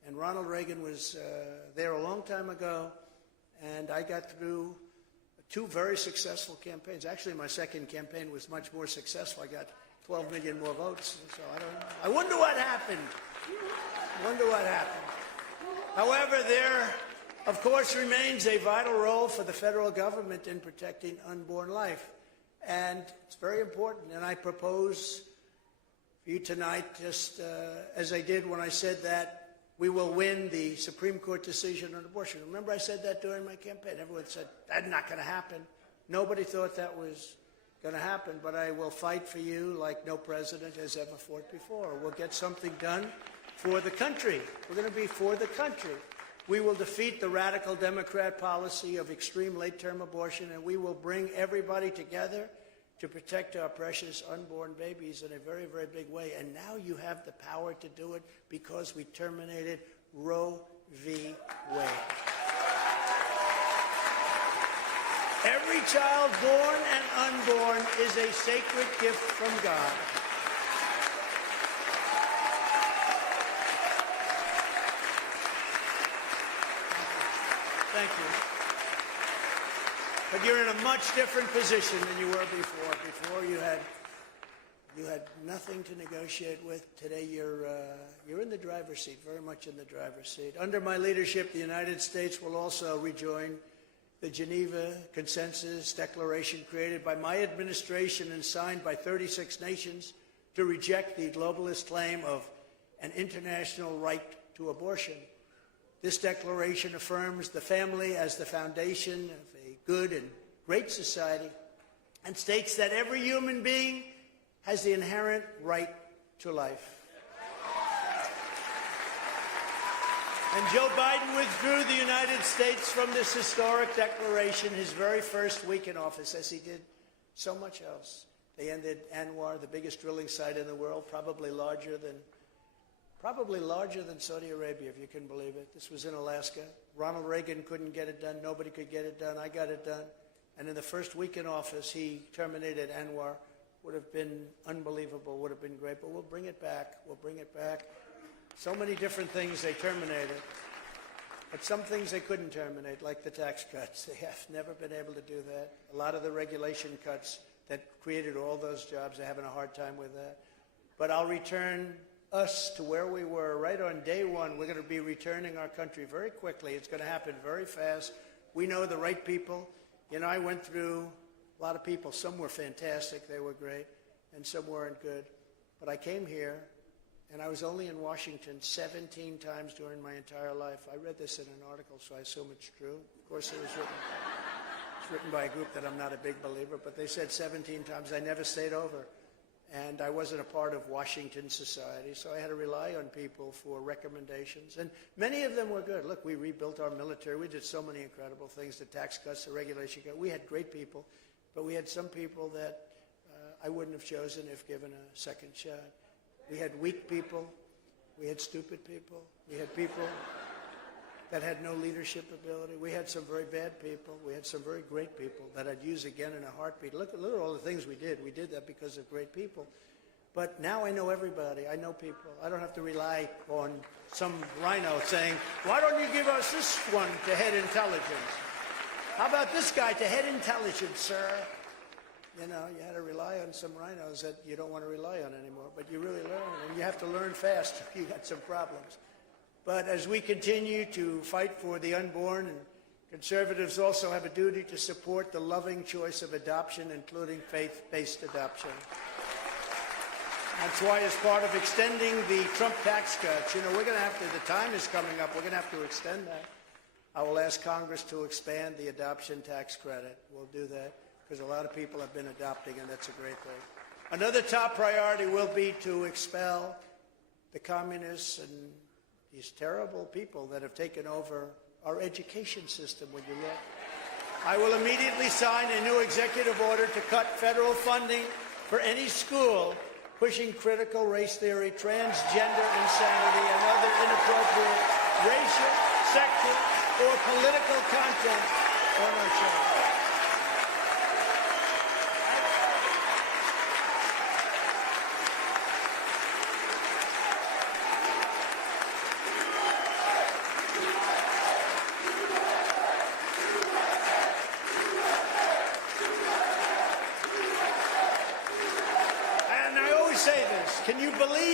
And Ronald Reagan was there a long time ago, and I got through 2 very successful campaigns. Actually, my second campaign was much more successful. I got 12 million more votes, so I wonder what happened. However, there, of course, remains a vital role for the federal government in protecting unborn life. And it's very important, and I propose for you tonight, just as I did when I said that we will win the Supreme Court decision on abortion. Remember I said that during my campaign. Everyone said, that's not going to happen. Nobody thought that was going to happen, but I will fight for you like no president has ever fought before. We'll get something done for the country. We're going to be for the country. We will defeat the radical Democrat policy of extreme late-term abortion, and we will bring everybody together to protect our precious unborn babies in a very, very big way. And now you have the power to do it because we terminated Roe v. Wade. Every child born and unborn is a sacred gift from God. Thank you. But you're in a much different position than you were before. Before you had nothing to negotiate with. Today you're in the driver's seat, very much in the driver's seat. Under my leadership, the United States will also rejoin the Geneva Consensus Declaration created by my administration and signed by 36 nations to reject the globalist claim of an international right to abortion. This declaration affirms the family as the foundation of a good and great society and states that every human being has the inherent right to life. And Joe Biden withdrew the United States from this historic declaration his very first week in office, as he did so much else. They ended Anwar, the biggest drilling site in the world, probably larger than Saudi Arabia, if you can believe it. This was in Alaska. Ronald Reagan couldn't get it done. Nobody could get it done. I got it done. And in the first week in office, he terminated Anwar. Would have been unbelievable, would have been great, but we'll bring it back. We'll bring it back. So many different things they terminated. But some things they couldn't terminate, like the tax cuts. They have never been able to do that. A lot of the regulation cuts that created all those jobs, they're having a hard time with that. But I'll return us to where we were right on day one. We're going to be returning our country very quickly. It's going to happen very fast. We know the right people. You know, I went through a lot of people. Some were fantastic. They were great. And some weren't good. But I came here, and I was only in Washington 17 times during my entire life. I read this in an article, so I assume it's true. Of course, it was written by a group that I'm not a big believer, but they said 17 times. I never stayed over. And I wasn't a part of Washington society, so I had to rely on people for recommendations. And many of them were good. Look, we rebuilt our military. We did so many incredible things, the tax cuts, the regulation cut. We had great people, but we had some people that I wouldn't have chosen if given a second shot. We had weak people. We had stupid people. We had people that had no leadership ability. We had some very bad people. We had some very great people that I'd use again in a heartbeat. Look at all the things we did. We did that because of great people. But now I know everybody. I know people. I don't have to rely on some rhino saying, why don't you give us this one to head intelligence? How about this guy to head intelligence, sir? You know, you had to rely on some rhinos that you don't want to rely on anymore. But you really learn, and you have to learn fast if you got some problems. But as we continue to fight for the unborn, and conservatives also have a duty to support the loving choice of adoption, including faith-based adoption. That's why, as part of extending the Trump tax cuts, you know, we're going to have to, the time is coming up, we're going to have to extend that. I will ask Congress to expand the adoption tax credit. We'll do that because a lot of people have been adopting, and that's a great thing. Another top priority will be to expel the communists and these terrible people that have taken over our education system, when you look. I will immediately sign a new executive order to cut federal funding for any school pushing critical race theory, transgender insanity, and other inappropriate racial, sexual, or political content on our children.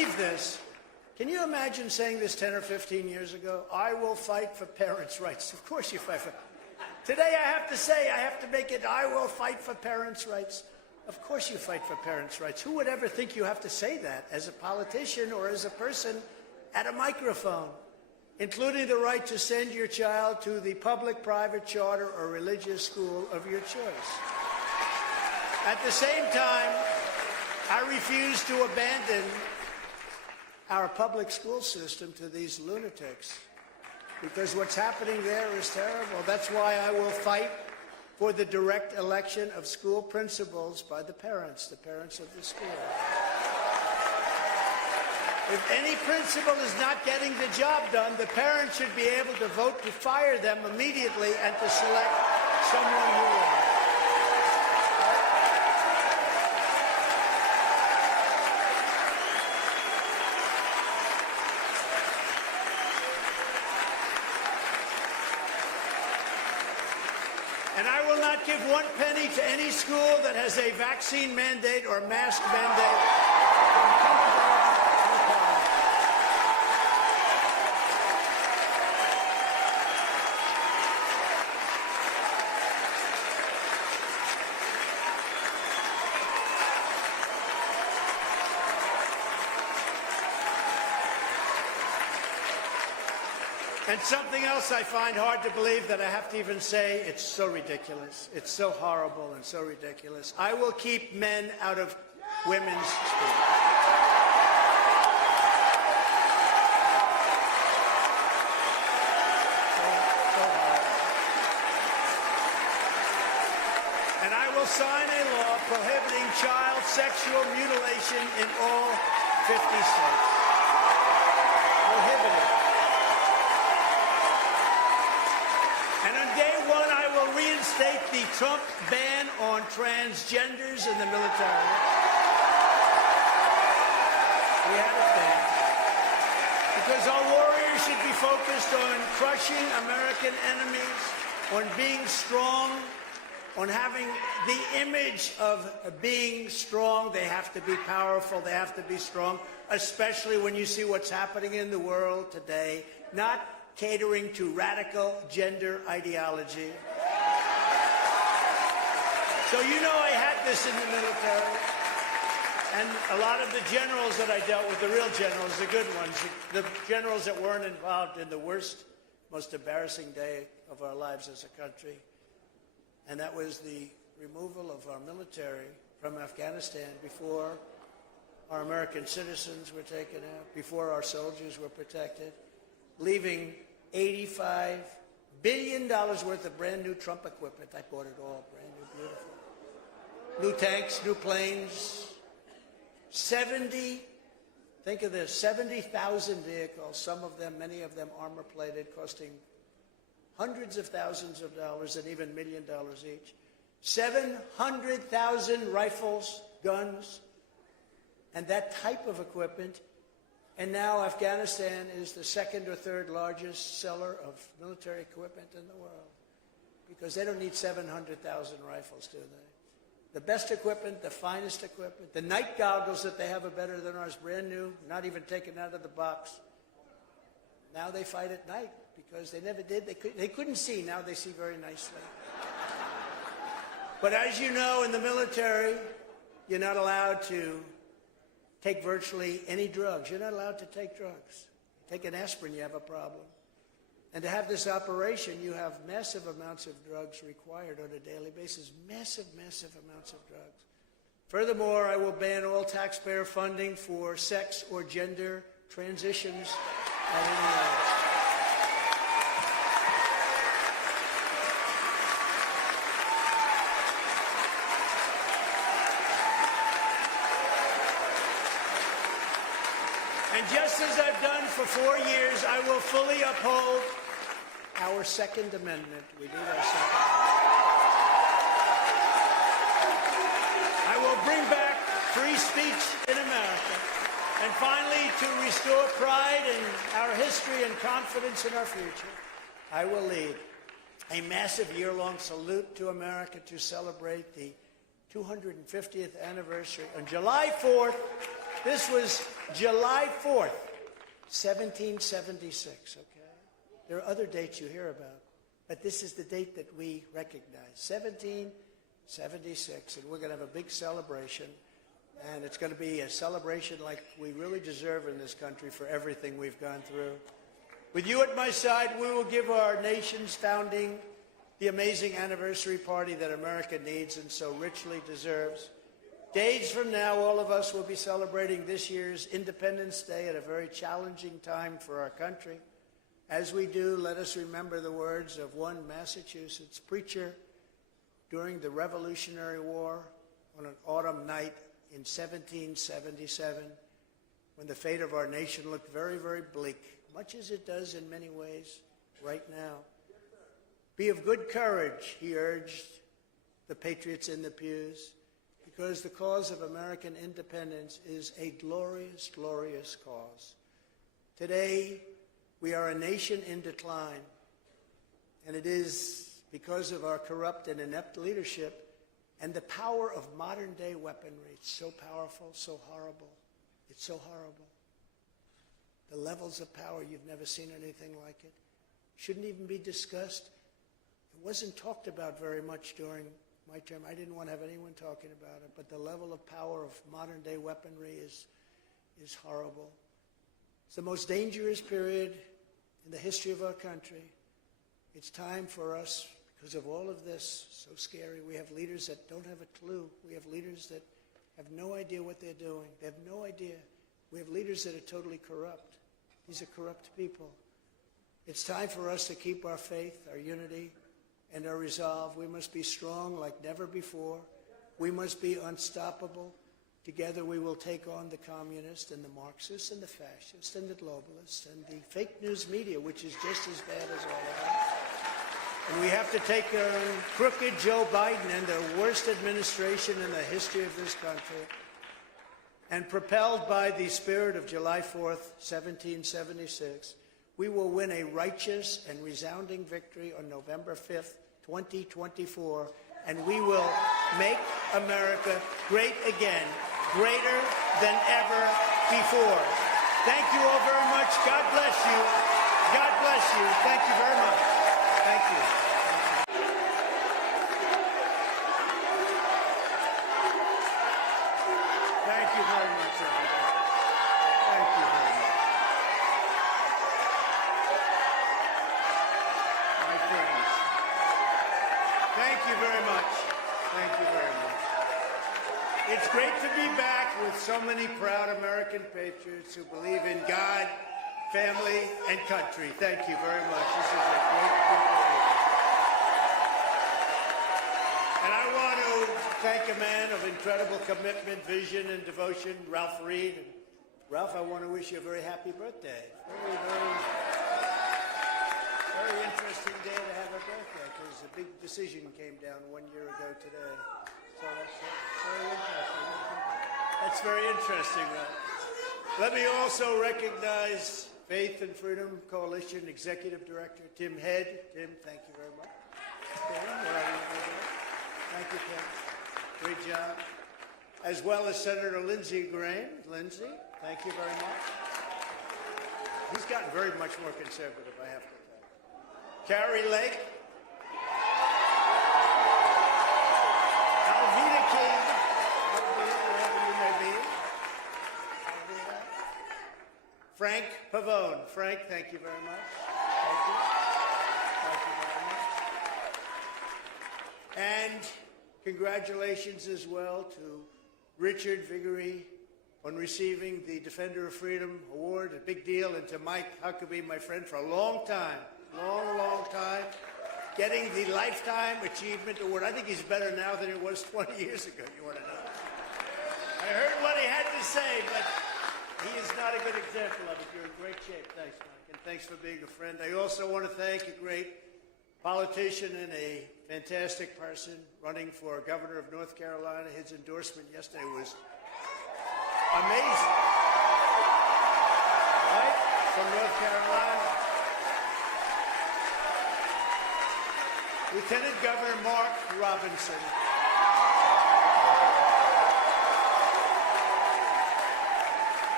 believe this? Can you imagine saying this 10 or 15 years ago? I will fight for parents' rights. Of course you fight for. Today I have to say, I have to make it, I will fight for parents' rights. Of course you fight for parents' rights. Who would ever think you have to say that as a politician or as a person at a microphone, including the right to send your child to the public, private, charter, or religious school of your choice? At the same time, I refuse to abandon our public school system to these lunatics, because what's happening there is terrible. That's why I will fight for the direct election of school principals by the parents of the school. If any principal is not getting the job done, the parents should be able to vote to fire them immediately and to select someone who will. And I will not give 1 penny to any school that has a vaccine mandate or mask mandate from kindergarten to college. And something else I find hard to believe that I have to even say, it's so ridiculous. It's so horrible and so ridiculous. I will keep men out of women's schools. So horrible. And I will sign a law prohibiting child sexual mutilation in all 50 states. Prohibit it. And on day one, I will reinstate the Trump ban on transgenders in the military. We had it then. Because our warriors should be focused on crushing American enemies, on being strong, on having the image of being strong. They have to be powerful. They have to be strong, especially when you see what's happening in the world today. Not catering to radical gender ideology. So you know I had this in the military. And a lot of the generals that I dealt with, the real generals, the good ones, the generals that weren't involved in the worst, most embarrassing day of our lives as a country. And that was the removal of our military from Afghanistan before our American citizens were taken out, before our soldiers were protected, leaving $85 billion worth of brand new Trump equipment. I bought it all, brand new, beautiful. New tanks, new planes, 70, think of this, 70,000 vehicles, some of them, many of them armor-plated, costing hundreds of thousands of dollars and even $1 million each. 700,000 rifles, guns, and that type of equipment. And now Afghanistan is the second or third largest seller of military equipment in the world, because they don't need 700,000 rifles, do they? The best equipment, the finest equipment, the night goggles that they have are better than ours, brand new, not even taken out of the box. Now they fight at night because they never did. They couldn't see. Now they see very nicely. But as you know, in the military, you're not allowed to take virtually any drugs. You're not allowed to take drugs. Take an aspirin, you have a problem. And to have this operation, you have massive amounts of drugs required on a daily basis. Massive, massive amounts of drugs. Furthermore, I will ban all taxpayer funding for sex or gender transitions at any age. And just as I've done for 4 years, I will fully uphold our Second Amendment. We need our Second Amendment. I will bring back free speech in America. And finally, to restore pride in our history and confidence in our future, I will lead a massive year-long salute to America to celebrate the 250th anniversary. On July 4th, this was July 4th, 1776, okay? There are other dates you hear about, but this is the date that we recognize, 1776, and we're going to have a big celebration, and it's going to be a celebration like we really deserve in this country for everything we've gone through. With you at my side, we will give our nation's founding the amazing anniversary party that America needs and so richly deserves. Days from now, all of us will be celebrating this year's Independence Day at a very challenging time for our country. As we do, let us remember the words of one Massachusetts preacher during the Revolutionary War on an autumn night in 1777, when the fate of our nation looked very, very bleak, much as it does in many ways right now. Be of good courage, he urged the patriots in the pews, because the cause of American independence is a glorious, glorious cause. Today, we are a nation in decline, and it is because of our corrupt and inept leadership and the power of modern-day weaponry. It's so powerful, so horrible. It's so horrible. The levels of power, you've never seen anything like it. Shouldn't even be discussed. It wasn't talked about very much during my term. I didn't want to have anyone talking about it, but the level of power of modern-day weaponry is horrible. It's the most dangerous period in the history of our country. It's time for us, because of all of this, so scary. We have leaders that don't have a clue. We have leaders that have no idea what they're doing. They have no idea. We have leaders that are totally corrupt. These are corrupt people. It's time for us to keep our faith, our unity, and our resolve. We must be strong like never before. We must be unstoppable. Together we will take on the communists and the Marxists and the fascists and the globalists and the fake news media, which is just as bad as all of them. And we have to take on crooked Joe Biden and the worst administration in the history of this country. And propelled by the spirit of July 4th, 1776, we will win a righteous and resounding victory on November 5th, 2024, and we will make America great again, greater than ever before. Thank you all very much. God bless you. God bless you. Thank you very much. Thank you. Thank you very much, everybody. Thank you very much. My friends. Thank you very much. Thank you very much. It's great to be back with so many proud American patriots who believe in God, family, and country. Thank you very much. This is a great group of people. And I want to thank a man of incredible commitment, vision, and devotion, Ralph Reed. And Ralph, I want to wish you a very happy birthday. Very interesting day to have a birthday, because a big decision came down 1 year ago today. So that's very interesting. That's very interesting, Ralph. Let me also recognize Faith and Freedom Coalition Executive Director Tim Head. Tim, thank you very much. Thank you, Tim. Great job. As well as Senator Lindsey Graham. Lindsey, thank you very much. He's gotten very much more conservative, I have to tell you. Carrie Lake. Alveda King. Wherever you may be. Alveda. Frank Pavone. Frank, thank you very much. Thank you. Thank you very much. And congratulations as well to Richard Viguerie on receiving the Defender of Freedom Award, a big deal, and to Mike Huckabee, my friend, for a long time, long time, getting the Lifetime Achievement Award. I think he's better now than he was 20 years ago, you want to know. I heard what he had to say, but he is not a good example of it. You're in great shape. Thanks, Mike, and thanks for being a friend. I also want to thank a great politician and a fantastic person running for governor of North Carolina. His endorsement yesterday was amazing. Right? From North Carolina. Lieutenant Governor Mark Robinson.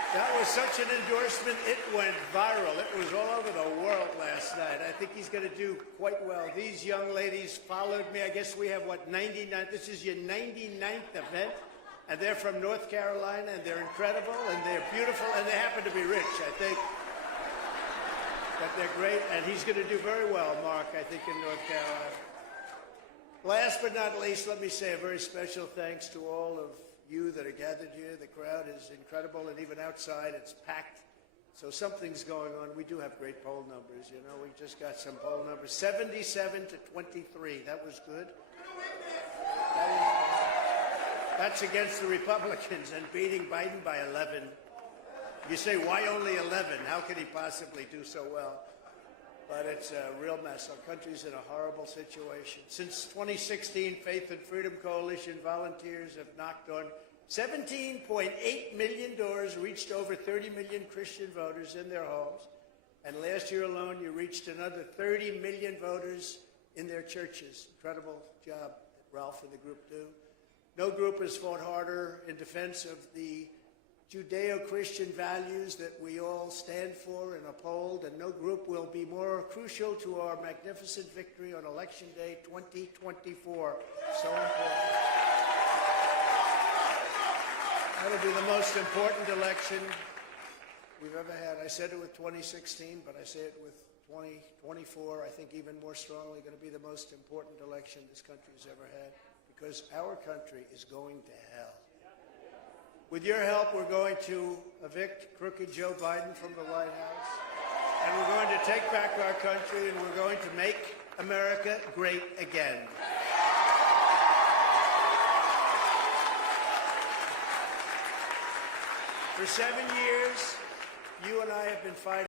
That was such an endorsement, it went viral. It was all over the world last night. I think he's going to do quite well. These young ladies followed me. I guess we have, what, 99? This is your 99th event, and they're from North Carolina, and they're incredible, and they're beautiful, and they happen to be rich, I think. But they're great, and he's going to do very well, Mark, I think, in North Carolina. Last but not least, let me say a very special thanks to all of you that are gathered here. The crowd is incredible, and even outside it's packed. So something's going on. We do have great poll numbers, you know. We just got some poll numbers. 77 to 23. That was good. That's against the Republicans and beating Biden by 11. You say, why only 11? How could he possibly do so well? But it's a real mess. Our country's in a horrible situation. Since 2016, Faith and Freedom Coalition volunteers have knocked on 17.8 million doors, reached over 30 million Christian voters in their homes. And last year alone, you reached another 30 million voters in their churches. Incredible job that Ralph and the group do. No group has fought harder in defense of the Judeo-Christian values that we all stand for and uphold, and no group will be more crucial to our magnificent victory on Election Day 2024. So important. That'll be the most important election we've ever had. I said it with 2016, but I say it with 2024. I think even more strongly going to be the most important election this country's ever had, because our country is going to hell. With your help, we're going to evict crooked Joe Biden from the White House, and we're going to take back our country, and we're going to make America great again. For 7 years, you and I have been fighting